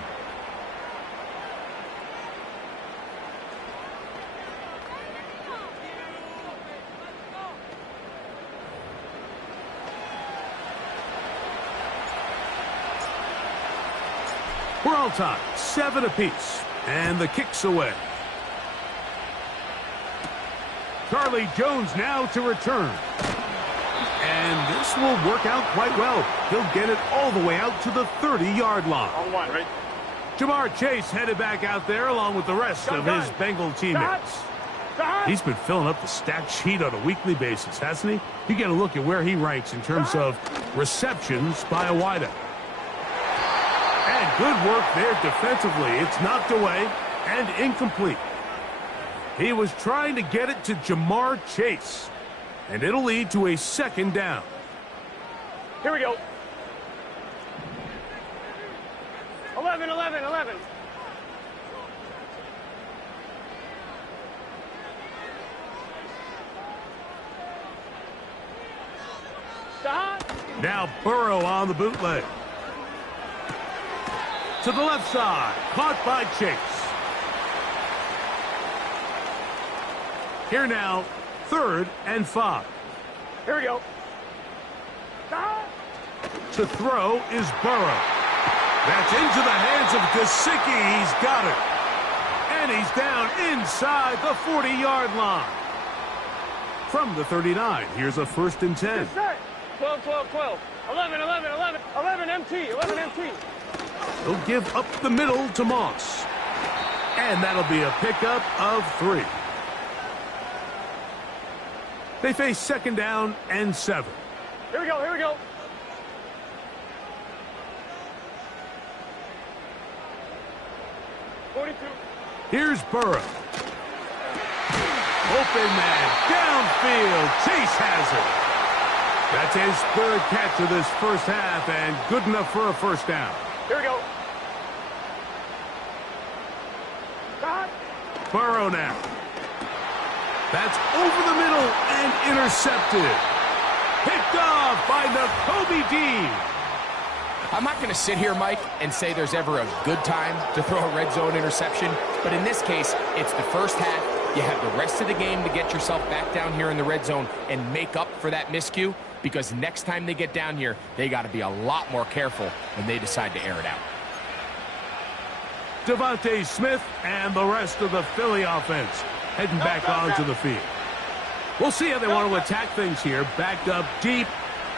We're all tied, 7 apiece, and the kick's away. Charlie Jones now to return. And this will work out quite well. He'll get it all the way out to the 30-yard line. On 1, right? Jamar Chase headed back out there along with the rest of his Bengal teammates. He's been filling up the stat sheet on a weekly basis, hasn't he? You get a look at where he ranks in terms of receptions by a wideout. And good work there defensively. It's knocked away and incomplete. He was trying to get it to Jamar Chase. And it'll lead to a 2nd down. Here we go. 11, 11, 11. Now Burrow on the bootleg. To the left side. Caught by Chase. Here now, 3rd and 5. Here we go. To throw is Burrow. That's into the hands of Gesicki. He's got it. And he's down inside the 40-yard line. From the 39, here's a 1st and 10. 12, 12, 12. 11, 11, 11. 11 MT, 11 MT. He'll give up the middle to Moss. And that'll be a pickup of 3. They face 2nd down and 7. Here we go, here we go. Here's Burrow. Open man, downfield. Chase has it. That's his 3rd catch of this first half and good enough for a 1st down. Here we go. Burrow now. That's over the middle and intercepted. Picked off by Nakobe Dean. I'm not going to sit here, Mike, and say there's ever a good time to throw a red zone interception, but in this case, it's the first half. You have the rest of the game to get yourself back down here in the red zone and make up for that miscue, because next time they get down here, they got to be a lot more careful when they decide to air it out. Devontae Smith and the rest of the Philly offense heading back onto the field. We'll see how they want to attack things here, backed up deep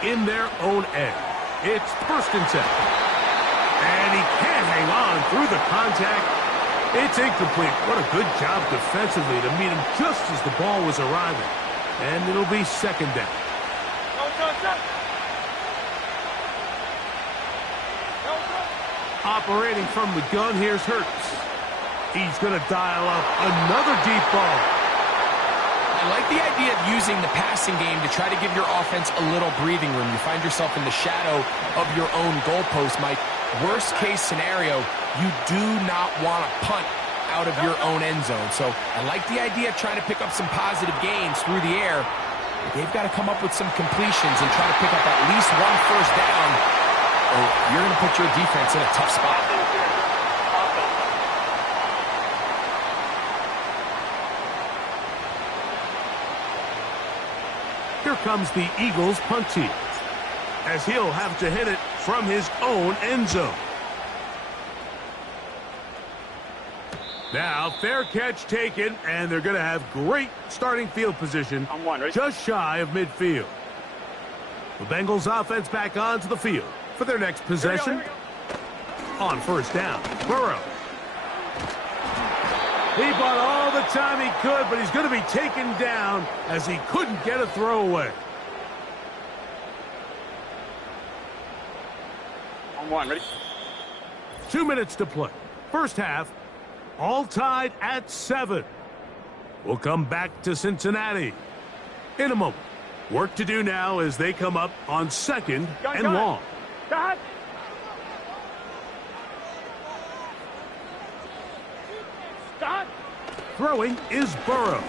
in their own end. It's 1st and 10. And he can't hang on through the contact. It's incomplete. What a good job defensively to meet him just as the ball was arriving. And it'll be 2nd down. Operating from the gun, here's Hurts. He's going to dial up another deep ball. I like the idea of using the passing game to try to give your offense a little breathing room. You find yourself in the shadow of your own goalpost, Mike. Worst case scenario, you do not want to punt out of your own end zone. So I like the idea of trying to pick up some positive gains through the air. But they've got to come up with some completions and try to pick up at least 1 first down, or you're going to put your defense in a tough spot. Here comes the Eagles punt team, as he'll have to hit it from his own end zone. Now, fair catch taken, and they're going to have great starting field position just shy of midfield. The Bengals offense back onto the field for their next possession. On 1st down, Burrow. He bought all the time he could, but he's going to be taken down as he couldn't get a throwaway. On 1, ready? 2 minutes to play. First half, all tied at 7. We'll come back to Cincinnati in a moment. Work to do now as they come up on 2nd and long. God. God. Throwing is Burrow.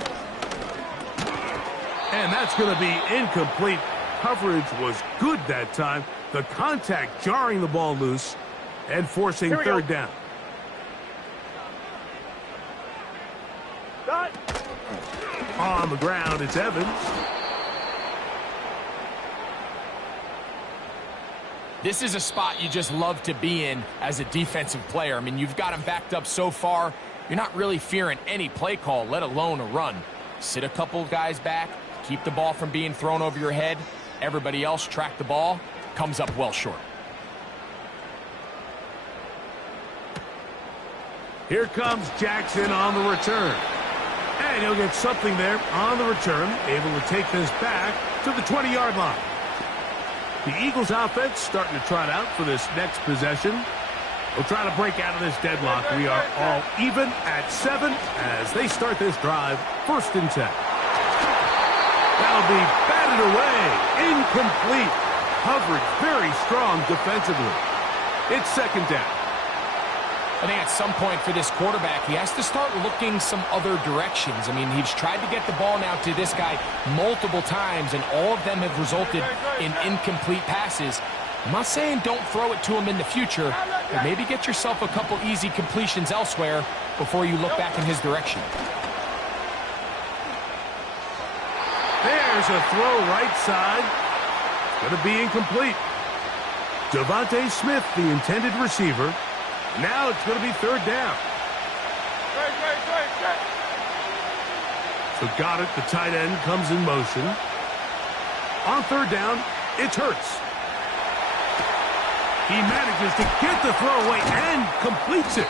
And that's going to be incomplete. Coverage was good that time. The contact jarring the ball loose and forcing 3rd down. God. On the ground, it's Evans. This is a spot you just love to be in as a defensive player. I mean, you've got him backed up so far. You're not really fearing any play call, let alone a run. Sit a couple guys back, keep the ball from being thrown over your head. Everybody else track the ball, comes up well short. Here comes Jackson on the return. And he'll get something there on the return, able to take this back to the 20-yard line. The Eagles offense starting to trot out for this next possession. We'll try to break out of this deadlock. We are all even at 7 as they start this drive. 1st and 10. That'll be batted away. Incomplete. Coverage very strong defensively. It's 2nd down. I think at some point for this quarterback, he has to start looking some other directions. I mean, he's tried to get the ball now to this guy multiple times, and all of them have resulted in incomplete passes. I'm not saying don't throw it to him in the future, but maybe get yourself a couple easy completions elsewhere before you look back in his direction. There's a throw right side. It's going to be incomplete. Devontae Smith, the intended receiver. Now it's going to be third down. So Goddard, the tight end, comes in motion. On third down, it's Hurts. He manages to get the throw away and completes it.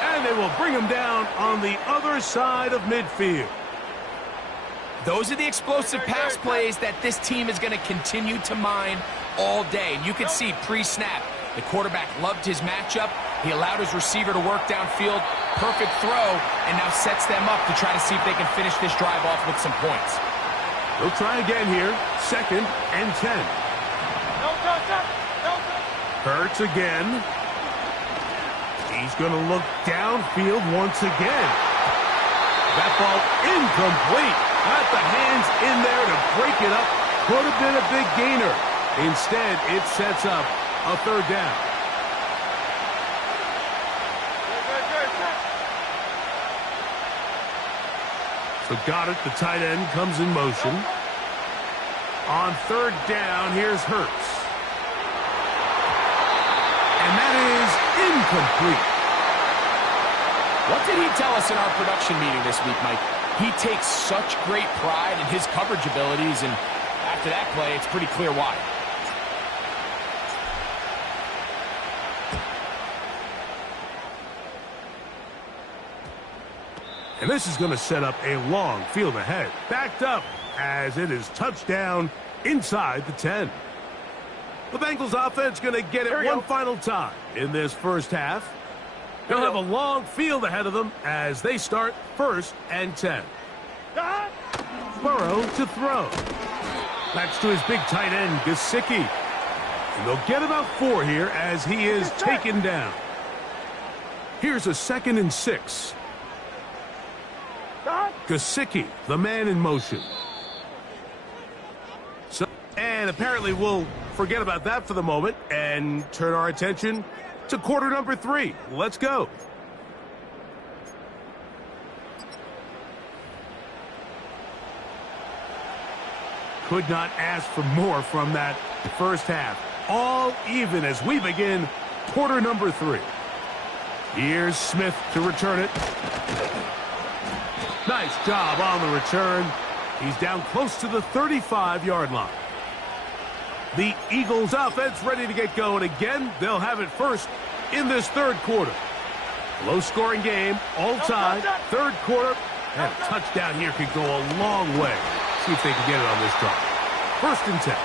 And they will bring him down on the other side of midfield. Those are the explosive pass plays that this team is going to continue to mine all day. And you can see pre-snap, the quarterback loved his matchup. He allowed his receiver to work downfield. Perfect throw, and now sets them up to try to see if they can finish this drive off with some points. They'll try again here. 2nd and 10. Hurts again. He's going to look downfield once again. That ball incomplete. Got the hands in there to break it up. Could have been a big gainer. Instead, it sets up a third down. So Goddard, the tight end, comes in motion. On third down, here's Hurts. And that is incomplete. What did he tell us in our production meeting this week, Mike? He takes such great pride in his coverage abilities, and after that play, it's pretty clear why. And this is going to set up a long field ahead. Backed up as it is touchdown inside the 10. The Bengals offense going to get it one final time in this first half. They'll have a long field ahead of them as they start 1st and 10. Burrow to throw. That's to his big tight end, Gesicki. And they'll get about 4 here as he is taken down. Here's a 2nd and 6. Gesicki, the man in motion. And apparently we'll forget about that for the moment and turn our attention to quarter number 3. Let's go. Could not ask for more from that first half. All even as we begin quarter number 3. Here's Smith to return it. Nice job on the return. He's down close to the 35-yard line. The Eagles offense ready to get going again. They'll have it first in this third quarter. Low-scoring game, all tied, third quarter. And a touchdown here could go a long way. See if they can get it on this drive. 1st and 10.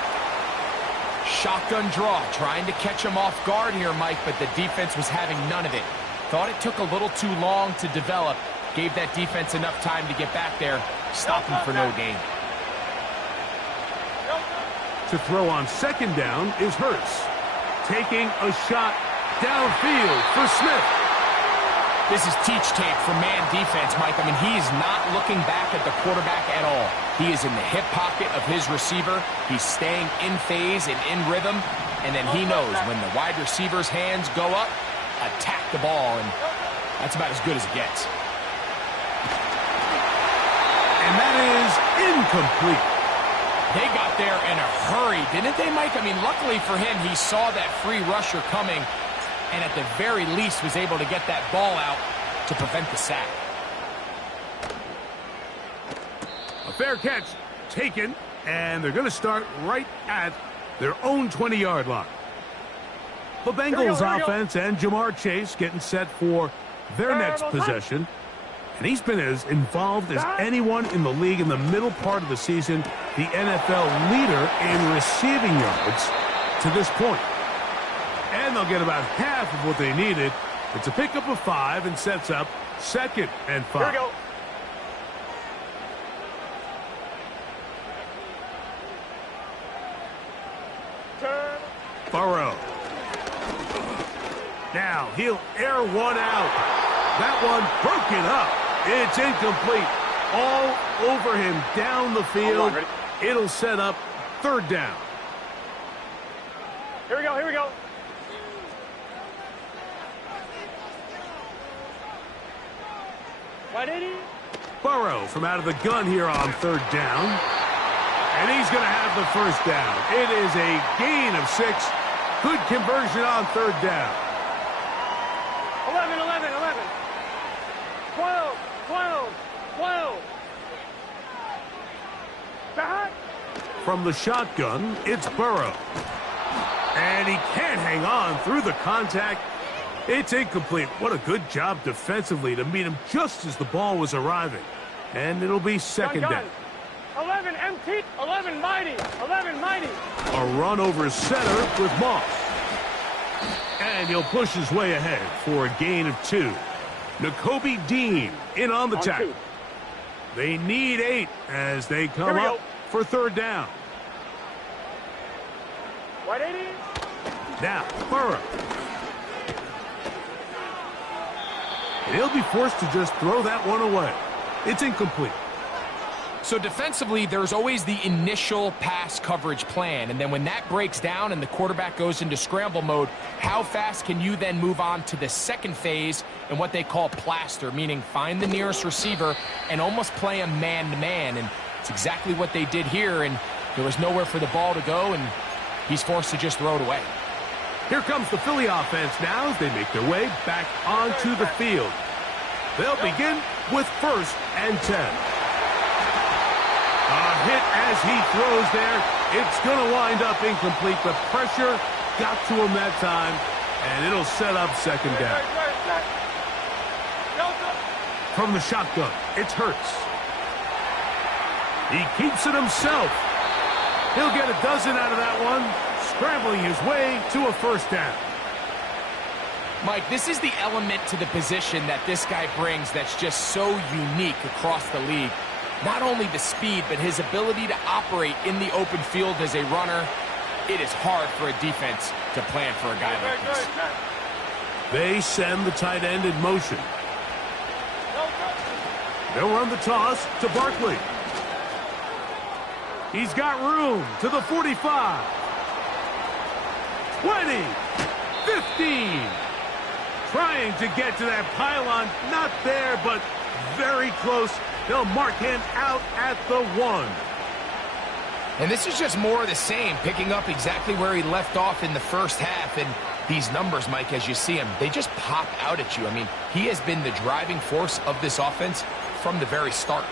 Shotgun draw, trying to catch him off guard here, Mike, but the defense was having none of it. Thought it took a little too long to develop. Gave that defense enough time to get back there. Stop him for no gain. To throw on 2nd down is Hurts. Taking a shot downfield for Smith. This is teach tape for man defense, Mike. I mean, he is not looking back at the quarterback at all. He is in the hip pocket of his receiver. He's staying in phase and in rhythm. And then he knows when the wide receiver's hands go up, attack the ball. And that's about as good as it gets. And that is incomplete. They got there in a hurry, didn't they, Mike? I mean, luckily for him, he saw that free rusher coming and at the very least was able to get that ball out to prevent the sack. A fair catch taken, and they're going to start right at their own 20-yard line. The Bengals offense and Jamar Chase getting set for their next possession. And he's been as involved as anyone in the league in the middle part of the season, the NFL leader in receiving yards to this point. And they'll get about half of what they needed. It's a pickup of 5 and sets up 2nd and 5. Here we go. Turn. Burrow. Now he'll air one out. That one broken up. It's incomplete. All over him down the field. It'll set up 3rd down. Here we go, here we go. Burrow from out of the gun here on 3rd down. And he's going to have the first down. It is a gain of 6. Good conversion on third down. 11, 11, 11. 12, 12, 12. Back. From the shotgun, it's Burrow. And he can't hang on through the contact. It's incomplete. What a good job defensively to meet him just as the ball was arriving. And it'll be second down. 11 empty, 11 mighty, 11 mighty. A run over center with Moss. And he'll push his way ahead for a gain of 2. Nakobe Dean in on the tackle. They need 8 as they come up for third down. White 80. Now, Burrow. And he'll be forced to just throw that one away. It's incomplete. So defensively, there's always the initial pass coverage plan. And then when that breaks down and the quarterback goes into scramble mode, how fast can you then move on to the second phase and what they call plaster, meaning find the nearest receiver and almost play him man-to-man. And it's exactly what they did here, and there was nowhere for the ball to go, and he's forced to just throw it away. Here comes the Philly offense now as they make their way back onto the field. They'll begin with 1st and 10. A hit as he throws there. It's going to wind up incomplete. The pressure got to him that time, and it'll set up second down. From the shotgun, it's Hurts. He keeps it himself. He'll get a dozen out of that one, scrambling his way to a first down. Mike, this is the element to the position that this guy brings that's just so unique across the league. Not only the speed, but his ability to operate in the open field as a runner. It is hard for a defense to plan for a guy like this. They send the tight end in motion. They'll run the toss to Barkley. He's got room to the 45. 20. 15. Trying to get to that pylon. Not there, but very close. They'll mark him out at the 1. And this is just more of the same, picking up exactly where he left off in the first half. And these numbers, Mike, as you see him, they just pop out at you. I mean, he has been the driving force of this offense from the very start.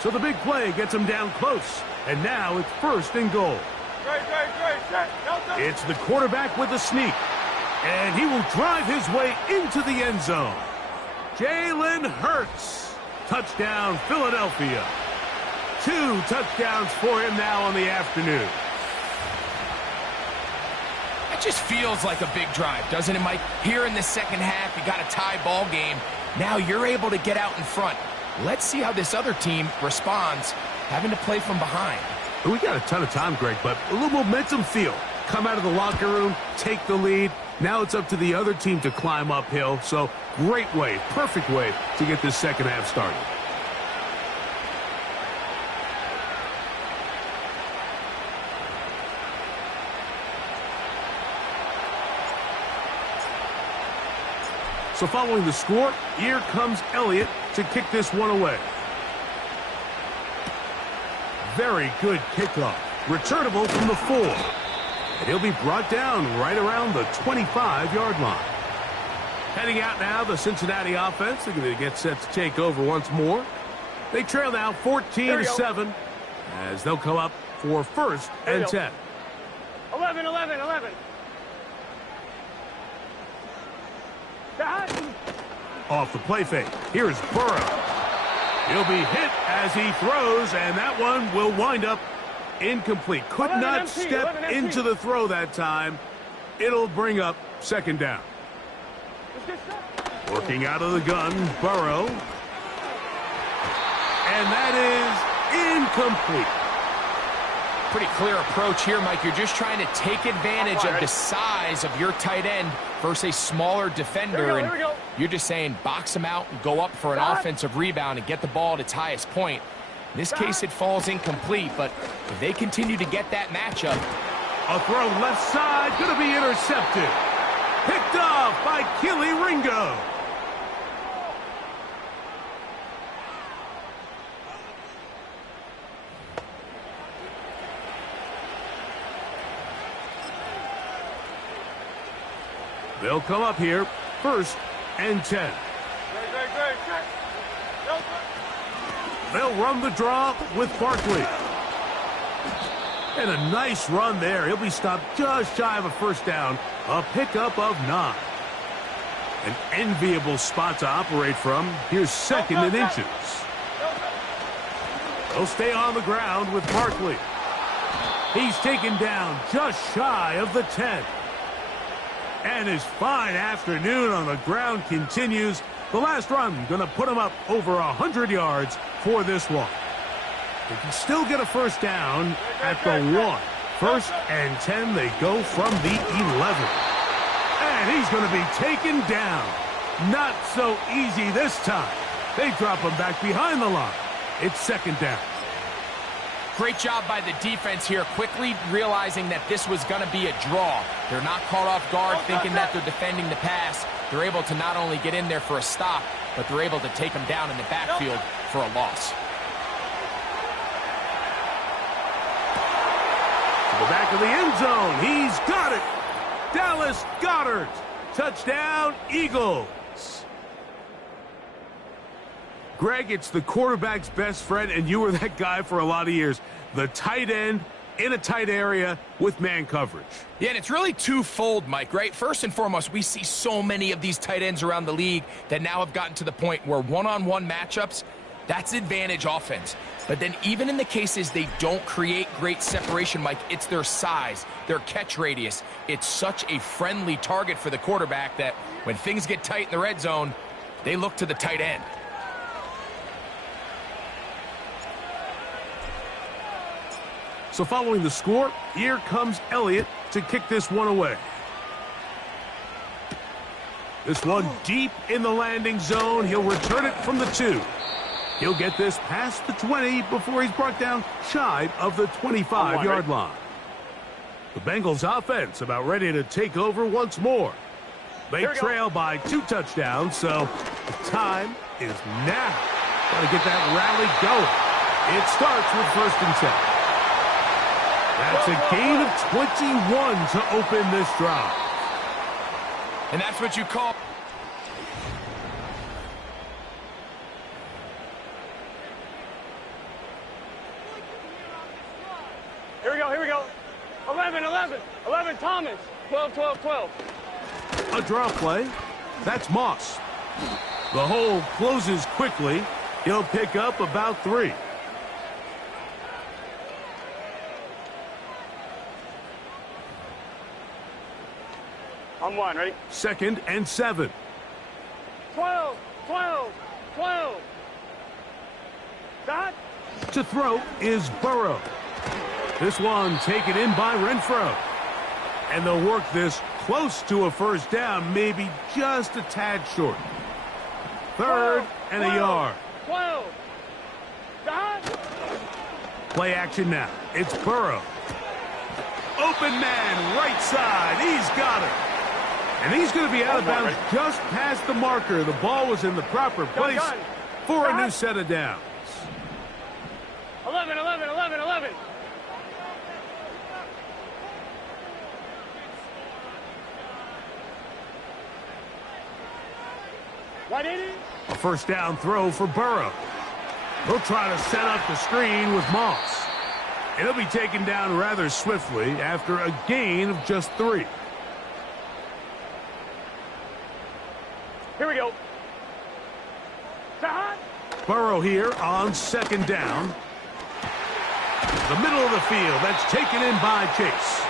So the big play gets him down close. And now it's 1st and goal. It's the quarterback with a sneak. And he will drive his way into the end zone. Jalen Hurts. Touchdown, Philadelphia. 2 touchdowns for him now on the afternoon. That just feels like a big drive, doesn't it, Mike? Here in the second half, you got a tie ball game. Now you're able to get out in front. Let's see how this other team responds, having to play from behind. We got a ton of time, Greg, but a little momentum feel. Come out of the locker room, take the lead. Now it's up to the other team to climb uphill. So great way, perfect way to get this second half started. So following the score, here comes Elliott to kick this one away. Very good kickoff. Returnable from the 4. And he'll be brought down right around the 25-yard line. Heading out now, the Cincinnati offense. They're going to get set to take over once more. They trail now 14-7 as they'll come up for 1st and 10. 11, 11, 11. Off the play fake. Here's Burrow. He'll be hit as he throws, and that one will wind up incomplete. Could not step into the throw that time. It'll bring up second down. Working out of the gun, Burrow. And that is incomplete. Pretty clear approach here, Mike. You're just trying to take advantage of the size of your tight end versus a smaller defender. And you're just saying box him out and go up for an offensive rebound and get the ball at its highest point. In this case, it falls incomplete, but if they continue to get that matchup. A throw left side, going to be intercepted. Picked off by Kelee Ringo. They'll come up here, 1st and 10. They'll run the draw with Barkley. And a nice run there. He'll be stopped just shy of a 1st down. A pickup of 9. An enviable spot to operate from. Here's 2nd and inches. They'll stay on the ground with Barkley. He's taken down just shy of the 10. And his fine afternoon on the ground continues. The last run going to put him up over 100 yards for this one. They can still get a 1st down at the 1. 1st and 10, they go from the 11. And he's going to be taken down. Not so easy this time. They drop him back behind the line. It's 2nd down. Great job by the defense here, quickly realizing that this was going to be a draw. They're not caught off guard thinking that they're defending the pass. They're able to not only get in there for a stop, but they're able to take him down in the backfield for a loss. To the back of the end zone. He's got it. Dallas Goedert. Touchdown, Eagles. Greg, it's the quarterback's best friend, and you were that guy for a lot of years. The tight end in a tight area with man coverage. Yeah, and it's really twofold, Mike, right? First and foremost, we see so many of these tight ends around the league that now have gotten to the point where one-on-one matchups, that's advantage offense. But then even in the cases they don't create great separation, Mike, it's their size, their catch radius. It's such a friendly target for the quarterback that when things get tight in the red zone, they look to the tight end. So following the score, here comes Elliott to kick this one away. This one deep in the landing zone. He'll return it from the 2. He'll get this past the 20 before he's brought down shy of the 25-yard line. The Bengals offense about ready to take over once more. They trail by 2 touchdowns, so the time is now. Got to get that rally going. It starts with 1st and 10. That's a gain of 21 to open this drive. And that's what you call... Here we go. 11, 11. 11, Thomas. 12, 12, 12. A draw play. That's Moss. The hole closes quickly. He'll pick up about 3. On 1, ready? 2nd and 7. 12, 12, 12. Dot. To throw is Burrow. This one taken in by Renfro. And they'll work this close to a 1st down, maybe just a tad short. 3rd and a yard. 12. Dot. Play action now. It's Burrow. Open man, right side. He's got it. And he's going to be out of bounds just past the marker. The ball was in the proper place for a new set of downs. 11, 11, 11, 11. A 1st down throw for Burrow. He'll try to set up the screen with Moss. And he'll be taken down rather swiftly after a gain of just 3. Here we go. Burrow here on 2nd down. The middle of the field. That's taken in by Chase.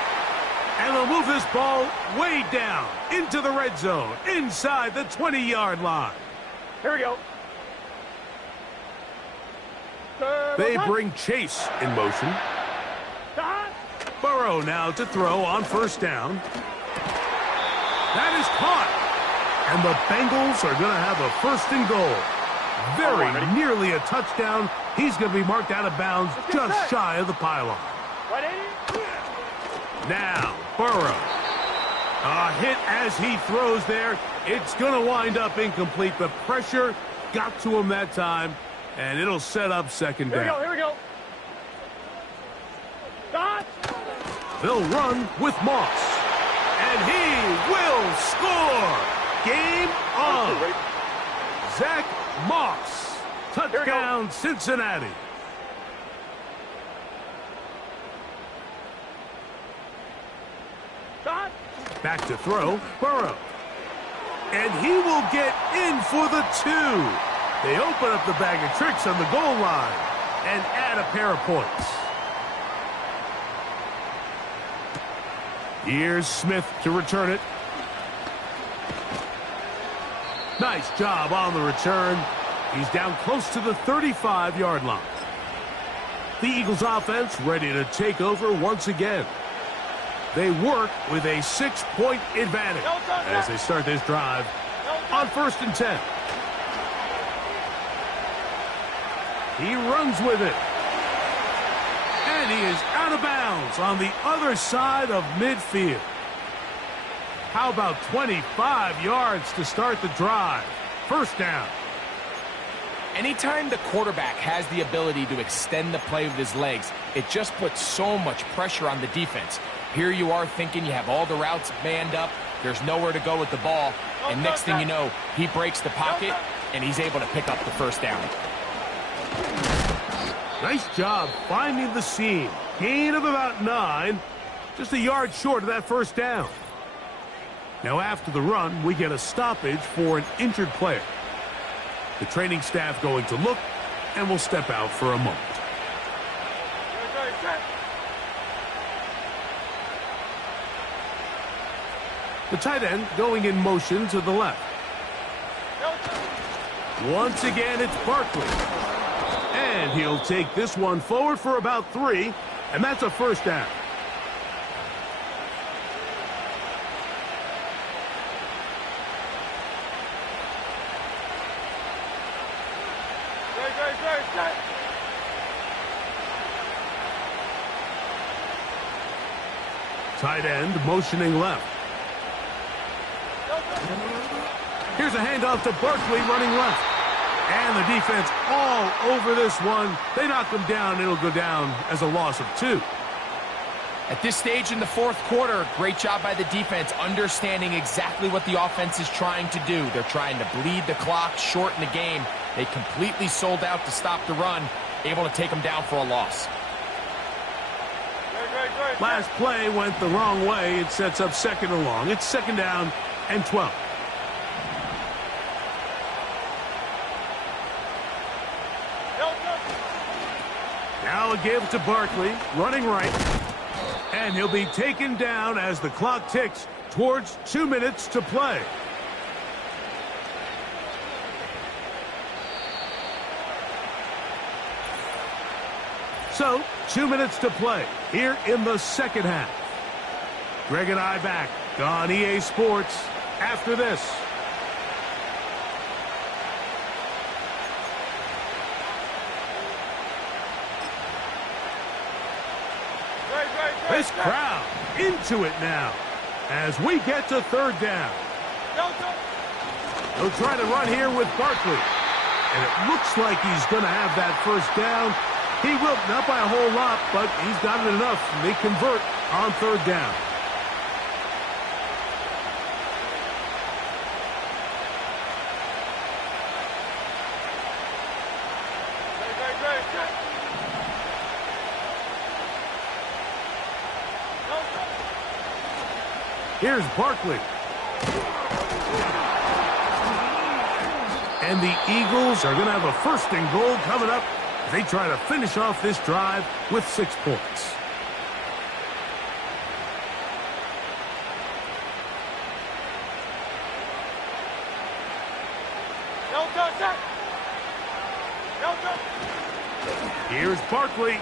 And they'll move this ball way down into the red zone, inside the 20-yard line. Here we go. They bring Chase in motion. Burrow now to throw on 1st down. That is caught. And the Bengals are going to have a 1st and goal. Very nearly a touchdown. He's going to be marked out of bounds just shy of the pylon. Now, Burrow. A hit as he throws there. It's going to wind up incomplete. The pressure got to him that time, and it'll set up 2nd down. Here we go. They'll run with Moss. And he will score. Game on. Zach Moss. Touchdown, Cincinnati. Back to throw, Burrow. And he will get in for the 2. They open up the bag of tricks on the goal line and add a pair of points. Here's Smith to return it. Nice job on the return. He's down close to the 35-yard line. The Eagles offense ready to take over once again. They work with a 6-point advantage as they start this drive on 1st and 10. He runs with it. And he is out of bounds on the other side of midfield. How about 25 yards to start the drive? 1st down. Anytime the quarterback has the ability to extend the play with his legs, it just puts so much pressure on the defense. Here you are thinking you have all the routes manned up, there's nowhere to go with the ball, and next thing you know, he breaks the pocket, and he's able to pick up the 1st down. Nice job finding the seam. Gain of about 9, just a yard short of that 1st down. Now after the run, we get a stoppage for an injured player. The training staff going to look, and will step out for a moment. The tight end going in motion to the left. Once again, it's Barkley. And he'll take this one forward for about 3, and that's a 1st down. Tight end motioning left. Here's a handoff to Barkley running left. And the defense all over this one. They knock him down. It'll go down as a loss of 2. At this stage in the 4th quarter, great job by the defense understanding exactly what the offense is trying to do. They're trying to bleed the clock, shorten the game. They completely sold out to stop the run, able to take them down for a loss. Last play went the wrong way. It sets up 2nd and long. It's 2nd down and 12. Now a give to Barkley, running right. And he'll be taken down as the clock ticks towards 2 minutes to play. So, 2 minutes to play here in the 2nd half. Greg and I back on EA Sports after this. This crowd into it now as we get to 3rd down. He'll try to run here with Barkley. And it looks like he's going to have that 1st down. He will, not by a whole lot, but he's got it enough. And they convert on 3rd down. Here's Barkley. And the Eagles are going to have a 1st and goal coming up. They try to finish off this drive with 6 points. Here's Barkley.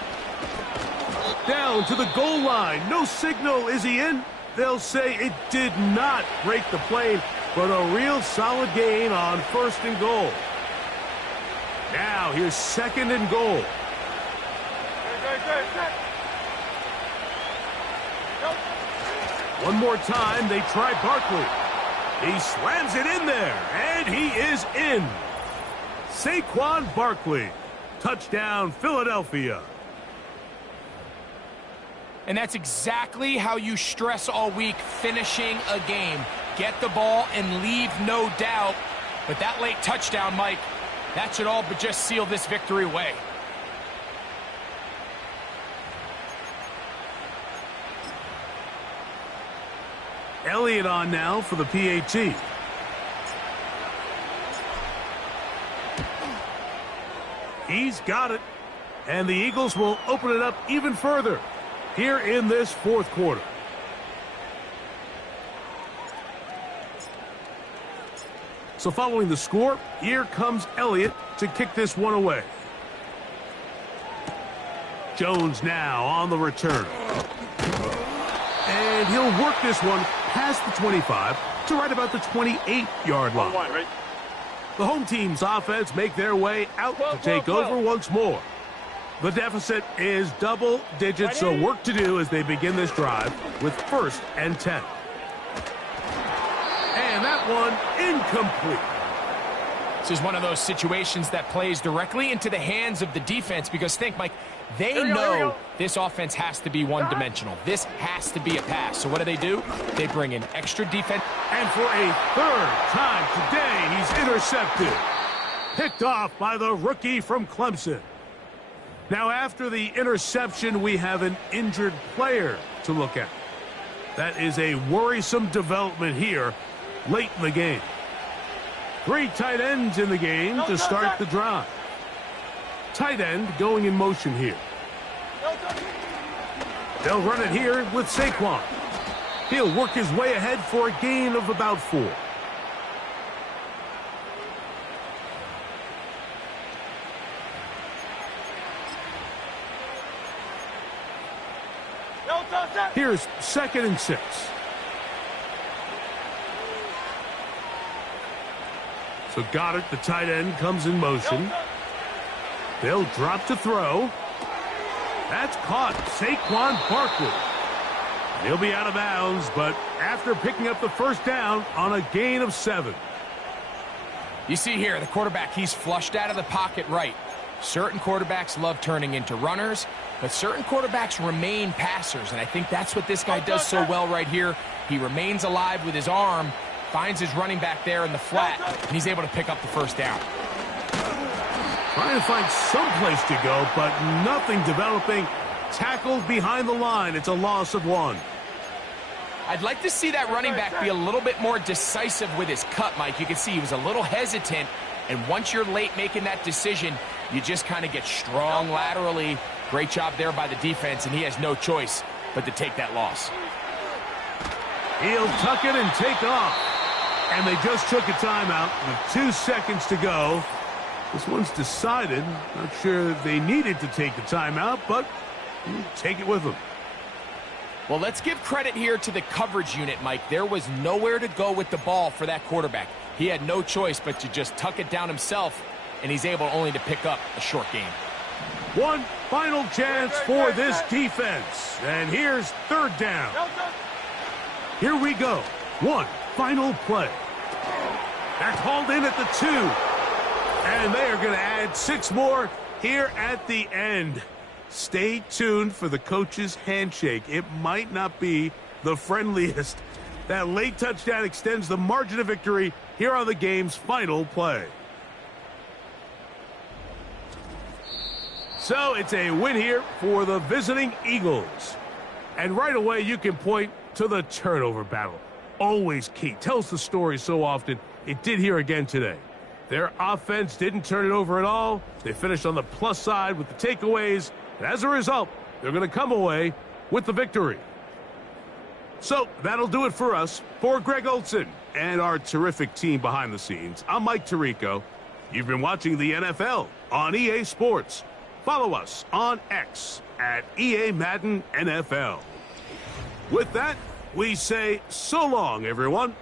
Down to the goal line. No signal. Is he in? They'll say it did not break the plane, but a real solid gain on 1st and goal. Now here's 2nd and goal. One more time, they try Barkley. He slams it in there, and he is in. Saquon Barkley. Touchdown, Philadelphia. And that's exactly how you stress all week, finishing a game. Get the ball and leave no doubt. But that late touchdown, Mike, that should all but just seal this victory away. Elliott on now for the PAT. He's got it. And the Eagles will open it up even further here in this fourth quarter. So following the score, here comes Elliott to kick this one away. Jones now on the return. And he'll work this one past the 25 to right about the 28-yard line. The home team's offense make their way out to take over once more. The deficit is double digits, so work to do as they begin this drive with 1st and 10. And that one incomplete. This is one of those situations that plays directly into the hands of the defense because think, Mike, they know this offense has to be one-dimensional. This has to be a pass. So what do? They bring in extra defense. And for a 3rd time today, he's intercepted. Picked off by the rookie from Clemson. Now, after the interception, we have an injured player to look at. That is a worrisome development here late in the game. 3 tight ends in the game to start the drive. Tight end going in motion here. They'll run it here with Saquon. He'll work his way ahead for a gain of about 4. Here's 2nd and 6. So Goddard, the tight end, comes in motion. They'll drop to throw. That's caught. Saquon Barkley. He'll be out of bounds, but after picking up the 1st down on a gain of 7. You see here, the quarterback, he's flushed out of the pocket right. Certain quarterbacks love turning into runners, but certain quarterbacks remain passers, and I think that's what this guy does so well right here. He remains alive with his arm, finds his running back there in the flat, and he's able to pick up the 1st down. Trying to find some place to go, but nothing developing. Tackled behind the line. It's a loss of 1. I'd like to see that running back be a little bit more decisive with his cut, Mike. You can see he was a little hesitant, and once you're late making that decision, you just kind of get strong laterally. Great job there by the defense, and he has no choice but to take that loss. He'll tuck it and take off. And they just took a timeout with 2 seconds to go. This one's decided. Not sure they needed to take the timeout, but take it with them. Well, let's give credit here to the coverage unit, Mike. There was nowhere to go with the ball for that quarterback. He had no choice but to just tuck it down himself, and he's able only to pick up a short gain. One final chance for this defense. And here's 3rd down. Here we go. One final play. They're called in at the 2. And they are going to add 6 more here at the end. Stay tuned for the coach's handshake. It might not be the friendliest. That late touchdown extends the margin of victory here on the game's final play. So it's a win here for the visiting Eagles. And right away you can point to the turnover battle. Always key. Tells the story so often. It did here again today. Their offense didn't turn it over at all. They finished on the plus side with the takeaways. And as a result, they're going to come away with the victory. So that'll do it for us. For Greg Olsen and our terrific team behind the scenes, I'm Mike Tirico. You've been watching the NFL on EA Sports. Follow us on X at EA Madden NFL. With that, we say so long, everyone.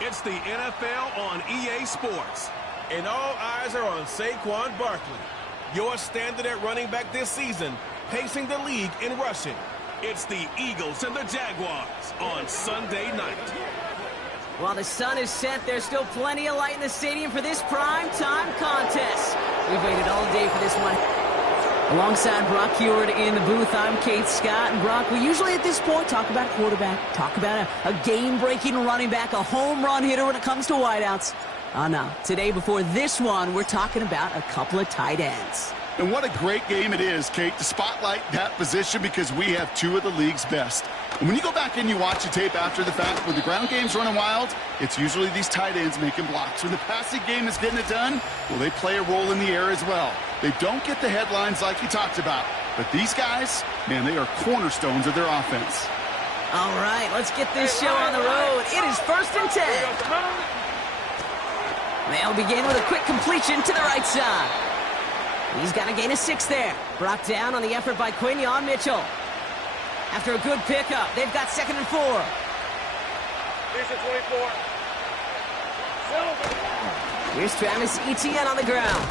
It's the NFL on EA Sports. And all eyes are on Saquon Barkley. Your standard at running back this season, pacing the league in rushing. It's the Eagles and the Jaguars on Sunday night. While the sun is set, there's still plenty of light in the stadium for this prime-time contest. We've waited all day for this one. Alongside Brock Huard in the booth, I'm Kate Scott. And Brock, we usually at this point talk about quarterback, talk about a game-breaking running back, a home run hitter when it comes to wideouts. Oh, no. Today, before this one, we're talking about a couple of tight ends. And what a great game it is, Kate, to spotlight that position because we have two of the league's best. And when you go back and you watch the tape after the fact, when the ground game's running wild, it's usually these tight ends making blocks. When the passing game is getting it done, well, they play a role in the air as well. They don't get the headlines like you talked about. But these guys, man, they are cornerstones of their offense. All right, let's get this show on the road. It is 1st and 10. They'll begin with a quick completion to the right side. He's got a gain of 6 there. Brought down on the effort by Quinyon Mitchell. After a good pickup, they've got 2nd and 4. Here's the 24. Here's Travis Etienne on the ground.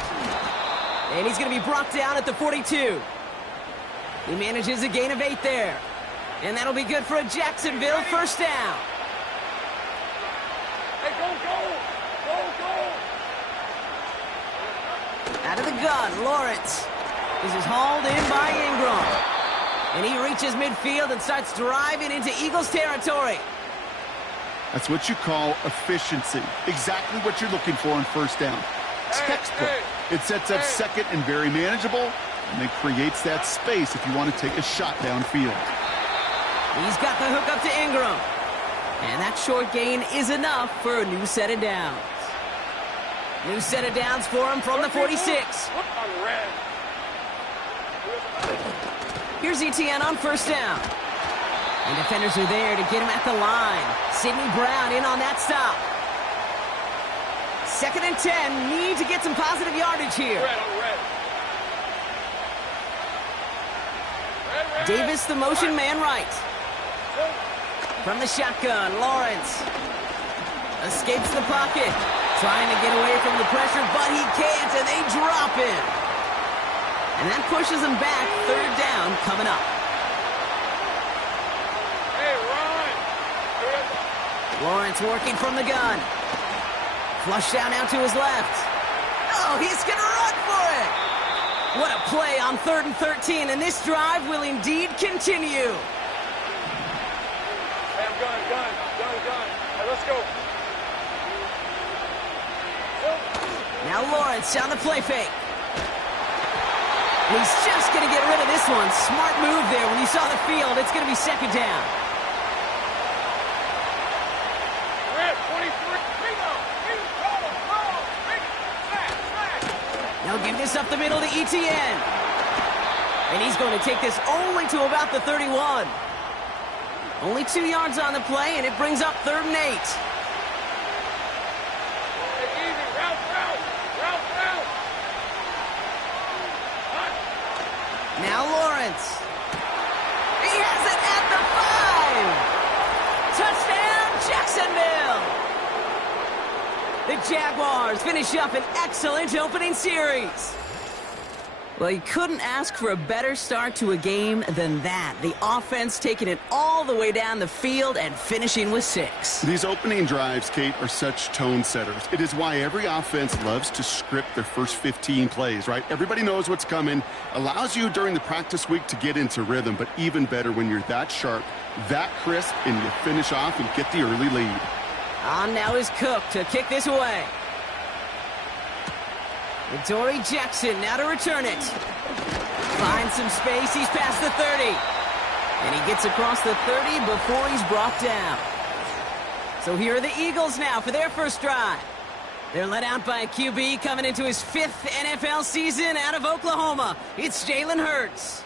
And he's going to be brought down at the 42. He manages a gain of 8 there. And that'll be good for a Jacksonville 1st down. Hey, go! Out of the gun, Lawrence. This is hauled in by Ingram. And he reaches midfield and starts driving into Eagles territory. That's what you call efficiency. Exactly what you're looking for on 1st down. Textbook. It sets up 2nd and very manageable, and it creates that space if you want to take a shot downfield. He's got the hook up to Ingram. And that short gain is enough for a new set of downs. New set of downs for him from the 46. Here's Etienne on 1st down. And defenders are there to get him at the line. Sidney Brown in on that stop. 2nd and 10. Need to get some positive yardage here. Davis, the motion man right. From the shotgun, Lawrence escapes the pocket. Trying to get away from the pressure, but he can't, and they drop him. And that pushes him back. 3rd down coming up. Hey, run! Lawrence working from the gun. Flush down out to his left. Oh, he's going to run for it. What a play on 3rd and 13, and this drive will indeed continue. Hey, I'm gun. Hey, let's go. Now Lawrence on the play fake. And he's just going to get rid of this one. Smart move there. When you saw the field, it's going to be 2nd down. Red, 23. Now give this up the middle to Etienne. And he's going to take this only to about the 31. Only 2 yards on the play, and it brings up 3rd and 8. Now Lawrence. He has it at the 5. Touchdown, Jacksonville. The Jaguars finish up an excellent opening series. Well, you couldn't ask for a better start to a game than that. The offense taking it all the way down the field and finishing with 6. These opening drives, Kate, are such tone setters. It is why every offense loves to script their first 15 plays, right? Everybody knows what's coming. Allows you during the practice week to get into rhythm, but even better when you're that sharp, that crisp, and you finish off and get the early lead. On now is Cook to kick this away. Dory Jackson now to return it. Finds some space. He's past the 30. And he gets across the 30 before he's brought down. So here are the Eagles now for their first drive. They're led out by a QB coming into his 5th NFL season out of Oklahoma. It's Jalen Hurts.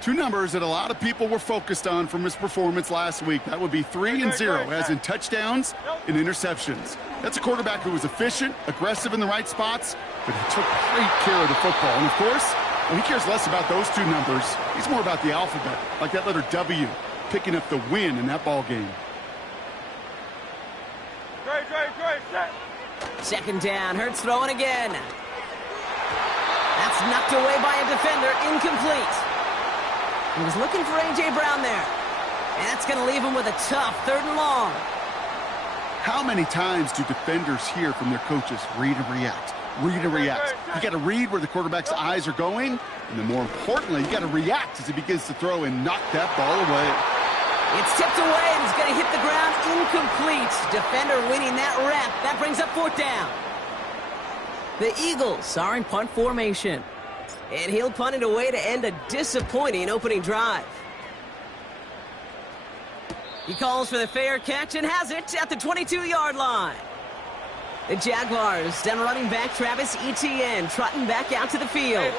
2 numbers that a lot of people were focused on from his performance last week. That would be 3 and 0, as in touchdowns and interceptions. That's a quarterback who was efficient, aggressive in the right spots, but he took great care of the football. And, of course, he cares less about those 2 numbers. He's more about the alphabet, like that letter W, picking up the win in that ball game. Second down, Hurts throwing again. That's knocked away by a defender, incomplete. He was looking for A.J. Brown there. And that's going to leave him with a tough 3rd and long. How many times do defenders hear from their coaches, read and react, read and react? You got to read where the quarterback's eyes are going, and then more importantly, you got to react as he begins to throw and knock that ball away. It's tipped away, and it's going to hit the ground incomplete. Defender winning that rep. That brings up 4th down. The Eagles are in punt formation. And he'll punt it away to end a disappointing opening drive. He calls for the fair catch and has it at the 22-yard line. The Jaguars, down running back Travis Etienne, trotting back out to the field.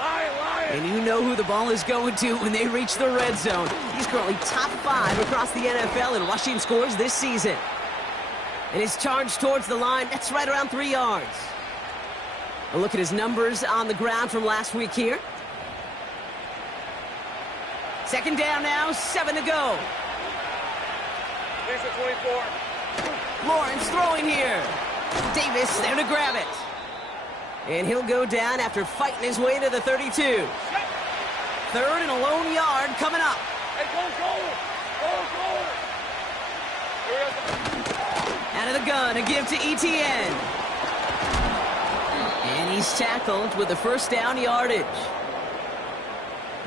And you know who the ball is going to when they reach the red zone. He's currently top 5 across the NFL in rushing scores this season. And his charge towards the line, that's right around 3 yards. A look at his numbers on the ground from last week here. Second down now, 7 to go. 24. Lawrence throwing here. Davis there to grab it. And he'll go down after fighting his way to the 32. 3rd and a lone yard coming up. Hey, go. Out of the gun, a give to Etienne. And he's tackled with the 1st down yardage.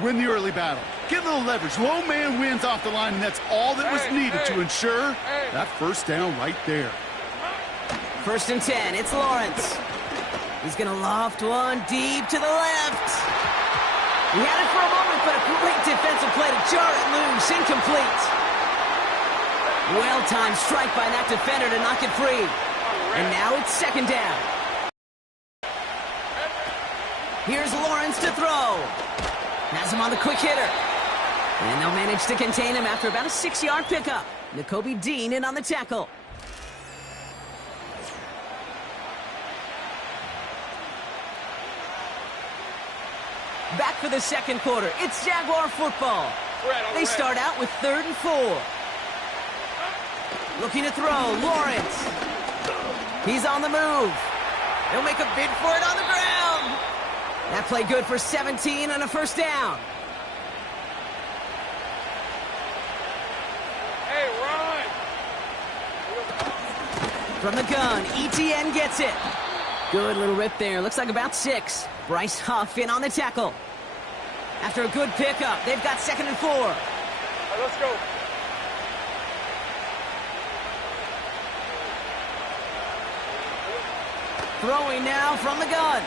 Win the early battle. Get a little leverage. Low man wins off the line, and that's all that was needed to ensure that 1st down right there. 1st and 10, it's Lawrence. He's going to loft one deep to the left. He had it for a moment, but a great defensive play to jar it loose. Incomplete. Well-timed strike by that defender to knock it free. And now it's 2nd down. Here's Lawrence to throw. Has him on the quick hitter. And they'll manage to contain him after about a 6-yard pickup. Nakobe Dean in on the tackle. Back for the 2nd quarter. It's Jaguar football. They start out with 3rd and 4. Looking to throw, Lawrence. He's on the move. He'll make a bid for it on the ground. That play good for 17 and a 1st down. Hey, run! From the gun, Etienne gets it. Good little rip there. Looks like about 6. Bryce Huff in on the tackle. After a good pickup, they've got 2nd and 4. All right, let's go. Throwing now from the gun.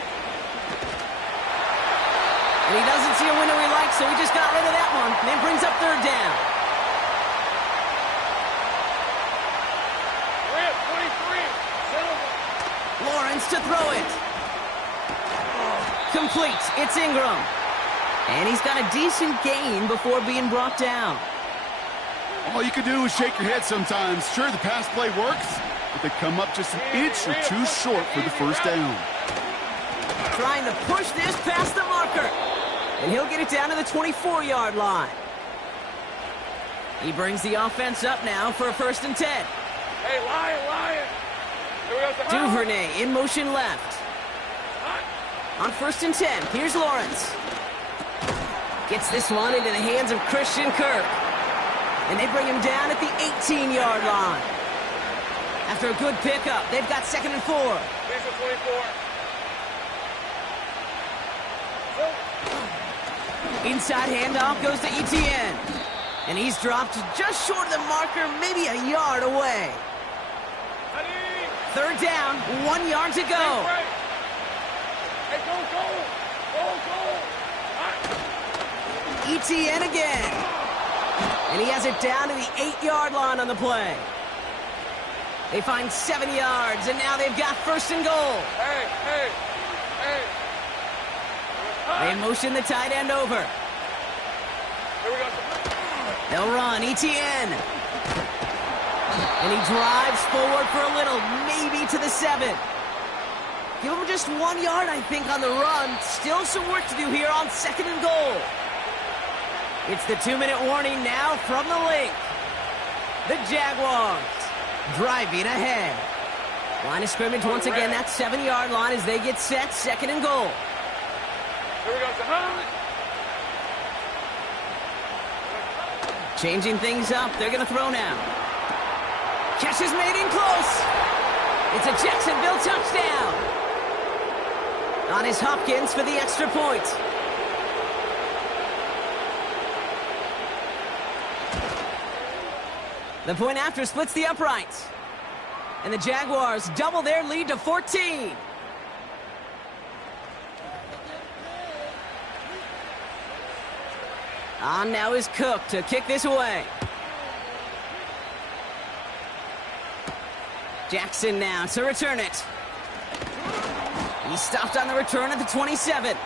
And he doesn't see a window he likes, so he just got rid of that one. And then brings up 3rd down. Rip, 23. Lawrence to throw it. Complete. It's Ingram. And he's got a decent gain before being brought down. All you can do is shake your head sometimes. Sure, the pass play works, but they come up just an inch or 2 short for the 1st down. Trying to push this past the marker. And he'll get it down to the 24-yard line. He brings the offense up now for a 1st and 10. Hey, Lion. Duvernay in motion left. On 1st and 10, here's Lawrence. Gets this one into the hands of Christian Kirk. And they bring him down at the 18-yard line. After a good pickup, they've got 2nd and 4. 24. Inside handoff goes to Etienne. And he's dropped just short of the marker, maybe a yard away. 3rd down, 1 yard to go. Hey, go. Etienne again. And he has it down to the 8-yard line on the play. They find 7 yards, and now they've got 1st and goal. Hey. They motion the tight end over. Here we go. They'll run, Etienne. And he drives forward for a little, maybe to the 7. Give him just 1 yard, I think, on the run. Still some work to do here on 2nd and goal. It's the 2-minute warning now from the link. The Jaguars driving ahead. Line of scrimmage once again, that 7-yard line as they get set, 2nd and goal. Here we go, Zahan. Changing things up, they're going to throw now. Catch is made in close. It's a Jacksonville touchdown. On is Hopkins for the extra point. The point after splits the uprights. And the Jaguars double their lead to 14. On now is Cook to kick this away. Jackson now to return it. He stopped on the return at the 27.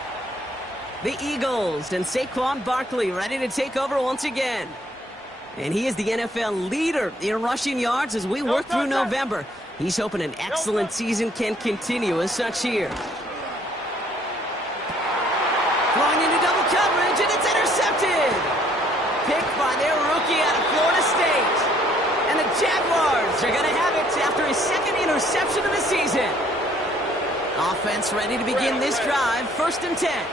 The Eagles and Saquon Barkley ready to take over once again. And he is the NFL leader in rushing yards as we work through November. He's hoping an excellent season can continue as such here. Throwing into double coverage, and it's intercepted. Picked by their rookie out of Florida State. And the Jaguars are going to have it after his 2nd interception of the season. Offense ready to begin this drive, 1st and 10.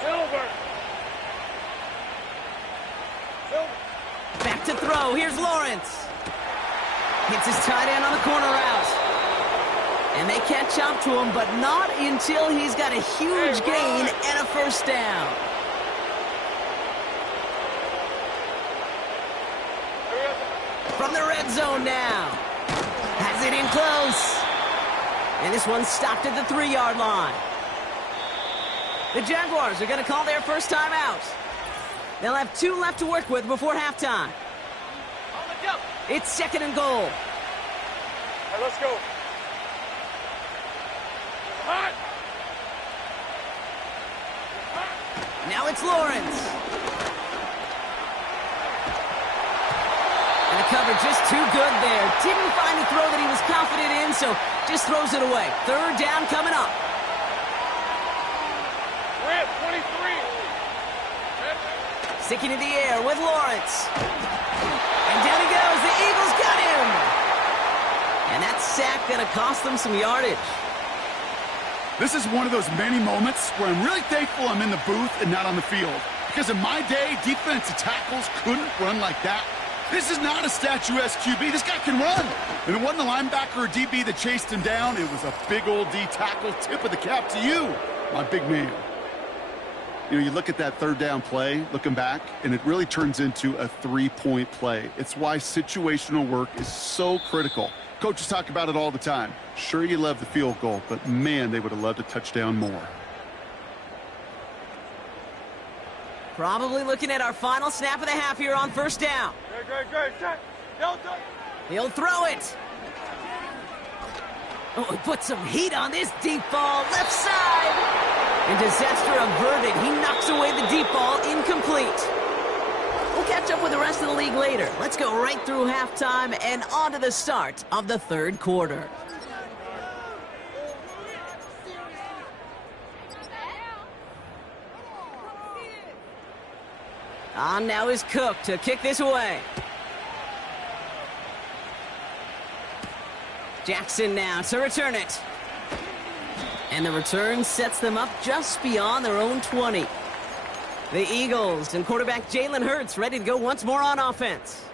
Silver. Back to throw. Here's Lawrence. Hits his tight end on the corner route. And they catch up to him, but not until he's got a huge gain and a 1st down. From the red zone now. Has it in close. And this one's stopped at the 3-yard line. The Jaguars are going to call their first time out. They'll have 2 left to work with before halftime. It's 2nd and goal. Right, let's go. Hot. Now it's Lawrence. And the cover just too good there. Didn't find the throw that he was confident in, so just throws it away. 3rd down coming up. We're at 23. Sticking in the air with Lawrence. And down he goes. The Eagles got him. And that sack going to cost them some yardage. This is one of those many moments where I'm really thankful I'm in the booth and not on the field. Because in my day, defensive tackles couldn't run like that. This is not a statuesque QB. This guy can run. And it wasn't a linebacker or DB that chased him down. It was a big old D tackle. Tip of the cap to you, my big man. You know, you look at that 3rd down play, looking back, and it really turns into a 3-point play. It's why situational work is so critical. Coaches talk about it all the time. Sure, you love the field goal, but man, they would have loved a touchdown more. Probably looking at our final snap of the half here on 1st down. Great. He'll throw it. Oh, he put some heat on this deep ball, left side. And disaster averted. He knocks away the deep ball, incomplete. We'll catch up with the rest of the league later. Let's go right through halftime and on to the start of the 3rd quarter. On now is Cook to kick this away. Jackson now to return it. And the return sets them up just beyond their own 20. The Eagles and quarterback Jalen Hurts ready to go once more on offense.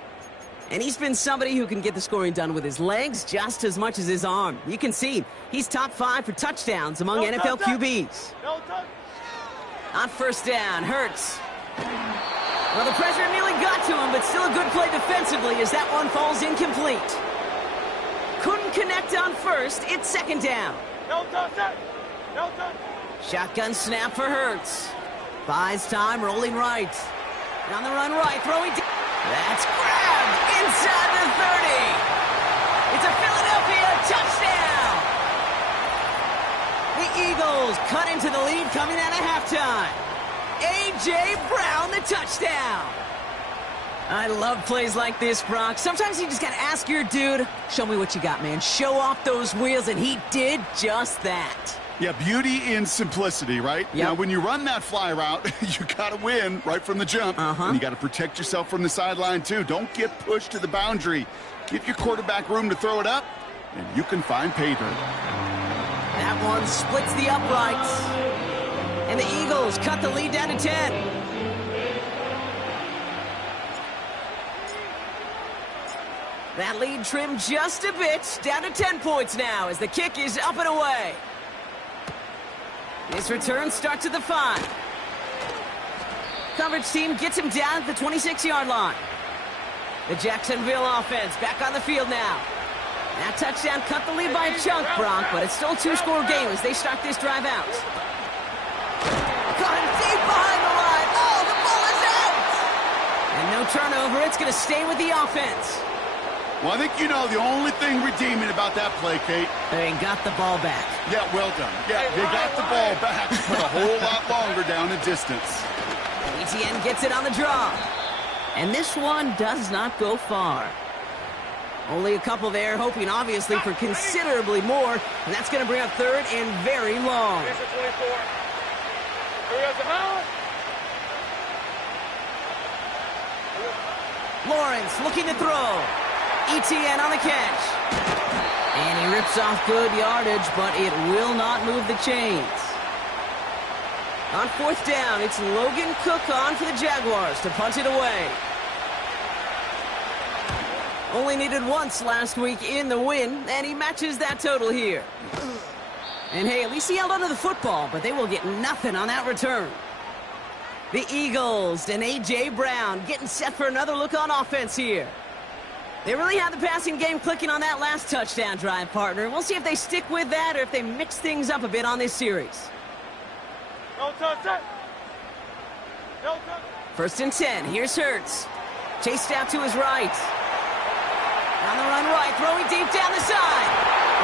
And he's been somebody who can get the scoring done with his legs just as much as his arm. You can see he's top 5 for touchdowns among NFL QBs. On 1st down, Hurts. Well, the pressure nearly got to him, but still a good play defensively as that one falls incomplete. Couldn't connect on 1st. It's 2nd down. Shotgun snap for Hurts. Buys time, rolling right. On the run right, throwing deep. That's grabbed inside the 30. It's a Philadelphia touchdown. The Eagles cut into the lead coming out of halftime. A.J. Brown, the touchdown. I love plays like this, Brock. Sometimes you just got to ask your dude, show me what you got, man. Show off those wheels, and he did just that. Yeah, beauty in simplicity, right? Yep. Now, when you run that fly route, you got to win right from the jump. And you got to protect yourself from the sideline, too. Don't get pushed to the boundary. Give your quarterback room to throw it up, and you can find pay dirt. That one splits the uprights. And the Eagles cut the lead down to 10. That lead trimmed just a bit, down to 10 points now as the kick is up and away. This return starts at the 5. Coverage team gets him down at the 26-yard line. The Jacksonville offense back on the field now. That touchdown cut the lead by a chunk, Bronk, but it's still a 2-score game as they start this drive out. Got him deep behind the line. Oh, the ball is out! And no turnover. It's going to stay with the offense. Well, I think you know the only thing redeeming about that play, Kate. They got the ball back. Yeah, well done. Yeah, they got the ball back, but a whole lot longer down in distance. ETN gets it on the draw. And this one does not go far. Only a couple there, hoping obviously for considerably more. And that's going to bring up third and very long. Lawrence looking to throw. ETN on the catch. And he rips off good yardage, but it will not move the chains. On fourth down, it's Logan Cook on for the Jaguars to punt it away. Only needed once last week in the win, and he matches that total here. And hey, at least he held onto the football, but they will get nothing on that return. The Eagles and A.J. Brown getting set for another look on offense here. They really had the passing game clicking on that last touchdown drive, partner. We'll see if they stick with that or if they mix things up a bit on this series. First and 10. Here's Hurts. Chased out to his right. On the run right, throwing deep down the side.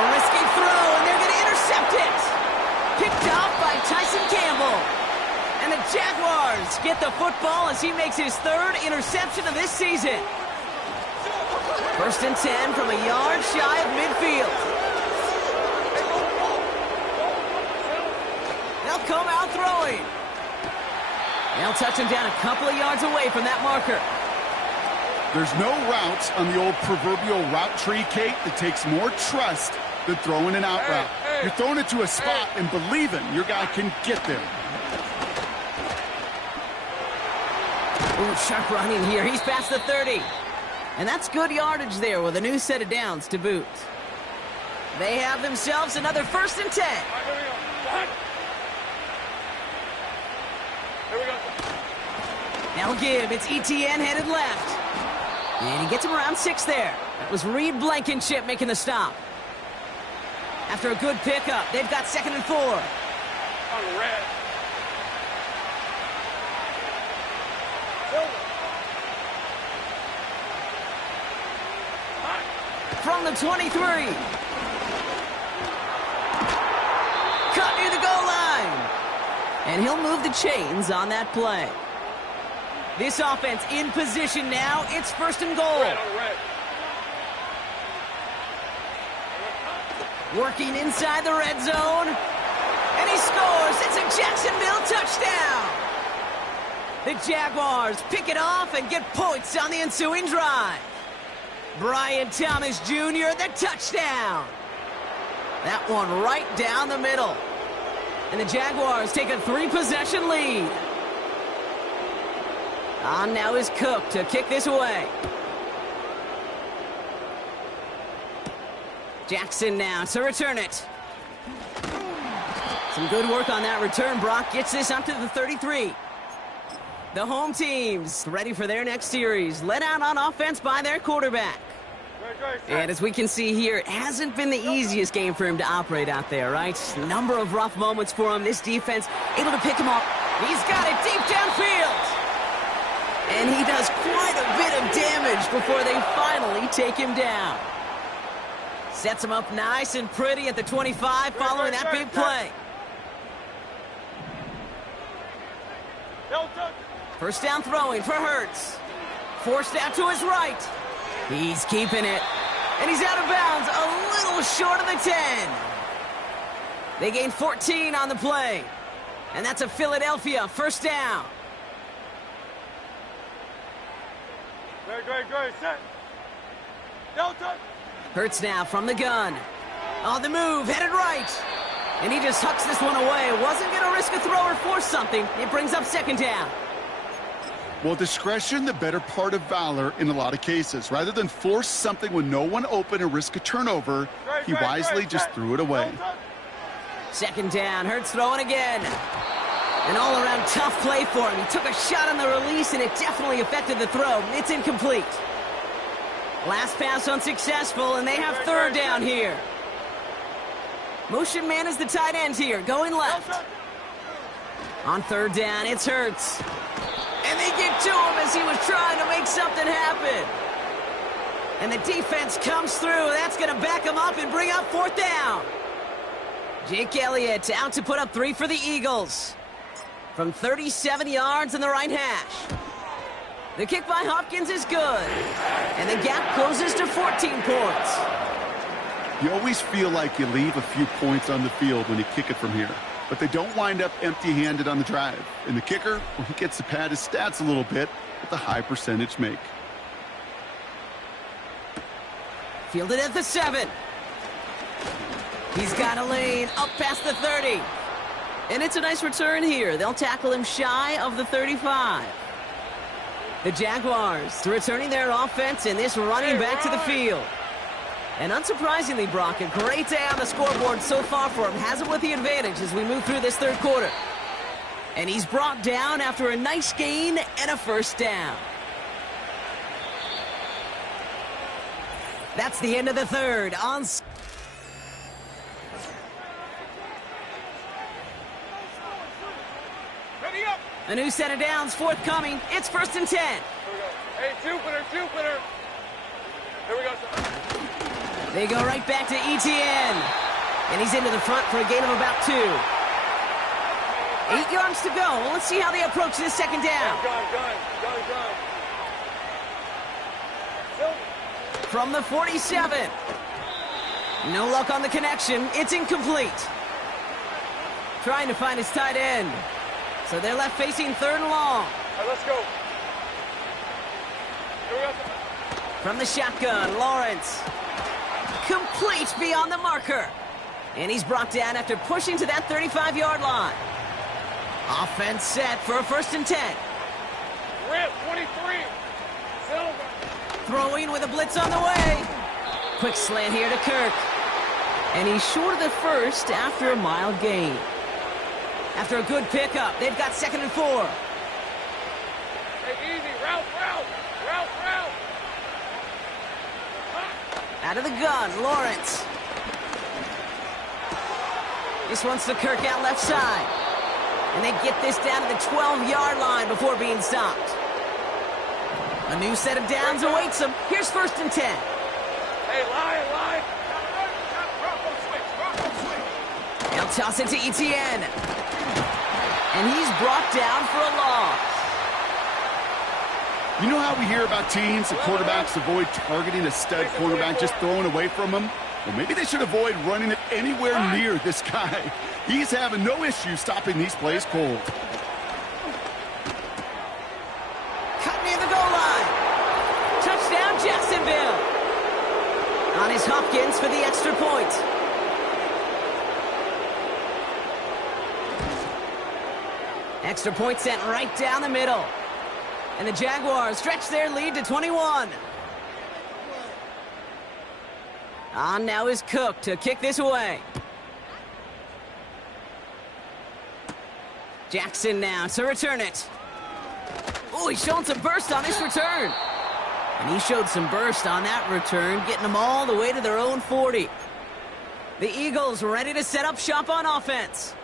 A risky throw, and they're going to intercept it. Picked off by Tyson Campbell. And the Jaguars get the football as he makes his third interception of this season. First and 10 from a yard shy of midfield. They'll come out throwing. They'll touch him down a couple of yards away from that marker. There's no route on the old proverbial route tree, Kate, that takes more trust than throwing an out route. You're throwing it to a spot and believing your guy can get there. Ooh, sharp running here. He's past the 30. And that's good yardage there with a new set of downs to boot. They have themselves another first and 10. Now give. It's ETN headed left. And he gets him around 6 there. That was Reed Blankenship making the stop. After a good pickup, they've got 2nd and 4. On the red. From the 23. Cut near the goal line. And he'll move the chains on that play. This offense in position now. It's 1st and goal. Working inside the red zone. And he scores. It's a Jacksonville touchdown. The Jaguars pick it off and get points on the ensuing drive. Brian Thomas Jr., the touchdown. That one right down the middle. And the Jaguars take a 3-possession lead. On now is Cook to kick this away. Jackson now to return it. Some good work on that return. Brock gets this up to the 33. The home teams ready for their next series. Led out on offense by their quarterback. And as we can see here, it hasn't been the easiest game for him to operate out there, right? Number of rough moments for him. This defense able to pick him up. He's got it deep downfield. And he does quite a bit of damage before they finally take him down. Sets him up nice and pretty at the 25 following that big play. First down throwing for Hurts. Forced out to his right. He's keeping it. And he's out of bounds, a little short of the 10. They gain 14 on the play. And that's a Philadelphia first down. Great, set. Delta. Hurts now from the gun. On the move, headed right. And he just hucks this one away. Wasn't going to risk a throw or force something. It brings up second down. Well, discretion, the better part of valor in a lot of cases. Rather than force something with no one open and risk a turnover, he wisely just threw it away. Second down, Hurts throwing again. An all-around tough play for him. He took a shot on the release, and it definitely affected the throw. It's incomplete. Last pass unsuccessful, and they have third down here. Motion man is the tight end here, going left. On third down, it's Hurts. And they get to him as he was trying to make something happen. And the defense comes through. That's going to back him up and bring up fourth down. Jake Elliott out to put up 3 for the Eagles. From 37 yards in the right hash. The kick by Hopkins is good. And the gap closes to 14 points. You always feel like you leave a few points on the field when you kick it from here. But they don't wind up empty-handed on the drive. And the kicker, well, he gets to pad his stats a little bit with a high percentage make. Fielded at the 7. He's got a lane up past the 30. And it's a nice return here. They'll tackle him shy of the 35. The Jaguars returning their offense and this running back to the field. And unsurprisingly, Brock, a great day on the scoreboard so far for him. Has him with the advantage as we move through this third quarter. And he's brought down after a nice gain and a first down. That's the end of the third. A new set of downs forthcoming. It's 1st and 10. Hey, Jupiter. Here we go, sir. They go right back to Etienne. And he's into the front for a gain of about 2. 8 yards to go. Well, let's see how they approach this second down. Gun. From the 47. No luck on the connection. It's incomplete. Trying to find his tight end. So they're left facing 3rd and long. All right, let's go. Here we go. From the shotgun, Lawrence. Complete beyond the marker. And he's brought down after pushing to that 35-yard line. Offense set for a 1st and 10. Rip, 23. Silver. Throwing with a blitz on the way. Quick slant here to Kirk. And he's short of the first after a mild gain. After a good pickup, they've got 2nd and 4. Hey, easy. Route. Out of the gun, Lawrence. This one's to Kirk out left side. And they get this down to the 12-yard line before being stopped. A new set of downs awaits them. Here's 1st and 10. Hey, line. They'll toss it to Etienne. And he's brought down for a loss. You know how we hear about teams and quarterbacks avoid targeting a stud cornerback, just throwing away from him? Well, maybe they should avoid running it anywhere near this guy. He's having no issue stopping these plays cold. Cut near the goal line. Touchdown, Jacksonville. On his Hopkins for the extra point. Extra point sent right down the middle. And the Jaguars stretch their lead to 21. On now is Cook to kick this away. Jackson now to return it. Oh, he's showing some burst on his return. And he showed some burst on that return, getting them all the way to their own 40. The Eagles ready to set up shop on offense.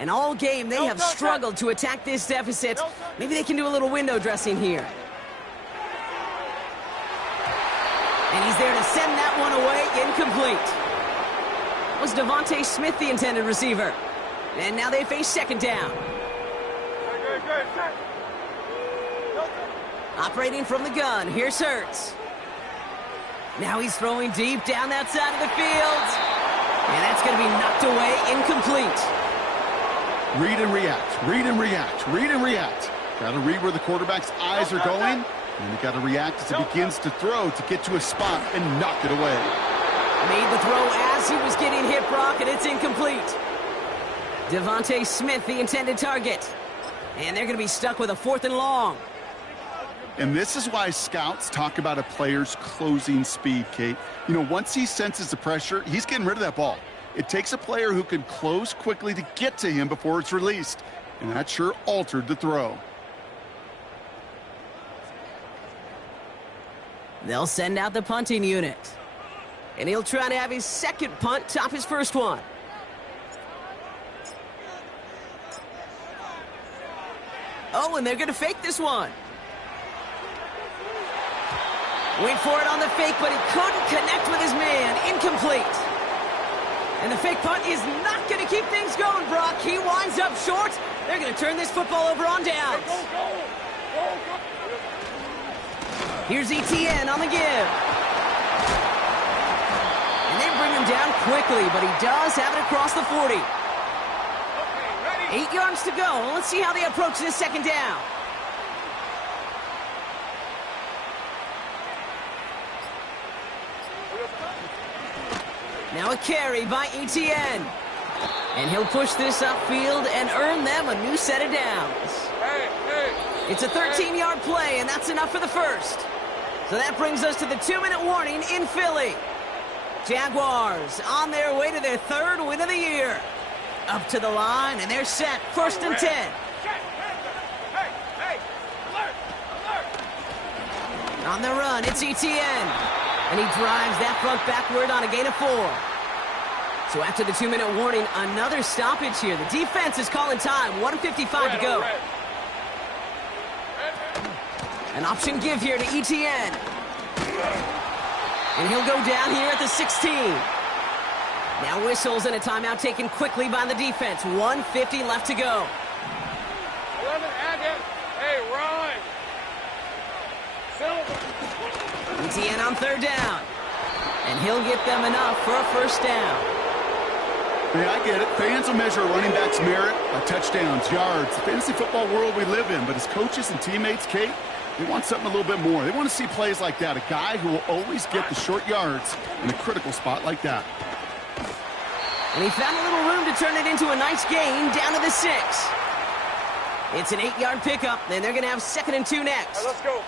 And all game, they have struggled to attack this deficit. Maybe they can do a little window dressing here. And he's there to send that one away, incomplete. Was Devontae Smith the intended receiver? And now they face 2nd down. Operating from the gun, here's Hurts. Now he's throwing deep down that side of the field. And that's going to be knocked away, incomplete. Read and react. Got to read where the quarterback's eyes are going, and you got to react as he begins to throw to get to a spot and knock it away. Made the throw as he was getting hit, Brock, and it's incomplete. Devontae Smith, the intended target. And they're going to be stuck with a 4th and long. And this is why scouts talk about a player's closing speed, Kate. You know, once he senses the pressure, he's getting rid of that ball. It takes a player who can close quickly to get to him before it's released. And that sure altered the throw. They'll send out the punting unit. And he'll try to have his second punt top his first one. Oh, and they're going to fake this one. Went for it on the fake, but he couldn't connect with his man. Incomplete. And the fake punt is not going to keep things going, Brock. He winds up short. They're going to turn this football over on downs. Here's ETN on the give. And they bring him down quickly, but he does have it across the 40. 8 yards to go. Let's see how they approach this second down. Now a carry by ETN. And he'll push this upfield and earn them a new set of downs. It's a 13-yard play, and that's enough for the first. So that brings us to the 2-minute warning in Philly. Jaguars on their way to their 3rd win of the year. Up to the line, and they're set. 1st and 10. On the run, it's ETN. And he drives that front backward on a gain of 4. So after the 2-minute warning, another stoppage here. The defense is calling time. 1:55 to go. An option give here to ETN. And he'll go down here at the 16. Now whistles and a timeout taken quickly by the defense. 1:50 left to go. 11 Agate. Hey, Ryan. Silver. ETN on 3rd down. And he'll get them enough for a 1st down. Yeah, I get it. Fans will measure a running back's merit by touchdowns, yards, the fantasy football world we live in. But as coaches and teammates, Kate, they want something a little bit more. They want to see plays like that. A guy who will always get the short yards in a critical spot like that. And he found a little room to turn it into a nice gain down to the 6. It's an 8-yard pickup, and they're going to have 2nd and 2 next. Right, let's go.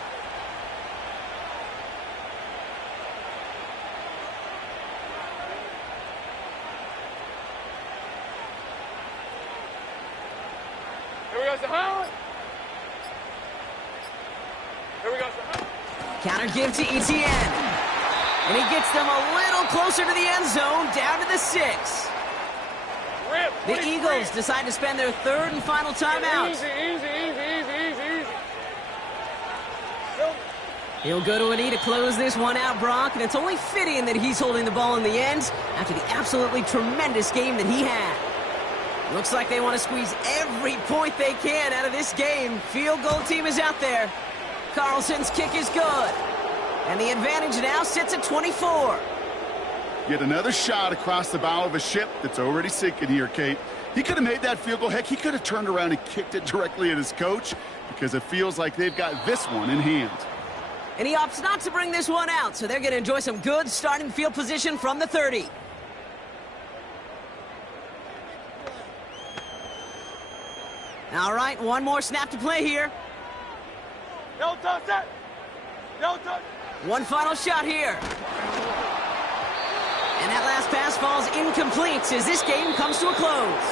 Here we go, Zahawi. Here we go, Zahawi. Counter give to ETN. And he gets them a little closer to the end zone, down to the 6. The Eagles decide to spend their 3rd and final timeout. Easy. He'll go to a knee to close this one out, Brock, and it's only fitting that he's holding the ball in the end after the absolutely tremendous game that he had. Looks like they want to squeeze every point they can out of this game. Field goal team is out there. Carlson's kick is good. And the advantage now sits at 24. Yet another shot across the bow of a ship that's already sinking here, Kate. He could have made that field goal. Heck, he could have turned around and kicked it directly at his coach because it feels like they've got this one in hand. And he opts not to bring this one out, so they're going to enjoy some good starting field position from the 30. All right, one more snap to play here. No touch it. No touch. One final shot here. And that last pass falls incomplete as this game comes to a close.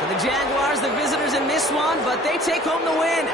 So the Jaguars, the visitors in this one, but they take home the win.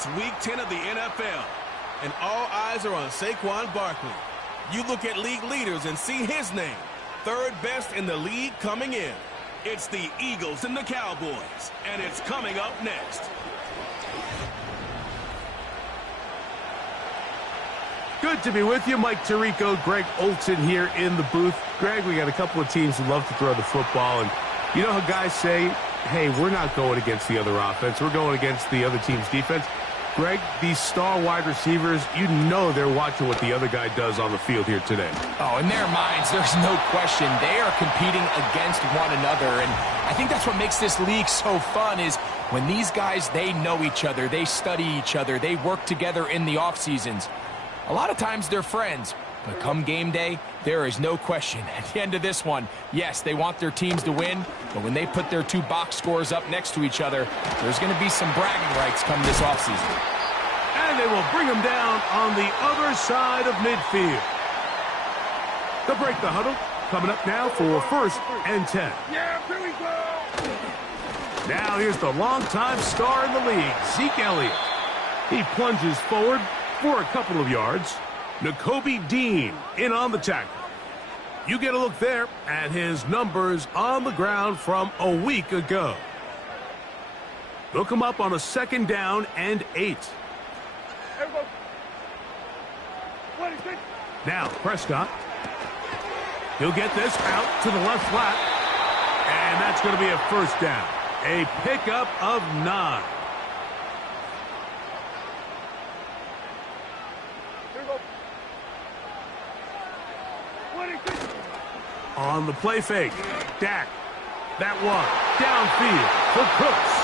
It's Week 10 of the NFL. And all eyes are on Saquon Barkley. You look at league leaders and see his name. Third best in the league coming in. It's the Eagles and the Cowboys. And it's coming up next. Good to be with you. Mike Tirico, Greg Olsen here in the booth. Greg, we got a couple of teams who love to throw the football. And you know how guys say, hey, we're not going against the other offense. We're going against the other team's defense. Greg, these star wide receivers, you know they're watching what the other guy does on the field here today. Oh, in their minds, there's no question. They are competing against one another. And I think that's what makes this league so fun is when these guys, they know each other. They study each other. They work together in the off seasons. A lot of times they're friends, but come game day, there is no question. At the end of this one, yes, they want their teams to win, but when they put their two box scores up next to each other, there's going to be some bragging rights come this offseason. And they will bring him down on the other side of midfield. The break the huddle, coming up now for 1st and 10. Yeah, here we go. Now here's the longtime star in the league, Zeke Elliott. He plunges forward for a couple of yards. Nakobe Dean in on the tackle. You get a look there at his numbers on the ground from a week ago. Look him up on a 2nd down and 8. Now Prescott. He'll get this out to the left flat. And that's going to be a 1st down. A pickup of 9. On the play fake, Dak. That one downfield for Cooks.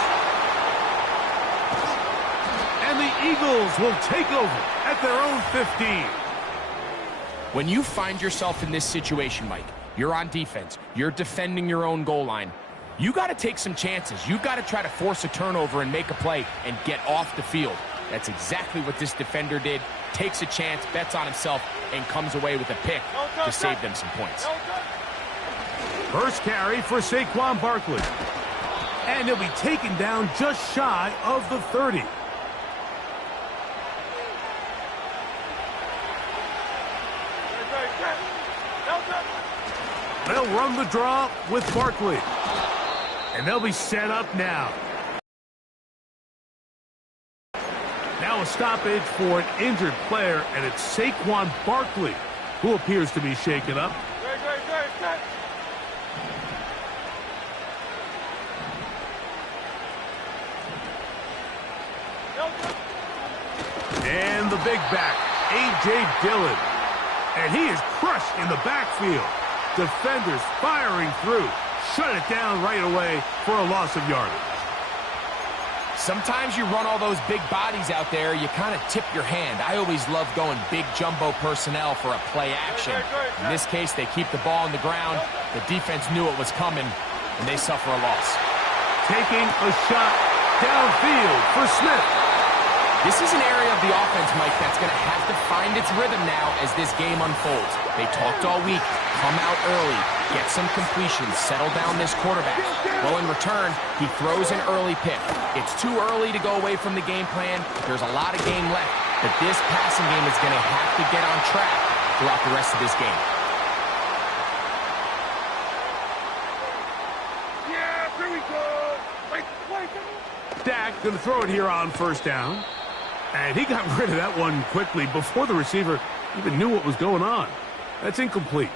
And the Eagles will take over at their own 15. When you find yourself in this situation, Mike, you're on defense, you're defending your own goal line, you got to take some chances. You got to try to force a turnover and make a play and get off the field. That's exactly what this defender did. Takes a chance, bets on himself, and comes away with a pick to save them some points. First carry for Saquon Barkley. And he'll be taken down just shy of the 30. They'll run the draw with Barkley. And they'll be set up now. Now a stoppage for an injured player, and it's Saquon Barkley who appears to be shaken up. And the big back, A.J. Dillon. And he is crushed in the backfield. Defenders firing through. Shut it down right away for a loss of yardage. Sometimes you run all those big bodies out there, you kind of tip your hand. I always love going big jumbo personnel for a play action. In this case, they keep the ball on the ground. The defense knew it was coming, and they suffer a loss. Taking a shot downfield for Smith. This is an area of the offense, Mike, that's going to have to find its rhythm now as this game unfolds. They talked all week, come out early, get some completions, settle down this quarterback. Well, in return, he throws an early pick. It's too early to go away from the game plan. There's a lot of game left, but this passing game is going to have to get on track throughout the rest of this game. Yeah, here we go. Dak going to throw it here on 1st down. And he got rid of that one quickly before the receiver even knew what was going on. That's incomplete.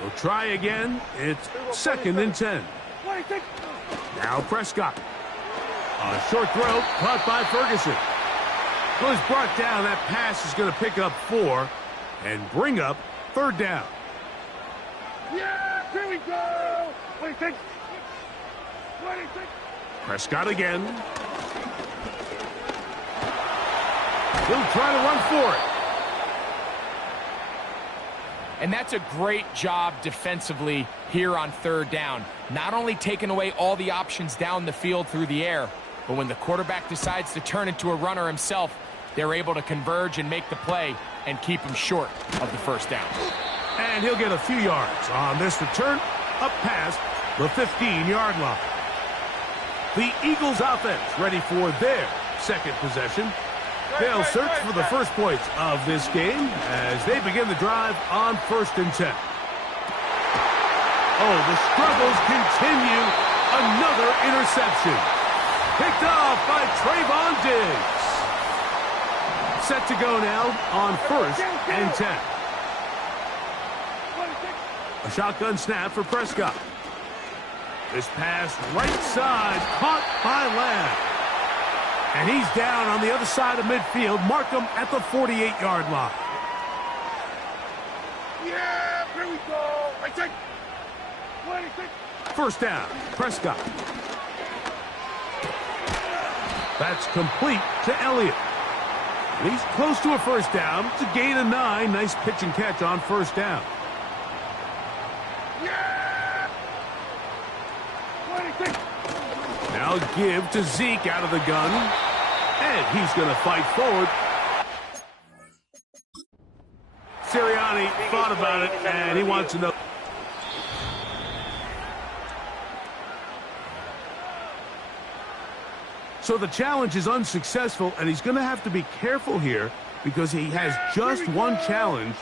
We'll try again. It's 2nd and 10. Now Prescott. A short throw caught by Ferguson. Well, he's brought down. That pass is going to pick up 4 and bring up 3rd down. Yeah, here we go. Prescott again. He'll try to run for it. And that's a great job defensively here on 3rd down. Not only taking away all the options down the field through the air, but when the quarterback decides to turn into a runner himself, they're able to converge and make the play and keep him short of the 1st down. And he'll get a few yards on this return up past the 15-yard line. The Eagles offense ready for their second possession. They'll search for the first points of this game as they begin the drive on 1st and 10. Oh, the struggles continue. Another interception. Picked off by Trayvon Diggs. Set to go now on 1st and 10. A shotgun snap for Prescott. This pass right side caught by Lamb. And he's down on the other side of midfield. Mark him at the 48-yard line. Yeah, here we go. I take 26. First down, Prescott. That's complete to Elliott. And he's close to a first down. It's a gain of 9. Nice pitch and catch on 1st down. Yeah! 26. Now give to Zeke out of the gun. And he's going to fight forward. Sirianni thought about it, and he wants to know. So the challenge is unsuccessful, and he's going to have to be careful here because he has just one challenge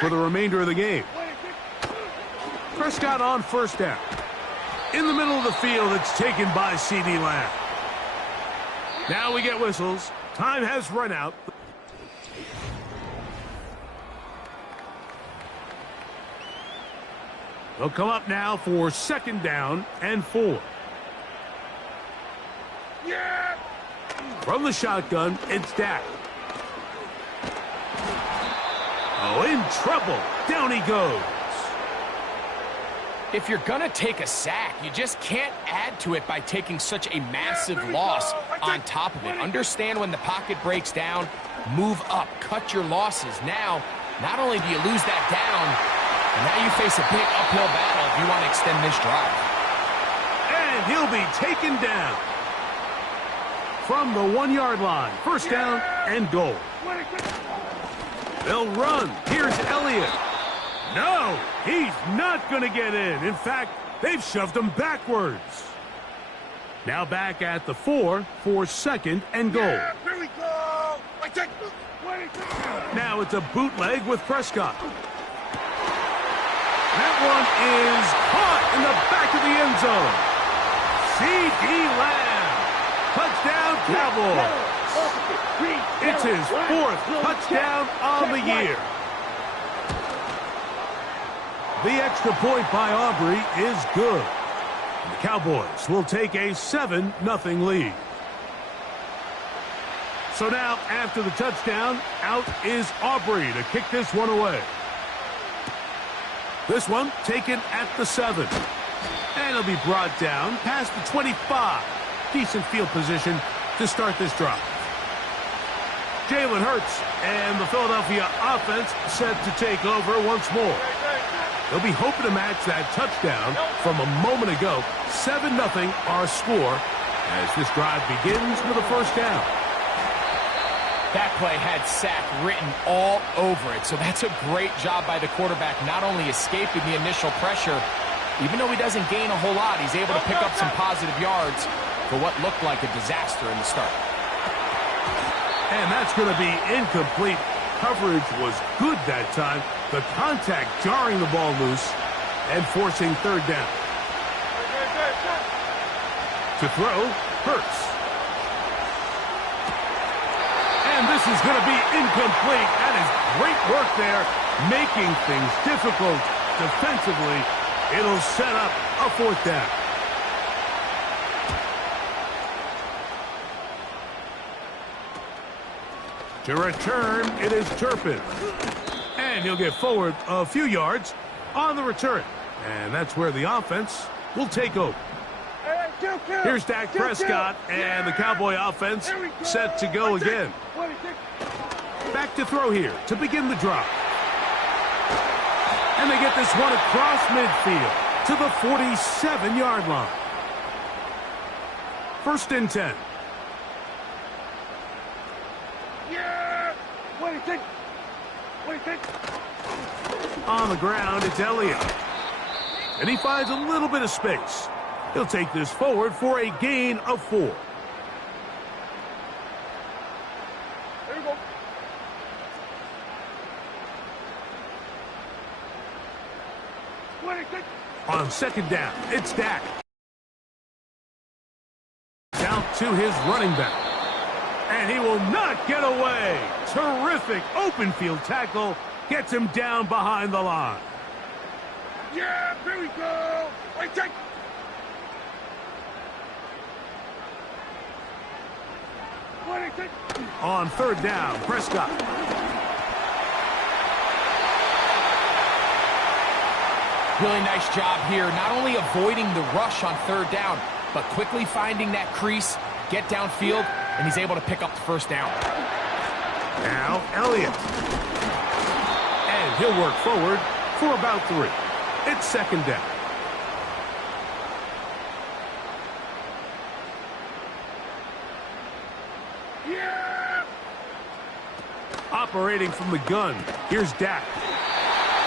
for the remainder of the game. Prescott on 1st down. In the middle of the field, it's taken by CeeDee Lamb. Now we get whistles. Time has run out. They'll come up now for 2nd down and 4. Yeah! From the shotgun, it's Dak. Oh, in trouble. Down he goes. If you're going to take a sack, you just can't add to it by taking such a massive loss on top of it. Understand when the pocket breaks down, move up, cut your losses. Now, not only do you lose that down, but now you face a big uphill battle if you want to extend this drive. And he'll be taken down from the 1-yard line. 1st down and goal. They'll run. Here's Elliott. No, he's not going to get in. In fact, they've shoved him backwards. Now back at the 4 for 2nd and goal. Yeah, here we go. I take 26. Now it's a bootleg with Prescott. That one is caught in the back of the end zone. CeeDee Lamb. Touchdown, Cowboys. It's his 4th touchdown on the year. The extra point by Aubrey is good. The Cowboys will take a 7-0 lead. So now, after the touchdown, out is Aubrey to kick this one away. This one taken at the 7. And it'll be brought down past the 25. Decent field position to start this drive. Jalen Hurts and the Philadelphia offense set to take over once more. They'll be hoping to match that touchdown from a moment ago. 7-0 our score as this drive begins with a 1st down. That play had sack written all over it, so that's a great job by the quarterback, not only escaping the initial pressure, even though he doesn't gain a whole lot, he's able to pick up some positive yards for what looked like a disaster in the start. And that's going to be incomplete. Coverage was good that time. The contact jarring the ball loose and forcing 3rd down. To throw, Hurts. And this is going to be incomplete. That is great work there, making things difficult defensively. It'll set up a 4th down. To return, it is Turpin. And he'll get forward a few yards on the return. And that's where the offense will take over. Here's Dak Prescott and the Cowboy offense set to go again. Back to throw here to begin the drive. And they get this one across midfield to the 47-yard line. 1st and 10. On the ground, it's Elliott. And he finds a little bit of space. He'll take this forward for a gain of 4. On second down, it's Dak. Out to his running back. And he will not get away. Terrific open field tackle. Gets him down behind the line. Yeah, here we go. Wait, take. On third down, Prescott. Really nice job here, not only avoiding the rush on third down, but quickly finding that crease, get downfield, and he's able to pick up the first down. Now Elliott. And he'll work forward for about 3. It's second down. Yeah! Operating from the gun, here's Dak.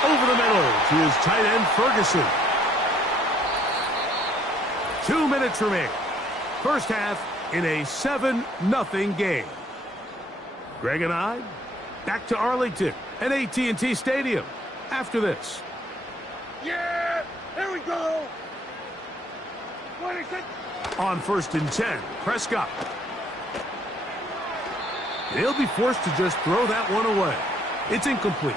Over the middle to his tight end, Ferguson. 2 minutes remain. First half in a 7-0 game. Greg and I back to Arlington at AT&T Stadium after this. Yeah! Here we go! 26. On 1st and 10, Prescott. They'll be forced to just throw that one away. It's incomplete.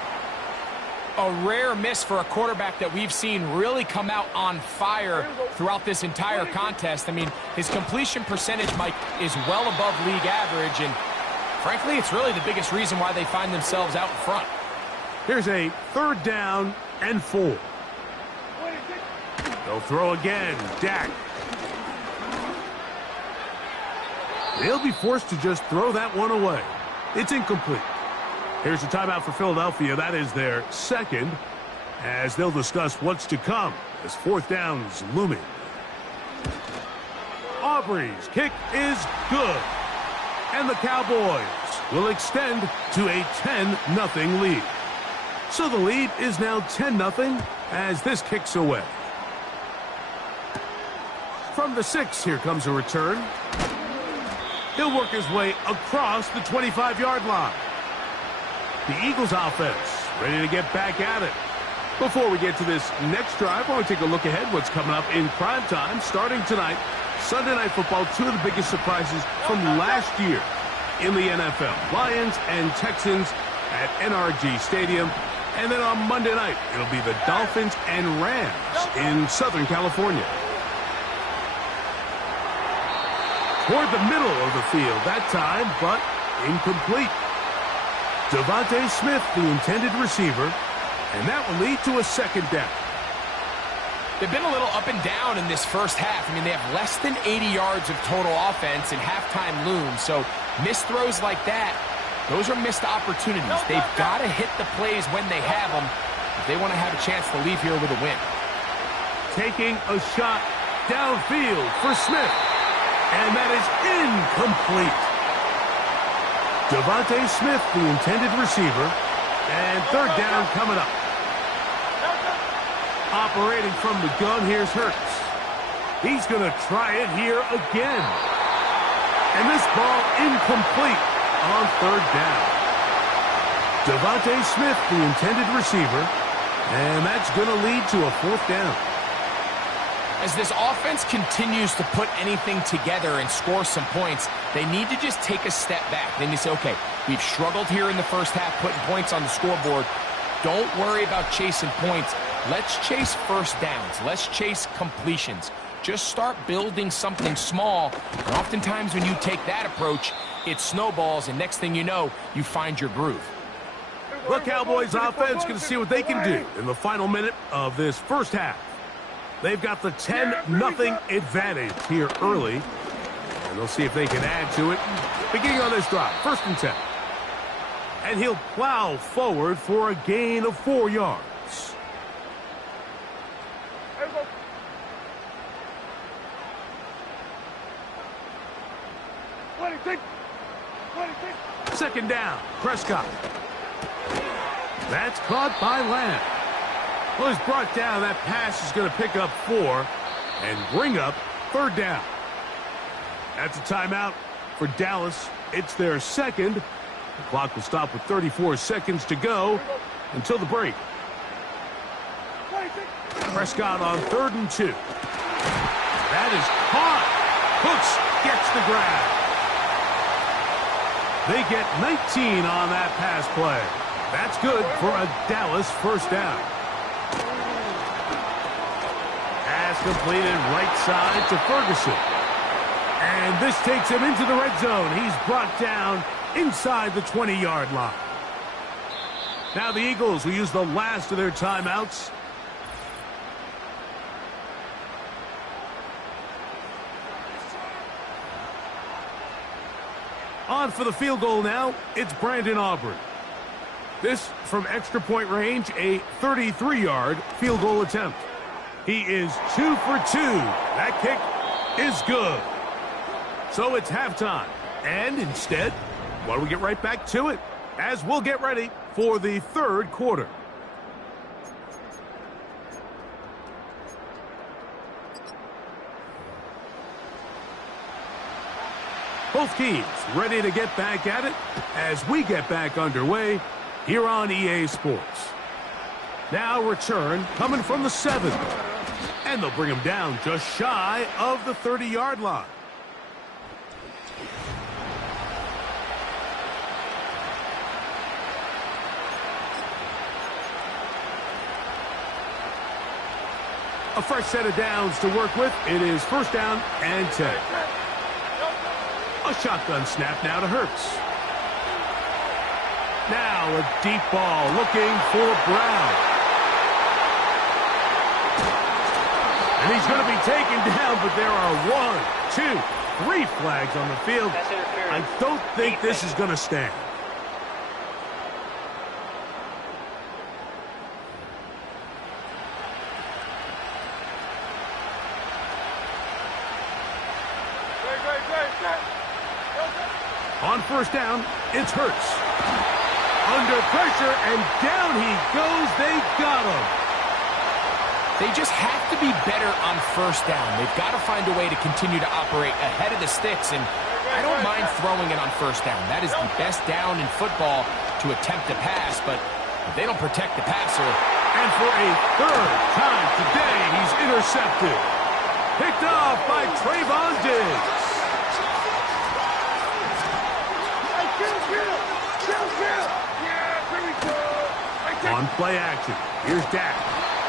A rare miss for a quarterback that we've seen really come out on fire throughout this entire contest. I mean, his completion percentage, Mike, is well above league average, and frankly, it's really the biggest reason why they find themselves out in front. Here's a 3rd down and 4. They'll throw again. Dak. They'll be forced to just throw that one away. It's incomplete. Here's a timeout for Philadelphia. That is their second, as they'll discuss what's to come as 4th down's looming. Aubrey's kick is good. And the Cowboys will extend to a 10-0 lead. So the lead is now 10-0 as this kicks away. From the 6, here comes a return. He'll work his way across the 25-yard line. The Eagles offense ready to get back at it. Before we get to this next drive, I want to take a look ahead what's coming up in prime time starting tonight. Sunday Night Football, 2 of the biggest surprises from last year in the NFL. Lions and Texans at NRG Stadium. And then on Monday night, it'll be the Dolphins and Rams in Southern California. Toward the middle of the field that time, but incomplete. Devontae Smith, the intended receiver, and that will lead to a 2nd down. They've been a little up and down in this first half. I mean, they have less than 80 yards of total offense and halftime looms, so missed throws like that, those are missed opportunities. They've got to hit the plays when they have them if they want to have a chance to leave here with a win. Taking a shot downfield for Smith, and that is incomplete. Devontae Smith, the intended receiver, and 3rd down coming up. Operating from the gun, here's Hurts. He's going to try it here again. And this ball incomplete on 3rd down. Devontae Smith, the intended receiver, and that's going to lead to a 4th down. As this offense continues to put anything together and score some points, they need to just take a step back. Then you say, okay, we've struggled here in the first half putting points on the scoreboard. Don't worry about chasing points. Let's chase first downs. Let's chase completions. Just start building something small. And oftentimes when you take that approach, it snowballs, and next thing you know, you find your groove. The Cowboys offense going to see what they can do in the final minute of this first half. They've got the 10-0 advantage here early, and they'll see if they can add to it. Beginning on this drive, 1st and 10. And he'll plow forward for a gain of 4 yards. Second down, Prescott. That's caught by Lamb. Well, he's brought down. That pass is going to pick up 4 and bring up 3rd down. That's a timeout for Dallas. It's their second. The clock will stop with 34 seconds to go until the break. Prescott on 3rd and 2. That is caught. Cooks gets the grab. They get 19 on that pass play. That's good for a Dallas first down. Pass completed right side to Ferguson. And this takes him into the red zone. He's brought down inside the 20-yard line. Now the Eagles will use the last of their timeouts. On for the field goal now, it's Brandon Aubrey. This from extra point range, a 33-yard field goal attempt. He is 2 for 2. That kick is good. So it's halftime. And instead, why don't we get right back to it as we'll get ready for the third quarter. Both teams ready to get back at it as we get back underway here on EA Sports. Now return coming from the 7. And they'll bring him down just shy of the 30-yard line. A fresh set of downs to work with. It is 1st down and 10. A shotgun snap now to Hurts. Now a deep ball looking for Brown. And he's going to be taken down, but there are 1, 2, 3 flags on the field. I don't think this is going to stand. On 1st down, it's Hurts. Under pressure, and down he goes. They got him. They just have to be better on 1st down. They've got to find a way to continue to operate ahead of the sticks, and I don't mind throwing it on 1st down. That is the best down in football to attempt to pass, but if they don't protect the passer. And for a 3rd time today, he's intercepted. Picked off by Trayvon Diggs. On play action, here's Dak.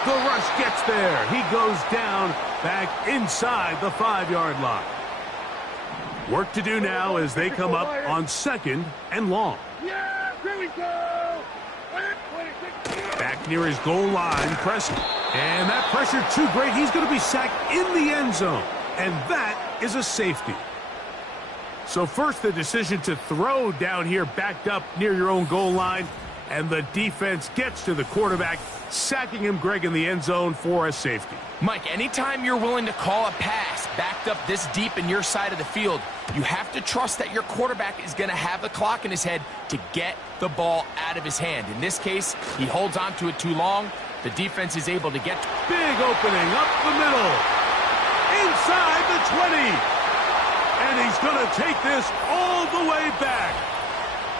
The rush gets there. He goes down back inside the 5-yard line. Work to do now as they come up on 2nd and long. Back near his goal line, pressing. And that pressure too great. He's going to be sacked in the end zone. And that is a safety. So first the decision to throw down here backed up near your own goal line. And the defense gets to the quarterback, sacking him, Greg, in the end zone for a safety. Mike, anytime you're willing to call a pass backed up this deep in your side of the field, you have to trust that your quarterback is going to have the clock in his head to get the ball out of his hand. In this case, he holds on to it too long. The defense is able to get... Big opening up the middle. Inside the 20. And he's going to take this all the way back.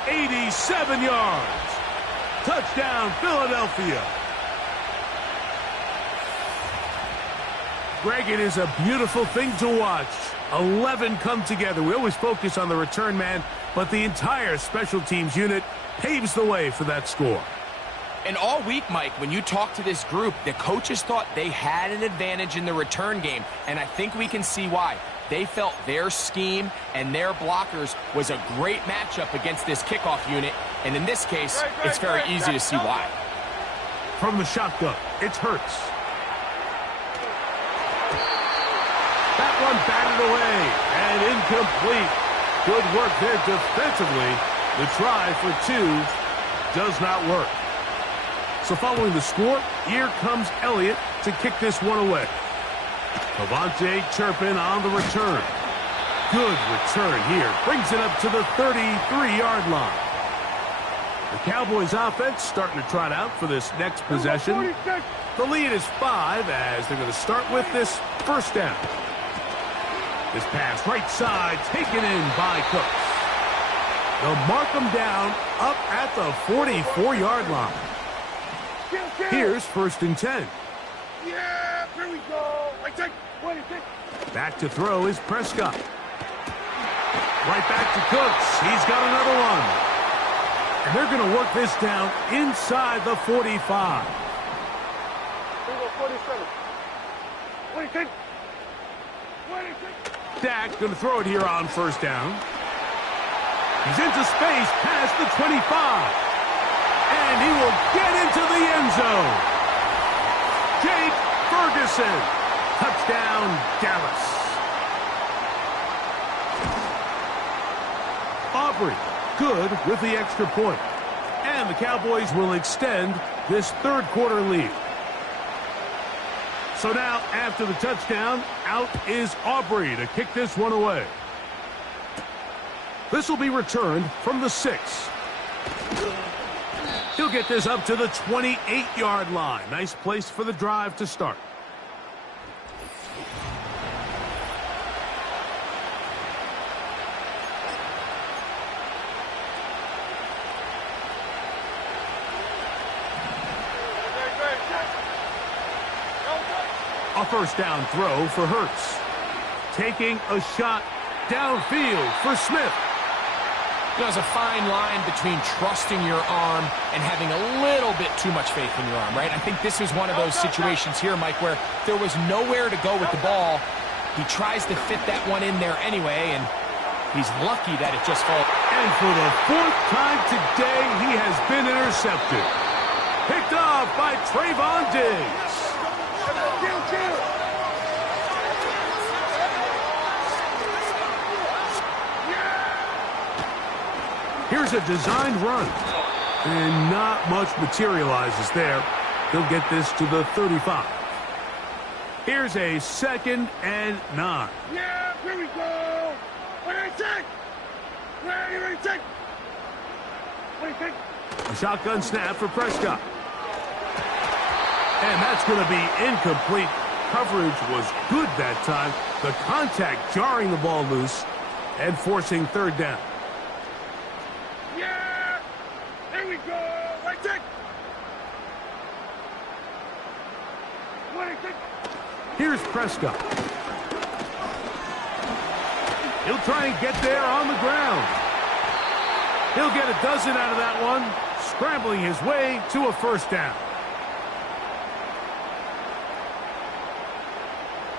87 yards. Touchdown, Philadelphia. Greg, it is a beautiful thing to watch. 11 come together. We always focus on the return man, but the entire special teams unit paves the way for that score. And all week, Mike, when you talk to this group, the coaches thought they had an advantage in the return game, and I think we can see why. They felt their scheme and their blockers was a great matchup against this kickoff unit, and in this case, it's very easy to see why. From the shotgun, it's Hurts. That one batted away and incomplete. Good work there defensively. The try for 2 does not work. So following the score, here comes Elliott to kick this one away. Avante Turpin on the return. Good return here. Brings it up to the 33-yard line. The Cowboys offense starting to trot out for this next possession. The lead is 5 as they're going to start with this 1st down. This pass right side taken in by Cooks. They'll mark them down up at the 44-yard line. Here's 1st and 10. Yeah, here we go. Back to throw is Prescott. Right back to Cooks. He's got another one. And they're going to work this down inside the 45. 47. 26. Dak going to throw it here on first down. He's into space past the 25. And he will get into the end zone. Jake Ferguson. Touchdown, Dallas. Aubrey, good with the extra point. And the Cowboys will extend this third quarter lead. So now, after the touchdown, out is Aubrey to kick this one away. This will be returned from the 6. He'll get this up to the 28-yard line. Nice place for the drive to start. A first down throw for Hurts. Taking a shot downfield for Smith. There's a fine line between trusting your arm and having a little bit too much faith in your arm, right? I think this is one of those situations here, Mike, where there was nowhere to go with the ball. He tries to fit that one in there anyway, and he's lucky that it just falls. And for the 4th time today, he has been intercepted. Picked off by Trayvon Diggs. Here's a designed run. And not much materializes there. He'll get this to the 35. Here's a 2nd and 9. Yeah, here we go. What do you think? Where do you think? What do you think? A shotgun snap for Prescott. And that's going to be incomplete. Coverage was good that time. The contact jarring the ball loose and forcing third down. Yeah! Here we go! Right there! What do you think? Here's Prescott. He'll try and get there on the ground. He'll get a dozen out of that one, scrambling his way to a first down.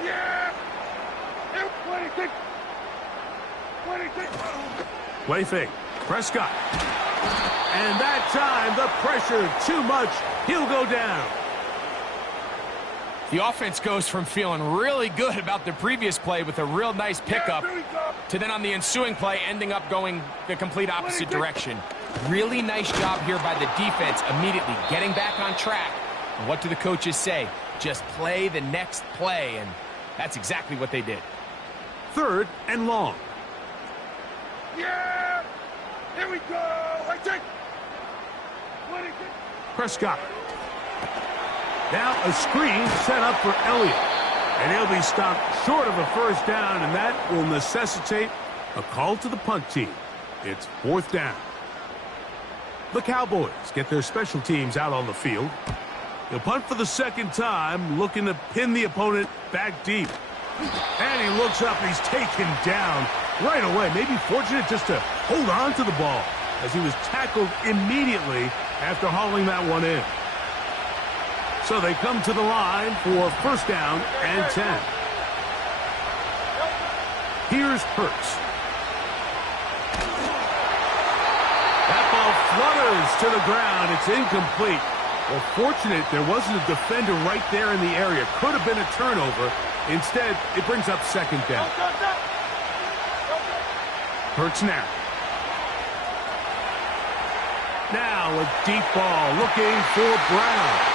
Yeah! What do you think? What do you think? Play fake. Prescott. And that time, the pressure too much. He'll go down. The offense goes from feeling really good about the previous play with a real nice pickup to then on the ensuing play ending up going the complete opposite direction. Really nice job here by the defense immediately getting back on track. And what do the coaches say? Just play the next play, and that's exactly what they did. 3rd and long. Yeah! Here we go! Right there! What do you think? Prescott. Now a screen set up for Elliott. And he'll be stopped short of a first down, and that will necessitate a call to the punt team. It's 4th down. The Cowboys get their special teams out on the field. He'll punt for the 2nd time, looking to pin the opponent back deep. And he looks up, and he's taken down right away. Maybe fortunate just to hold on to the ball as he was tackled immediately after hauling that one in. So they come to the line for first down and 10. Here's Hurts. That ball flutters to the ground. It's incomplete. Well, fortunate there wasn't a defender right there in the area. Could have been a turnover. Instead, it brings up 2nd down. Hurts now. Now a deep ball looking for Brown.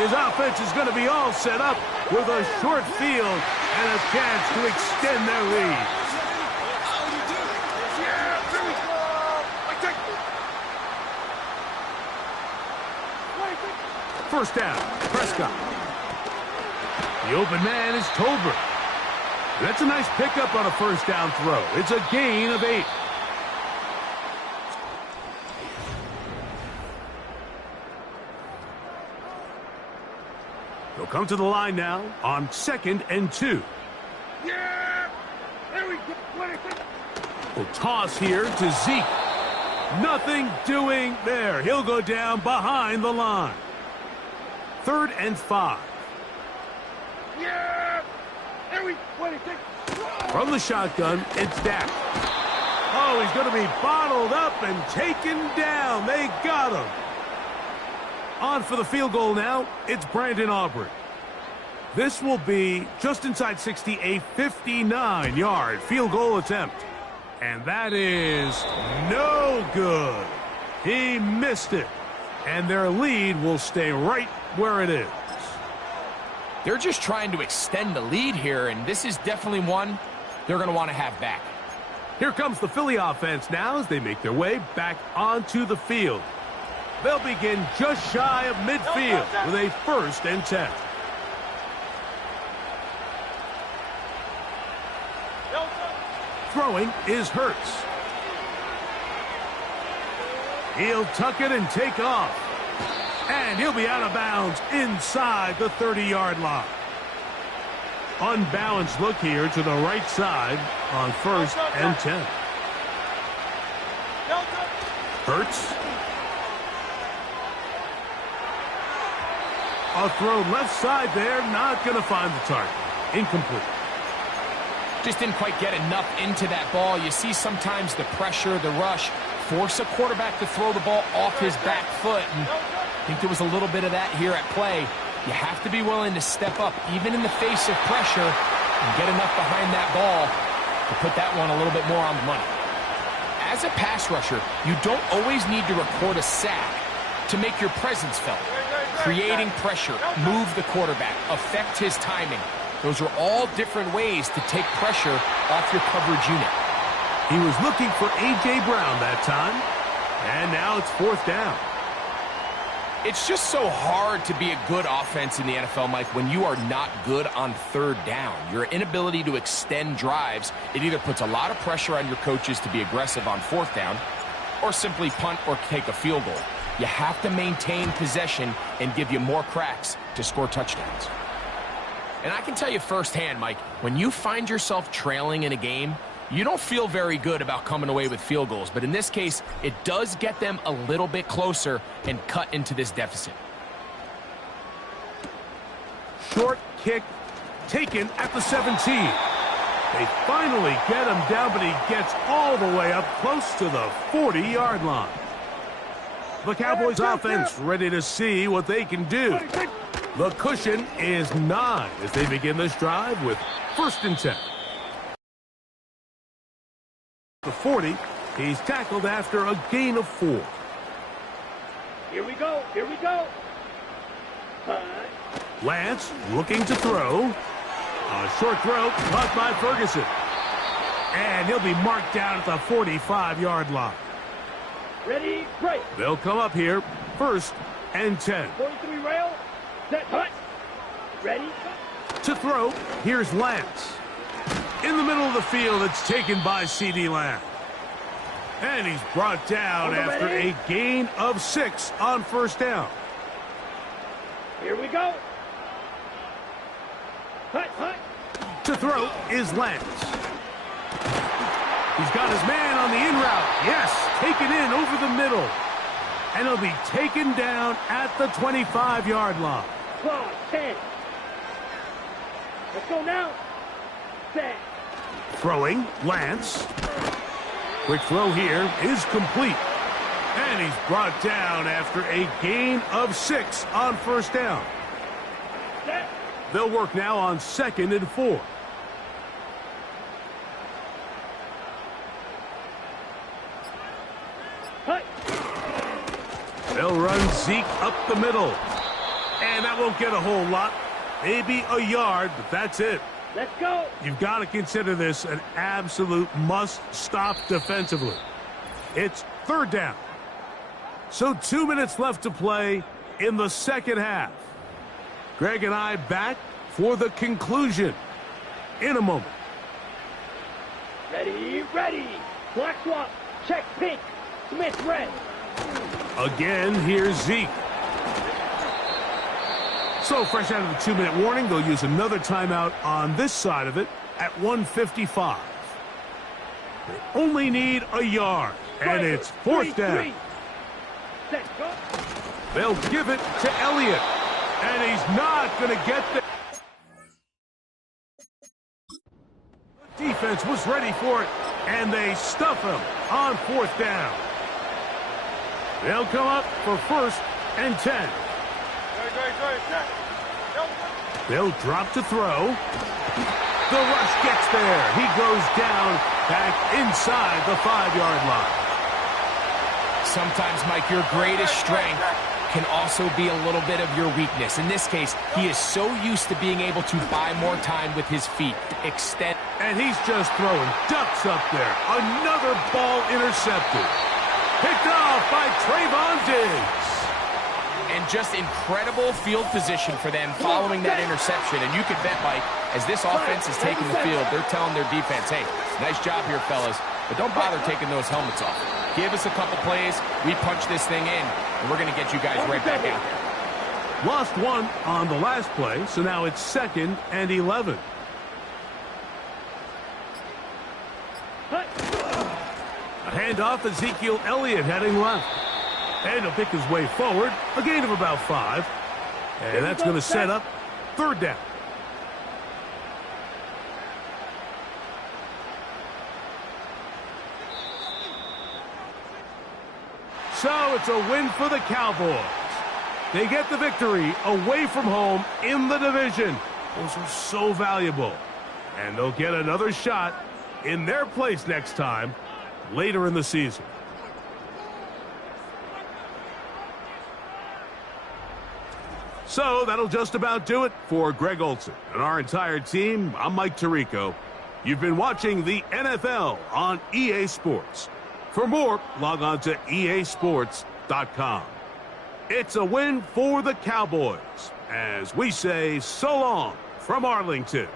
His offense is going to be all set up with a short field and a chance to extend their lead. First down, Prescott. The open man is Tolbert. That's a nice pickup on a first down throw. It's a gain of 8. come to the line now on 2nd and 2. Yeah! There we go. 26. Will toss here to Zeke. Nothing doing there. He'll go down behind the line. 3rd and 5. Yeah! There we go. 26. From the shotgun, it's Dak. Oh, he's going to be bottled up and taken down. They got him. On for the field goal now, it's Brandon Aubrey. This will be just inside 60, a 59-yard field goal attempt. And that is no good. He missed it. And their lead will stay right where it is. They're just trying to extend the lead here, and this is definitely one they're going to want to have back. Here comes the Philly offense now as they make their way back onto the field. They'll begin just shy of midfield with a 1st and 10. Throwing is Hurts. He'll tuck it and take off. And he'll be out of bounds inside the 30-yard line. Unbalanced look here to the right side on 1st and 10. Hurts. A throw left side there, not going to find the target. Incomplete. Just didn't quite get enough into that ball. You see sometimes the pressure, the rush, force a quarterback to throw the ball off his back foot. And I think there was a little bit of that here at play. You have to be willing to step up, even in the face of pressure, and get enough behind that ball to put that one a little bit more on the money. As a pass rusher, you don't always need to record a sack to make your presence felt. Creating pressure, move the quarterback, affect his timing. Those are all different ways to take pressure off your coverage unit. He was looking for A.J. Brown that time, and now it's 4th down. It's just so hard to be a good offense in the NFL, Mike, when you are not good on 3rd down. Your inability to extend drives, it either puts a lot of pressure on your coaches to be aggressive on 4th down or simply punt or take a field goal. You have to maintain possession and give you more cracks to score touchdowns. And I can tell you firsthand, Mike, when you find yourself trailing in a game, you don't feel very good about coming away with field goals. But in this case, it does get them a little bit closer and cut into this deficit. Short kick taken at the 17. They finally get him down, but he gets all the way up close to the 40-yard line. The Cowboys offense ready to see what they can do. The cushion is 9 as they begin this drive with 1st and 10. The 40, he's tackled after a gain of 4. Here we go. Here we go. Lance looking to throw. A short throw caught by Ferguson. And he'll be marked down at the 45-yard line. Ready, break. They'll come up here, 1st and 10. 43 rail. Set, hut. Ready. To throw, here's Lance. In the middle of the field, it's taken by CeeDee Lamb. And he's brought down after a gain of 6 on 1st down. Here we go. Hut, hut. To throw is Lance. He's got his man on the in route. Yes, taken in over the middle. And he'll be taken down at the 25-yard line. Clock, 10. Let's go now. Set. Throwing, Lance. Quick throw here is complete. And he's brought down after a gain of 6 on 1st down. Set. They'll work now on 2nd and 4. Hut. They'll run Zeke up the middle. And that won't get a whole lot. Maybe a yard, but that's it. Let's go. You've got to consider this an absolute must-stop defensively. It's 3rd down. So 2 minutes left to play in the 2nd half. Greg and I back for the conclusion in a moment. Ready, ready. Black swap. Check pink. Smith red. Again, here's Zeke. So fresh out of the 2-minute warning, they'll use another timeout on this side of it at 1:55. They only need a yard, and it's fourth down. They'll give it to Elliott, and he's not going to get there. The defense was ready for it, and they stuff him on fourth down. They'll come up for 1st and 10. They'll drop to throw. The rush gets there. He goes down back inside the 5-yard line. Sometimes, Mike, your greatest strength can also be a little bit of your weakness. In this case, he is so used to being able to buy more time with his feet. Extend. And he's just throwing ducks up there. Another ball intercepted. Picked off by Trayvon Diggs. And just incredible field position for them following that interception. And you can bet, Mike, as this offense is taking the field, they're telling their defense, hey, nice job here, fellas, but don't bother taking those helmets off. Give us a couple plays, we punch this thing in, and we're going to get you guys right back out there. Lost one on the last play, so now it's 2nd and 11. A handoff, Ezekiel Elliott heading left. And he'll pick his way forward, a gain of about 5. And that's going to set up 3rd down. So it's a win for the Cowboys. They get the victory away from home in the division. Those are so valuable. And they'll get another shot in their place next time later in the season. So that'll just about do it for Greg Olsen and our entire team. I'm Mike Tirico. You've been watching the NFL on EA Sports. For more, log on to easports.com. It's a win for the Cowboys as we say so long from Arlington.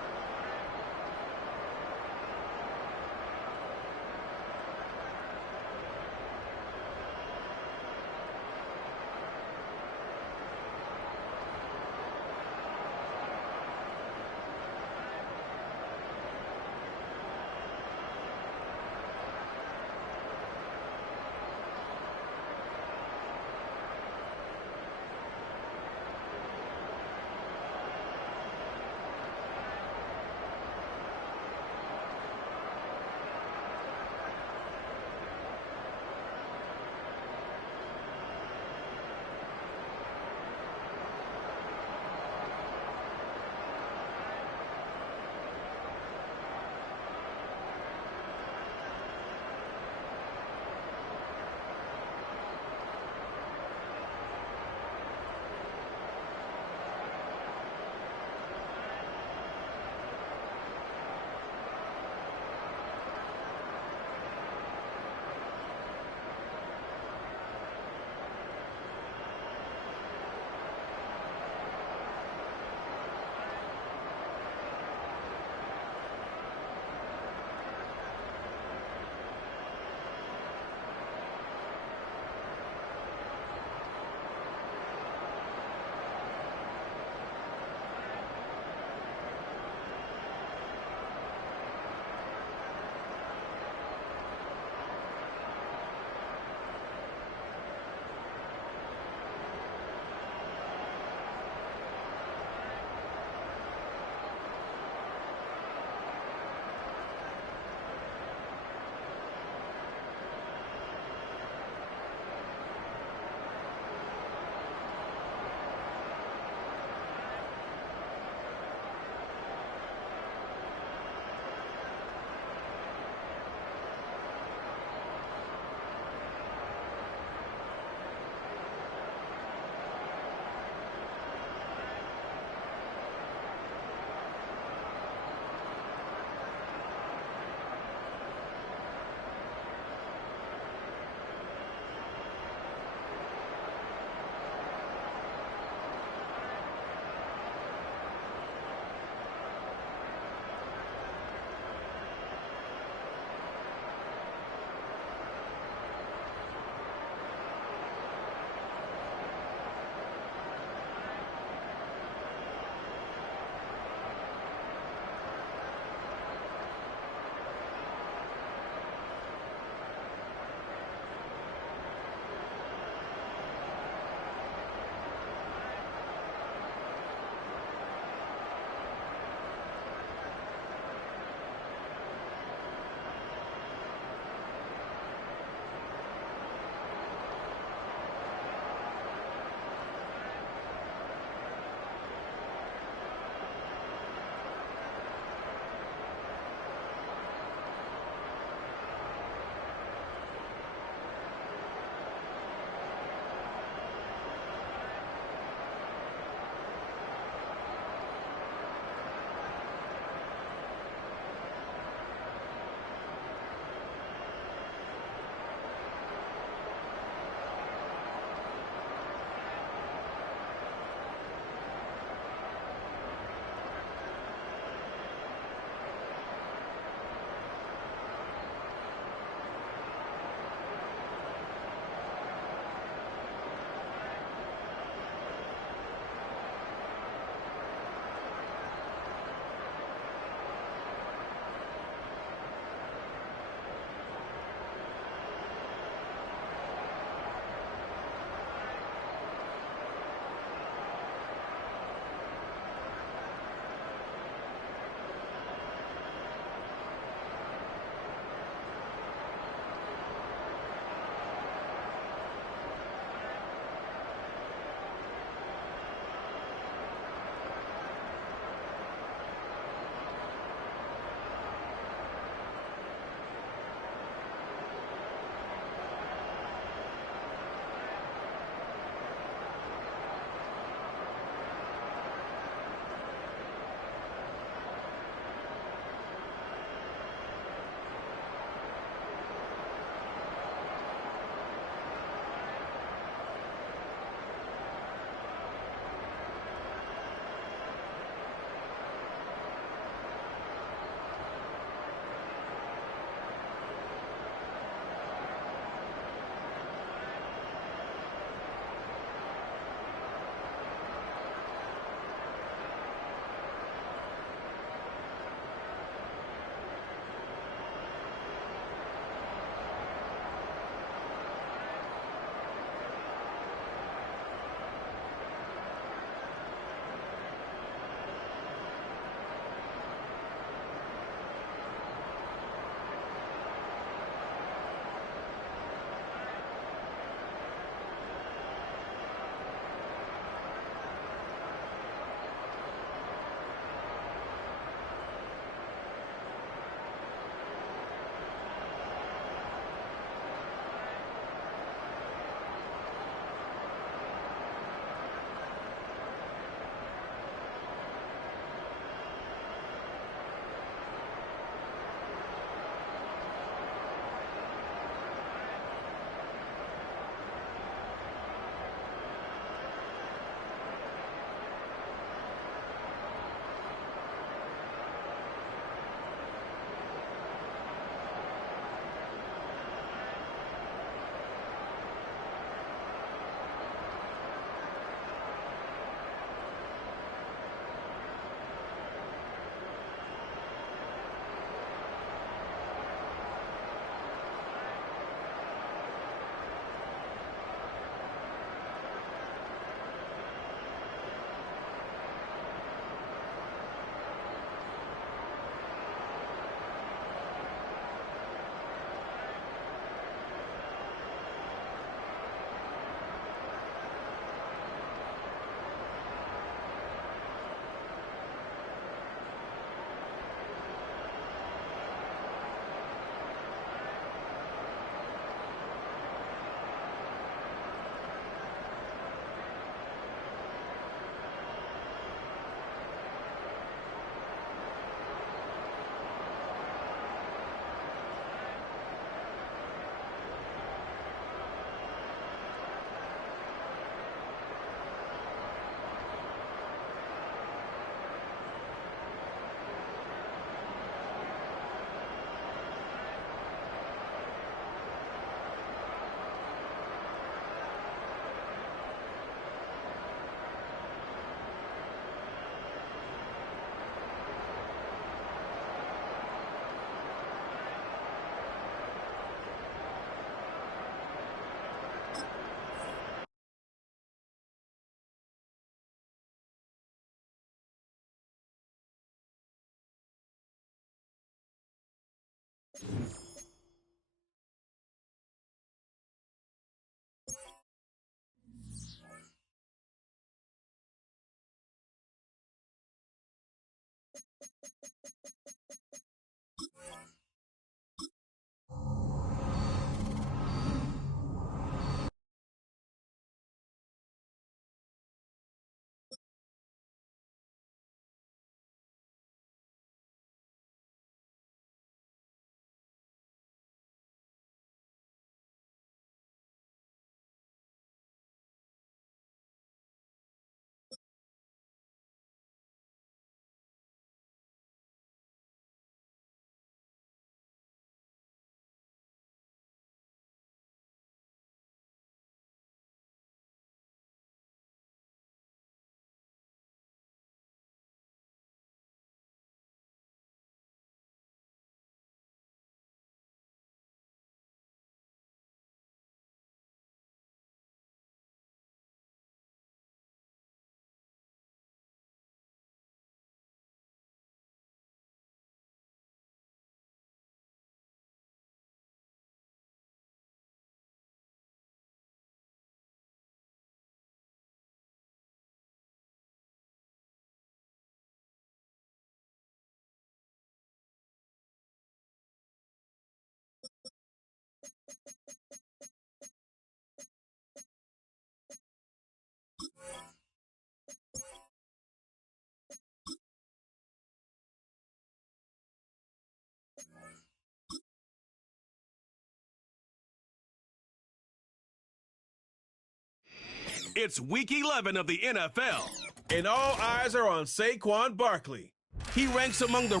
It's Week 11 of the NFL. And all eyes are on Saquon Barkley. He ranks among the...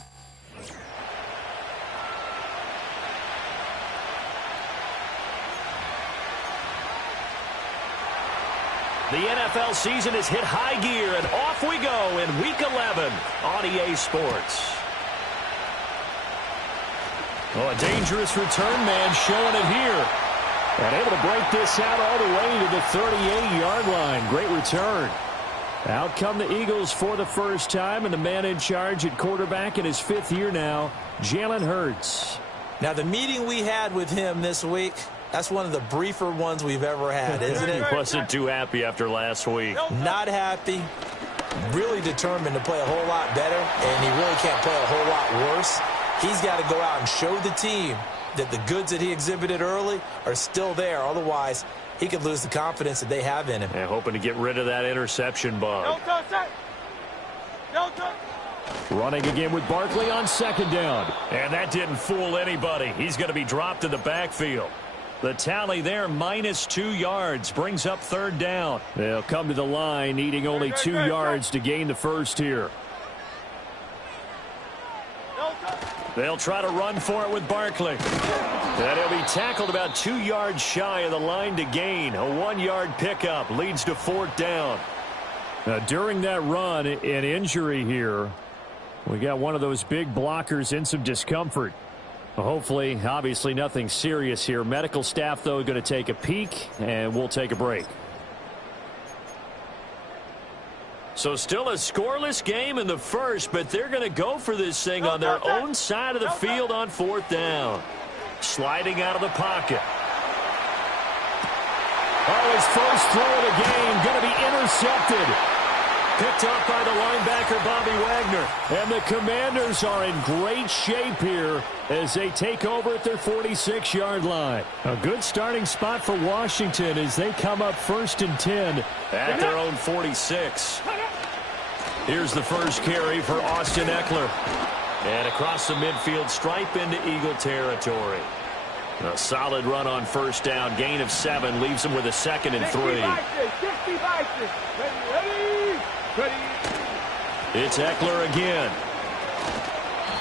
The NFL season has hit high gear, and off we go in Week 11 on EA Sports. Oh, a dangerous return man showing it here. And able to break this out all the way to the 38-yard line. Great return. Out come the Eagles for the first time, and the man in charge at quarterback in his 5th year now, Jalen Hurts. Now, the meeting we had with him this week, that's one of the briefer ones we've ever had, isn't it? He wasn't too happy after last week. Not happy. Really determined to play a whole lot better, and he really can't play a whole lot worse. He's got to go out and show the team that the goods that he exhibited early are still there. Otherwise, he could lose the confidence that they have in him. And hoping to get rid of that interception bug. Running again with Barkley on 2nd down. And that didn't fool anybody. He's going to be dropped in the backfield. The tally there, -2 yards, brings up 3rd down. They'll come to the line, needing only 2 yards to gain the first here. They'll try to run for it with Barkley. And he'll be tackled about 2 yards shy of the line to gain. A 1-yard pickup leads to 4th down. Now, during that run, an injury here. We got one of those big blockers in some discomfort. Hopefully, obviously nothing serious here. Medical staff, though, going to take a peek, and we'll take a break. So still a scoreless game in the first, but they're going to go for this thing on their own side of the field on 4th down. Sliding out of the pocket. Oh, his first throw of the game going to be intercepted. Picked up by the linebacker, Bobby Wagner. And the Commanders are in great shape here as they take over at their 46-yard line. A good starting spot for Washington as they come up 1st and 10 at their own 46. Here's the first carry for Austin Eckler. And across the midfield stripe into Eagle territory. A solid run on 1st down. Gain of 7 leaves him with a 2nd and 3. It's Eckler again.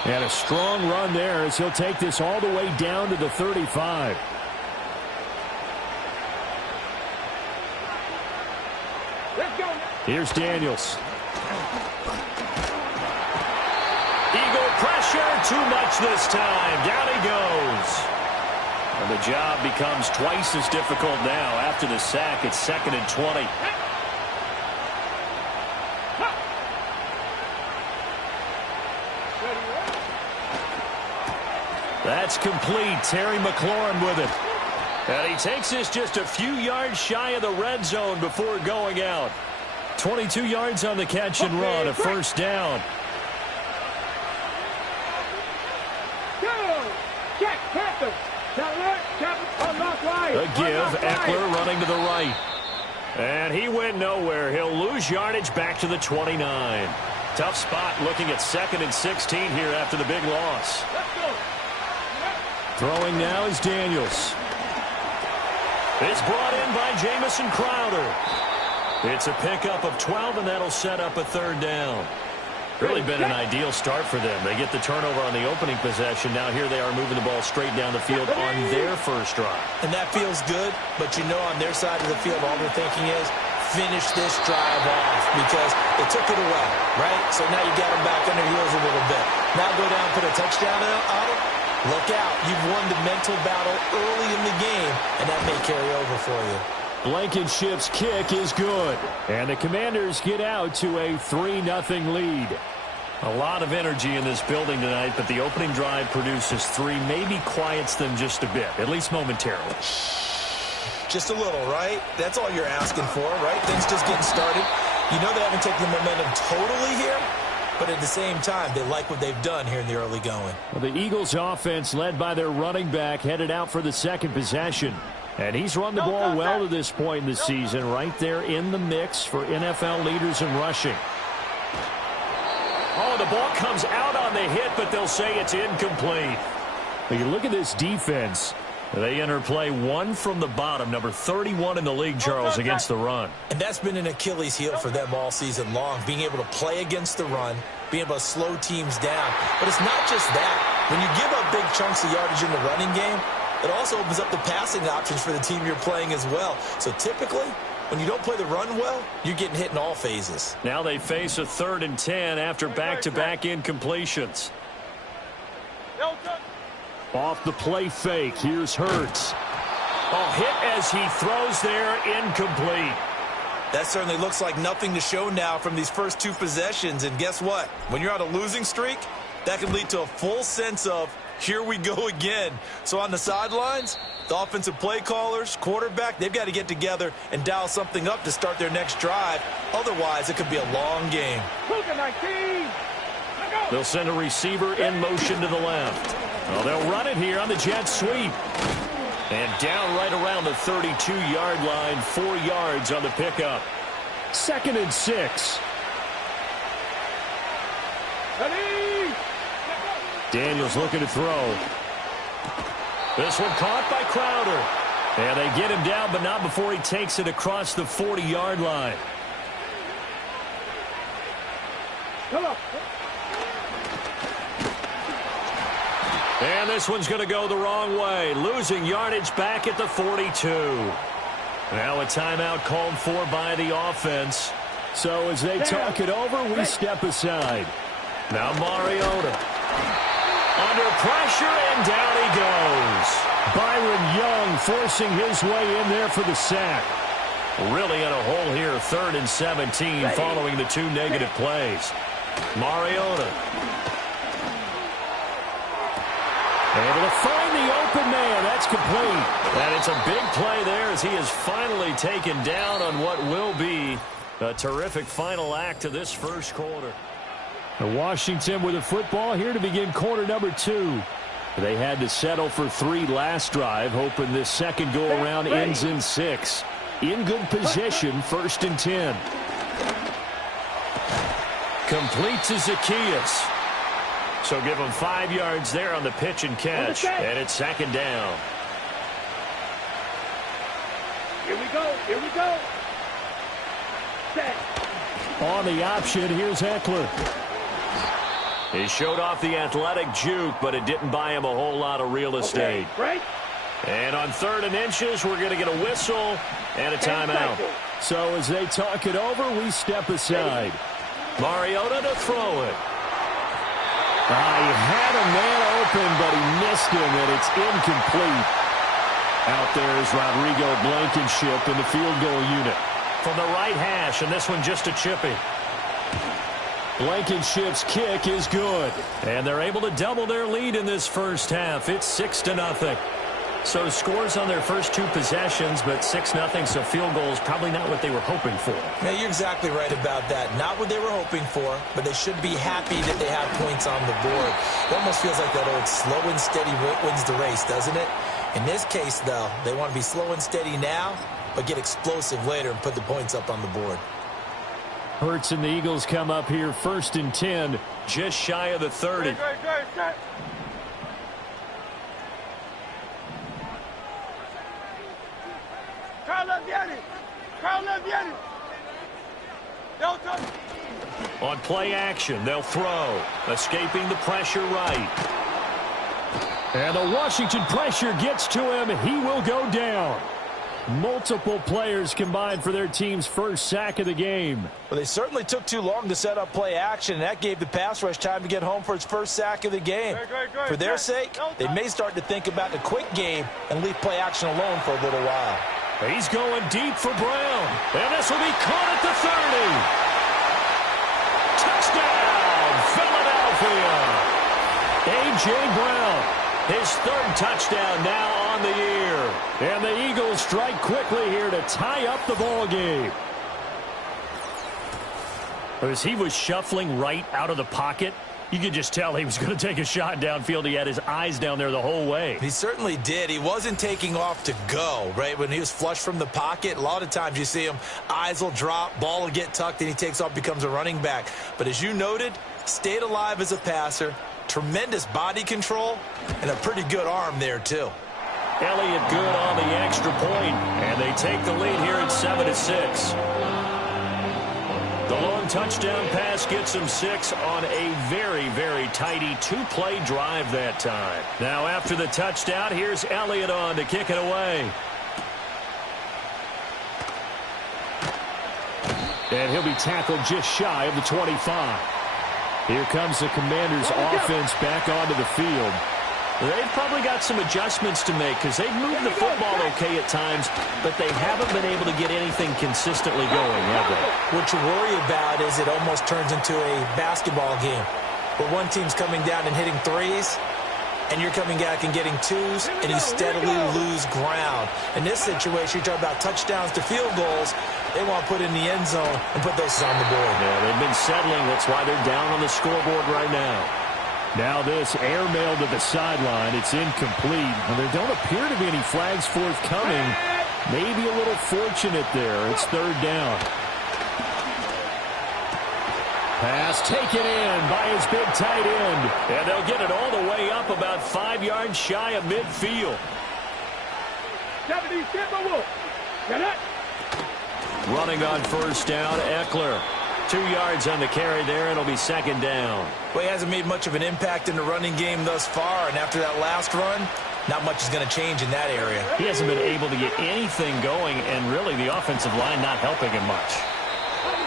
And a strong run there as he'll take this all the way down to the 35. Here's Daniels. Eagle pressure, too much this time. Down he goes. And the job becomes twice as difficult now. After the sack, it's 2nd and 20. That's complete. Terry McLaurin with it. And he takes this just a few yards shy of the red zone before going out. 22 yards on the catch and run, a first down. A give, Eckler running to the right. And he went nowhere. He'll lose yardage back to the 29. Tough spot looking at 2nd and 16 here after the big loss. Throwing now is Daniels. It's brought in by Jamison Crowder. It's a pickup of 12, and that'll set up a 3rd down. Really been an ideal start for them. They get the turnover on the opening possession. Now here they are moving the ball straight down the field on their first drive. And that feels good, but you know on their side of the field all they're thinking is finish this drive off because they took it away, right? So now you got them back on their heels a little bit. Now go down and put a touchdown on them. Look out. You've won the mental battle early in the game, and that may carry over for you. Blankenship's kick is good. And the Commanders get out to a 3-0 lead. A lot of energy in this building tonight, but the opening drive produces 3, maybe quiets them just a bit, at least momentarily. Just a little, right? That's all you're asking for, right? Things just getting started. You know they haven't taken the momentum totally here, but at the same time, they like what they've done here in the early going. Well, the Eagles offense, led by their running back, headed out for the 2nd possession. And he's run the ball well to this point in the season, right there in the mix for NFL leaders in rushing. Oh, the ball comes out on the hit, but they'll say it's incomplete. When you look at this defense, they enter play 1 from the bottom, number 31 in the league, Charles, against the run. And that's been an Achilles heel for them all season long, being able to play against the run, being able to slow teams down. But it's not just that. When you give up big chunks of yardage in the running game, it also opens up the passing options for the team you're playing as well. So typically, when you don't play the run well, you're getting hit in all phases. Now they face a 3rd and 10 after back-to-back incompletions. Off the play fake, here's Hurts. Oh, hit as he throws there, incomplete. That certainly looks like nothing to show now from these first 2 possessions. And guess what? When you're on a losing streak, that can lead to a full sense of, here we go again. So on the sidelines, the offensive play callers, quarterback, they've got to get together and dial something up to start their next drive. Otherwise, it could be a long game. They'll send a receiver in motion to the left. Well, they'll run it here on the jet sweep. And down right around the 32-yard line, 4 yards on the pickup. 2nd and 6. Daniels looking to throw. This one caught by Crowder. And they get him down, but not before he takes it across the 40-yard line. And this one's going to go the wrong way, losing yardage back at the 42. Now a timeout called for by the offense. So as they talk it over, we step aside. Now Mariota. Under pressure, and down he goes. Byron Young forcing his way in there for the sack. Really in a hole here, 3rd and 17 following the 2 negative plays. Mariota. Able to find the open man. That's complete. And it's a big play there as he is finally taken down on what will be a terrific final act of this first quarter. Washington with the football here to begin quarter number 2. They had to settle for 3 last drive, hoping this second go-around ends in 6. In good position, 1st and 10. Complete to Zacchaeus. So give him 5 yards there on the pitch and catch, and it's 2nd down. Here we go, here we go. Set. On the option, here's Eckler. He showed off the athletic juke, but it didn't buy him a whole lot of real estate. Right. And on 3rd and inches, we're going to get a whistle and a timeout. So as they talk it over, we step aside. Mariota to throw it. He had a man open, but he missed him, and it's incomplete. Out there is Rodrigo Blankenship in the field goal unit. From the right hash, and this one just a chippy. Blankenship's kick is good. And they're able to double their lead in this first half. It's 6-0. So scores on their first two possessions, but 6-0, so field goals probably not what they were hoping for. Yeah, you're exactly right about that. Not what they were hoping for, but they should be happy that they have points on the board. It almost feels like that old slow and steady wins the race, doesn't it? In this case, though, they want to be slow and steady now, but get explosive later and put the points up on the board. Hurts and the Eagles come up here 1st and 10, just shy of the 30. On play action, they'll throw. Escaping the pressure right. And the Washington pressure gets to him. He will go down. Multiple players combined for their team's first sack of the game. Well, they certainly took too long to set up play action, and that gave the pass rush time to get home for its first sack of the game. For their sake, they may start to think about the quick game and leave play action alone for a little while. He's going deep for Brown. And this will be caught at the 30. Touchdown, Philadelphia. A.J. Brown, his 3rd touchdown now on the year. And the Eagles strike quickly here to tie up the ball game. As he was shuffling right out of the pocket, you could just tell he was going to take a shot downfield. He had his eyes down there the whole way. He certainly did. He wasn't taking off to go, right? When he was flush from the pocket, a lot of times you see him, eyes will drop, ball will get tucked, and he takes off, becomes a running back. But as you noted, stayed alive as a passer, tremendous body control, and a pretty good arm there, too. Elliott good on the extra point, and they take the lead here at 7-6. The long touchdown pass gets them 6 on a very, very tidy 2-play drive that time. Now after the touchdown, here's Elliott on to kick it away. And he'll be tackled just shy of the 25. Here comes the Commanders' offense back onto the field. They've probably got some adjustments to make because they've moved the football okay at times, but they haven't been able to get anything consistently going, have they? What you worry about is it almost turns into a basketball game where one team's coming down and hitting threes, and you're coming back and getting twos, and you steadily lose ground. In this situation, you're talking about touchdowns to field goals. They want to put in the end zone and put those on the board. Yeah, they've been settling. That's why they're down on the scoreboard right now. Now this airmail to the sideline. It's incomplete. And there don't appear to be any flags forthcoming. Maybe a little fortunate there. It's 3rd down. Pass taken in by his big tight end. And they'll get it all the way up about 5 yards shy of midfield. Running on 1st down, Eckler. 2 yards on the carry there. It'll be 2nd down. Well, he hasn't made much of an impact in the running game thus far, and after that last run, not much is going to change in that area. He hasn't been able to get anything going, and really the offensive line not helping him much.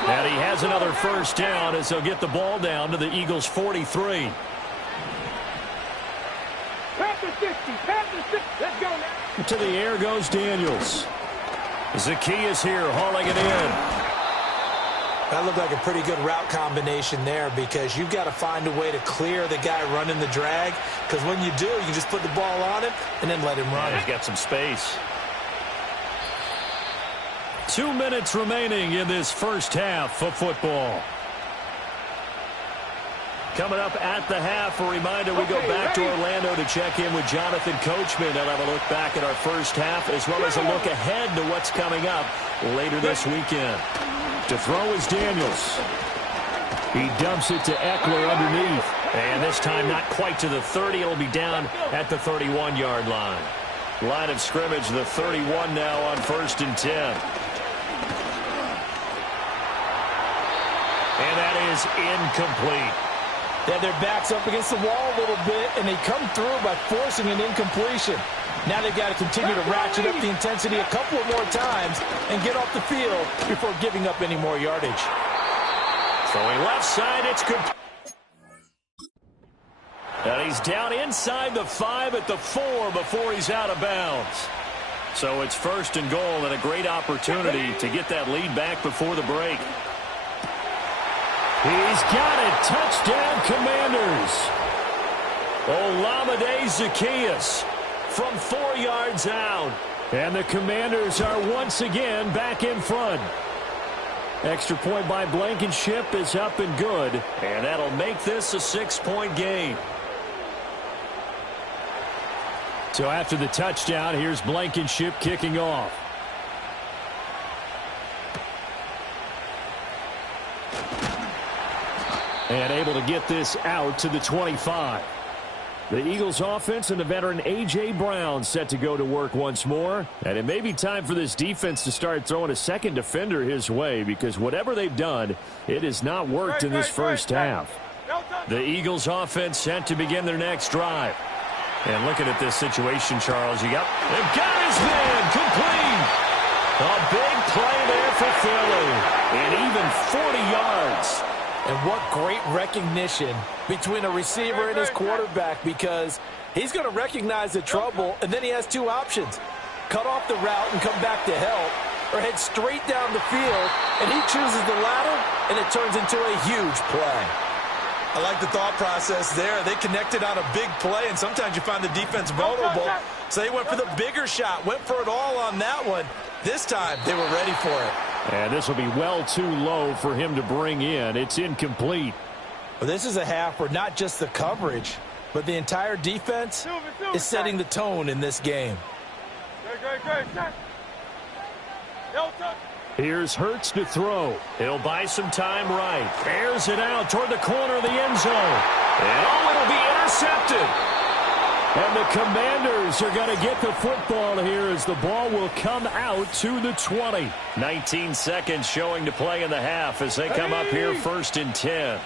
And he has another 1st down as they'll get the ball down to the Eagles' 43. Let's go now. To the air goes Daniels. Zacchaeus here hauling it in. That looked like a pretty good route combination there because you've got to find a way to clear the guy running the drag, because when you do, you just put the ball on him and then let him run. Yeah, he's got some space. 2 minutes remaining in this first half of football. Coming up at the half, a reminder, we go back to Orlando to check in with Jonathan Coachman. They'll have a look back at our first half as well as a look ahead to what's coming up later this weekend. To throw is Daniels. He dumps it to Eckler underneath. And this time not quite to the 30. It'll be down at the 31-yard line. Line of scrimmage, the 31 now on 1st and 10. And that is incomplete. They have their backs up against the wall a little bit, and they come through by forcing an incompletion. Now they've got to continue to ratchet up the intensity a couple of more times and get off the field before giving up any more yardage. Throwing left side, it's complete. And he's down inside the 5 at the 4 before he's out of bounds. So it's 1st and goal and a great opportunity to get that lead back before the break. He's got it. Touchdown, Commanders. Olamide Zaccheaus from 4 yards out. And the Commanders are once again back in front. Extra point by Blankenship is up and good. And that'll make this a 6-point game. So after the touchdown, here's Blankenship kicking off. And able to get this out to the 25. The Eagles offense and the veteran A.J. Brown set to go to work once more. And it may be time for this defense to start throwing a second defender his way, because whatever they've done, it has not worked in this first half. The Eagles offense set to begin their next drive. And looking at this situation, Charles, they've got his man complete. A big play there for Philly. And even 40 yards. And what great recognition between a receiver and his quarterback, because he's going to recognize the trouble, and then he has two options. Cut off the route and come back to help, or head straight down the field, and he chooses the latter, and it turns into a huge play. I like the thought process there. They connected on a big play, and sometimes you find the defense vulnerable. So they went for the bigger shot, went for it all on that one. This time, they were ready for it. And this will be well too low for him to bring in. It's incomplete. Well, this is a half where not just the coverage, but the entire defense is setting the tone in this game. Here's Hurts to throw. He'll buy some time right. Airs it out toward the corner of the end zone. And it'll be intercepted. And the Commanders are going to get the football here as the ball will come out to the 20. 19 seconds showing to play in the half as they come up here 1st and 10.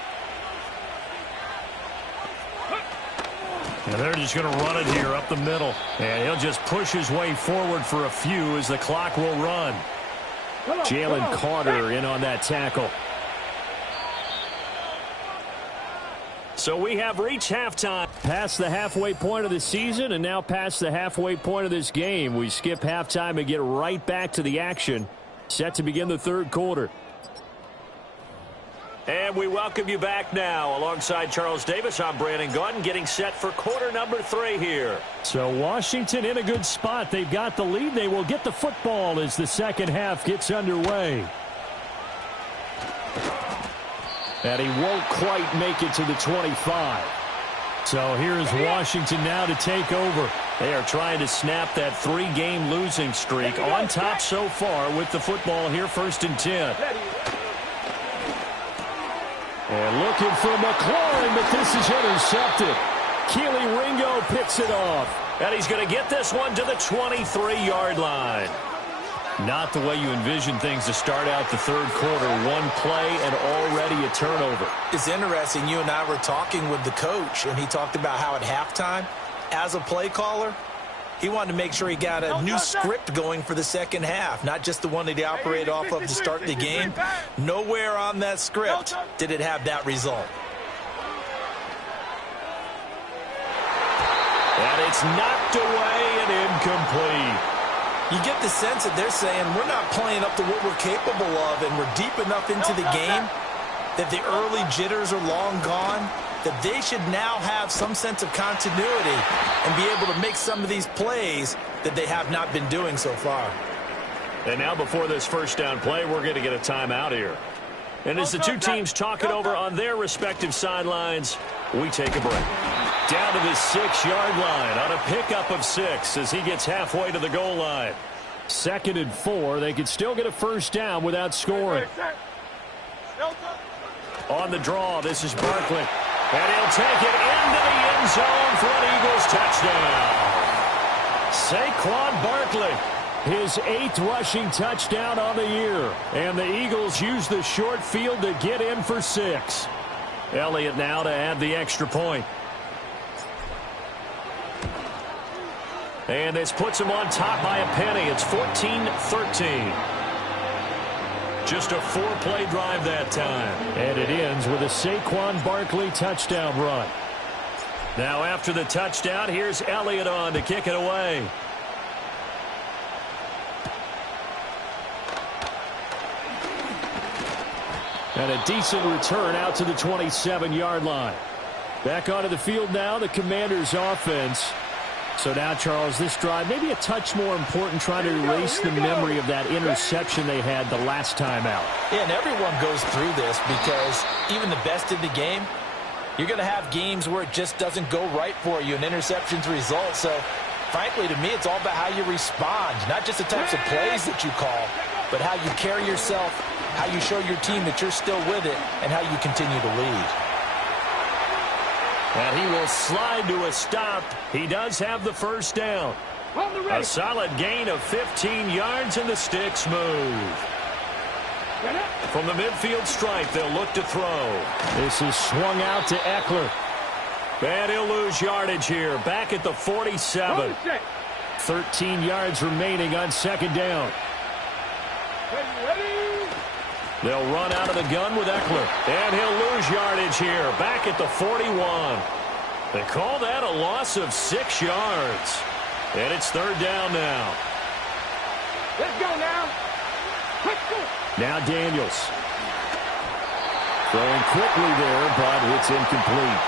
And they're just going to run it here up the middle. And he'll just push his way forward for a few as the clock will run. Jalen Carter in on that tackle. So we have reached halftime. Past the halfway point of the season and now past the halfway point of this game. We skip halftime and get right back to the action. Set to begin the third quarter. And we welcome you back now. Alongside Charles Davis, I'm Brandon Gaudin, getting set for quarter number 3 here. So Washington in a good spot. They've got the lead. They will get the football as the second half gets underway. And he won't quite make it to the 25. So here's Washington now to take over. They are trying to snap that 3-game losing streak on top so far with the football here 1st and 10. And looking for McLaurin, but this is intercepted. Keely Ringo picks it off. And he's going to get this one to the 23-yard line. Not the way you envision things to start out the third quarter. One play and already a turnover. It's interesting. You and I were talking with the coach, and he talked about how at halftime, as a play caller, he wanted to make sure he got a new script going for the second half, not just the one that he operated off of to start the game. Nowhere on that script did it have that result. And it's knocked away and incomplete. You get the sense that they're saying we're not playing up to what we're capable of, and we're deep enough into the game that the early jitters are long gone, that they should now have some sense of continuity and be able to make some of these plays that they have not been doing so far. And now before this first down play, we're going to get a timeout here. And as the two teams talk it over on their respective sidelines, we take a break. Down to the 6-yard line on a pickup of 6 as he gets halfway to the goal line. 2nd and 4. They could still get a first down without scoring. On the draw, this is Barkley. And he'll take it into the end zone for an Eagles touchdown. Saquon Barkley, his 8th rushing touchdown on the year. And the Eagles use the short field to get in for 6. Elliott now to add the extra point. And this puts him on top by a penny. It's 14-13. Just a 4-play drive that time. And it ends with a Saquon Barkley touchdown run. Now after the touchdown, here's Elliott on to kick it away. And a decent return out to the 27-yard line. Back onto the field now, the Commanders' offense. So now, Charles, this drive maybe a touch more important, trying to erase the memory of that interception they had the last time out. Yeah, and everyone goes through this because even the best in the game, you're going to have games where it just doesn't go right for you, and interceptions result. So, frankly, to me, it's all about how you respond, not just the types of plays that you call, but how you carry yourself, how you show your team that you're still with it, and how you continue to lead. And he will slide to a stop. He does have the first down. A solid gain of 15 yards, and the sticks move. From the midfield stripe, they'll look to throw. This is swung out to Eckler. And he'll lose yardage here. Back at the 47. 13 yards remaining on second down. They'll run out of the gun with Eckler. And he'll lose yardage here. Back at the 41. They call that a loss of 6 yards. And it's third down now. Let's go now. Let's go. Now Daniels. Throwing quickly there, but it's incomplete.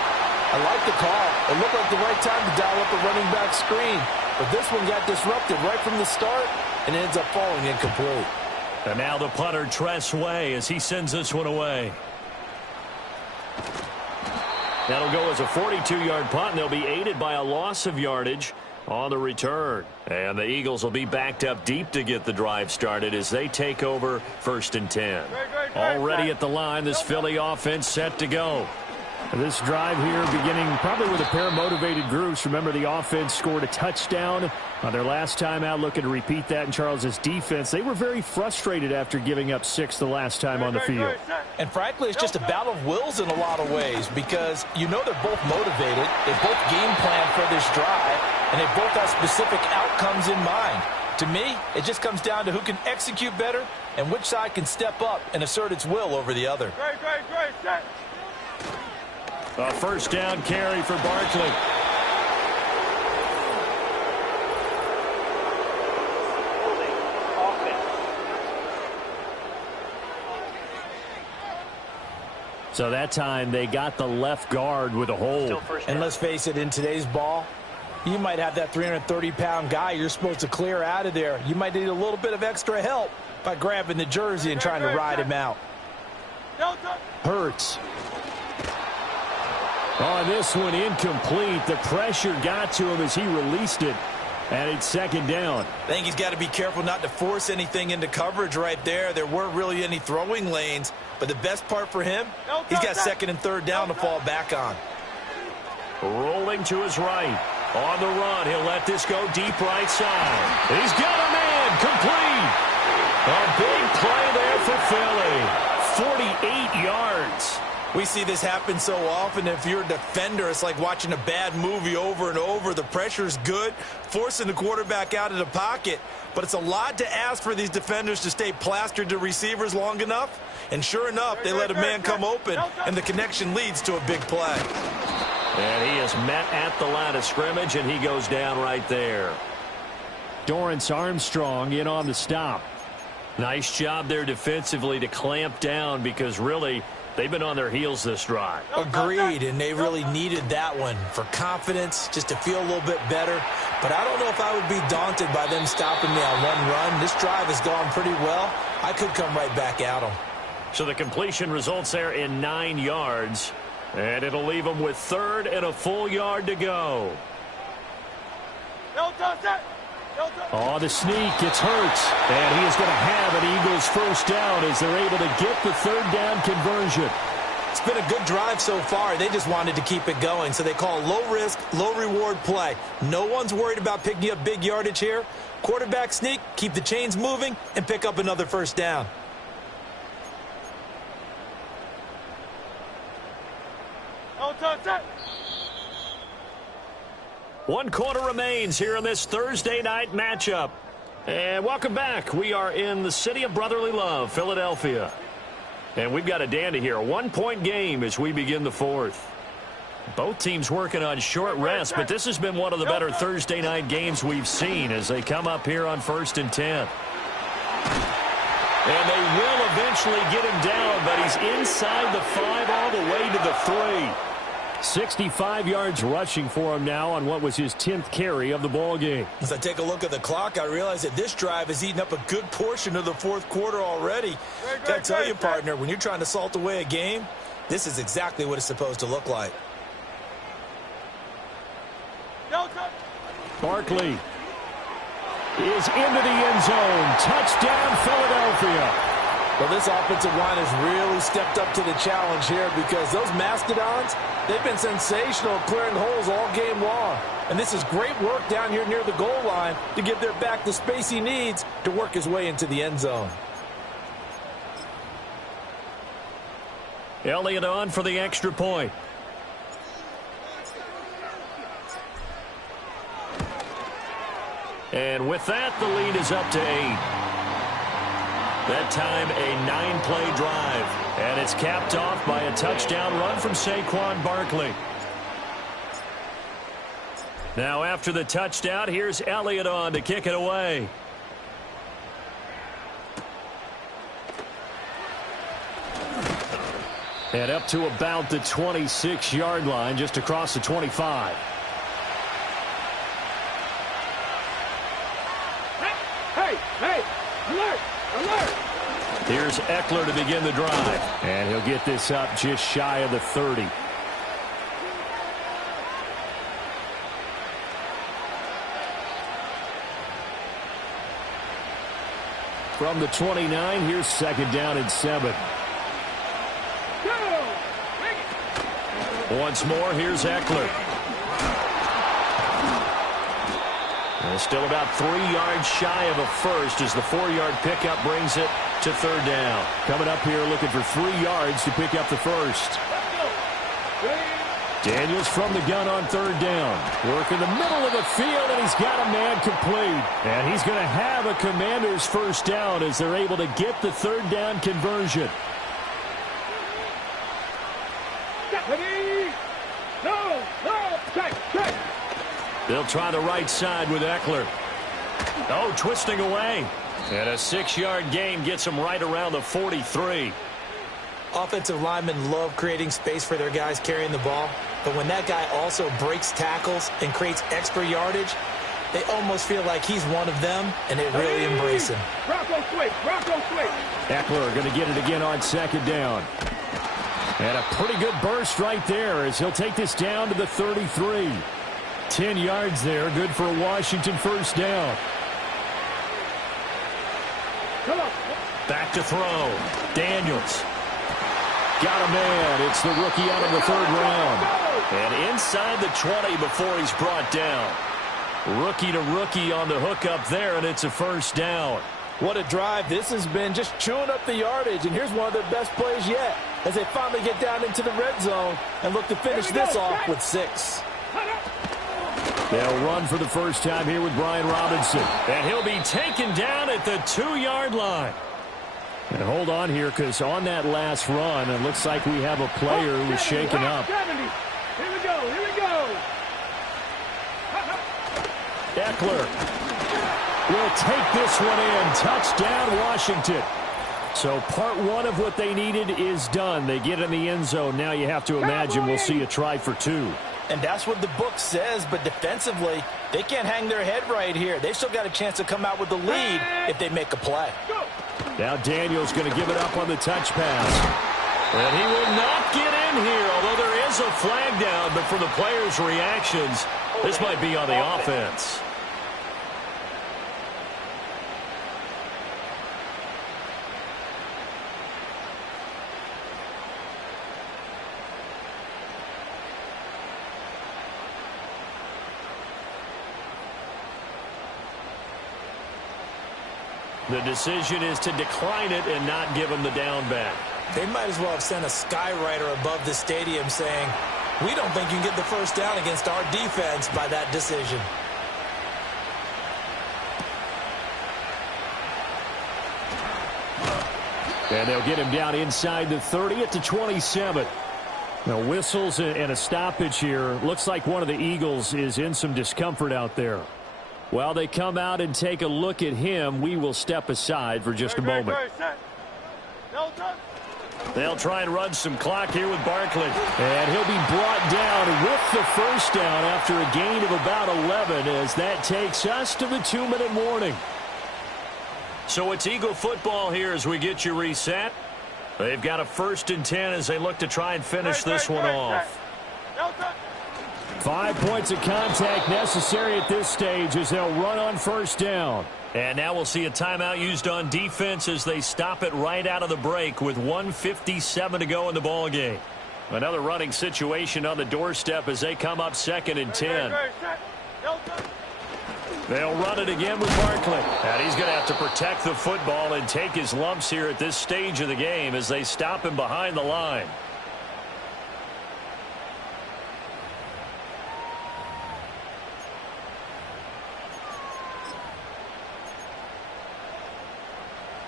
I like the call. It looked like the right time to dial up a running back screen. But this one got disrupted right from the start and ends up falling incomplete. And now the punter, Tress Way, as he sends this one away. That'll go as a 42-yard punt, and they'll be aided by a loss of yardage on the return. And the Eagles will be backed up deep to get the drive started as they take over 1st and 10. Already at the line, this Philly offense set to go. This drive here beginning probably with a pair of motivated groups. Remember, the offense scored a touchdown on their last time out, looking to repeat that in Charles's defense. They were very frustrated after giving up 6 the last time on the field. And frankly, it's just a battle of wills in a lot of ways because you know they're both motivated. They both game plan for this drive, and they both have specific outcomes in mind. To me, it just comes down to who can execute better and which side can step up and assert its will over the other. Set. A first down carry for Barkley. So that time they got the left guard with a hold. And let's face it, in today's ball, you might have that 330-pound guy you're supposed to clear out of there. You might need a little bit of extra help by grabbing the jersey and trying to ride him out. Hurts. On this one, incomplete. The pressure got to him as he released it. And it's second down. I think he's got to be careful not to force anything into coverage right there. There weren't really any throwing lanes. But the best part for him, he's got second and third down to fall back on. Rolling to his right. On the run, he'll let this go deep right side. He's got a man complete. A big play there for Philly. 48 yards. We see this happen so often. If you're a defender, it's like watching a bad movie over and over. The pressure's good, forcing the quarterback out of the pocket. But it's a lot to ask for these defenders to stay plastered to receivers long enough. And sure enough, they let a man come open, and the connection leads to a big play. And he is met at the line of scrimmage, and he goes down right there. Dorrance Armstrong in on the stop. Nice job there defensively to clamp down because really they've been on their heels this drive. Agreed, and they really needed that one for confidence, just to feel a little bit better. But I don't know if I would be daunted by them stopping me on one run. This drive has gone pretty well. I could come right back at them. So the completion results there in 9 yards, and it'll leave them with third and a full yard to go. Oh, the sneak, it's Hurts, and he is going to have an Eagles first down as they're able to get the third down conversion. It's been a good drive so far. They just wanted to keep it going, so they call low-risk, low-reward play. No one's worried about picking up big yardage here. Quarterback sneak, keep the chains moving, and pick up another first down. One quarter remains here in this Thursday night matchup. And welcome back. We are in the city of brotherly love, Philadelphia. And we've got a dandy here. A 1-point game as we begin the fourth. Both teams working on short rest, but this has been one of the better Thursday night games we've seen as they come up here on 1st and 10. And they will eventually get him down, but he's inside the 5 all the way to the 3. 65 yards rushing for him now on what was his 10th carry of the ball game. As I take a look at the clock, I realize that this drive has eaten up a good portion of the fourth quarter already. Gotta tell you, partner, when you're trying to salt away a game, this is exactly what it's supposed to look like. Barkley is into the end zone. Touchdown, Philadelphia. Well, this offensive line has really stepped up to the challenge here because those Mastodons, they've been sensational clearing holes all game long. And this is great work down here near the goal line to give their back the space he needs to work his way into the end zone. Elliott on for the extra point. And with that, the lead is up to 8. That time, a 9-play drive. And it's capped off by a touchdown run from Saquon Barkley. Now, after the touchdown, here's Elliott on to kick it away. And up to about the 26-yard line, just across the 25. Hey, alert! Here's Eckler to begin the drive. And he'll get this up just shy of the 30. From the 29, here's second down and 7. Once more, here's Eckler. And still about 3 yards shy of a first as the 4-yard pickup brings it to third down. Coming up here looking for 3 yards to pick up the first. Daniels from the gun on third down. Work in the middle of the field, and he's got a man complete. And he's going to have a Commanders first down as they're able to get the third down conversion. They'll try the right side with Eckler. Oh, twisting away. And a 6-yard gain gets him right around the 43. Offensive linemen love creating space for their guys carrying the ball, but when that guy also breaks tackles and creates extra yardage, they almost feel like he's one of them, and they really embrace him. Bronco quick. Eckler going to get it again on second down. And a pretty good burst right there as he'll take this down to the 33. 10 yards there, good for a Washington first down. Back to throw. Daniels. Got a man. It's the rookie out of the third round. And inside the 20 before he's brought down. Rookie to rookie on the hook up there, and it's a first down. What a drive. This has been just chewing up the yardage, and here's one of their best plays yet as they finally get down into the red zone and look to finish this off with 6. They'll run for the first time here with Brian Robinson. And he'll be taken down at the 2-yard line. And hold on here, because on that last run, it looks like we have a player who's shaken up. 70. Here we go. Eckler will take this one in. Touchdown, Washington. So part one of what they needed is done. They get in the end zone. Now you have to imagine we'll see a try for 2. And that's what the book says, but defensively, they can't hang their head right here. They've still got a chance to come out with the lead if they make a play. Now Daniels going to give it up on the touch pass. And he will not get in here, although there is a flag down, but for the players' reactions, this might be on the offense. The decision is to decline it and not give him the down back. They might as well have sent a skywriter above the stadium saying, we don't think you can get the first down against our defense by that decision. And they'll get him down inside the 30 at the 27. Now whistles and a stoppage here. Looks like one of the Eagles is in some discomfort out there. While they come out and take a look at him, we will step aside for just a moment. They'll try and run some clock here with Barkley. And he'll be brought down with the first down after a gain of about 11 as that takes us to the 2-minute warning. So it's Eagle football here as we get you reset. They've got a 1st and 10 as they look to try and finish this one off. 5 points of contact necessary at this stage as they'll run on 1st down. And now we'll see a timeout used on defense as they stop it right out of the break with 1:57 to go in the ball game. Another running situation on the doorstep as they come up 2nd and 10. They'll run it again with Barkley. And he's going to have to protect the football and take his lumps here at this stage of the game as they stop him behind the line.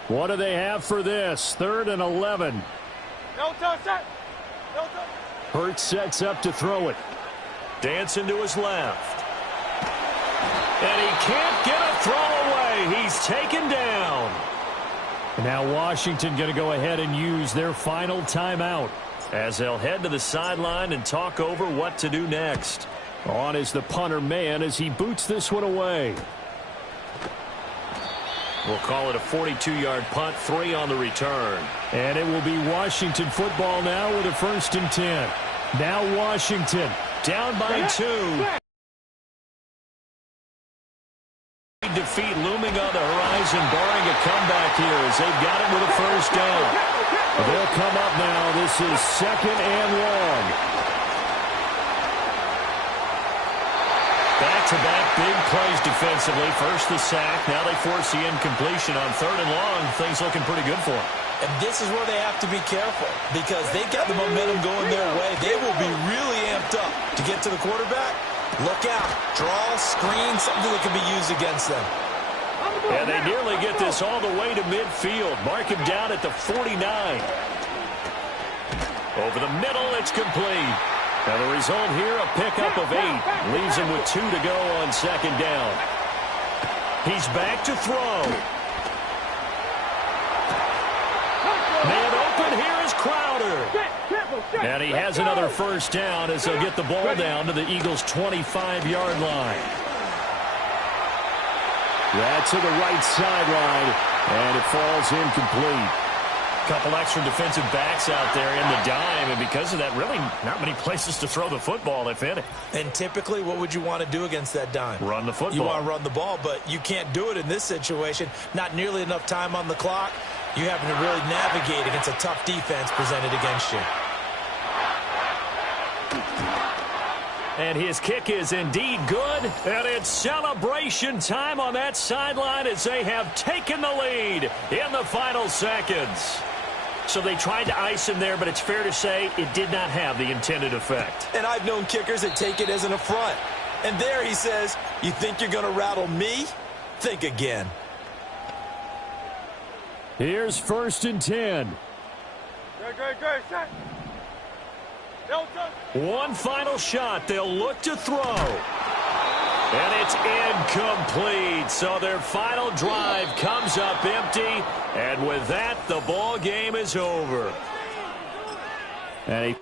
What do they have for this? 3rd and 11. Hurts sets up to throw it. Dancing to his left. And he can't get a throw away. He's taken down. And now Washington going to go ahead and use their final timeout as they'll head to the sideline and talk over what to do next. On is the punter man as he boots this one away. We'll call it a 42-yard punt, 3 on the return. And it will be Washington football now with a 1st and 10. Now Washington down by 2. Defeat looming on the horizon, barring a comeback here as they've got it with a 1st down. They'll come up now. This is 2nd and long. Back-to-back big plays defensively. First the sack. Now they force the incompletion on 3rd and long. Things looking pretty good for them. And this is where they have to be careful because they got the momentum going their way. They will be really amped up to get to the quarterback. Look out. Draw, screen, something that can be used against them. And they nearly get this all the way to midfield. Mark him down at the 49. Over the middle, it's complete. And the result here, a pickup of 8. Leaves him with 2 to go on 2nd down. He's back to throw. Man open, here is Crowder. And he has another 1st down as they'll get the ball down to the Eagles' 25-yard line. That's to the right sideline, and it falls incomplete. Couple extra defensive backs out there in the dime, and because of that, really not many places to throw the football, if any. And typically, what would you want to do against that dime? Run the football. You want to run the ball, but you can't do it in this situation. Not nearly enough time on the clock. You having to really navigate against a tough defense presented against you. And his kick is indeed good. And it's celebration time on that sideline as they have taken the lead in the final seconds. So they tried to ice him there, but it's fair to say it did not have the intended effect. And I've known kickers that take it as an affront. And there he says, you think you're going to rattle me? Think again. Here's 1st and 10. One final shot. They'll look to throw. And it's incomplete. So their final drive comes up empty. And with that, the ball game is over. And he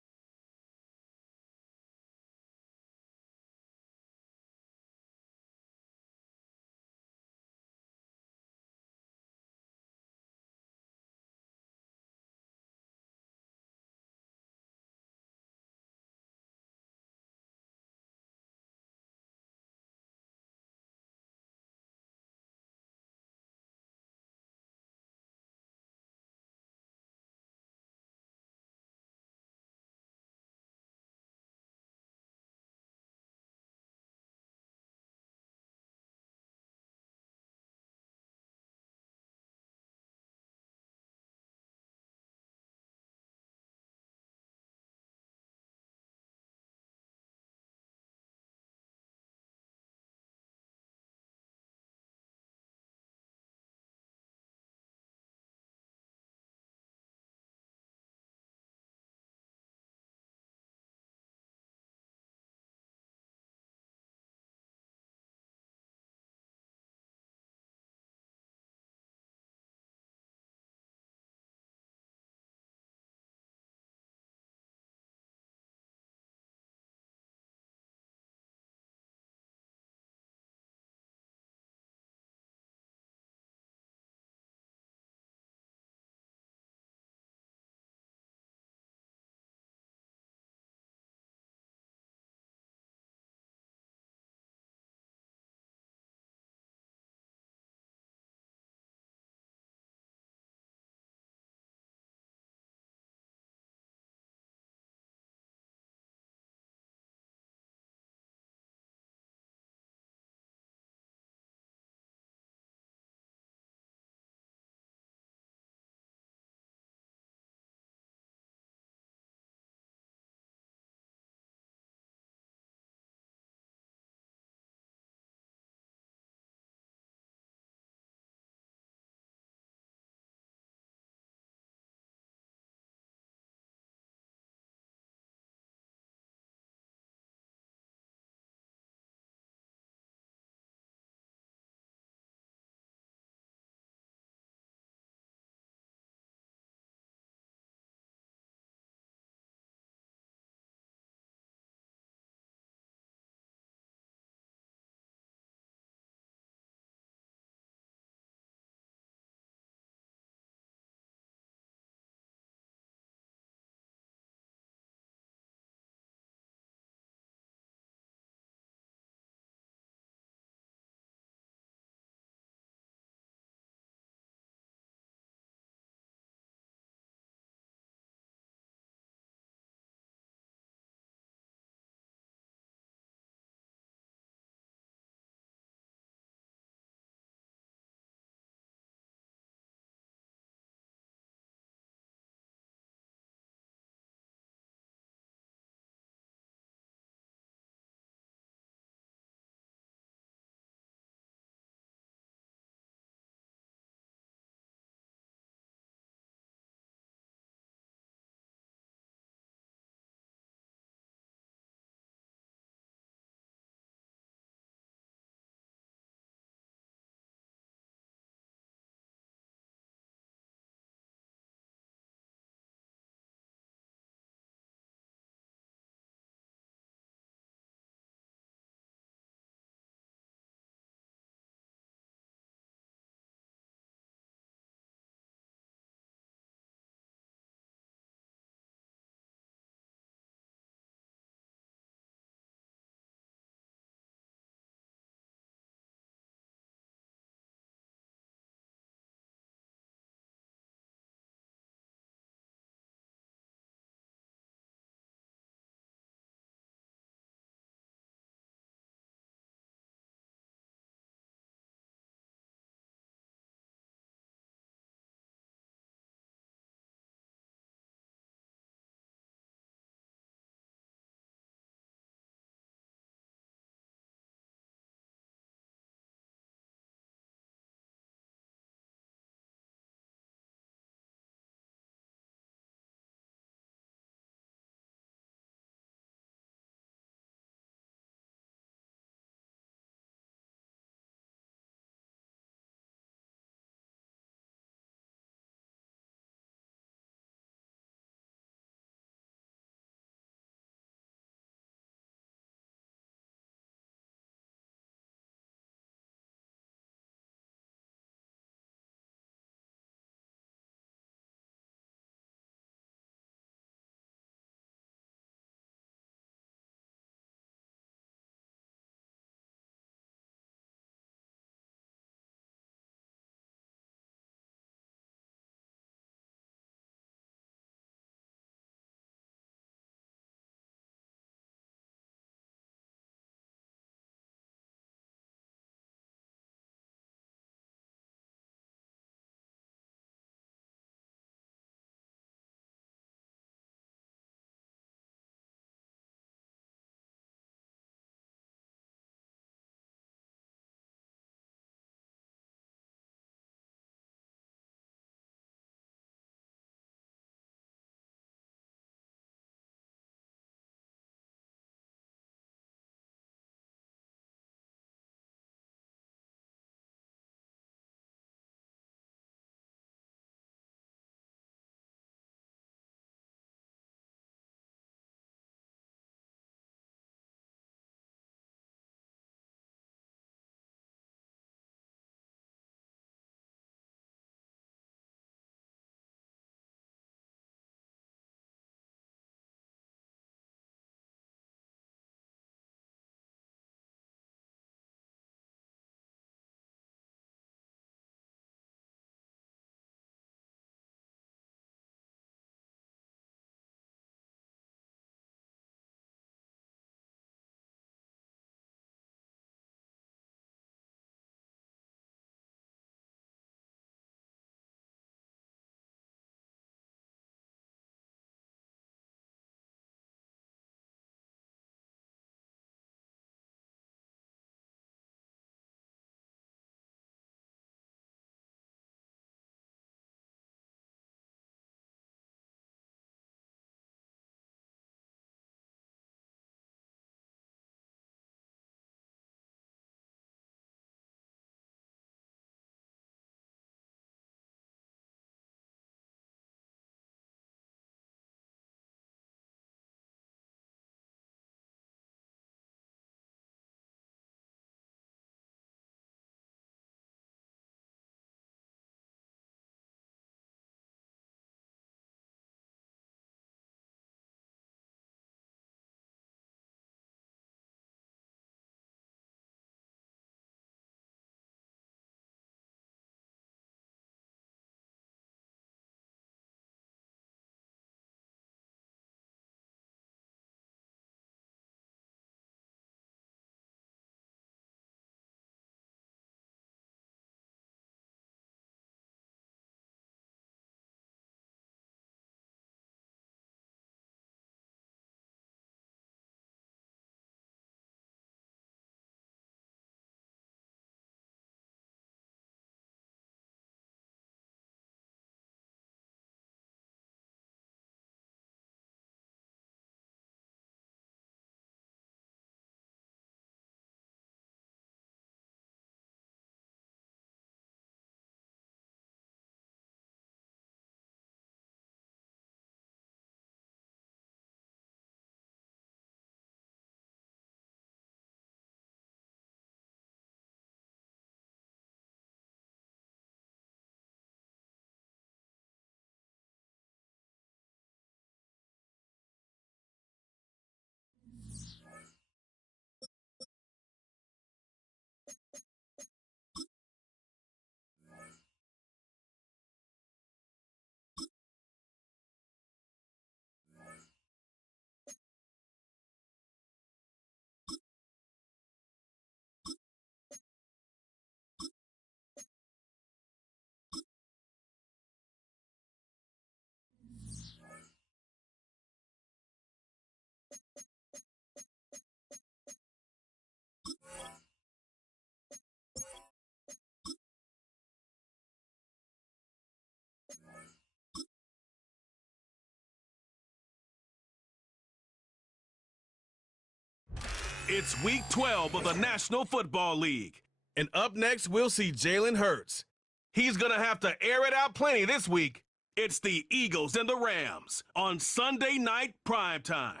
It's Week 12 of the National Football League. And up next, we'll see Jalen Hurts. He's going to have to air it out plenty this week. It's the Eagles and the Rams on Sunday Night Primetime.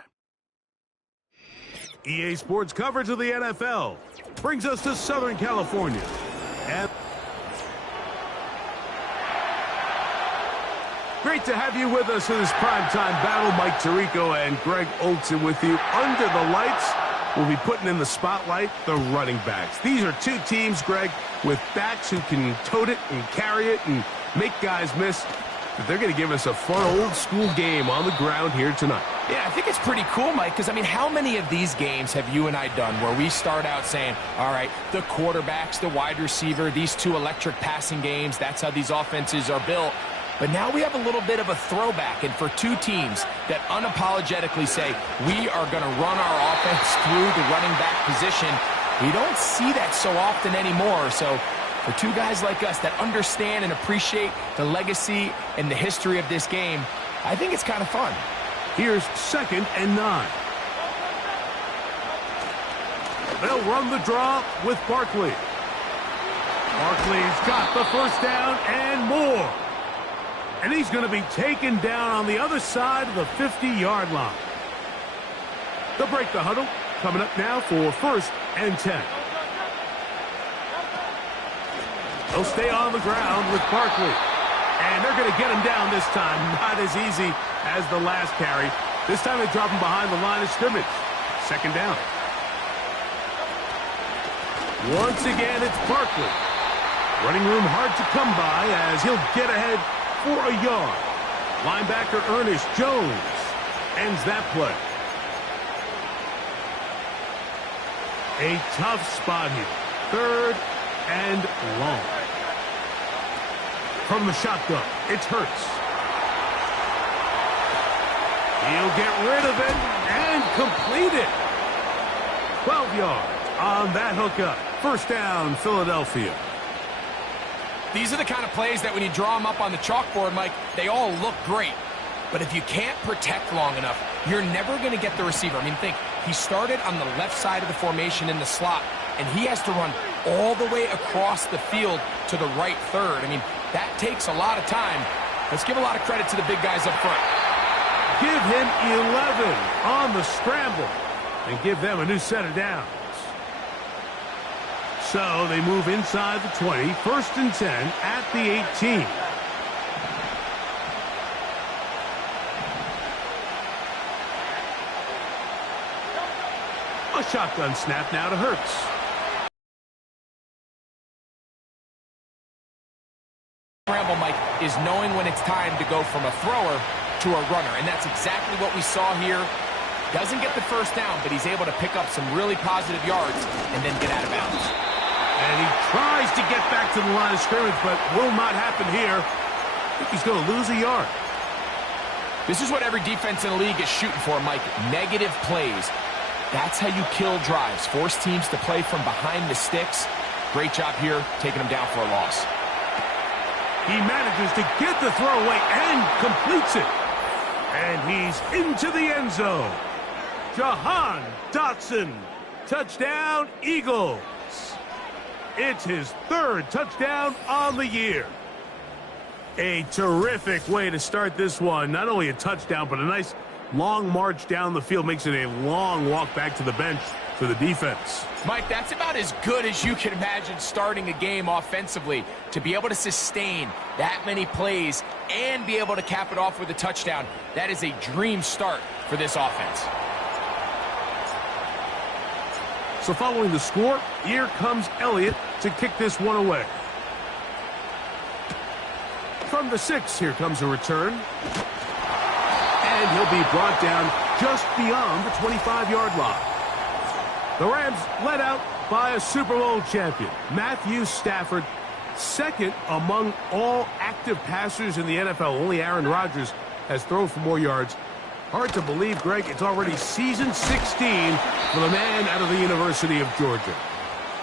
EA Sports coverage of the NFL brings us to Southern California. And great to have you with us in this primetime battle. Mike Tirico and Greg Olsen with you. Under the lights, we'll be putting in the spotlight the running backs. These are two teams, Greg, with backs who can tote it and carry it and make guys miss. But they're going to give us a fun old-school game on the ground here tonight. Yeah, I think it's pretty cool, Mike, because, I mean, how many of these games have you and I done where we start out saying, all right, the quarterbacks, the wide receiver, these two electric passing games, that's how these offenses are built. But now we have a little bit of a throwback, and for two teams that unapologetically say, we are going to run our offense through the running back position, we don't see that so often anymore. So for two guys like us that understand and appreciate the legacy and the history of this game, I think it's kind of fun. Here's 2nd and 9. They'll run the draw with Barkley. Barkley's got the first down and more. And he's going to be taken down on the other side of the 50-yard line. They'll break the huddle. Coming up now for 1st and 10. They'll stay on the ground with Barkley. And they're going to get him down this time. Not as easy as the last carry. This time they drop him behind the line of scrimmage. 2nd down. Once again, it's Barkley. Running room hard to come by as he'll get ahead for a yard. Linebacker Ernest Jones ends that play. A tough spot here. 3rd and long. From the shotgun, it's Hurts. He'll get rid of it and complete it. 12 yards on that hookup. 1st down, Philadelphia. These are the kind of plays that when you draw them up on the chalkboard, Mike, they all look great. But if you can't protect long enough, you're never going to get the receiver. I mean, think, he started on the left side of the formation in the slot, and he has to run all the way across the field to the right third. I mean, that takes a lot of time. Let's give a lot of credit to the big guys up front. Give him 11 on the scramble and give them a new set of downs. So they move inside the 20, 1st and 10 at the 18. A shotgun snap now to Hurts. Scramble, Mike, is knowing when it's time to go from a thrower to a runner, and that's exactly what we saw here. Doesn't get the first down, but he's able to pick up some really positive yards and then get out of bounds. And he tries to get back to the line of scrimmage, but will not happen here. I think he's going to lose a yard. This is what every defense in the league is shooting for, Mike. Negative plays. That's how you kill drives. Force teams to play from behind the sticks. Great job here, taking them down for a loss. He manages to get the throw away and completes it. And he's into the end zone. Jahan Dotson. Touchdown, Eagles. It's his 3rd touchdown on the year. A terrific way to start this one. Not only a touchdown, but a nice long march down the field. Makes it a long walk back to the bench for the defense. Mike, that's about as good as you can imagine starting a game offensively. To be able to sustain that many plays and be able to cap it off with a touchdown, that is a dream start for this offense. So following the score, here comes Elliott to kick this one away. From the 6, here comes a return. And he'll be brought down just beyond the 25-yard line. The Rams led out by a Super Bowl champion, Matthew Stafford, 2nd among all active passers in the NFL. Only Aaron Rodgers has thrown for more yards. Hard to believe, Greg, it's already season 16 for the man out of the University of Georgia.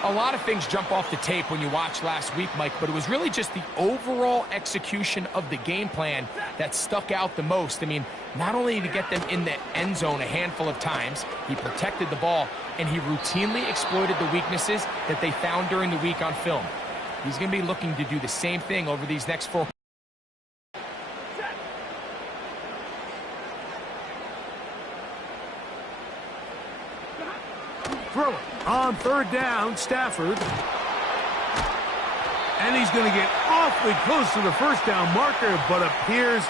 A lot of things jump off the tape when you watch last week, Mike, but it was really just the overall execution of the game plan that stuck out the most. I mean, not only did he get them in the end zone a handful of times, he protected the ball, and he routinely exploited the weaknesses that they found during the week on film. He's going to be looking to do the same thing over these next 4. Throw it on 3rd down, Stafford. And he's going to get awfully close to the 1st down marker, but appears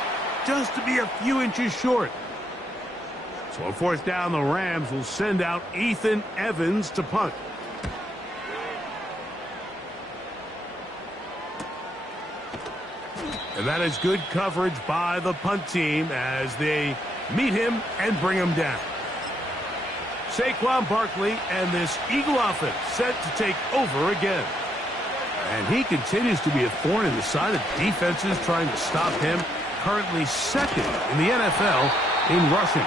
just to be a few inches short. So on 4th down, the Rams will send out Ethan Evans to punt. And that is good coverage by the punt team as they meet him and bring him down. Saquon Barkley and this Eagle offense set to take over again. And he continues to be a thorn in the side of defenses trying to stop him. Currently 2nd in the NFL in rushing.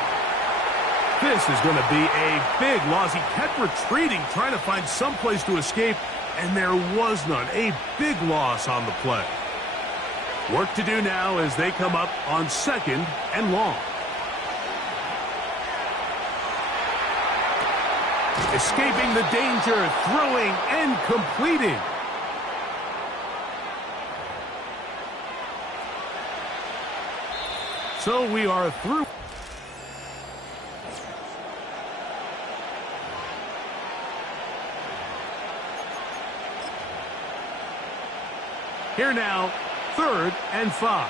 This is going to be a big loss. He kept retreating, trying to find some place to escape, and there was none. A big loss on the play. Work to do now as they come up on 2nd and long. Escaping the danger, throwing and completing. So we are through. Here now, 3rd and 5.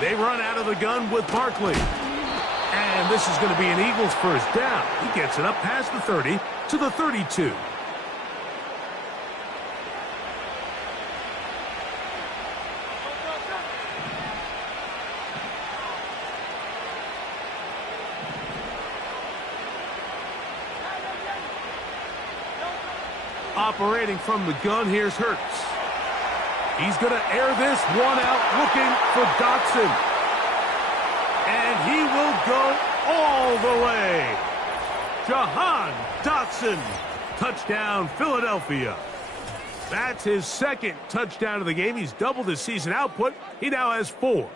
They run out of the gun with Barkley. And this is going to be an Eagles 1st down. He gets it up past the 30 to the 32. Operating from the gun, here's Hurts. He's going to air this one out, looking for Dotson. And he will go all the way. Jahan Dotson. Touchdown, Philadelphia. That's his 2nd touchdown of the game. He's doubled his season output. He now has 4.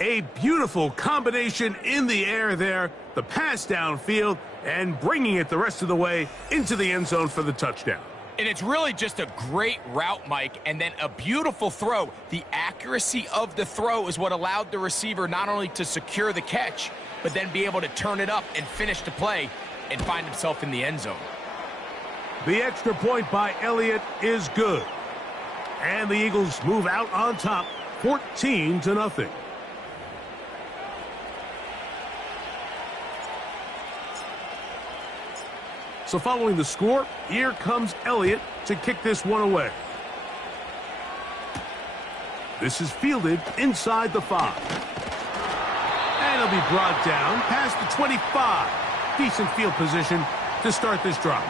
A beautiful combination in the air there. The pass downfield and bringing it the rest of the way into the end zone for the touchdown. And it's really just a great route, Mike, and then a beautiful throw. The accuracy of the throw is what allowed the receiver not only to secure the catch, but then be able to turn it up and finish the play and find himself in the end zone. The extra point by Elliott is good. And the Eagles move out on top, 14-0. So following the score, here comes Elliott to kick this one away. This is fielded inside the 5. And it'll be brought down past the 25. Decent field position to start this drive.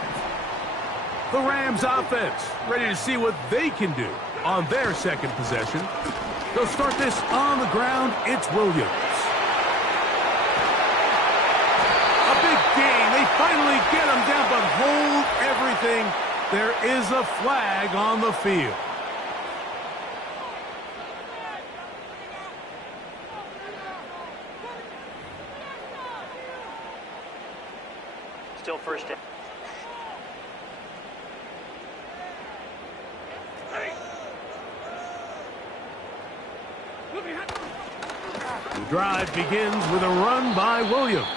The Rams offense ready to see what they can do on their 2nd possession. They'll start this on the ground. It's Williams. A big gain. They finally get him down, but hold everything. There is a flag on the field. Still 1st down. The drive begins with a run by Williams.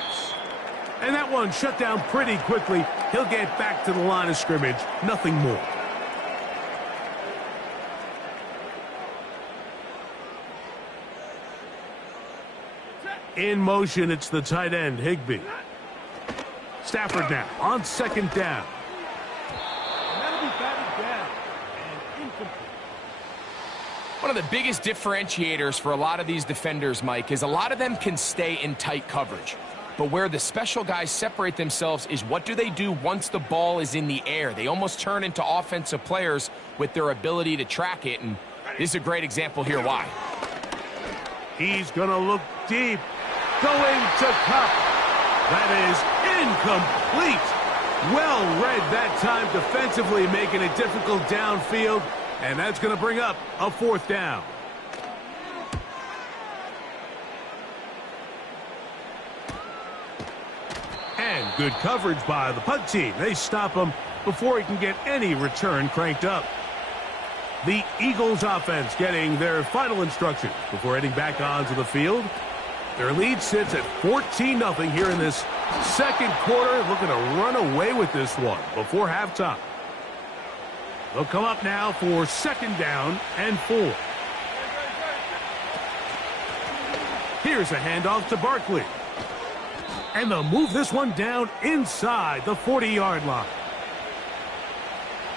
And that one shut down pretty quickly. He'll get back to the line of scrimmage. Nothing more. In motion, it's the tight end, Higbee. Stafford now on 2nd down. And that'll be batted down and incomplete. One of the biggest differentiators for a lot of these defenders, Mike, is a lot of them can stay in tight coverage. But where the special guys separate themselves is what do they do once the ball is in the air? They almost turn into offensive players with their ability to track it, and this is a great example here why. He's going to look deep. Going to Kupp. That is Incomplete. Well read that time defensively, making it difficult downfield, and that's going to bring up a 4th down. And good coverage by the punt team. They stop him before he can get any return cranked up. The Eagles offense getting their final instructions before heading back onto the field. Their lead sits at 14-0 here in this second quarter, looking to run away with this one before halftime. They'll come up now for 2nd down and 4. Here's a handoff to Barkley. And they'll move this one down inside the 40-yard line.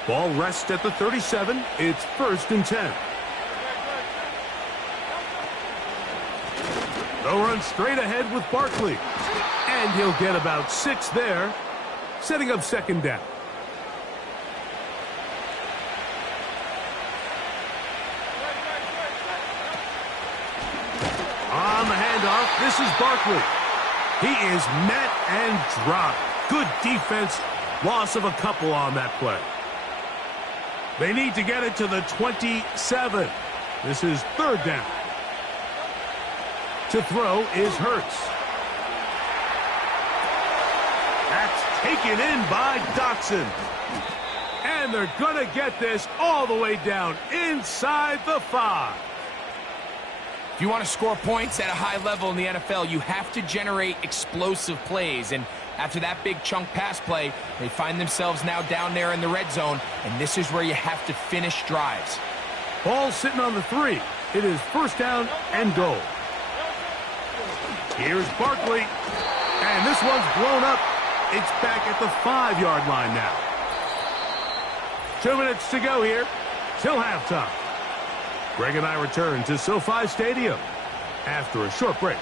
Ball rests at the 37. It's 1st and 10. They'll run straight ahead with Barkley. And he'll get about 6 there, setting up 2nd down. On the handoff, this is Barkley. He is met and dropped. Good defense. Loss of a couple on that play. They need to get it to the 27. This is 3rd down. To throw is Hurts. That's taken in by Dotson. And they're going to get this all the way down inside the 5. If you want to score points at a high level in the NFL, you have to generate explosive plays. And after that big chunk pass play, they find themselves now down there in the red zone, and this is where you have to finish drives. Ball sitting on the 3. It is 1st down and goal. Here's Barkley, and this one's blown up. It's back at the 5-yard line now. 2 minutes to go here till halftime. Greg and I return to SoFi Stadium after a short break.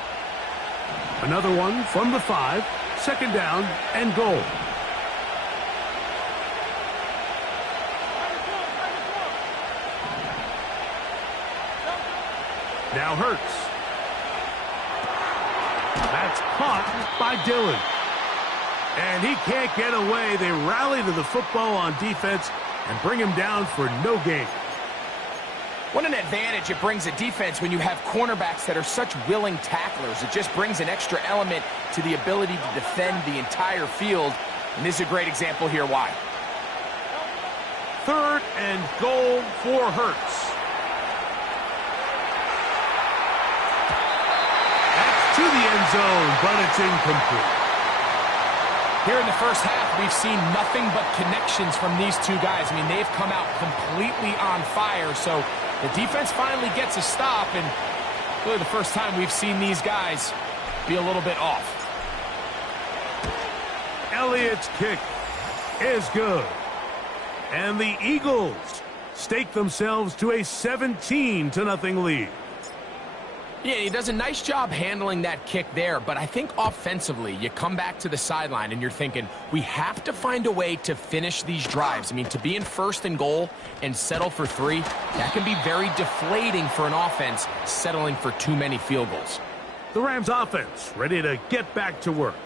Another one from the 5, 2nd down and goal. Now Hurts. That's caught by Dillon. And he can't get away. They rally to the football on defense and bring him down for no gain. What an advantage it brings a defense when you have cornerbacks that are such willing tacklers. It just brings an extra element to the ability to defend the entire field. And this is a great example here why. 3rd and goal for Hurts. That's to the end zone, but it's incomplete. Here in the first half, we've seen nothing but connections from these two guys. I mean, they've come out completely on fire, so the defense finally gets a stop, and really the first time we've seen these guys be a little bit off. Elliott's kick is good. And the Eagles stake themselves to a 17-0 lead. Yeah, he does a nice job handling that kick there, but I think offensively, you come back to the sideline and you're thinking, we have to find a way to finish these drives. I mean, to be in 1st and goal and settle for 3, that can be very deflating for an offense settling for too many field goals. The Rams offense ready to get back to work.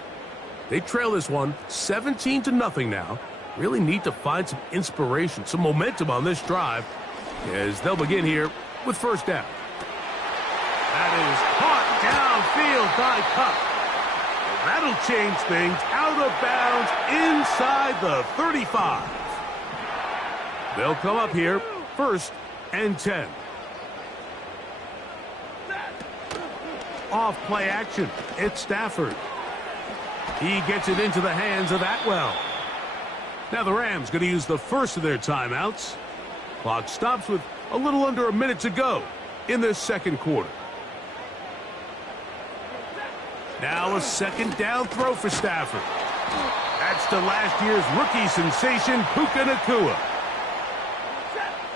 They trail this one 17-0 now. Really need to find some inspiration, some momentum on this drive as they'll begin here with 1st down. That is caught downfield by Kupp. That'll change things. Out of bounds inside the 35. They'll come up here 1st and 10. Off play action. It's Stafford. He gets it into the hands of Atwell. Now the Rams going to use the first of their timeouts. Clock stops with a little under a minute to go in this second quarter. Now a 2nd down throw for Stafford. That's to last year's rookie sensation, Puka Nacua.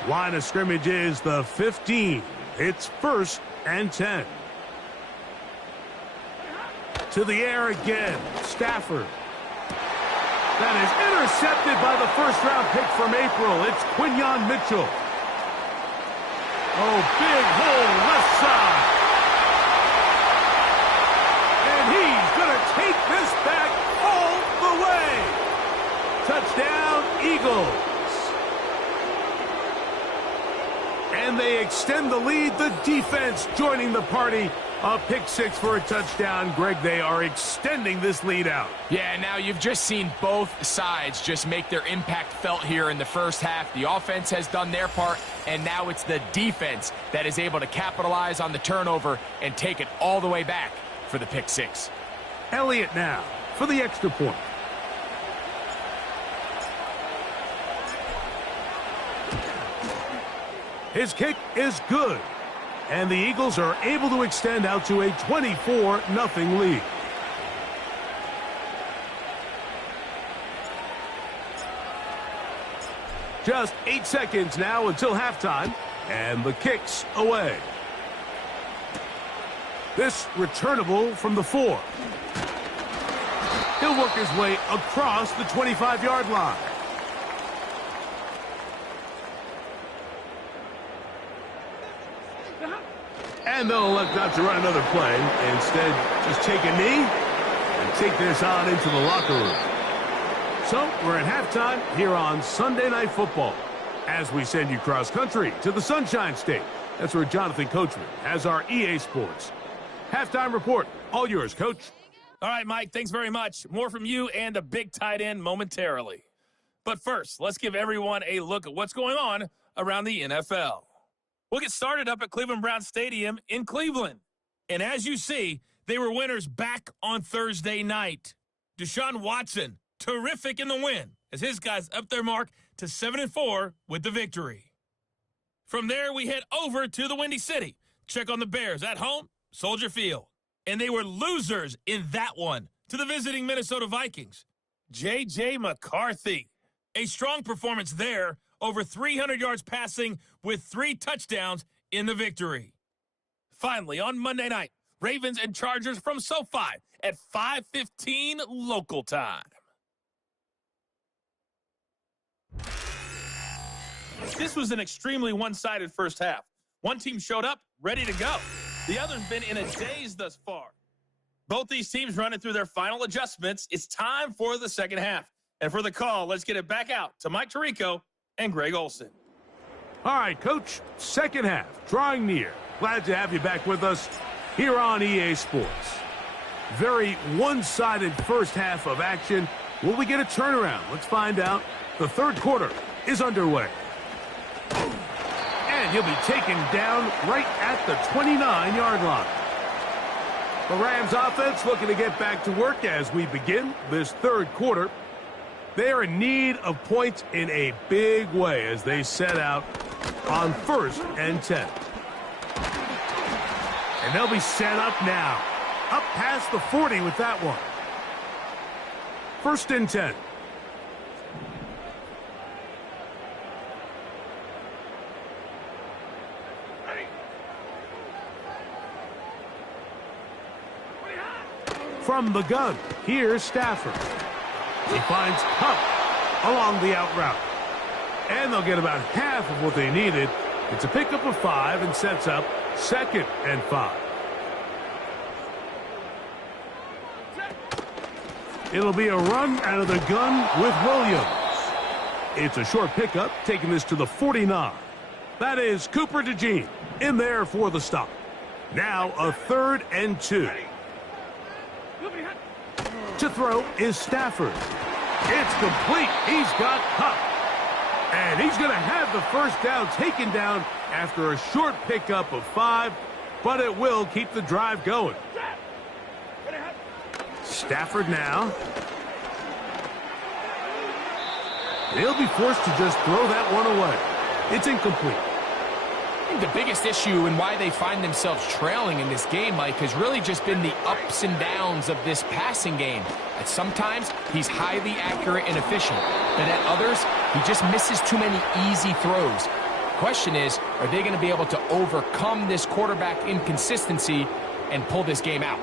Line of scrimmage is the 15. It's 1st and 10. To the air again, Stafford. That is intercepted by the 1st-round pick from April. It's Quinyon Mitchell. Oh, big hole left side. And he's going to take this back all Touchdown, Eagles. And they extend the lead. The defense joining the party. A pick six for a touchdown. Greg, they are extending this lead out. Yeah, now you've just seen both sides just make their impact felt here in the first half. The offense has done their part, and now it's the defense that is able to capitalize on the turnover and take it all the way back for the pick six. Elliott now for the extra point. His kick is good. And the Eagles are able to extend out to a 24-0 lead. Just 8 seconds now until halftime, and the kick's away. This returnable from the 4. He'll work his way across the 25-yard line. And they'll elect not to run another play. Instead, just take a knee and take this on into the locker room. So, we're at halftime here on Sunday Night Football as we send you cross-country to the Sunshine State. That's where Jonathan Coachman has our EA Sports halftime report. All yours, Coach. All right, Mike, thanks very much. More from you and a big tight end momentarily. But first, let's give everyone a look at what's going on around the NFL. We'll get started up at Cleveland Browns Stadium in Cleveland. And as you see, they were winners back on Thursday night. Deshaun Watson, terrific in the win, as his guys upped their mark to 7-4 with the victory. From there, we head over to the Windy City. Check on the Bears at home, Soldier Field. And they were losers in that one to the visiting Minnesota Vikings. J.J. McCarthy, a strong performance there, over 300 yards passing with 3 touchdowns in the victory. Finally, on Monday night, Ravens and Chargers from SoFi at 5:15 local time. This was an extremely one-sided first half. One team showed up, ready to go. The other's been in a daze thus far. Both these teams running through their final adjustments. It's time for the second half. And for the call, let's get it back out to Mike Tirico and Greg Olsen. All right, Coach, second half, drawing near. Glad to have you back with us here on EA Sports. Very one-sided first half of action. Will we get a turnaround? Let's find out. The third quarter is underway. And he'll be taken down right at the 29-yard line. The Rams offense looking to get back to work as we begin this third quarter. They are in need of points in a big way as they set out on 1st and 10. And they'll be set up now. Up past the 40 with that one. 1st and 10. From the gun, here's Stafford. He finds Hupp along the out route. And they'll get about half of what they needed. It's a pickup of 5 and sets up 2nd and 5. It'll be a run out of the gun with Williams. It's a short pickup, taking this to the 49. That is Cooper DeJean in there for the stop. Now a 3rd and 2. To throw is Stafford. It's complete. He's got Hupp. And he's going to have the first down taken down after a short pickup of 5, but it will keep the drive going. Stafford now. They'll be forced to just throw that one away. It's incomplete. I think the biggest issue and why they find themselves trailing in this game, Mike, has really just been the ups and downs of this passing game. At sometimes, he's highly accurate and efficient, but at others, he just misses too many easy throws. The question is, are they going to be able to overcome this quarterback inconsistency and pull this game out?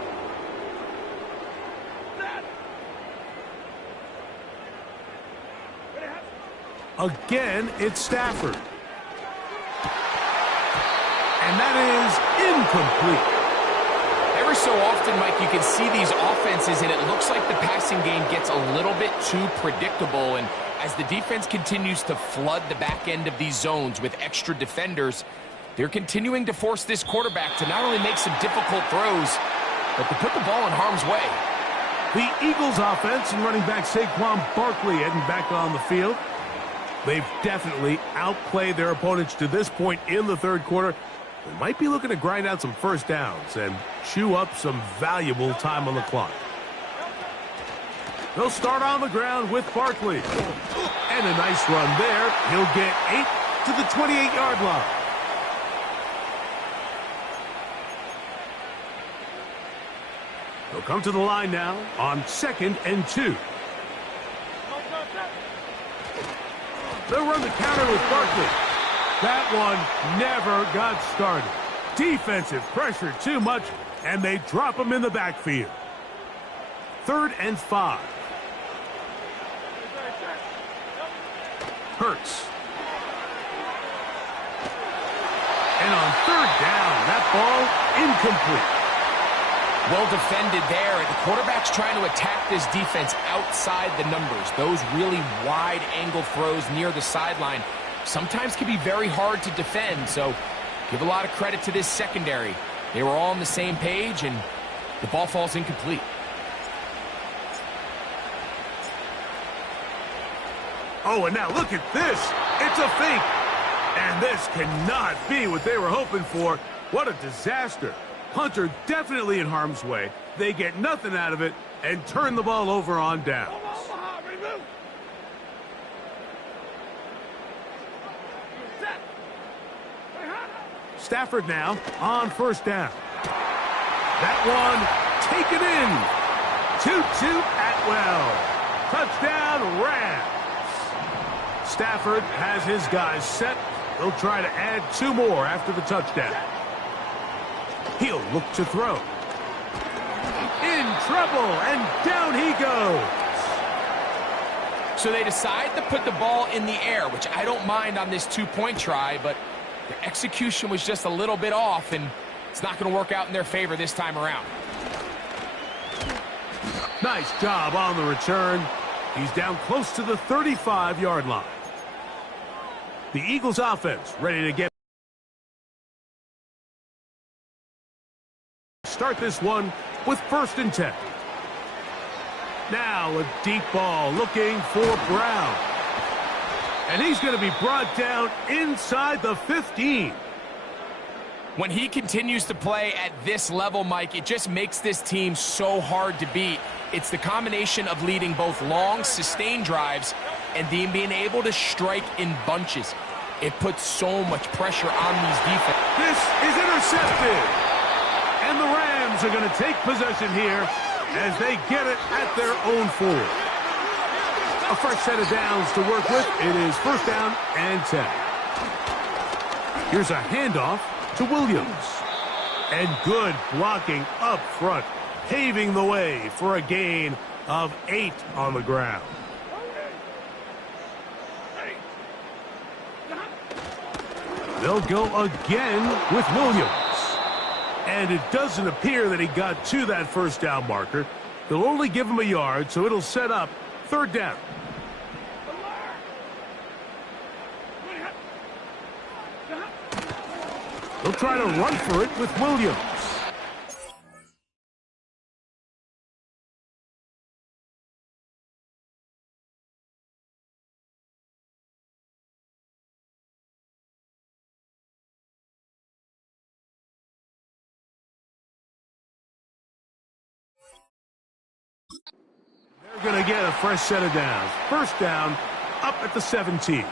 Again, it's Stafford. And that is incomplete. Every Every so often, Mike, you can see these offenses, and it looks like the passing game gets a little bit too predictable. And as the defense continues to flood the back end of these zones with extra defenders, they're continuing to force this quarterback to not only make some difficult throws, but to put the ball in harm's way. The Eagles offense and running back Saquon Barkley heading back on the field. They've definitely outplayed their opponents to this point in the third quarter. They might be looking to grind out some first downs and chew up some valuable time on the clock. They'll start on the ground with Barkley. And a nice run there. He'll get 8 to the 28-yard line. They'll come to the line now on 2nd and 2. They'll run the counter with Barkley. That one never got started. Defensive pressure too much, and they drop him in the backfield. 3rd and 5. Hurts. And on 3rd down, that ball incomplete. Well defended there, and the quarterback's trying to attack this defense outside the numbers. Those really wide-angle throws near the sideline sometimes can be very hard to defend, so give a lot of credit to this secondary. They were all on the same page, and the ball falls incomplete. Oh, and now look at this. It's a fake. And this cannot be what they were hoping for. What a disaster. Hunter definitely in harm's way. They get nothing out of it and turn the ball over on downs. Stafford now on 1st down. That one taken in. 2-2 Atwell. Touchdown Rams. Stafford has his guys set. They'll try to add 2 more after the touchdown. He'll look to throw. In trouble, and down he goes. So they decide to put the ball in the air, which I don't mind on this 2-point try, but the execution was just a little bit off, and it's not going to work out in their favor this time around. Nice job on the return. He's down close to the 35-yard line. The Eagles offense ready to get start this one with 1st and 10. Now a deep ball looking for Brown. And he's going to be brought down inside the 15. When he continues to play at this level, Mike, it just makes this team so hard to beat. It's the combination of leading both long, sustained drives and being able to strike in bunches. It puts so much pressure on these defenses. This is intercepted. And the Rams are going to take possession here as they get it at their own 4. A fresh set of downs to work with. It is 1st down and 10. Here's a handoff to Williams. And good blocking up front, paving the way for a gain of 8 on the ground. They'll go again with Williams. And it doesn't appear that he got to that 1st down marker. They'll only give him a yard, so it'll set up 3rd down. They'll try to run for it with Williams. They're going to get a fresh set of downs. 1st down, up at the 17.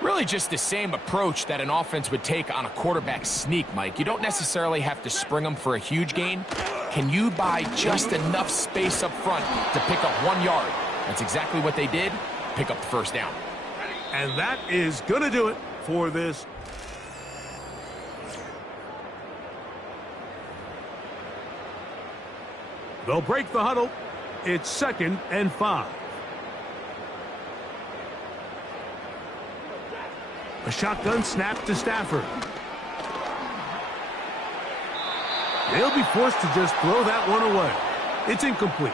Really just the same approach that an offense would take on a quarterback sneak, Mike. You don't necessarily have to spring them for a huge gain. Can you buy just enough space up front to pick up 1 yard? That's exactly what they did. Pick up the 1st down. And that is going to do it for this. They'll break the huddle. It's 2nd and 5. A shotgun snap to Stafford. They'll be forced to just throw that one away. It's incomplete.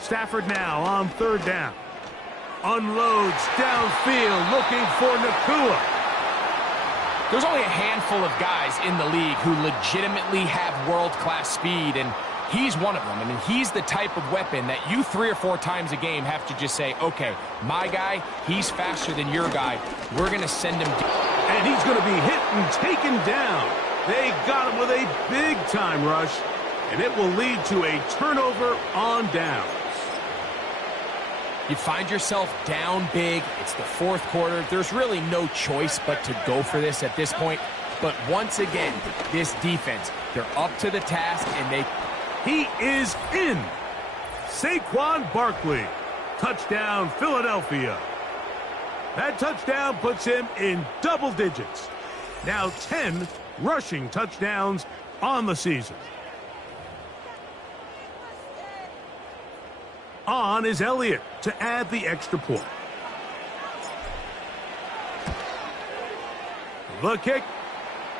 Stafford now on third down. Unloads downfield looking for Nacua. There's only a handful of guys in the league who legitimately have world-class speed, and he's one of them. I mean, he's the type of weapon that you 3 or 4 times a game have to just say, okay, my guy, he's faster than your guy. We're going to send him. And he's going to be hit and taken down. They got him with a big-time rush, and it will lead to a turnover on downs. You find yourself down big. It's the fourth quarter. There's really no choice but to go for this at this point. But once again, this defense, they're up to the task, and he is in. Saquon Barkley. Touchdown, Philadelphia. That touchdown puts him in double digits. Now 10 rushing touchdowns on the season. On is Elliott to add the extra point. The kick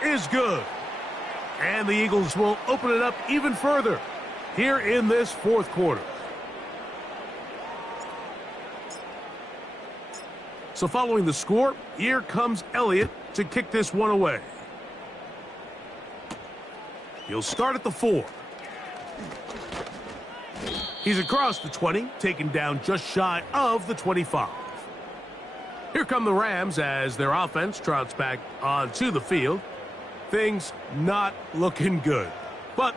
is good. And the Eagles will open it up even further here in this fourth quarter. So following the score, here comes Elliott to kick this one away. He'll start at the 4. He's across the 20, taken down just shy of the 25. Here come the Rams as their offense trots back onto the field. Things not looking good. But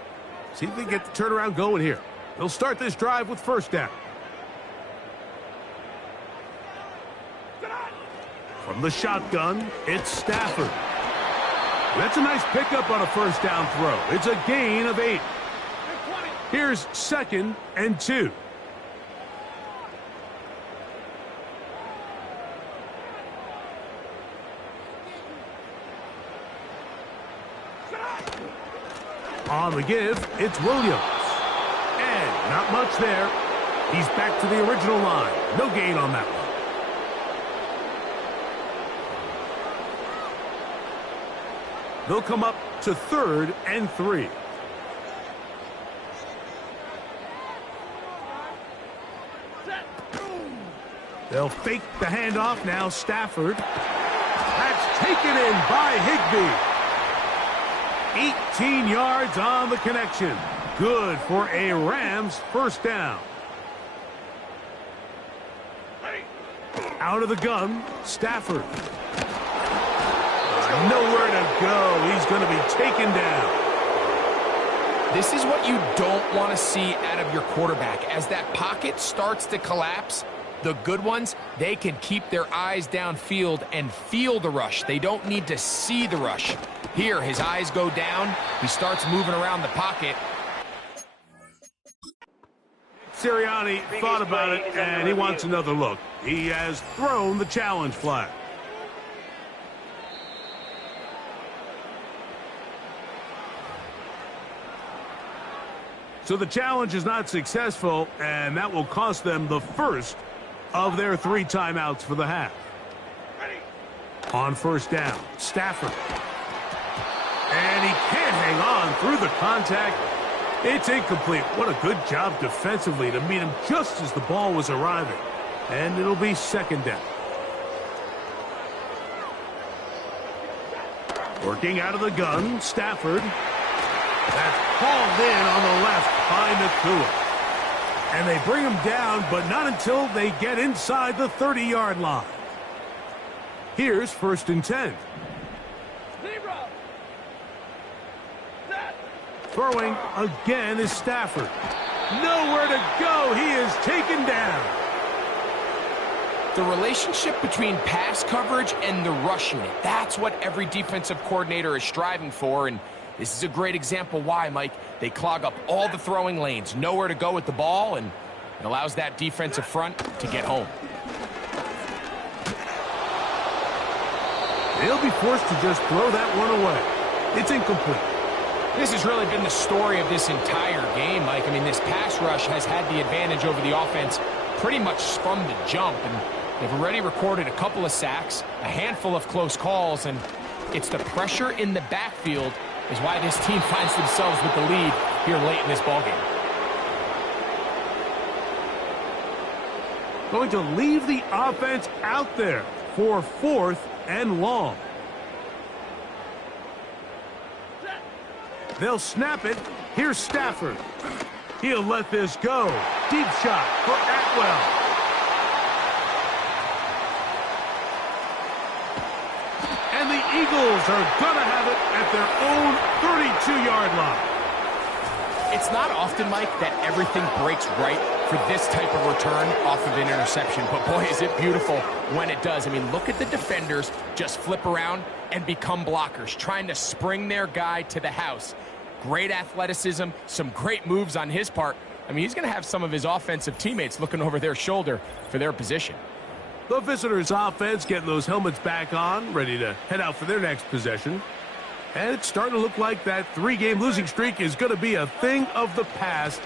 see if they get the turnaround going here. They'll start this drive with first down. From the shotgun, it's Stafford. That's a nice pickup on a first down throw. It's a gain of 8. Here's 2nd and 2. On the give, it's Williams. And not much there. He's back to the original line. No gain on that one. They'll come up to 3rd and 3. They'll fake the handoff now. Stafford. That's taken in by Higbee. 18 yards on the connection. Good for a Rams first down. Out of the gun, Stafford. Nowhere to go. He's going to be taken down. This is what you don't want to see out of your quarterback. As that pocket starts to collapse, the good ones, they can keep their eyes downfield and feel the rush. They don't need to see the rush. Here, his eyes go down. He starts moving around the pocket. Sirianni thought about it, and he wants another look. He has thrown the challenge flag. So the challenge is not successful, and that will cost them the first of their 3 timeouts for the half. On first down, Stafford. And he can't hang on through the contact. It's incomplete. What a good job defensively to meet him just as the ball was arriving. And it'll be 2nd down. Working out of the gun, Stafford. That's hauled in on the left by Nacua. And they bring him down, but not until they get inside the 30-yard line. Here's 1st and 10. Throwing again is Stafford. Nowhere to go. He is taken down. The relationship between pass coverage and the rush unit, that's what every defensive coordinator is striving for, and this is a great example why, Mike. They clog up all the throwing lanes, nowhere to go with the ball, and it allows that defensive front to get home. They'll be forced to just throw that one away. It's incomplete. This has really been the story of this entire game, Mike. I mean, this pass rush has had the advantage over the offense pretty much from the jump, and They've already recorded a couple of sacks, a handful of close calls, and it's the pressure in the backfield is why this team finds themselves with the lead here late in this ballgame. Going to leave the offense out there for 4th and long. They'll snap it. Here's Stafford. He'll let this go. Deep shot for Atwell. And the Eagles are going to have it at their own 32-yard line. It's not often, Mike, that everything breaks right for this type of return off of an interception. But, boy, is it beautiful when it does. I mean, look at the defenders just flip around and become blockers, trying to spring their guy to the house. Great athleticism, some great moves on his part. I mean, he's going to have some of his offensive teammates looking over their shoulder for their position. The visitors' offense getting those helmets back on, ready to head out for their next possession. And it's starting to look like that 3-game losing streak is going to be a thing of the past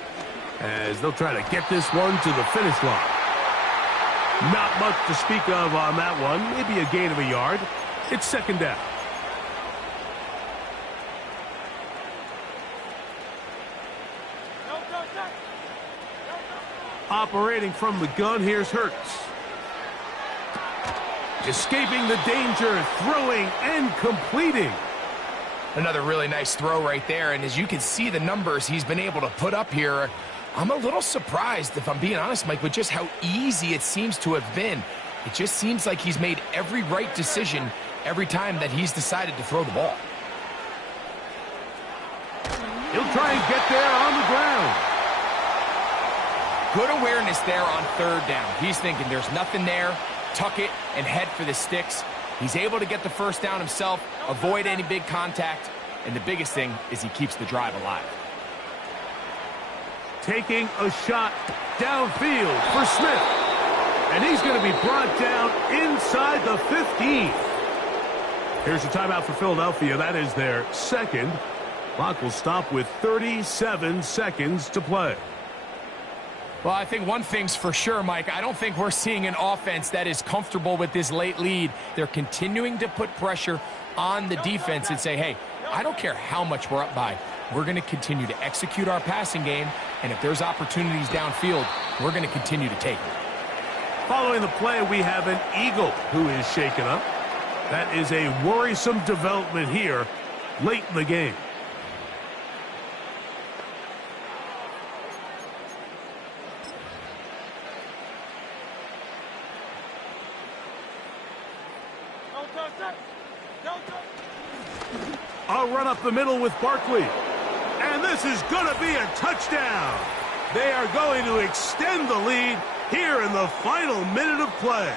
as they'll try to get this one to the finish line. Not much to speak of on that one, maybe a gain of a yard. It's 2nd down. Operating from the gun, here's Hurts. Escaping the danger, throwing and completing. Another really nice throw right there, and as you can see the numbers he's been able to put up here, I'm a little surprised, if I'm being honest, Mike, with just how easy it seems to have been. It just seems like he's made every right decision every time that he's decided to throw the ball. He'll try and get there on the ground. Good awareness there on 3rd down. He's thinking there's nothing there, tuck it, and head for the sticks. He's able to get the 1st down himself, avoid any big contact, and the biggest thing is he keeps the drive alive. Taking a shot downfield for Smith. And he's going to be brought down inside the 15. Here's a timeout for Philadelphia. That is their 2nd. Clock will stop with 37 seconds to play. Well, I think one thing's for sure, Mike. I don't think we're seeing an offense that is comfortable with this late lead. They're continuing to put pressure on the defense and say, hey, I don't care how much we're up by. We're going to continue to execute our passing game, and if there's opportunities downfield, we're going to continue to take them. Following the play, we have an Eagle who is shaken up. That is a worrisome development here late in the game. A run up the middle with Barkley. And this is going to be a touchdown. They are going to extend the lead here in the final minute of play.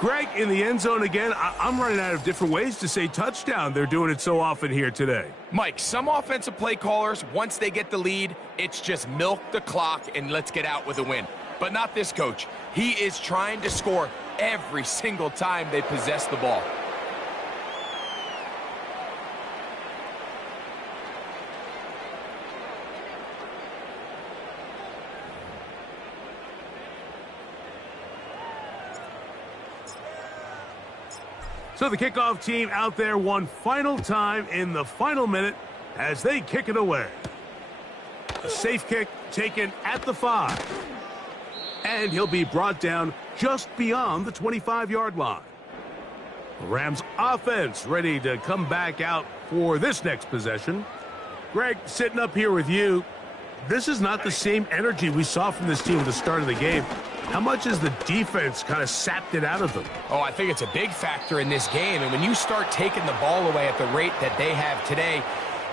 Greg, in the end zone again, I'm running out of different ways to say touchdown. They're doing it so often here today. Mike, some offensive play callers, once they get the lead, it's just milk the clock and let's get out with a win. But not this coach. He is trying to score every single time they possess the ball. So the kickoff team out there one final time in the final minute as they kick it away. A safe kick taken at the 5. And he'll be brought down just beyond the 25-yard line. The Rams offense ready to come back out for this next possession. Greg, sitting up here with you, this is not the same energy we saw from this team at the start of the game. How much has the defense kind of sapped it out of them? Oh, I think it's a big factor in this game. And when you start taking the ball away at the rate that they have today,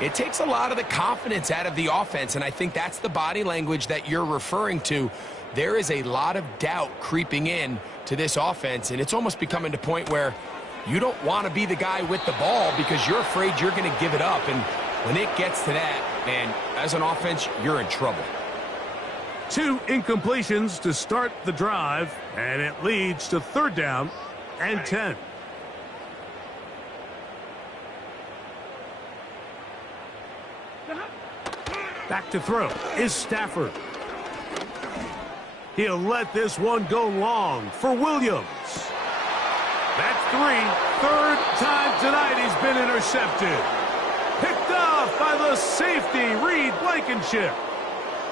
it takes a lot of the confidence out of the offense. And I think that's the body language that you're referring to. There is a lot of doubt creeping in to this offense. And it's almost becoming to the point where you don't want to be the guy with the ball because you're afraid you're going to give it up. And when it gets to that, man, as an offense, you're in trouble. 2 incompletions to start the drive, and it leads to 3rd down and 10. Back to throw is Stafford. He'll let this one go long for Williams. That's 3. Third time tonight he's been intercepted. Picked off by the safety, Reed Blankenship.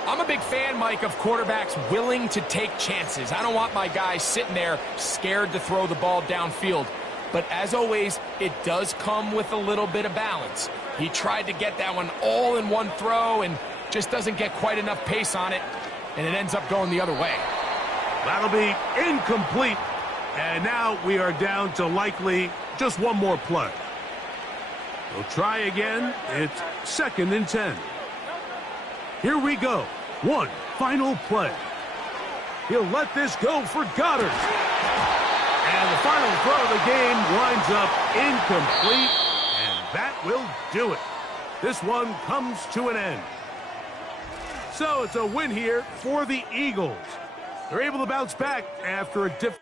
I'm a big fan, Mike, of quarterbacks willing to take chances. I don't want my guys sitting there scared to throw the ball downfield. But as always, it does come with a little bit of balance. He tried to get that one all in one throw and just doesn't get quite enough pace on it, and it ends up going the other way. That'll be incomplete. And now we are down to likely just one more play. We'll try again. It's 2nd and 10. Here we go. One final play. He'll let this go for Goddard. And the final throw of the game winds up incomplete, and that will do it. This one comes to an end. So it's a win here for the Eagles. They're able to bounce back after a difficult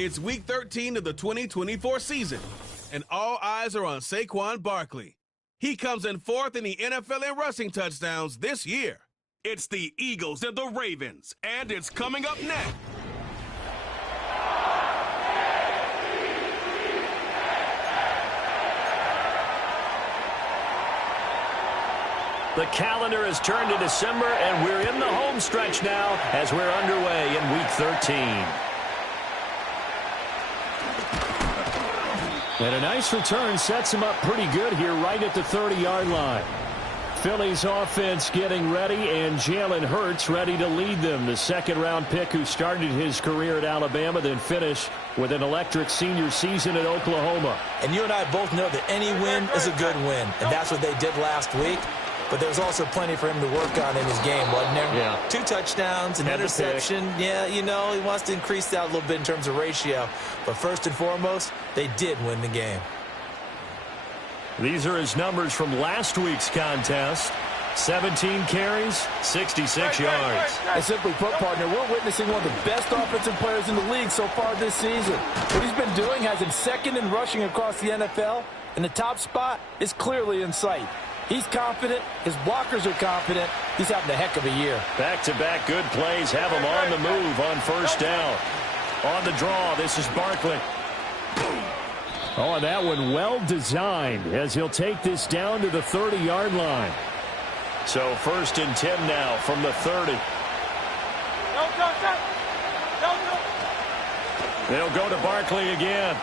It's Week 13 of the 2024 season, and all eyes are on Saquon Barkley. He comes in fourth in the NFL in rushing touchdowns this year. It's the Eagles and the Ravens, and it's coming up next. The calendar has turned to December, and we're in the home stretch now as we're underway in Week 13. And a nice return sets him up pretty good here right at the 30-yard line. Philly's offense getting ready, and Jalen Hurts ready to lead them. The second-round pick who started his career at Alabama, then finished with an electric senior season at Oklahoma. And you and I both know that any win is a good win, and that's what they did last week. But there was also plenty for him to work on in his game, wasn't there? Yeah. 2 touchdowns, an interception. Yeah, you know, he wants to increase that a little bit in terms of ratio. But first and foremost, they did win the game. These are his numbers from last week's contest. 17 carries, 66 yards. And simply put, partner, we're witnessing one of the best offensive players in the league so far this season. What he's been doing has him second in rushing across the NFL, and the top spot is clearly in sight. He's confident. His blockers are confident. He's having a heck of a year. Back-to-back good plays have him on the move on first down. On the draw, this is Barkley. Oh, and that one well designed as he'll take this down to the 30-yard line. So first and 10 now from the 30. They'll go to Barkley again.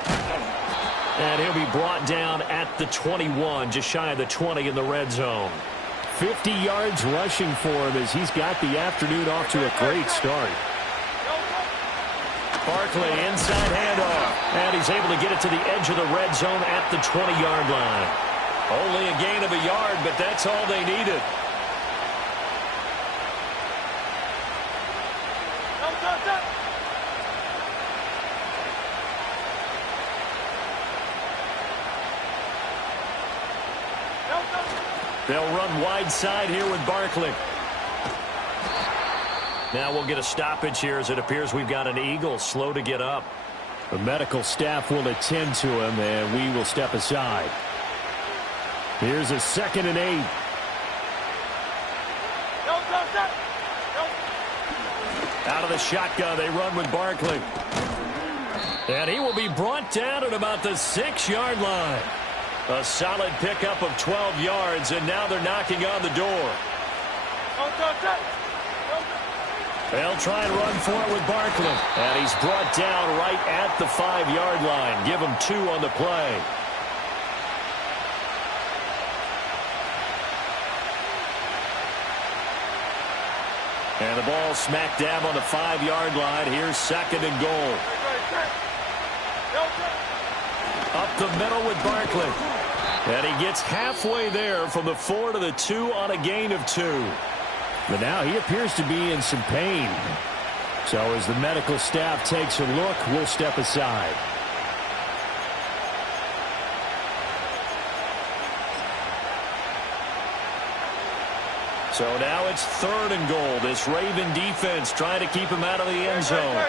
And he'll be brought down at the 21, just shy of the 20 in the red zone. 50 yards rushing for him as he's got the afternoon off to a great start. Barkley inside handoff, and he's able to get it to the edge of the red zone at the 20-yard line. Only a gain of a yard, but that's all they needed. They'll run wide side here with Barkley. Now we'll get a stoppage here as it appears we've got an Eagle slow to get up. The medical staff will attend to him, and we will step aside. Here's a 2nd and 8. Out of the shotgun, they run with Barkley. And he will be brought down at about the 6-yard line. A solid pickup of 12 yards, and now they're knocking on the door. They'll try and run for it with Barkley. And he's brought down right at the 5-yard line. Give him 2 on the play. And the ball smack dab on the 5-yard line. Here's 2nd and goal. Up the middle with Barkley. And he gets halfway there from the 4 to the 2 on a gain of 2. But now he appears to be in some pain. So as the medical staff takes a look, we'll step aside. So now it's 3rd and goal. This Raven defense trying to keep him out of the end zone.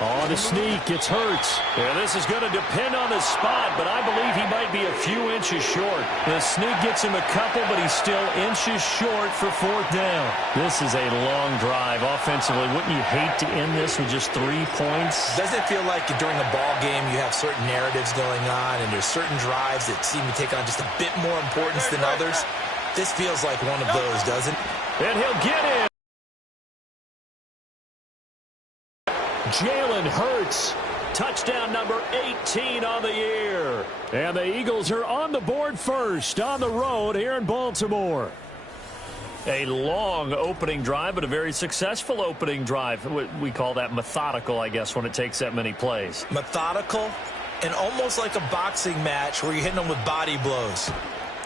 On the sneak, it's Hurts. Yeah, this is going to depend on the spot, but I believe he might be a few inches short. The sneak gets him a couple, but he's still inches short for 4th down. This is a long drive offensively. Wouldn't you hate to end this with just 3 points? Doesn't it feel like during a ball game you have certain narratives going on, and there's certain drives that seem to take on just a bit more importance than others? This feels like one of those, doesn't it? And he'll get in. Jalen Hurts, touchdown number 18 on the year. And the Eagles are on the board first on the road here in Baltimore. A long opening drive, but a very successful opening drive. We call that methodical, I guess, when it takes that many plays. Methodical and almost like a boxing match where you're hitting them with body blows.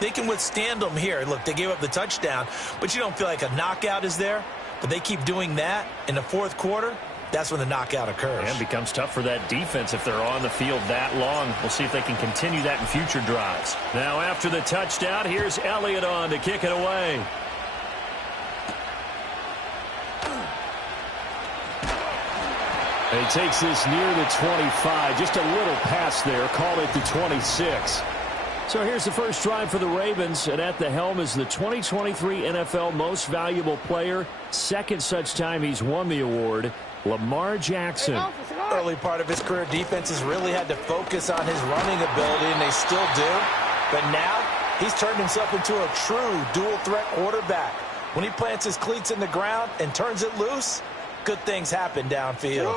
They can withstand them here. Look, they gave up the touchdown, but you don't feel like a knockout is there. But they keep doing that in the 4th quarter. That's when the knockout occurs. And it becomes tough for that defense if they're on the field that long. We'll see if they can continue that in future drives. Now after the touchdown, here's Elliott on to kick it away. He takes this near the 25. Just a little pass there. Called it the 26. So here's the first drive for the Ravens, and at the helm is the 2023 NFL Most Valuable Player. Second such time he's won the award, Lamar Jackson. Early part of his career, defenses really had to focus on his running ability, and they still do. But now, he's turned himself into a true dual-threat quarterback. When he plants his cleats in the ground and turns it loose, good things happen downfield.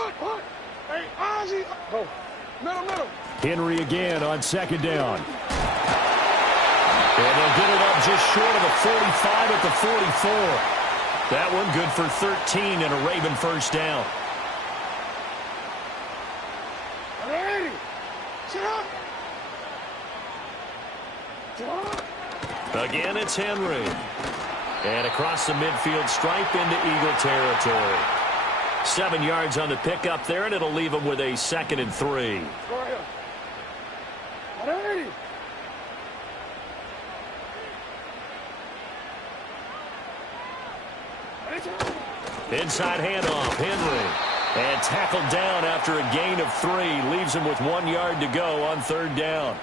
Hey, Ozzie. Go. Middle. Henry again on second down. And they'll get it up just short of the 45 at the 44. That one good for 13 and a Raven first down. Ready. Sit up. Again, it's Henry. And across the midfield stripe into Eagle territory. 7 yards on the pickup there, and it'll leave him with a 2nd and 3. Ready. Inside handoff, Henry. And tackled down after a gain of 3. Leaves him with 1 yard to go on third down.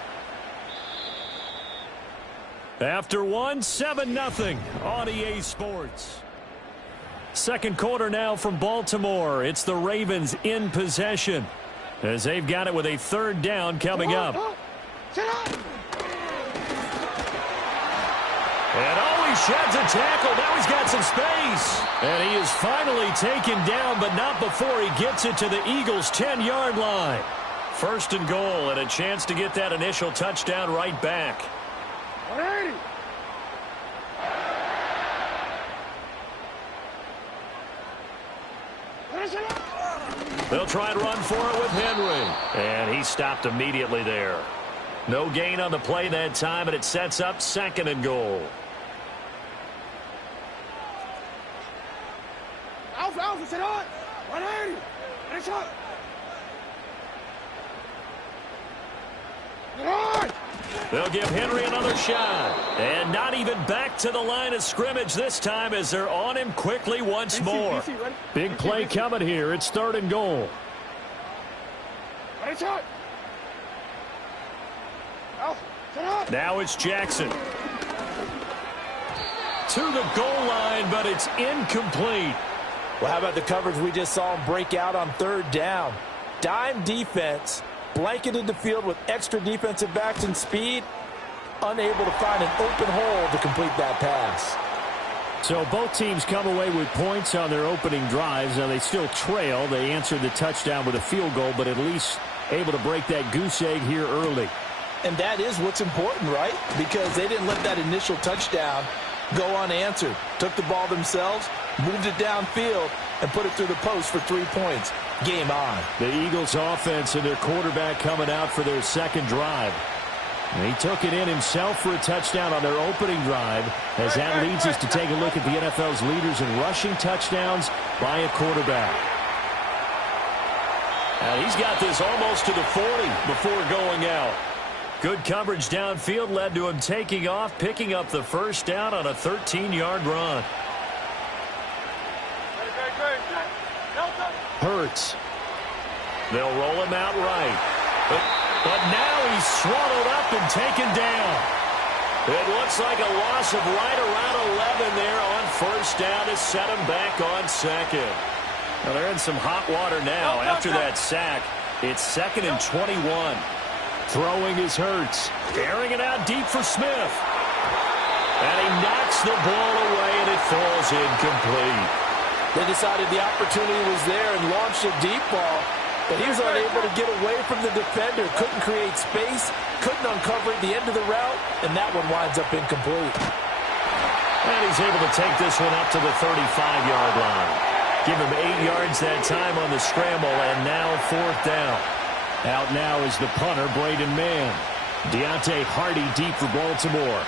After 1, 7-0 on EA Sports. Second quarter now from Baltimore. It's the Ravens in possession as they've got it with a third down coming up. And he sheds a tackle. Now he's got some space. And he is finally taken down, but not before he gets it to the Eagles' 10-yard line. First and goal, and a chance to get that initial touchdown right back. Ready. They'll try and run for it with Henry. And he stopped immediately there. No gain on the play that time, and it sets up 2nd and goal. Alpha, sit on. 180. Next shot. They'll give Henry another shot. And not even back to the line of scrimmage this time as they're on him quickly once more. Big play coming here. It's 3rd and goal. Now it's Jackson. To the goal line, but it's incomplete. Well, how about the coverage we just saw him break out on third down? Dime defense, blanketed the field with extra defensive backs and speed, unable to find an open hole to complete that pass. So both teams come away with points on their opening drives. Now they still trail. They answered the touchdown with a field goal, but at least able to break that goose egg here early. And that is what's important, right? Because they didn't let that initial touchdown go unanswered. Took the ball themselves, moved it downfield, and put it through the post for 3 points. Game on. The Eagles offense and their quarterback coming out for their second drive. And he took it in himself for a touchdown on their opening drive, as that leads us to take a look at the NFL's leaders in rushing touchdowns by a quarterback. And he's got this almost to the 40 before going out. Good coverage downfield led to him taking off, picking up the first down on a 13-yard run. Hurts. They'll roll him out right. But now he's swallowed up and taken down. It looks like a loss of right around 11 there on first down to set him back on second. Well, they're in some hot water now. After that sack, it's 2nd and 21. Throwing is Hurts. Airing it out deep for Smith. And he knocks the ball away, and it falls incomplete. They decided the opportunity was there and launched a deep ball, but he was unable to get away from the defender. Couldn't create space, couldn't uncover at the end of the route, and that one winds up incomplete. And he's able to take this one up to the 35-yard line. Give him 8 yards that time on the scramble, and now 4th down. Out now is the punter, Braden Mann. Deontay Hardy deep for Baltimore.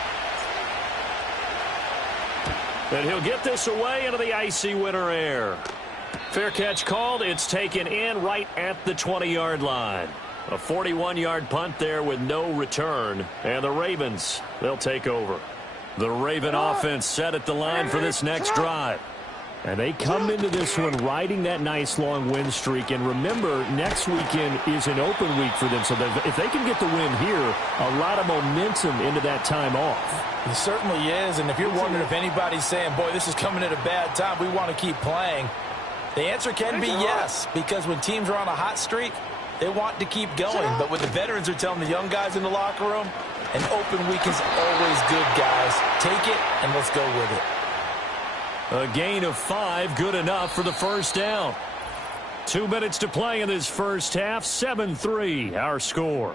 And he'll get this away into the icy winter air. Fair catch called. It's taken in right at the 20-yard line. A 41-yard punt there with no return. And the Ravens, they'll take over. The Raven offense set at the line for this next drive. And they come into this one riding that nice long win streak. And remember, next weekend is an open week for them. So that if they can get the win here, a lot of momentum into that time off. It certainly is. And if you're wondering if anybody's saying, boy, this is coming at a bad time, we want to keep playing, the answer can be yes. Because when teams are on a hot streak, they want to keep going. But what the veterans are telling the young guys in the locker room, an open week is always good, guys. Take it and let's go with it. A gain of 5, good enough for the first down. 2 minutes to play in this first half. 7-3, our score.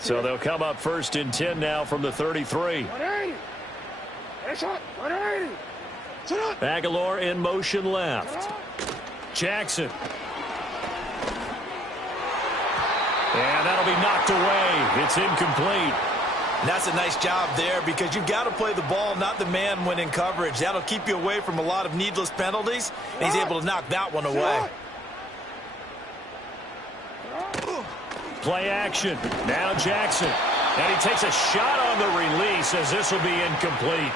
So they'll come up first and 10 now from the 33. Aguilar in motion left. Jackson. And that'll be knocked away. It's incomplete. And that's a nice job there because you've got to play the ball, not the man when in coverage. That'll keep you away from a lot of needless penalties, and he's able to knock that one away. Play action. Now Jackson. And he takes a shot on the release as this will be incomplete.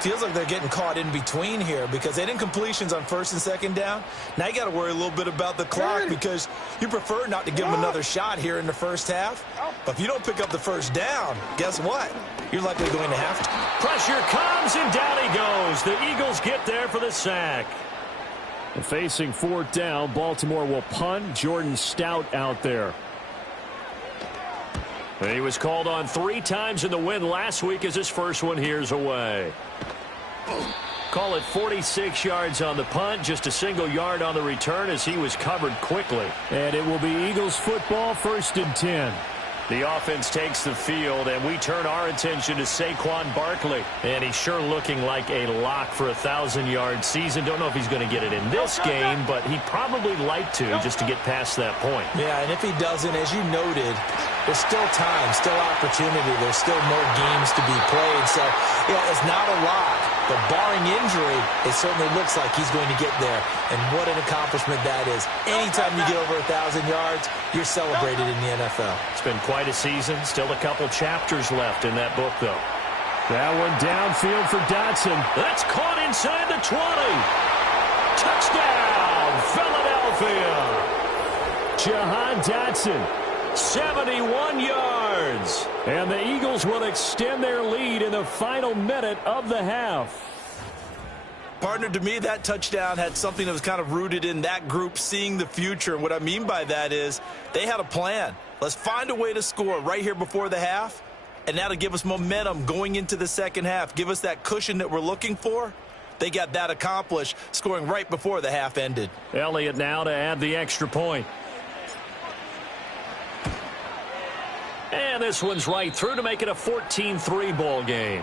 Feels like they're getting caught in between here because they didn't incompletions on first and second down. Now you got to worry a little bit about the clock because you prefer not to give them another shot here in the first half. But if you don't pick up the first down, guess what? You're likely going to have to. Pressure comes and down he goes. The Eagles get there for the sack. Facing fourth down, Baltimore will punt. Jordan Stout out there. He was called on 3 times in the win last week as his first one here's away. Call it 46 yards on the punt, just a single yard on the return as he was covered quickly. And it will be Eagles football, 1st and 10. The offense takes the field, and we turn our attention to Saquon Barkley. And he's sure looking like a lock for a 1,000-yard season. Don't know if he's going to get it in this game, but he'd probably like to just to get past that point. Yeah, and if he doesn't, as you noted, there's still time, still opportunity. There's still more games to be played. So, yeah, it's not a lock. But barring injury, it certainly looks like he's going to get there. And what an accomplishment that is. Anytime you get over 1,000 yards, you're celebrated in the NFL. It's been quite a season. Still a couple chapters left in that book, though. That one downfield for Dotson. That's caught inside the 20. Touchdown, Philadelphia. Jahan Dotson, 71 yards. And the Eagles will extend their lead in the final minute of the half. Partner, to me, that touchdown had something that was kind of rooted in that group seeing the future. And what I mean by that is they had a plan. Let's find a way to score right here before the half. And that'll give us momentum going into the second half. Give us that cushion that we're looking for. They got that accomplished, scoring right before the half ended. Elliott now to add the extra point. And this one's right through to make it a 14-3 ball game.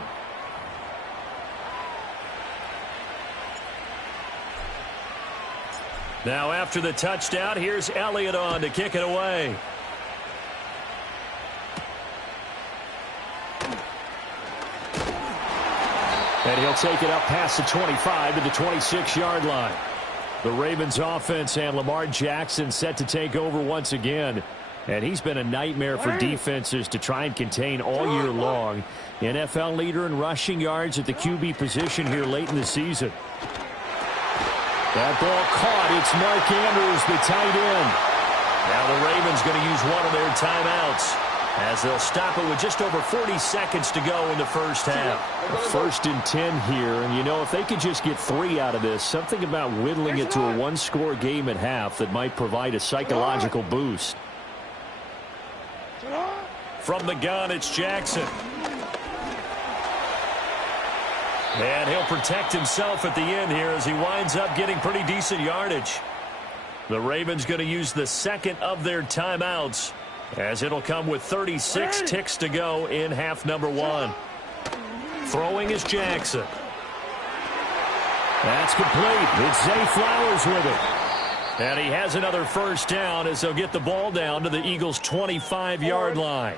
Now after the touchdown, here's Elliott on to kick it away. And he'll take it up past the 25 to the 26-yard line. The Ravens offense and Lamar Jackson set to take over once again. And he's been a nightmare for defenses to try and contain all year long. NFL leader in rushing yards at the QB position here late in the season. That ball caught. It's Mark Andrews, the tight end. Now the Ravens going to use one of their timeouts as they'll stop it with just over 40 seconds to go in the first half. 1st and 10 here, and you know, if they could just get 3 out of this, something about whittling it to a one-score game at half that might provide a psychological boost. From the gun, it's Jackson. And he'll protect himself at the end here as he winds up getting pretty decent yardage. The Ravens going to use the second of their timeouts as it'll come with 36 ticks to go in half number 1. Throwing is Jackson. That's complete. It's Zay Flowers with it. And he has another first down as they'll get the ball down to the Eagles' 25-yard line.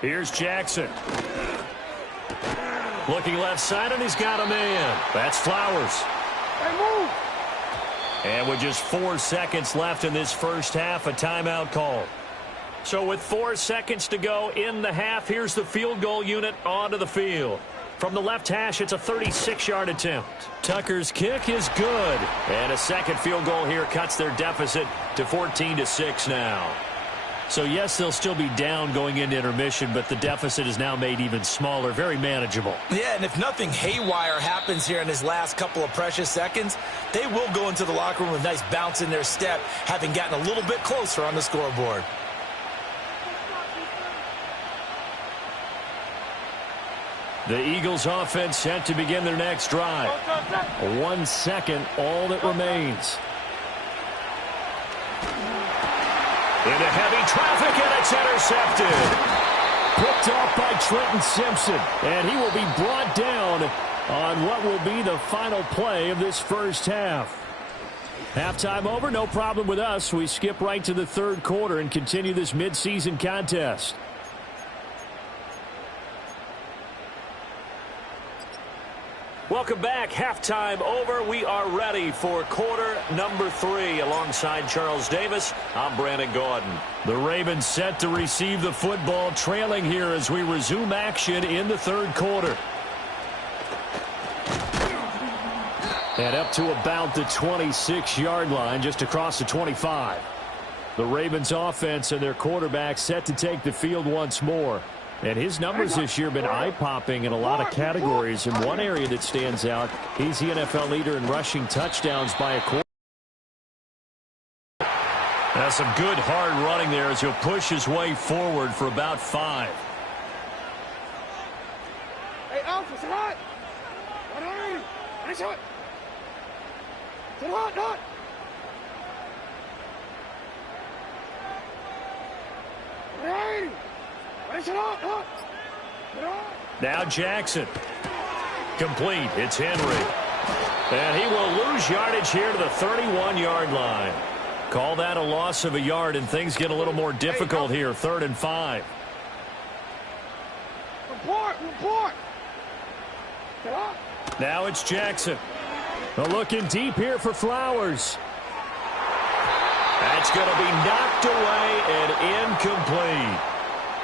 Here's Jackson. Looking left side, and he's got a man. That's Flowers. And with just 4 seconds left in this first half, a timeout call. So with 4 seconds to go in the half, here's the field goal unit onto the field. From the left hash, it's a 36-yard attempt. Tucker's kick is good. And a second field goal here cuts their deficit to 14-6 now. So, yes, they'll still be down going into intermission, but the deficit is now made even smaller, very manageable. Yeah, and if nothing haywire happens here in his last couple of precious seconds, they will go into the locker room with a nice bounce in their step, having gotten a little bit closer on the scoreboard. The Eagles offense set to begin their next drive. 1 second, all that remains. Into heavy traffic, and it's intercepted. Picked off by Trenton Simpson, and he will be brought down on what will be the final play of this first half. Halftime over, no problem with us. We skip right to the third quarter and continue this midseason contest. Welcome back. Halftime over. We are ready for quarter number 3. Alongside Charles Davis, I'm Brandon Gordon. The Ravens set to receive the football, trailing here as we resume action in the third quarter. And up to about the 26-yard line, just across the 25. The Ravens offense and their quarterback set to take the field once more. And his numbers this year have been eye-popping in a lot of categories. In one area that stands out, he's the NFL leader in rushing touchdowns by a quarter. That's some good hard running there as he'll push his way forward for about 5. Hey, Alpha, sit hot! What are you? Nice hot! Sit hot, not! Hey! Now Jackson. Complete. It's Henry. And he will lose yardage here to the 31-yard line. Call that a loss of a yard, and things get a little more difficult here. 3rd and 5. Report! Now it's Jackson. Looking deep here for Flowers. That's going to be knocked away and incomplete.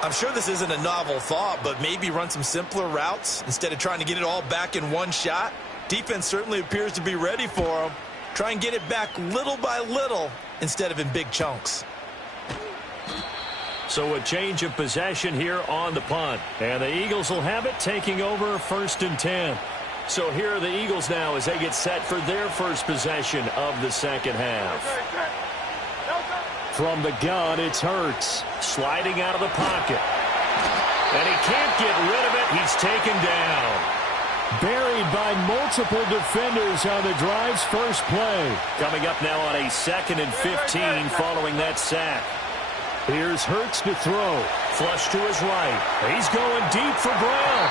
I'm sure this isn't a novel thought, but maybe run some simpler routes instead of trying to get it all back in one shot. Defense certainly appears to be ready for him. Try and get it back little by little instead of in big chunks. So a change of possession here on the punt. And the Eagles will have it, taking over 1st and 10. So here are the Eagles now as they get set for their first possession of the second half. From the gun, it's Hurts. Sliding out of the pocket. And he can't get rid of it. He's taken down. Buried by multiple defenders on the drive's first play. Coming up now on a 2nd and 15 following that sack. Here's Hurts to throw. Flush to his right. He's going deep for Brown.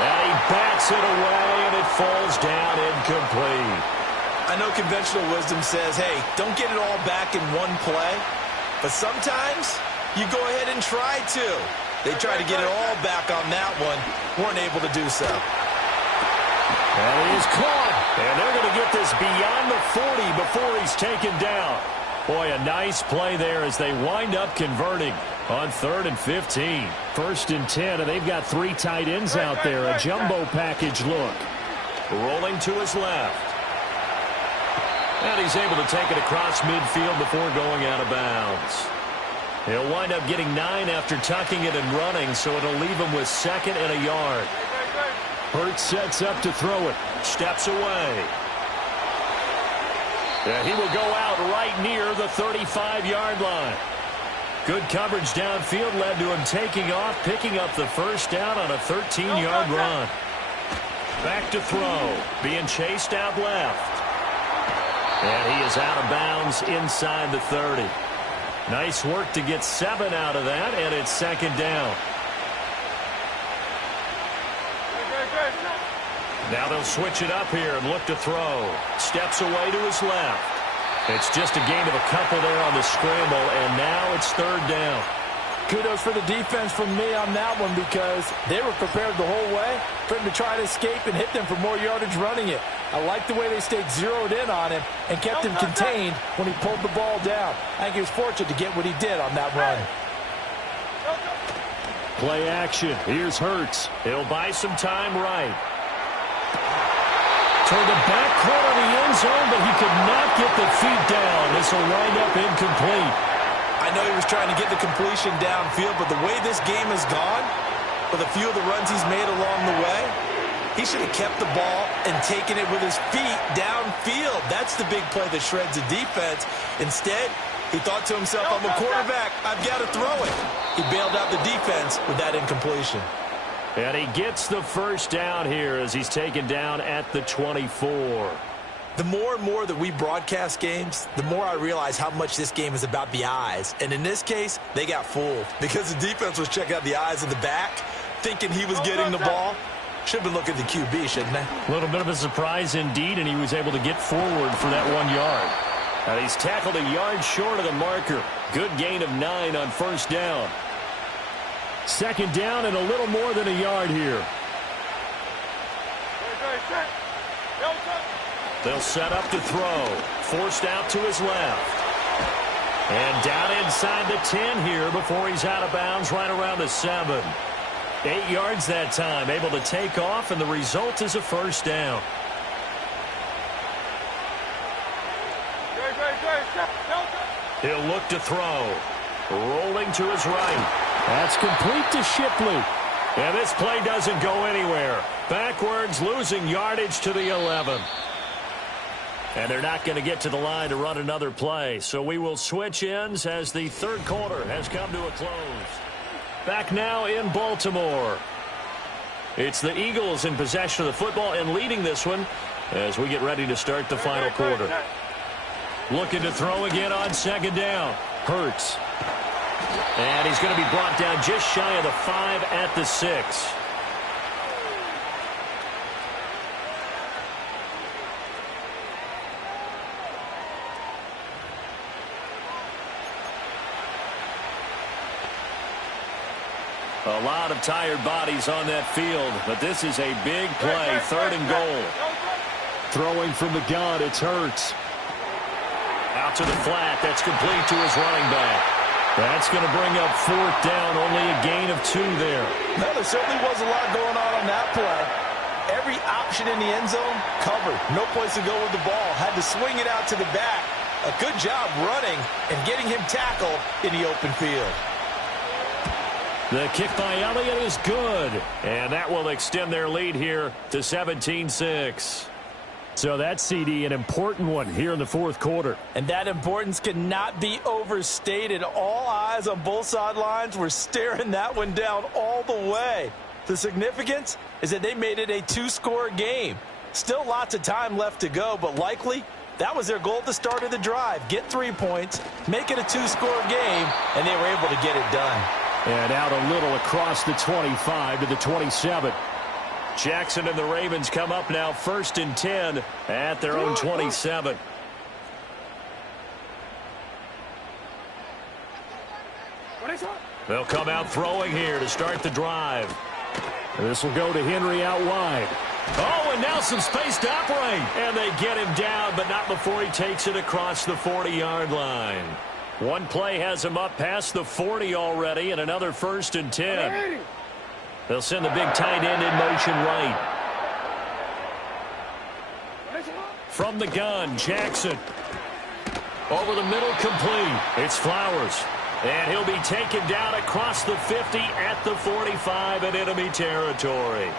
And he bats it away, and it falls down incomplete. I know conventional wisdom says, hey, don't get it all back in one play. But sometimes you go ahead and try to. They tried to get it all back on that one. Weren't able to do so. And he is caught. And they're going to get this beyond the 40 before he's taken down. Boy, a nice play there as they wind up converting on 3rd and 15. 1st and 10, and they've got 3 tight ends out there. A jumbo package look. Rolling to his left. And he's able to take it across midfield before going out of bounds. He'll wind up getting 9 after tucking it and running, so it'll leave him with 2nd and a yard. Hurts sets up to throw it. Steps away. And he will go out right near the 35-yard line. Good coverage downfield led to him taking off, picking up the first down on a 13-yard run. Back to throw. Being chased out left. And he is out of bounds inside the 30. Nice work to get 7 out of that, and it's 2nd down. Now they'll switch it up here and look to throw. Steps away to his left. It's just a gain of a couple there on the scramble, and now it's 3rd down. Kudos for the defense from me on that one because they were prepared the whole way for him to try to escape and hit them for more yardage running it. I like the way they stayed zeroed in on him and kept him contained when he pulled the ball down. I think he was fortunate to get what he did on that run. Play action. Here's Hurts. He'll buy some time right. Toward the back corner of the end zone, but he could not get the feet down. This will wind up incomplete. I know he was trying to get the completion downfield, but the way this game has gone, with a few of the runs he's made along the way, he should have kept the ball and taken it with his feet downfield. That's the big play that shreds the defense. Instead, he thought to himself, I'm a quarterback, I've got to throw it. He bailed out the defense with that incompletion. And he gets the first down here as he's taken down at the 24. The more and more that we broadcast games, the more I realize how much this game is about the eyes. And in this case, they got fooled because the defense was checking out the eyes of the back, thinking he was getting the ball. Should have been looking at the QB, shouldn't they? A little bit of a surprise indeed, and he was able to get forward for that 1 yard. And he's tackled a yard short of the marker. Good gain of 9 on first down. Second down and a little more than a yard here. They'll set up to throw. Forced out to his left. And down inside the 10 here before he's out of bounds right around the 7. 8 yards that time. Able to take off, and the result is a first down. He'll look to throw. Rolling to his right. That's complete to Shipley. And this play doesn't go anywhere. Backwards, losing yardage to the 11. And they're not going to get to the line to run another play. So we will switch ends as the third quarter has come to a close. Back now in Baltimore. It's the Eagles in possession of the football and leading this one as we get ready to start the final quarter. Looking to throw again on second down. Hurts. And he's going to be brought down just shy of the 5 at the 6. A lot of tired bodies on that field, but this is a big play, third and goal. Throwing from the gun, it's Hurts. Out to the flat, that's complete to his running back. That's going to bring up fourth down, only a gain of 2 there. No, there certainly was a lot going on that play. Every option in the end zone covered. No place to go with the ball. Had to swing it out to the back. A good job running and getting him tackled in the open field. The kick by Elliott is good, and that will extend their lead here to 17-6. So that's, CD, an important one here in the fourth quarter. And that importance cannot be overstated. All eyes on both sidelines were staring that one down all the way. The significance is that they made it a 2-score game. Still lots of time left to go, but likely that was their goal at the start of the drive. Get 3 points, make it a 2-score game, and they were able to get it done. And out a little across the 25 to the 27. Jackson and the Ravens come up now 1st and 10 at their own 27. They'll come out throwing here to start the drive. This will go to Henry out wide. Oh, and now some space to operate. And they get him down, but not before he takes it across the 40-yard line. One play has him up past the 40 already, and another 1st and 10. They'll send the big tight end in motion right. From the gun, Jackson. Over the middle, complete. It's Flowers. And he'll be taken down across the 50 at the 45 in enemy territory.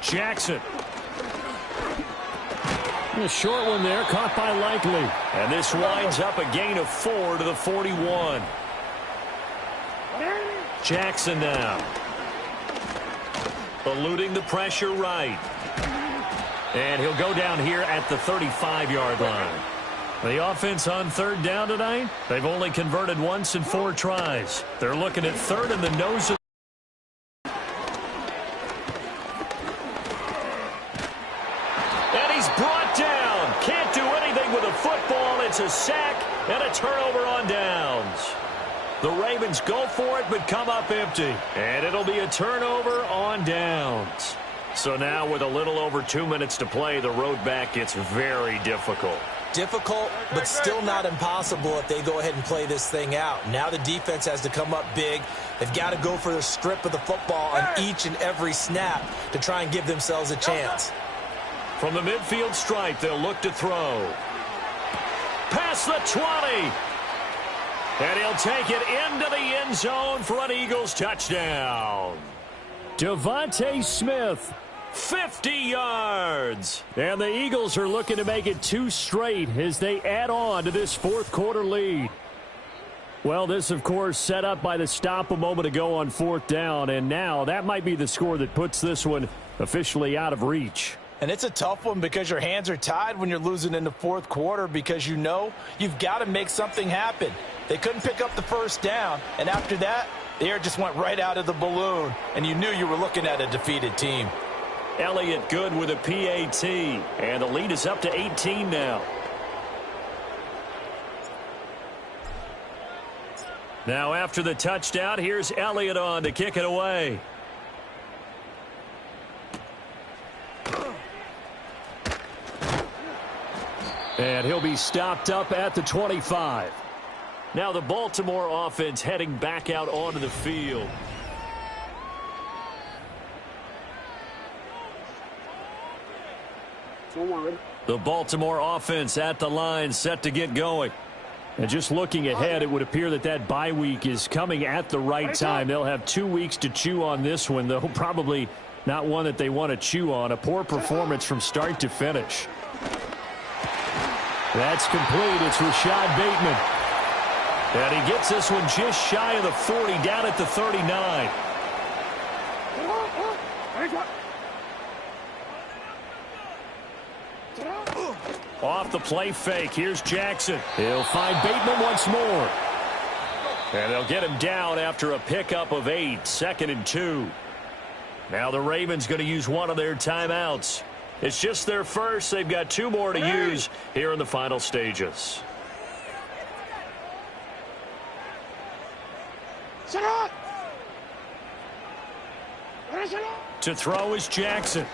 Jackson. A short one there, caught by Likely. And this winds up a gain of 4 to the 41. Jackson now. Eluding the pressure right. And he'll go down here at the 35-yard line. The offense on third down tonight, they've only converted once in 4 tries. They're looking at third in the nose of It's a sack and a turnover on downs. The Ravens go for it but come up empty. And it'll be a turnover on downs. So now with a little over 2 minutes to play, the road back gets very difficult. Difficult, but still not impossible if they go ahead and play this thing out. Now the defense has to come up big. They've got to go for the strip of the football on each and every snap to try and give themselves a chance. From the midfield stripe, they'll look to throw. Past the 20. And he'll take it into the end zone for an Eagles touchdown. Devontae Smith, 50 yards. And the Eagles are looking to make it 2 straight as they add on to this fourth quarter lead. Well, this, of course, set up by the stop a moment ago on 4th down. And now that might be the score that puts this one officially out of reach. And it's a tough one because your hands are tied when you're losing in the fourth quarter because you know you've got to make something happen. They couldn't pick up the first down, and after that, the air just went right out of the balloon, and you knew you were looking at a defeated team. Elliott good with a PAT, and the lead is up to 18 now. Now after the touchdown, here's Elliott on to kick it away. And he'll be stopped up at the 25. Now the Baltimore offense heading back out onto the field. The Baltimore offense at the line set to get going. And just looking ahead, it would appear that that bye week is coming at the right time. They'll have 2 weeks to chew on this one, though probably not one that they want to chew on. A poor performance from start to finish. That's complete. It's Rashad Bateman. And he gets this one just shy of the 40, down at the 39. Off the play fake. Here's Jackson. He'll find Bateman once more. And they'll get him down after a pickup of 8. 2nd and 2. Now the Ravens going to use one of their timeouts. It's just their first. They've got 2 more to use here in the final stages. To throw is Jackson.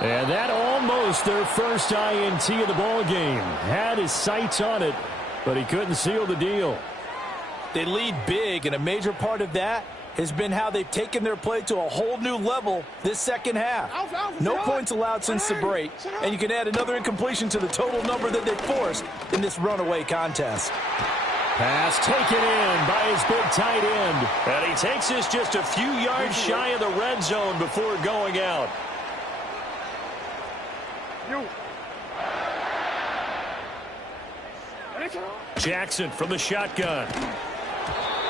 And that almost their first INT of the ball game. Had his sights on it, but he couldn't seal the deal. They lead big, and a major part of that has been how they've taken their play to a whole new level this second half. No points allowed since the break, and you can add another incompletion to the total number that they forced in this runaway contest. Pass taken in by his big tight end. And he takes this just a few yards shy of the red zone before going out. Jackson from the shotgun.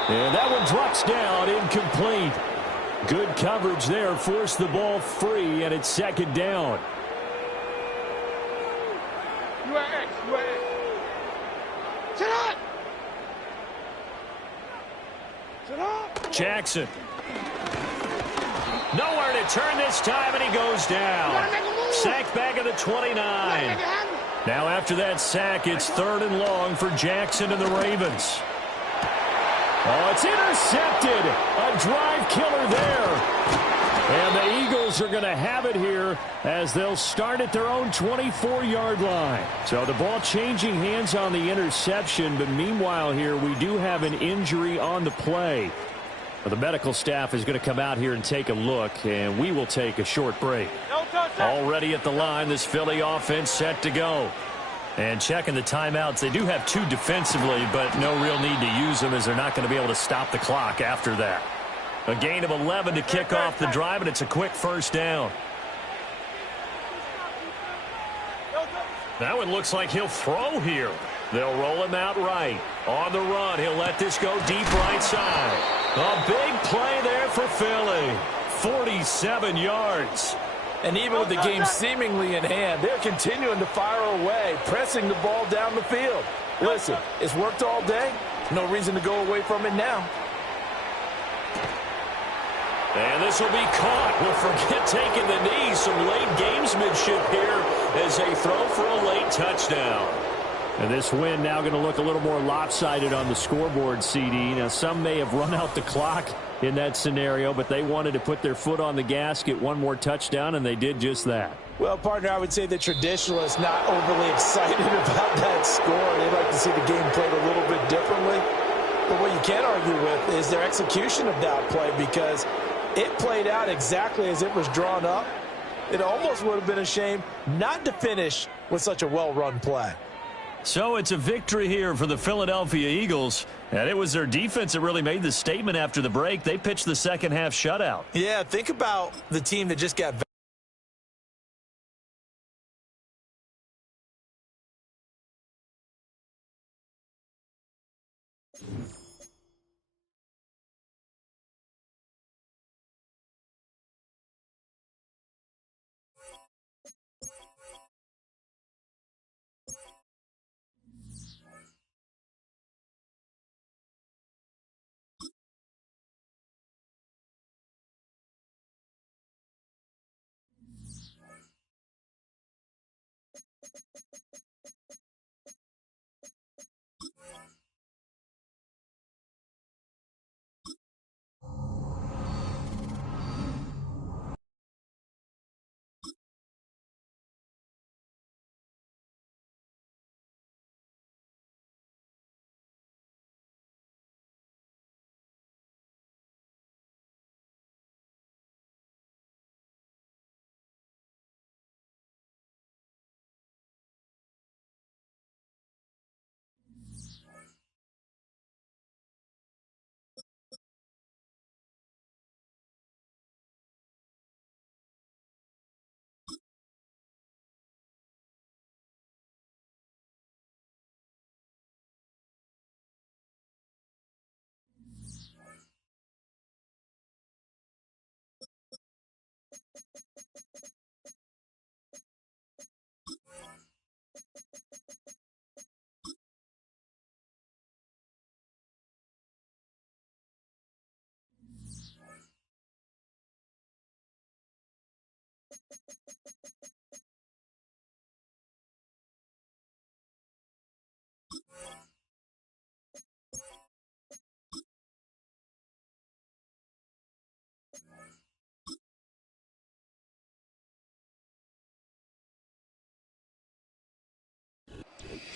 And that one drops down, incomplete. Good coverage there, forced the ball free, and it's 2nd down. Jackson. Nowhere to turn this time, and he goes down. Sacked back at the 29. Now after that sack, it's 3rd and long for Jackson and the Ravens. Oh, it's intercepted. A drive killer there. And the Eagles are going to have it here as they'll start at their own 24-yard line. So the ball changing hands on the interception, but meanwhile here we do have an injury on the play. The medical staff is going to come out here and take a look, and we will take a short break. Already at the line, this Philly offense set to go. And checking the timeouts, they do have 2 defensively, but no real need to use them as they're not going to be able to stop the clock after that. A gain of 11 to kick off the drive, and it's a quick first down. That one looks like he'll throw here. They'll roll him out right. On the run, he'll let this go deep right side. A big play there for Philly. 47 yards. And even with the game seemingly in hand, they're continuing to fire away, pressing the ball down the field. Listen, it's worked all day. No reason to go away from it now. And this will be caught. We'll forget taking the knee. Some late gamesmanship here as they throw for a late touchdown. And this win now going to look a little more lopsided on the scoreboard, CD. Now, some may have run out the clock in that scenario, but they wanted to put their foot on the gas, get one more touchdown, and they did just that. Well, partner, I would say the traditionalists not overly excited about that score. They'd like to see the game played a little bit differently. But what you can't argue with is their execution of that play, because it played out exactly as it was drawn up. It almost would have been a shame not to finish with such a well-run play. So it's a victory here for the Philadelphia Eagles, and it was their defense that really made the statement after the break. They pitched the second half shutout. Yeah, think about the team that just got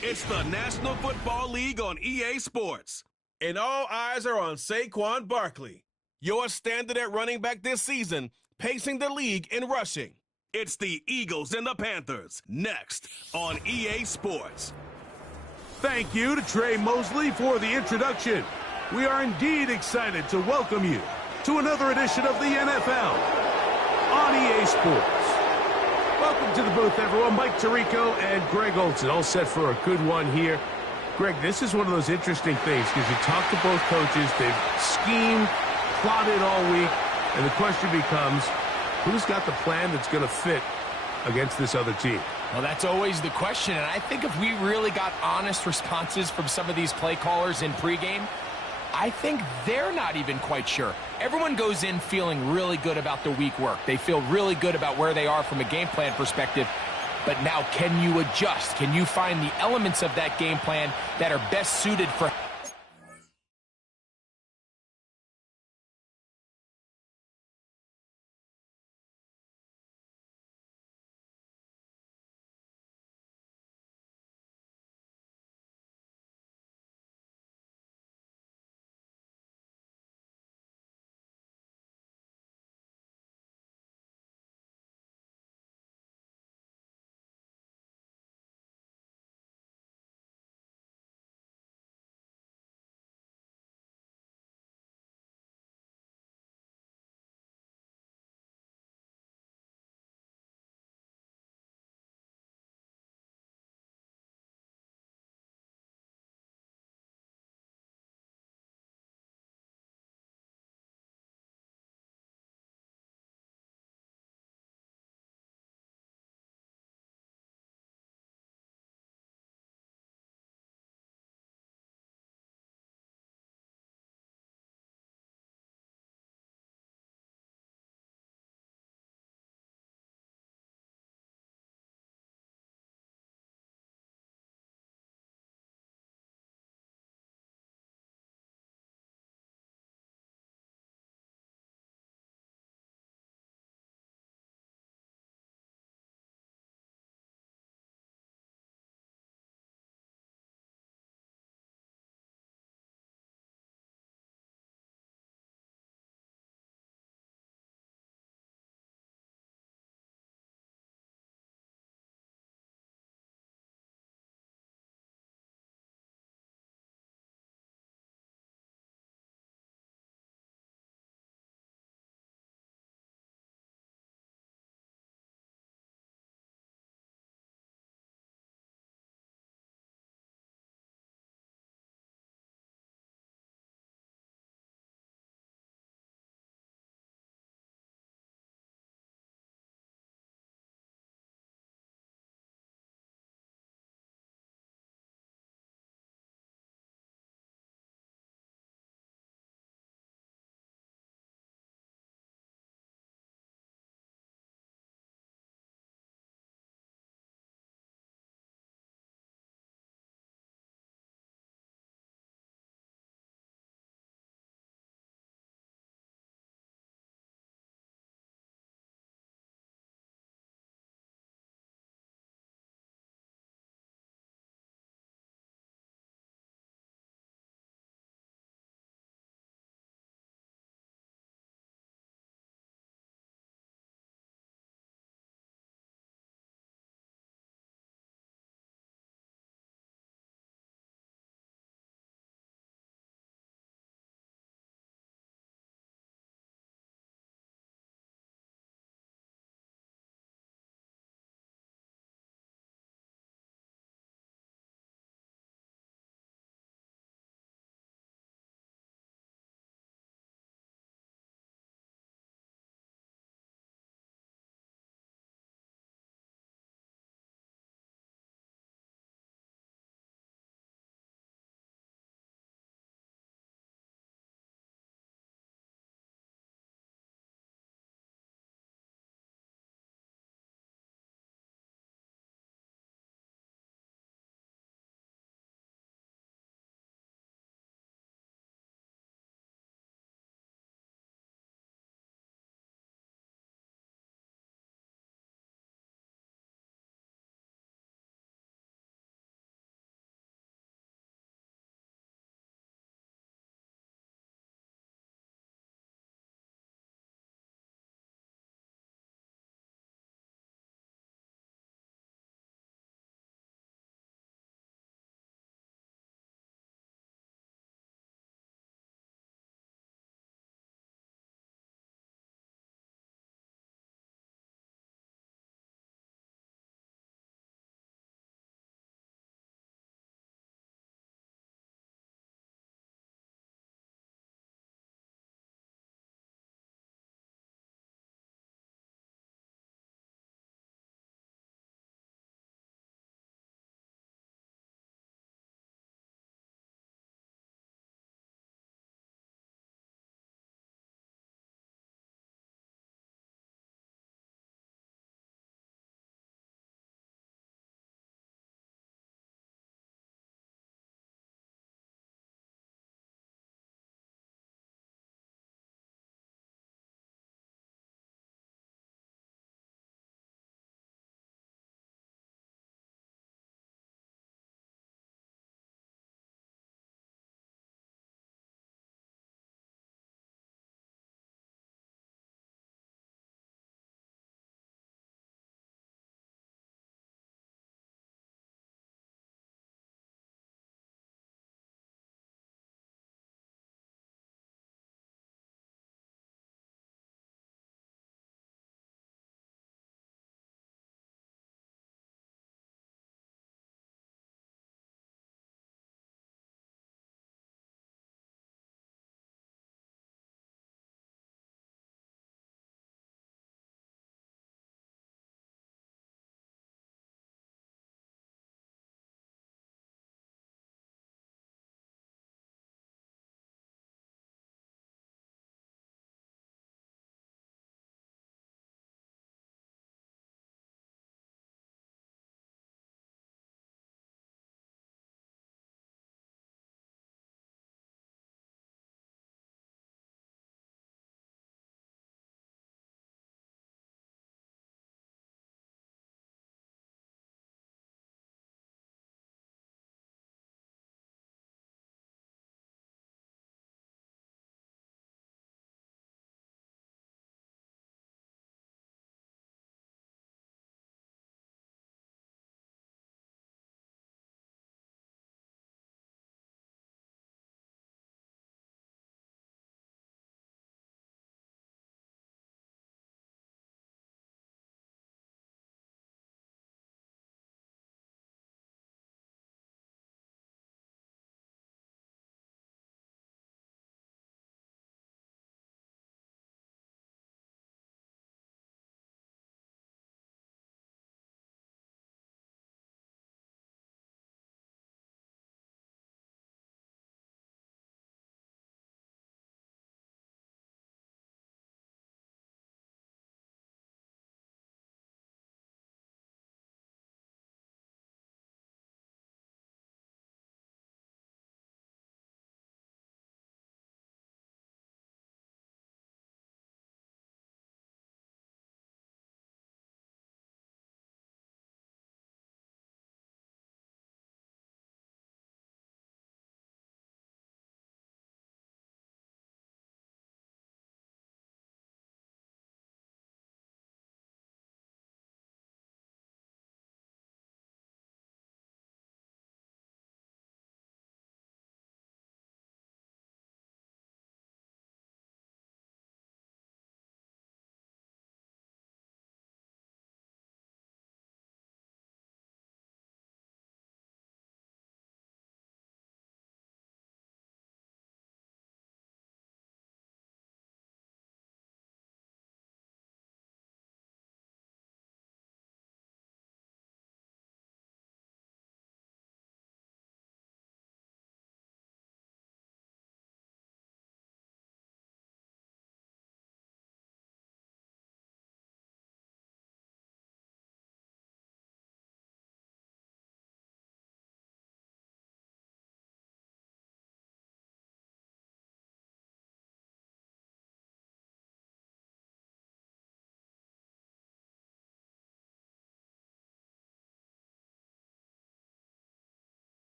It's the National Football League on EA Sports. And all eyes are on Saquon Barkley, your standard at running back this season, pacing the league in rushing. It's the Eagles and the Panthers, next on EA Sports. Thank you to Trey Mosley for the introduction. We are indeed excited to welcome you to another edition of the NFL on EA Sports. Welcome to the booth, everyone. Mike Tirico and Greg Olson, all set for a good one here. Greg, this is one of those interesting things because you talk to both coaches. They've schemed, plotted all week, and the question becomes, who's got the plan that's going to fit against this other team? Well, that's always the question, and I think if we really got honest responses from some of these play callers in pregame, I think they're not even quite sure. Everyone goes in feeling really good about the week work. They feel really good about where they are from a game plan perspective. But now, can you adjust? Can you find the elements of that game plan that are best suited for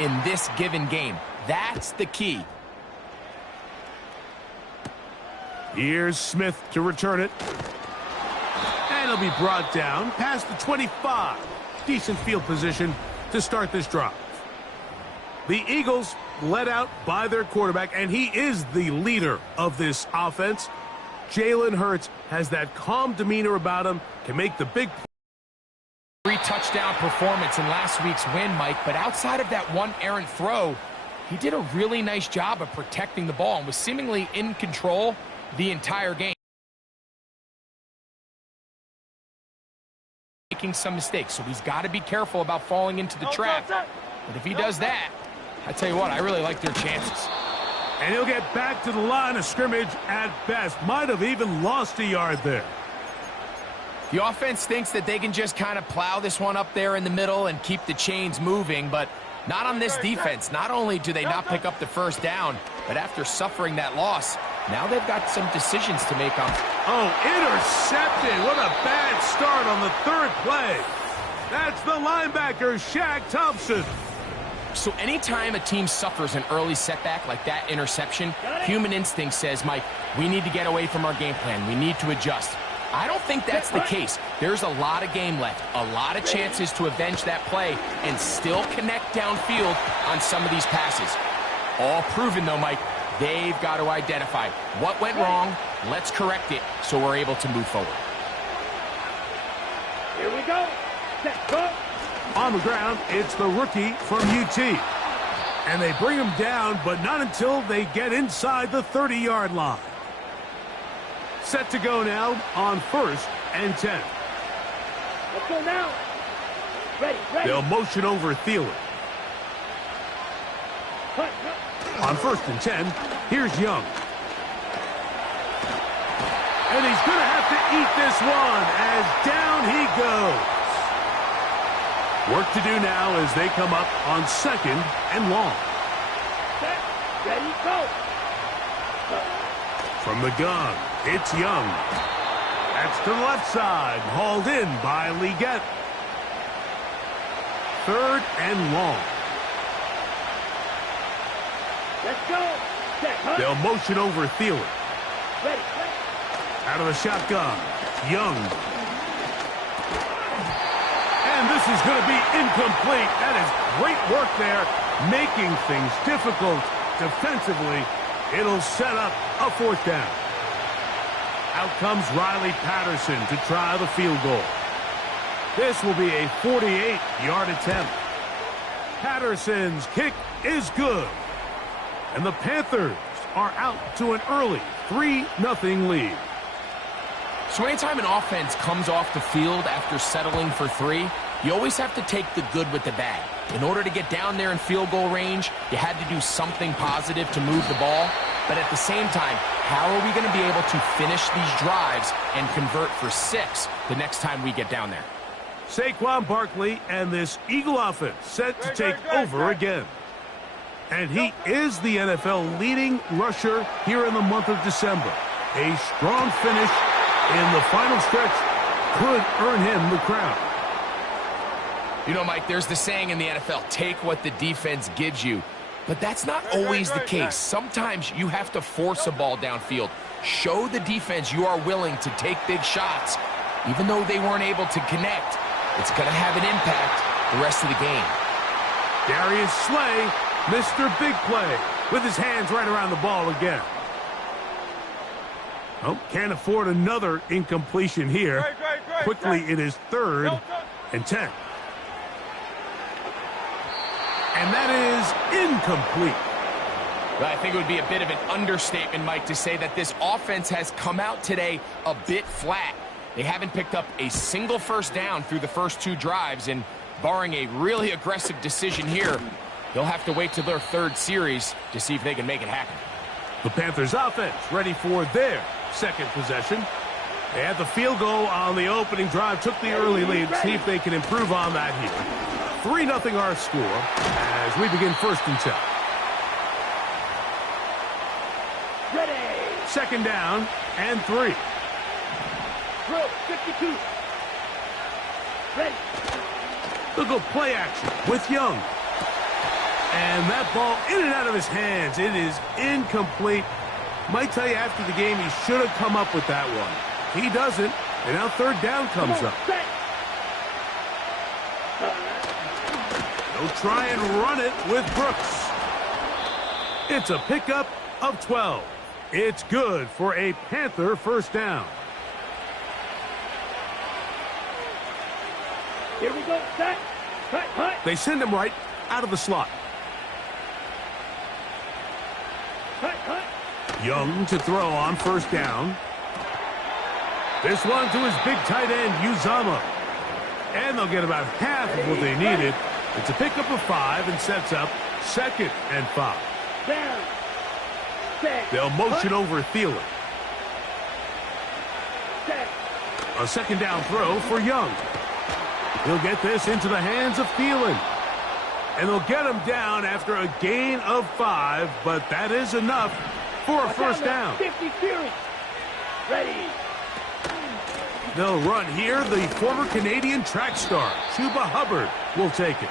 in this given game. That's the key. Here's Smith to return it. And he'll be brought down past the 25. Decent field position to start this drive. The Eagles led out by their quarterback, and he is the leader of this offense. Jalen Hurts has that calm demeanor about him, can make the big play. 3-touchdown performance in last week's win, Mike, but outside of that one errant throw, he did a really nice job of protecting the ball and was seemingly in control the entire game. Making some mistakes, so he's got to be careful about falling into the trap. But if he does that, I tell you what, I really like their chances. And he'll get back to the line of scrimmage at best. Might have even lost a yard there. The offense thinks that they can just kind of plow this one up there in the middle and keep the chains moving, but not on this defense. Not only do they not pick up the first down, but after suffering that loss, now they've got some decisions to make on. Oh, intercepted. What a bad start on the third play. That's the linebacker, Shaq Thompson. So anytime a team suffers an early setback like that interception, human instinct says, Mike, we need to get away from our game plan. We need to adjust. I don't think that's the case. There's a lot of game left, a lot of chances to avenge that play and still connect downfield on some of these passes. All proven, though, Mike, they've got to identify what went wrong, let's correct it so we're able to move forward. Here we go. Set, go. On the ground, it's the rookie from UT. And they bring him down, but not until they get inside the 30-yard line. Set to go now on 1st and 10. Let's go now. Ready. They'll motion over Thielen. Cut. On 1st and 10, here's Young. And he's going to have to eat this one as down he goes. Work to do now as they come up on 2nd and long. Set. Ready, go. From the gun, it's Young. That's to the left side, hauled in by Leggett. 3rd and long. Let's go. Set, they'll motion over Thielen. Ready. Out of the shotgun, Young. And this is going to be incomplete. That is great work there, making things difficult defensively. It'll set up a 4th down. Out comes Riley Patterson to try the field goal. This will be a 48-yard attempt. Patterson's kick is good. And the Panthers are out to an early 3-0 lead. So anytime an offense comes off the field after settling for 3, you always have to take the good with the bad. In order to get down there in field goal range, you had to do something positive to move the ball. But at the same time, how are we going to be able to finish these drives and convert for 6 the next time we get down there? Saquon Barkley and this Eagle offense set to take over again. And he is the NFL leading rusher here in the month of December. A strong finish in the final stretch could earn him the crown. You know, Mike, there's the saying in the NFL, take what the defense gives you. But that's not always the case. Sometimes you have to force a ball downfield. Show the defense you are willing to take big shots. Even though they weren't able to connect, it's going to have an impact the rest of the game. Darius Slay, Mr. Big Play, with his hands right around the ball again. Oh, can't afford another incompletion here. Quickly, it is 3rd and 10. And that is incomplete. Well, I think it would be a bit of an understatement, Mike, to say that this offense has come out today a bit flat. They haven't picked up a single first down through the first 2 drives, and barring a really aggressive decision here, they'll have to wait till their 3rd series to see if they can make it happen. The Panthers offense ready for their 2nd possession. They had the field goal on the opening drive, took the early lead. See if they can improve on that here. 3-0 our score as we begin 1st and 10. Ready. 2nd down and 3. Drill 52. Ready. They'll go play action with Young. And that ball in and out of his hands. It is incomplete. Might tell you after the game he should have come up with that one. He doesn't, and now third down comes up. They'll try and run it with Brooks. It's a pickup of 12. It's good for a Panther first down. Here we go, set, cut. They send him right out of the slot. Cut. Young to throw on first down. This one to his big tight end, Uzama. And they'll get about half of what they needed. It's a pickup of 5 and sets up 2nd and 5. Down. Set. They'll motion over Thielen. Set. A second down throw for Young. He'll get this into the hands of Thielen. And they'll get him down after a gain of 5, but that is enough for a first down. 50 series. Ready. They'll run here. The former Canadian track star, Chuba Hubbard, will take it.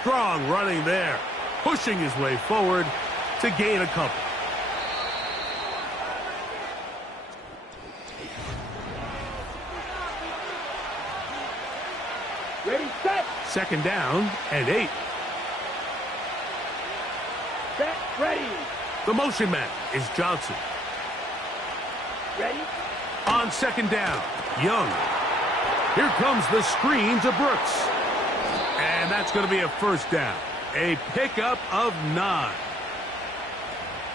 Strong running there, pushing his way forward to gain a couple. Ready, set. Second down and 8. Set, ready. The motion man is Johnson. Ready. On second down, Young. Here comes the screen to Brooks. And that's going to be a first down. A pickup of 9.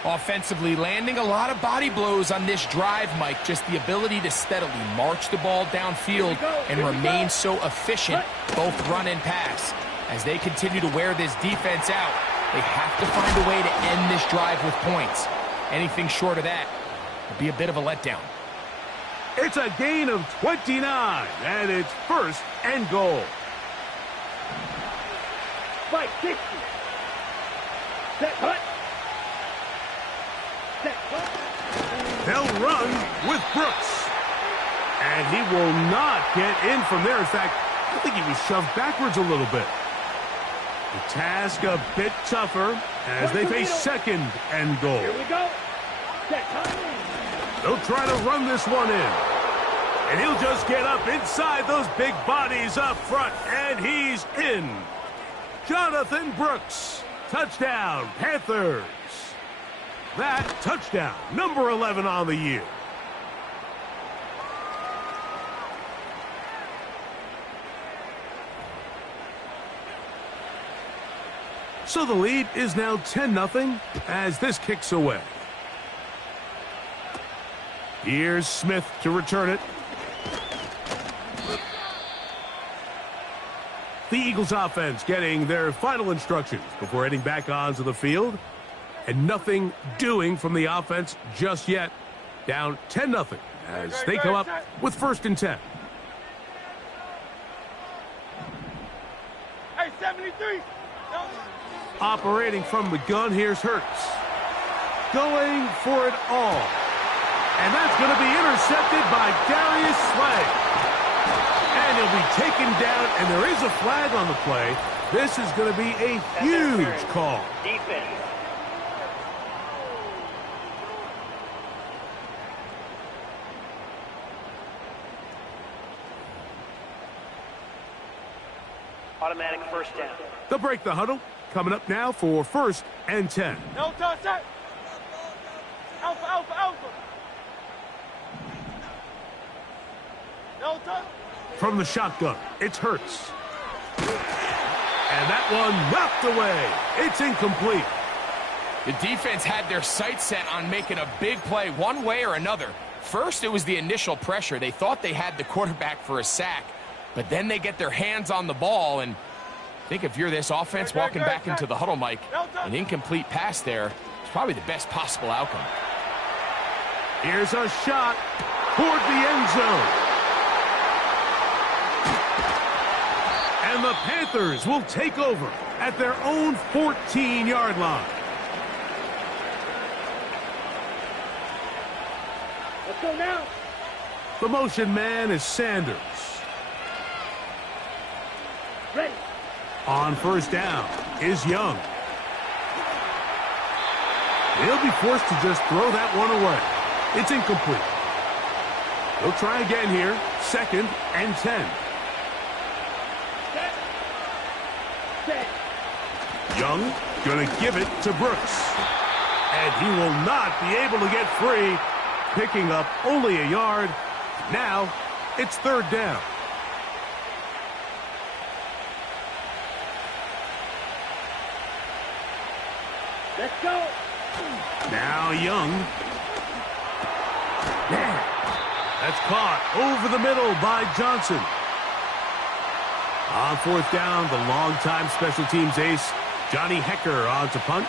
Offensively, landing a lot of body blows on this drive, Mike. Just the ability to steadily march the ball downfield and remain so efficient, both run and pass. As they continue to wear this defense out, they have to find a way to end this drive with points. Anything short of that would be a bit of a letdown. It's a gain of 29, and it's 1st and goal. Right, 60. Set, cut. Set, cut. They'll run with Brooks. And he will not get in from there. In fact, I think he was shoved backwards a little bit. The task a bit tougher as they face 2nd and goal. Here we go. Set, cut. They'll try to run this one in. And he'll just get up inside those big bodies up front. And he's in. Jonathan Brooks. Touchdown, Panthers. That touchdown, number 11 on the year. So the lead is now 10-0 as this kicks away. Here's Smith to return it. The Eagles offense getting their final instructions before heading back onto the field. And nothing doing from the offense just yet. Down 10-0 as they come up with 1st and 10. Hey, 73. Operating from the gun, here's Hurts. Going for it all. And that's going to be intercepted by Darius Slay. And he'll be taken down, and there is a flag on the play. This is going to be a huge call. Defense. Automatic first down. They'll break the huddle. Coming up now for 1st and 10. No touch, set. Alpha, alpha, alpha. No touch. From the shotgun, it's Hurts. And that one knocked away. It's incomplete. The defense had their sights set on making a big play one way or another. First, it was the initial pressure. They thought they had the quarterback for a sack, but then they get their hands on the ball, and I think if you're this offense walking back into the huddle, Mike, an incomplete pass there is probably the best possible outcome. Here's a shot toward the end zone. And the Panthers will take over at their own 14-yard line. Let's go now. The motion man is Sanders. Ready. On first down is Young. He'll be forced to just throw that one away. It's incomplete. He'll try again here. 2nd and 10. Young going to give it to Brooks. And he will not be able to get free, picking up only a yard. Now it's 3rd down. Let's go. Now Young. That's caught over the middle by Johnson. On 4th down, the longtime special teams ace, Johnny Hekker, on to punt.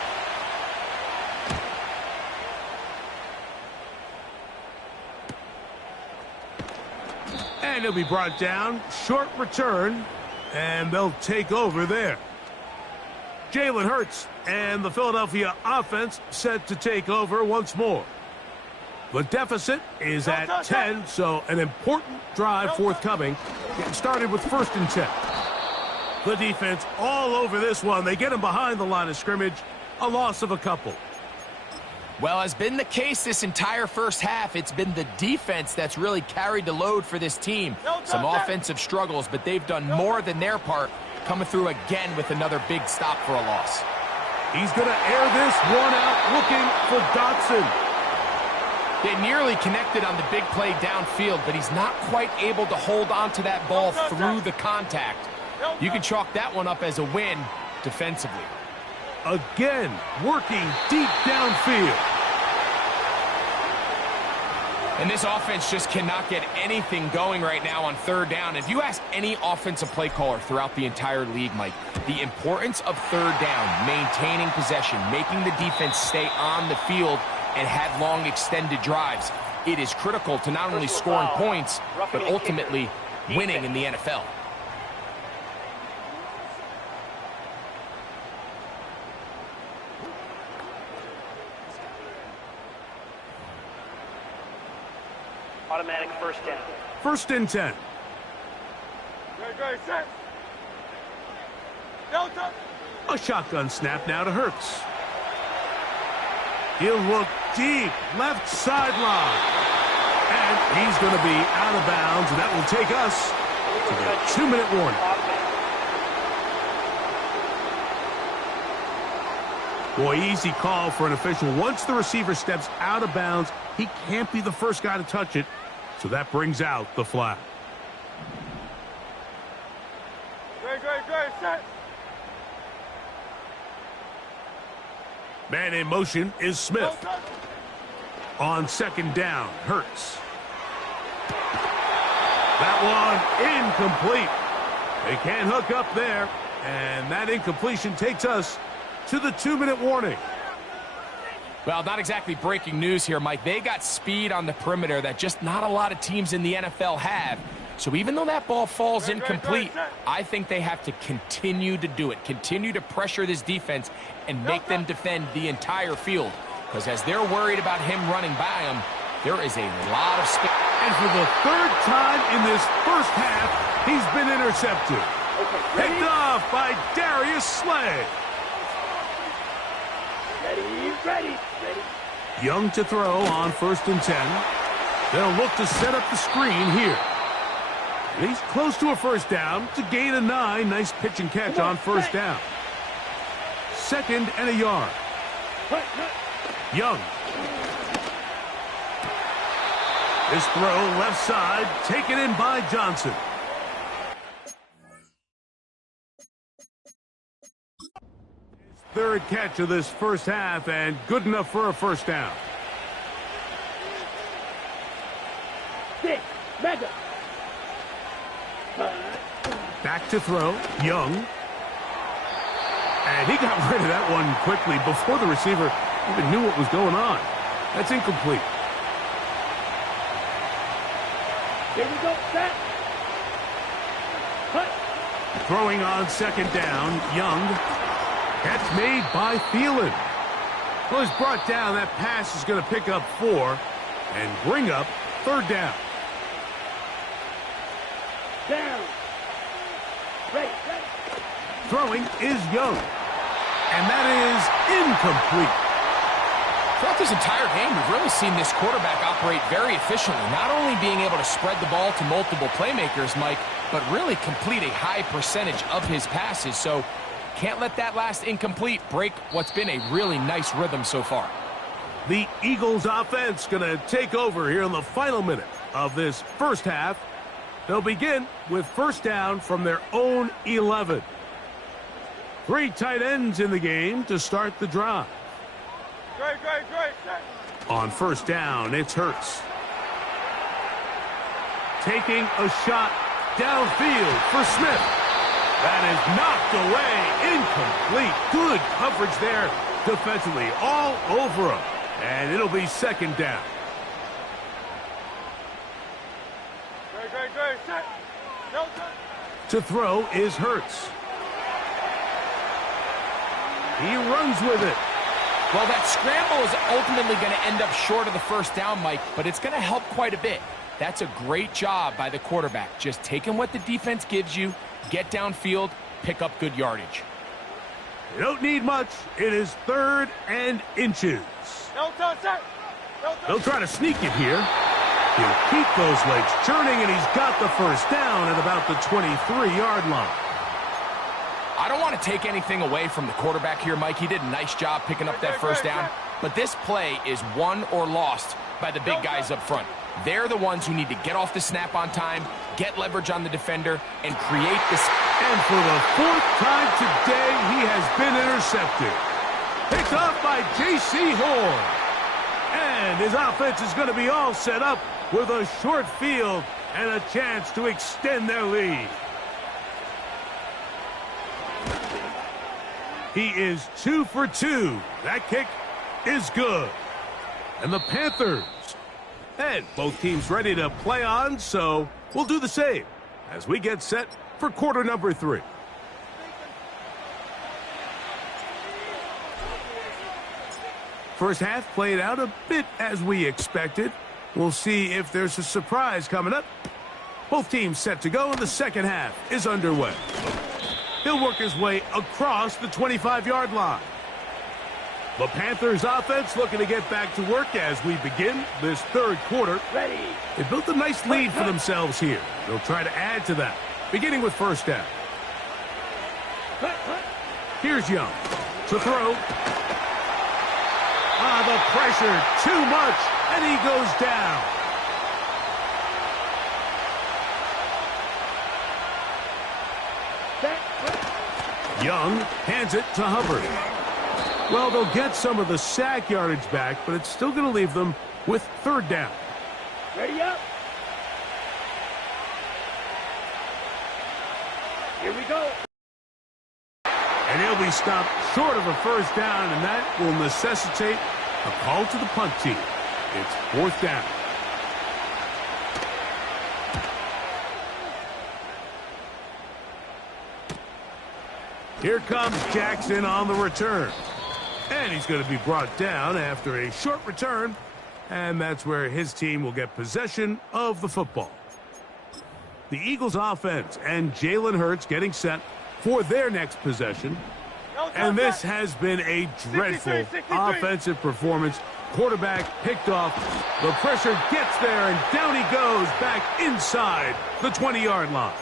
And he'll be brought down. Short return, and they'll take over there. Jalen Hurts and the Philadelphia offense set to take over once more. The deficit is at 10, so an important drive forthcoming. Getting started with 1st and 10. The defense all over this one. They get him behind the line of scrimmage. A loss of a couple. Well, as been the case this entire first half, it's been the defense that's really carried the load for this team. Some offensive struggles, but they've done more than their part, coming through again with another big stop for a loss. He's going to air this one out, looking for Dotson. They nearly connected on the big play downfield, but he's not quite able to hold on to that ball through the contact. You can chalk that one up as a win defensively. Again, working deep downfield. And this offense just cannot get anything going right now on 3rd down. If you ask any offensive play caller throughout the entire league, Mike, the importance of 3rd down, maintaining possession, making the defense stay on the field, and have long extended drives, it is critical to not only scoring points, but ultimately winning in the NFL. Automatic 1st down. 1st and 10. Great, set. Delta. A shotgun snap now to Hurts. He'll look deep, left sideline. And he's going to be out of bounds, and that will take us to the 2-minute warning. Boy, easy call for an official. Once the receiver steps out of bounds, he can't be the first guy to touch it, so that brings out the flag. Great, set. Man in motion is Smith. On 2nd down, Hurts. That one incomplete. They can't hook up there, and that incompletion takes us to the 2-minute warning. Well, not exactly breaking news here, Mike. They got speed on the perimeter that just not a lot of teams in the NFL have. So even though that ball falls incomplete, I think they have to continue to do it, continue to pressure this defense and make them defend the entire field. Because as they're worried about him running by them, there is a lot of space. And for the 3rd time in this first half, he's been intercepted. Picked off by Darius Slay. Ready. Young to throw on 1st and 10. They'll look to set up the screen here. And he's close to a 1st down to gain a 9. Nice pitch and catch on 1st down. 2nd and a yard. Young. This throw left side, taken in by Johnson. His 3rd catch of this first half, and good enough for a 1st down. Back to throw, Young. And he got rid of that one quickly before the receiver even knew what was going on. That's incomplete. Here we go, set. Cut. Throwing on 2nd down, Young. Catch made by Thielen. Well, he's brought down. That pass is going to pick up 4 and bring up 3rd down. Down. Right. Throwing is Young. And that is incomplete. Throughout this entire game, we've really seen this quarterback operate very efficiently, not only being able to spread the ball to multiple playmakers, Mike, but really complete a high percentage of his passes. So can't let that last incomplete break what's been a really nice rhythm so far. The Eagles offense going to take over here in the final minute of this first half. They'll begin with first down from their own 11. 3 tight ends in the game to start the drive. Great. On first down, it's Hurts. Taking a shot downfield for Smith. That is knocked away, incomplete. Good coverage there defensively, all over him. And it'll be second down. Great. Set. No time. To throw is Hurts. He runs with it. Well, that scramble is ultimately going to end up short of the first down, Mike, but it's going to help quite a bit. That's a great job by the quarterback. Just taking what the defense gives you, get downfield, pick up good yardage. You don't need much. It is 3rd and inches. No time, set. No time. They'll try to sneak it here. He'll keep those legs churning, and he's got the first down at about the 23-yard line. I don't want to take anything away from the quarterback here, Mike. He did a nice job picking up that first down. But this play is won or lost by the big guys up front. They're the ones who need to get off the snap on time, get leverage on the defender, and create this. And for the 4th time today, he has been intercepted. Picked off by J.C. Horn. And his offense is going to be all set up with a short field and a chance to extend their lead. He is 2 for 2. That kick is good. And the Panthers. And both teams ready to play on, so we'll do the same as we get set for quarter number 3. First half played out a bit as we expected. We'll see if there's a surprise coming up. Both teams set to go, and the second half is underway. He'll work his way across the 25-yard line. The Panthers offense looking to get back to work as we begin this 3rd quarter. Ready. They built a nice lead for themselves here. They'll try to add to that, beginning with first down. Here's Young to throw. The pressure, too much, and he goes down. Young hands it to Hubbard. Well, they'll get some of the sack yardage back, but it's still going to leave them with 3rd down. Ready up. Here we go. And he'll be stopped short of a first down, and that will necessitate a call to the punt team. It's 4th down. Here comes Jackson on the return. And he's going to be brought down after a short return. And that's where his team will get possession of the football. The Eagles offense and Jalen Hurts getting set for their next possession. And this has been a dreadful offensive performance. Quarterback picked off. The pressure gets there, and down he goes back inside the 20-yard line.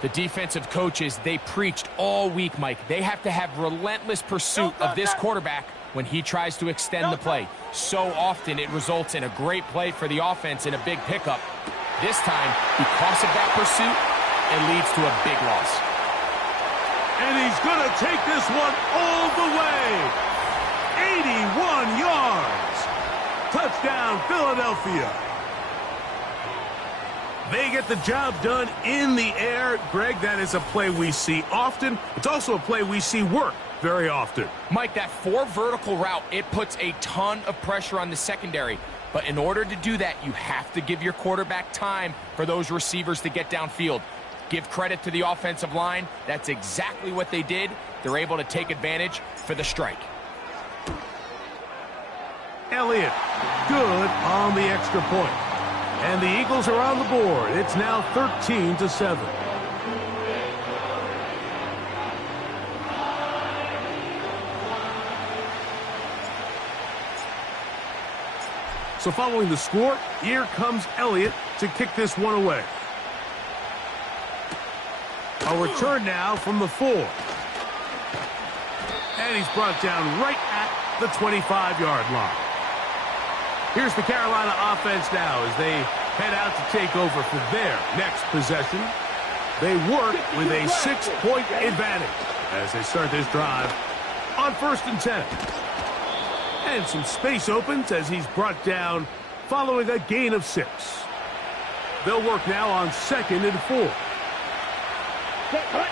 The defensive coaches, they preached all week, Mike. They have to have relentless pursuit of this quarterback when he tries to extend the play. So often it results in a great play for the offense and a big pickup. This time, because of that pursuit, it leads to a big loss. And he's going to take this one all the way. 81 yards. Touchdown, Philadelphia. They get the job done in the air. Greg, that is a play we see often. It's also a play we see work very often. Mike, that 4 vertical route, it puts a ton of pressure on the secondary. But in order to do that, you have to give your quarterback time for those receivers to get downfield. Give credit to the offensive line. That's exactly what they did. They're able to take advantage for the strike. Elliott, good on the extra point. And the Eagles are on the board. It's now 13-7. So following the score, here comes Elliott to kick this one away. A return now from the 4. And he's brought down right at the 25-yard line. Here's the Carolina offense now as they head out to take over for their next possession. They work with a 6-point advantage as they start this drive on 1st and 10. And some space opens as he's brought down following a gain of 6. They'll work now on 2nd and 4.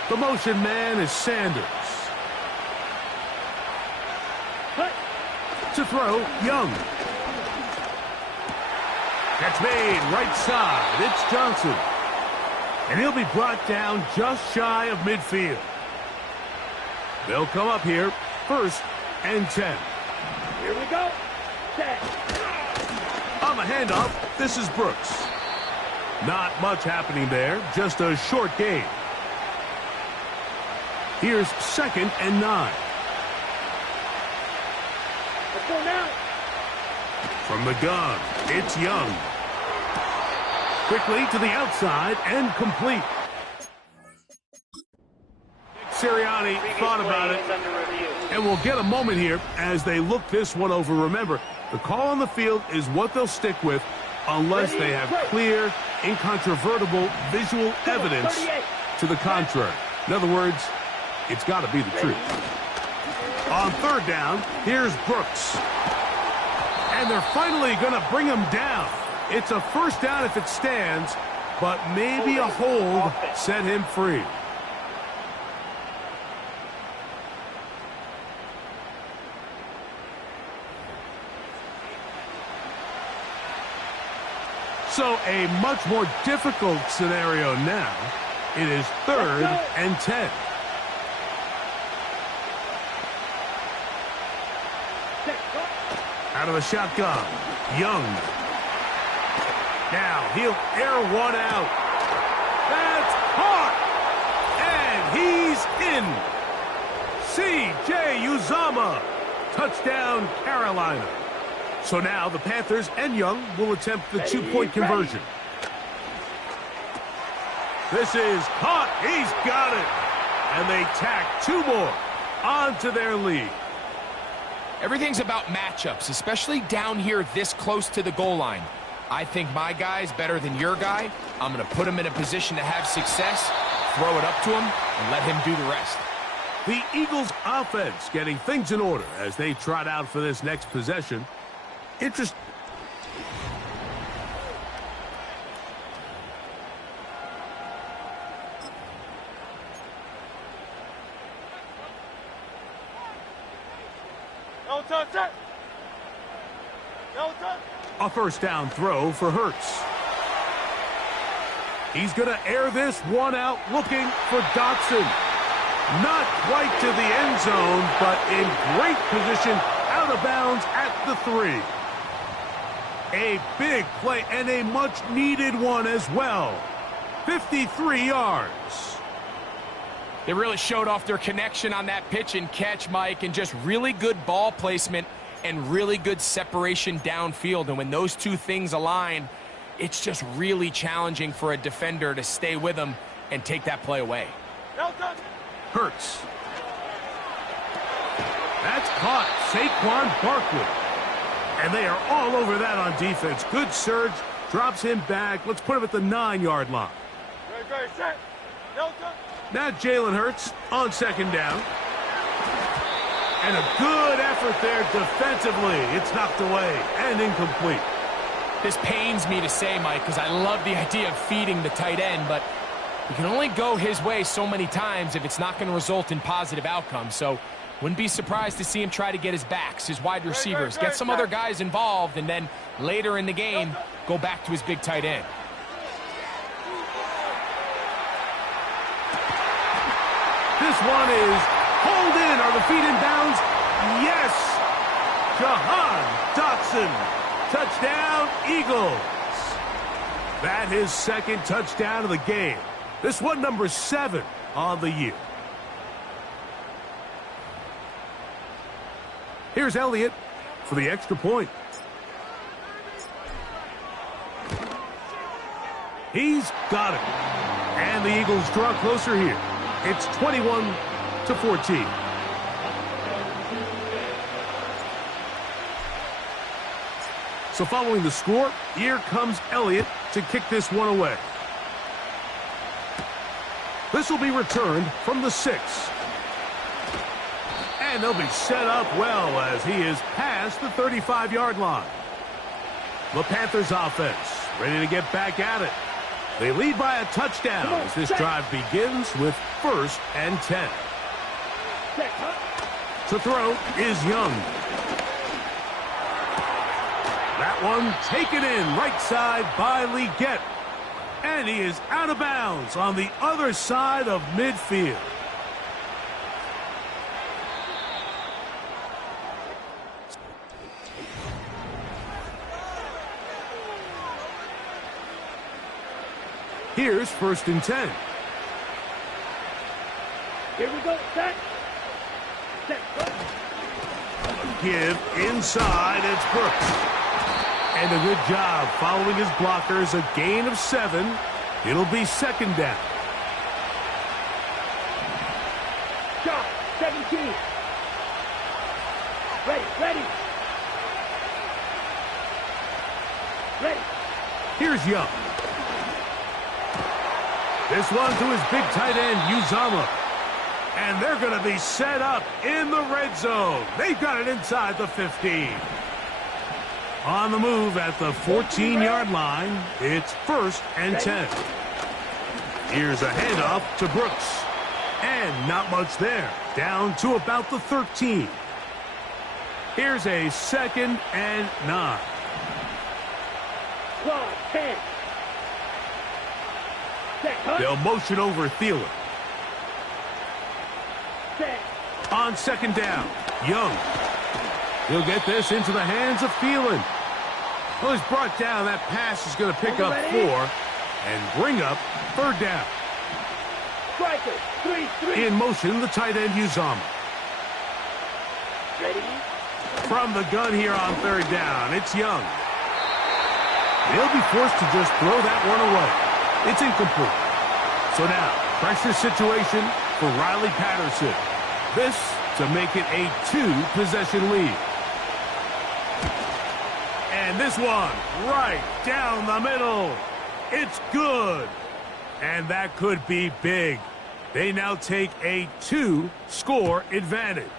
The motion man is Sanders. To throw, Young. Catch made right side. It's Johnson. And he'll be brought down just shy of midfield. They'll come up here 1st and 10. Here we go. 10. On the handoff, this is Brooks. Not much happening there, just a short gain. Here's 2nd and 9. Let's go now. From the gun, it's Young. Quickly to the outside and complete. Sirianni thought about it, and we'll get a moment here as they look this one over. Remember, the call on the field is what they'll stick with unless they have clear, incontrovertible visual evidence to the contrary. In other words, it's got to be the truth. On 3rd down, here's Brooks. And they're finally going to bring him down. It's a 1st down if it stands, but maybe a hold set him free. So a much more difficult scenario now. It is 3rd and 10. Out of the shotgun, Young. Now he'll air one out. That's caught! And he's in. C.J. Uzomah. Touchdown, Carolina. So now the Panthers and Young will attempt the 2-point conversion. This is caught. He's got it. And they tack 2 more onto their lead. Everything's about matchups, especially down here this close to the goal line. I think my guy's better than your guy. I'm going to put him in a position to have success, throw it up to him, and let him do the rest. The Eagles offense getting things in order as they trot out for this next possession. Interesting. No touch it. No touch. A 1st down throw for Hurts. He's going to air this one out looking for Dotson. Not quite to the end zone, but in great position out of bounds at the 3. A big play and a much-needed one as well. 53 yards. They really showed off their connection on that pitch and catch, Mike, and just really good ball placement and really good separation downfield. And when those two things align, it's just really challenging for a defender to stay with them and take that play away. Hurts. That's caught. Saquon Barkley. And they are all over that on defense. Good surge. Drops him back. Let's put him at the 9-yard line. Now Jalen Hurts on 2nd down. And a good effort there defensively. It's knocked away and incomplete. This pains me to say, Mike, because I love the idea of feeding the tight end, but you can only go his way so many times if it's not going to result in positive outcomes. So wouldn't be surprised to see him try to get his backs, his wide receivers, get some other guys involved, and then later in the game, go back to his big tight end. This one is hauled in. Are the feet in bounds? Yes! Jahan Dotson. Touchdown, Eagles. That his 2nd touchdown of the game. This one number 7 on the year. Here's Elliott for the extra point. He's got it. And the Eagles draw closer here. It's 21-14. So following the score, here comes Elliott to kick this one away. This will be returned from the 6. And they'll be set up well as he is past the 35-yard line. The Panthers offense ready to get back at it. They lead by a touchdown as this drive begins with 1st and 10. To throw is Young. That one taken in right side by Legette. And he is out of bounds on the other side of midfield. Here's 1st and 10. Here we go. Set. Give inside. It's Brooks. And a good job following his blockers. A gain of 7. It'll be 2nd down. Shot. 17. Ready. Here's Young. This one to his big tight end, Uzomah. And they're going to be set up in the red zone. They've got it inside the 15. On the move at the 14-yard line, it's 1st and 10. Here's a handoff to Brooks. And not much there. Down to about the 13. Here's a 2nd and 9. 10. They'll motion over Thielen. On 2nd down, Young. He'll get this into the hands of Thielen. Well, he's brought down. That pass is going to pick up 4 and bring up 3rd down. In motion, the tight end, Uzomah. From the gun here on 3rd down, it's Young. They'll be forced to just throw that one away. It's incomplete. So now, pressure situation for Riley Patterson. This to make it a 2-possession lead. And this one right down the middle. It's good. And that could be big. They now take a 2-score advantage.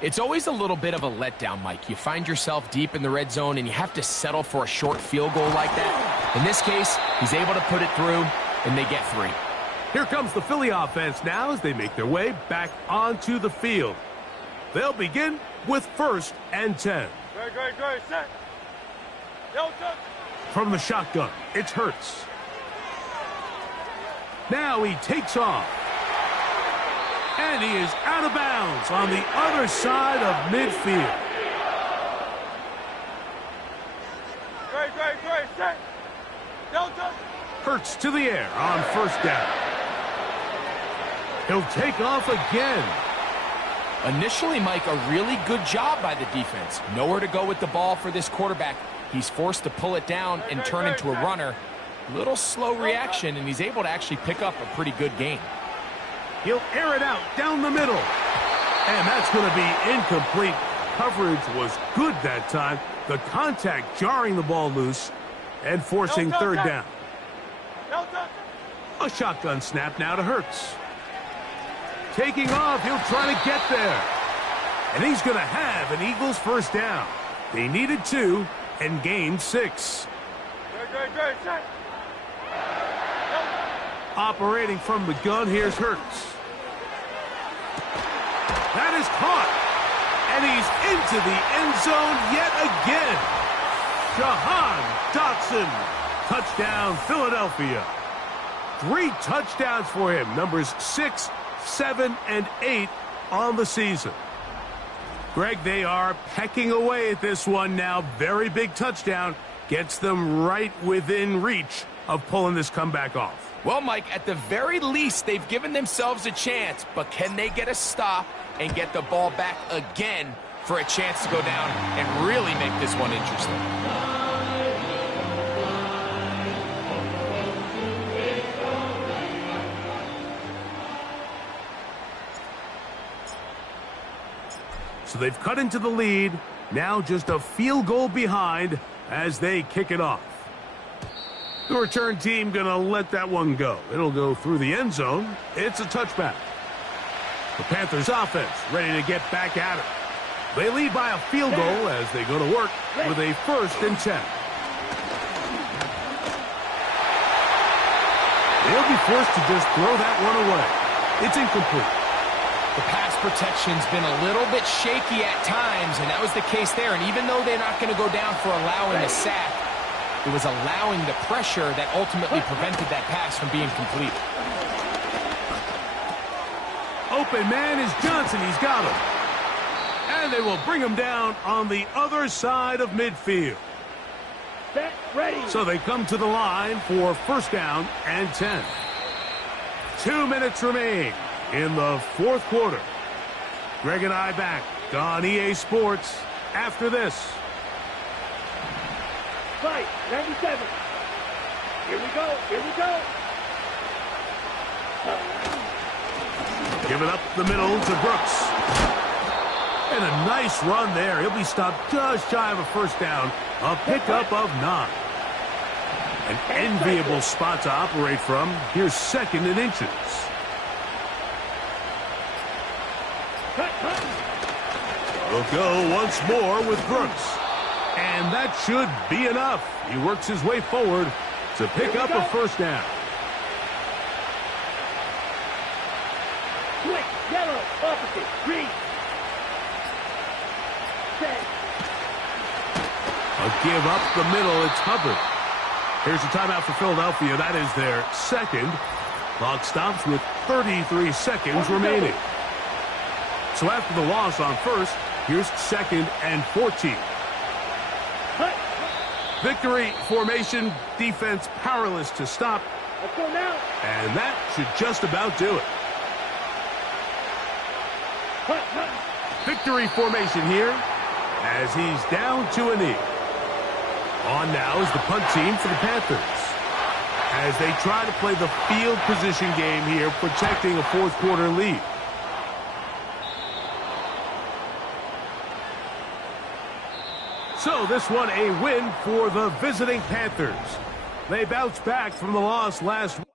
It's always a little bit of a letdown, Mike. You find yourself deep in the red zone and you have to settle for a short field goal like that. In this case, he's able to put it through, and they get 3. Here comes the Philly offense now as they make their way back onto the field. They'll begin with 1st and 10. Great. Set. From the shotgun, it's Hurts. Now he takes off. And he is out of bounds on the other side of midfield. Great. Set. Hurts to the air on 1st down. He'll take off again. Initially, Mike, a really good job by the defense. Nowhere to go with the ball for this quarterback. He's forced to pull it down and turn into a runner. Little slow reaction, and he's able to actually pick up a pretty good gain. He'll air it out down the middle. And that's going to be incomplete. Coverage was good that time. The contact jarring the ball loose and forcing 3rd down. A shotgun snap now to Hurts. Taking off, he'll try to get there. And he's going to have an Eagles 1st down. They needed 2 and gained 6. Great. Operating from the gun, here's Hurts. That is caught. And he's into the end zone yet again. Jahan Dotson. Touchdown, Philadelphia. 3 touchdowns for him. Numbers 6, 7, and 8 on the season. Greg, they are pecking away at this one now. Very big touchdown. Gets them right within reach of pulling this comeback off. Well, Mike, at the very least, they've given themselves a chance, but can they get a stop and get the ball back again for a chance to go down and really make this one interesting? So they've cut into the lead. Now just a field goal behind as they kick it off. The return team going to let that one go. It'll go through the end zone. It's a touchback. The Panthers offense ready to get back at it. They lead by a field goal as they go to work with a 1st and 10. They'll be forced to just throw that one away. It's incomplete. The pass protection's been a little bit shaky at times, and that was the case there. And even though they're not going to go down for allowing a sack, it was allowing the pressure that ultimately prevented that pass from being complete. Open man is Johnson. He's got him. And they will bring him down on the other side of midfield. Set, ready. So they come to the line for 1st down and 10. 2 minutes remain in the 4th quarter. Greg and I back on EA Sports after this. Fight, 97. Here we go, here we go. Give it up the middle to Brooks. And a nice run there. He'll be stopped just shy of a 1st down. A pickup of 9. An enviable spot to operate from. Here's 2nd and inches. We'll go once more with Brooks. And that should be enough. He works his way forward to pick up a 1st down. Quick, yellow, opposite, green. Set. A give up the middle. It's Hubbard. Here's a timeout for Philadelphia. That is their 2nd. Clock stops with 33 seconds remaining. So after the loss on 1st, here's 2nd and 14. Victory formation, defense powerless to stop. Let's go now. And that should just about do it. Victory formation here as he's down to a knee. On now is the punt team for the Panthers as they try to play the field position game here, protecting a 4th quarter lead. So this one a win for the visiting Panthers. They bounced back from the loss last week.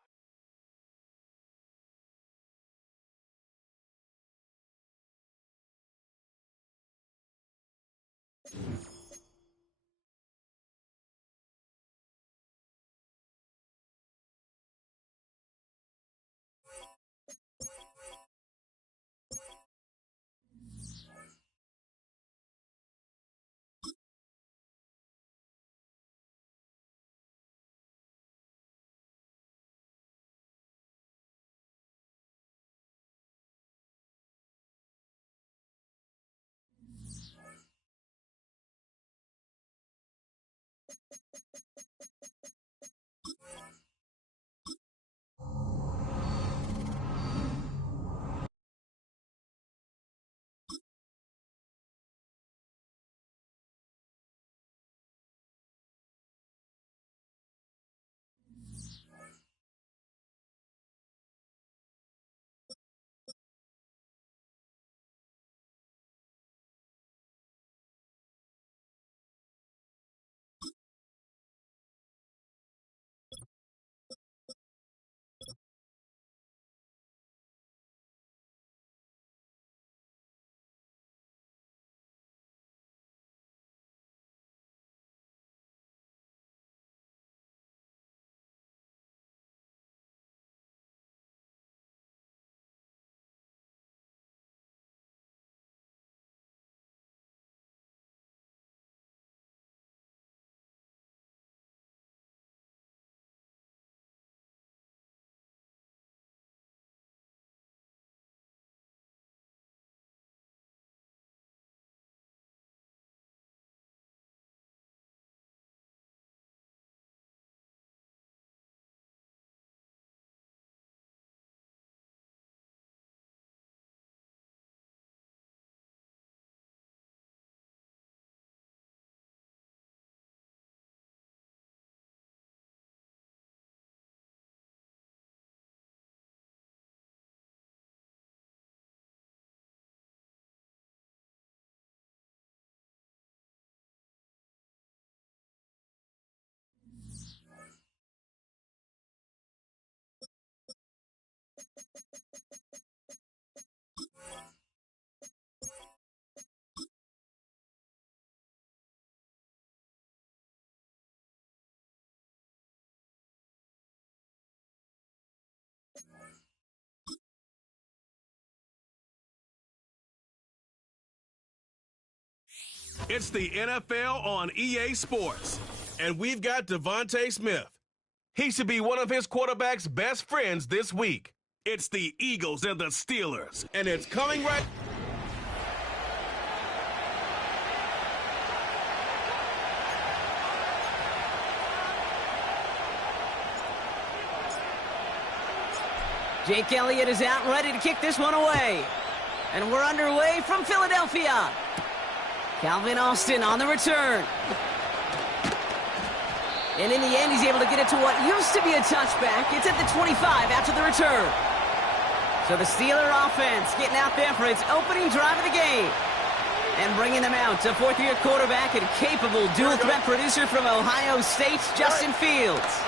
It's the NFL on EA Sports, and we've got Devontae Smith. He should be one of his quarterback's best friends this week. It's the Eagles and the Steelers, and it's coming right... Jake Elliott is out and ready to kick this one away. And we're underway from Philadelphia. Calvin Austin on the return. And in the end, he's able to get it to what used to be a touchback. It's at the 25 after the return. So the Steeler offense getting out there for its opening drive of the game. And bringing them out to fourth-year quarterback and capable dual-threat producer from Ohio State, Justin Fields.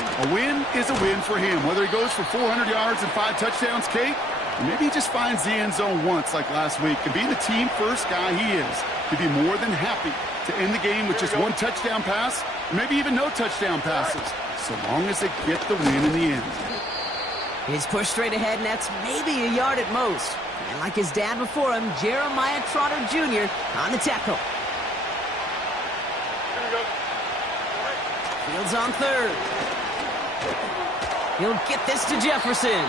A win is a win for him, whether he goes for 400 yards and 5 touchdowns, Kate, or maybe he just finds the end zone once like last week. And being the team-first guy he is, he'd be more than happy to end the game with just 1 touchdown pass, or maybe even no touchdown passes, so long as they get the win in the end. He's pushed straight ahead, and that's maybe a yard at most. And like his dad before him, Jeremiah Trotter Jr. on the tackle. Fields on third. He'll get this to Jefferson.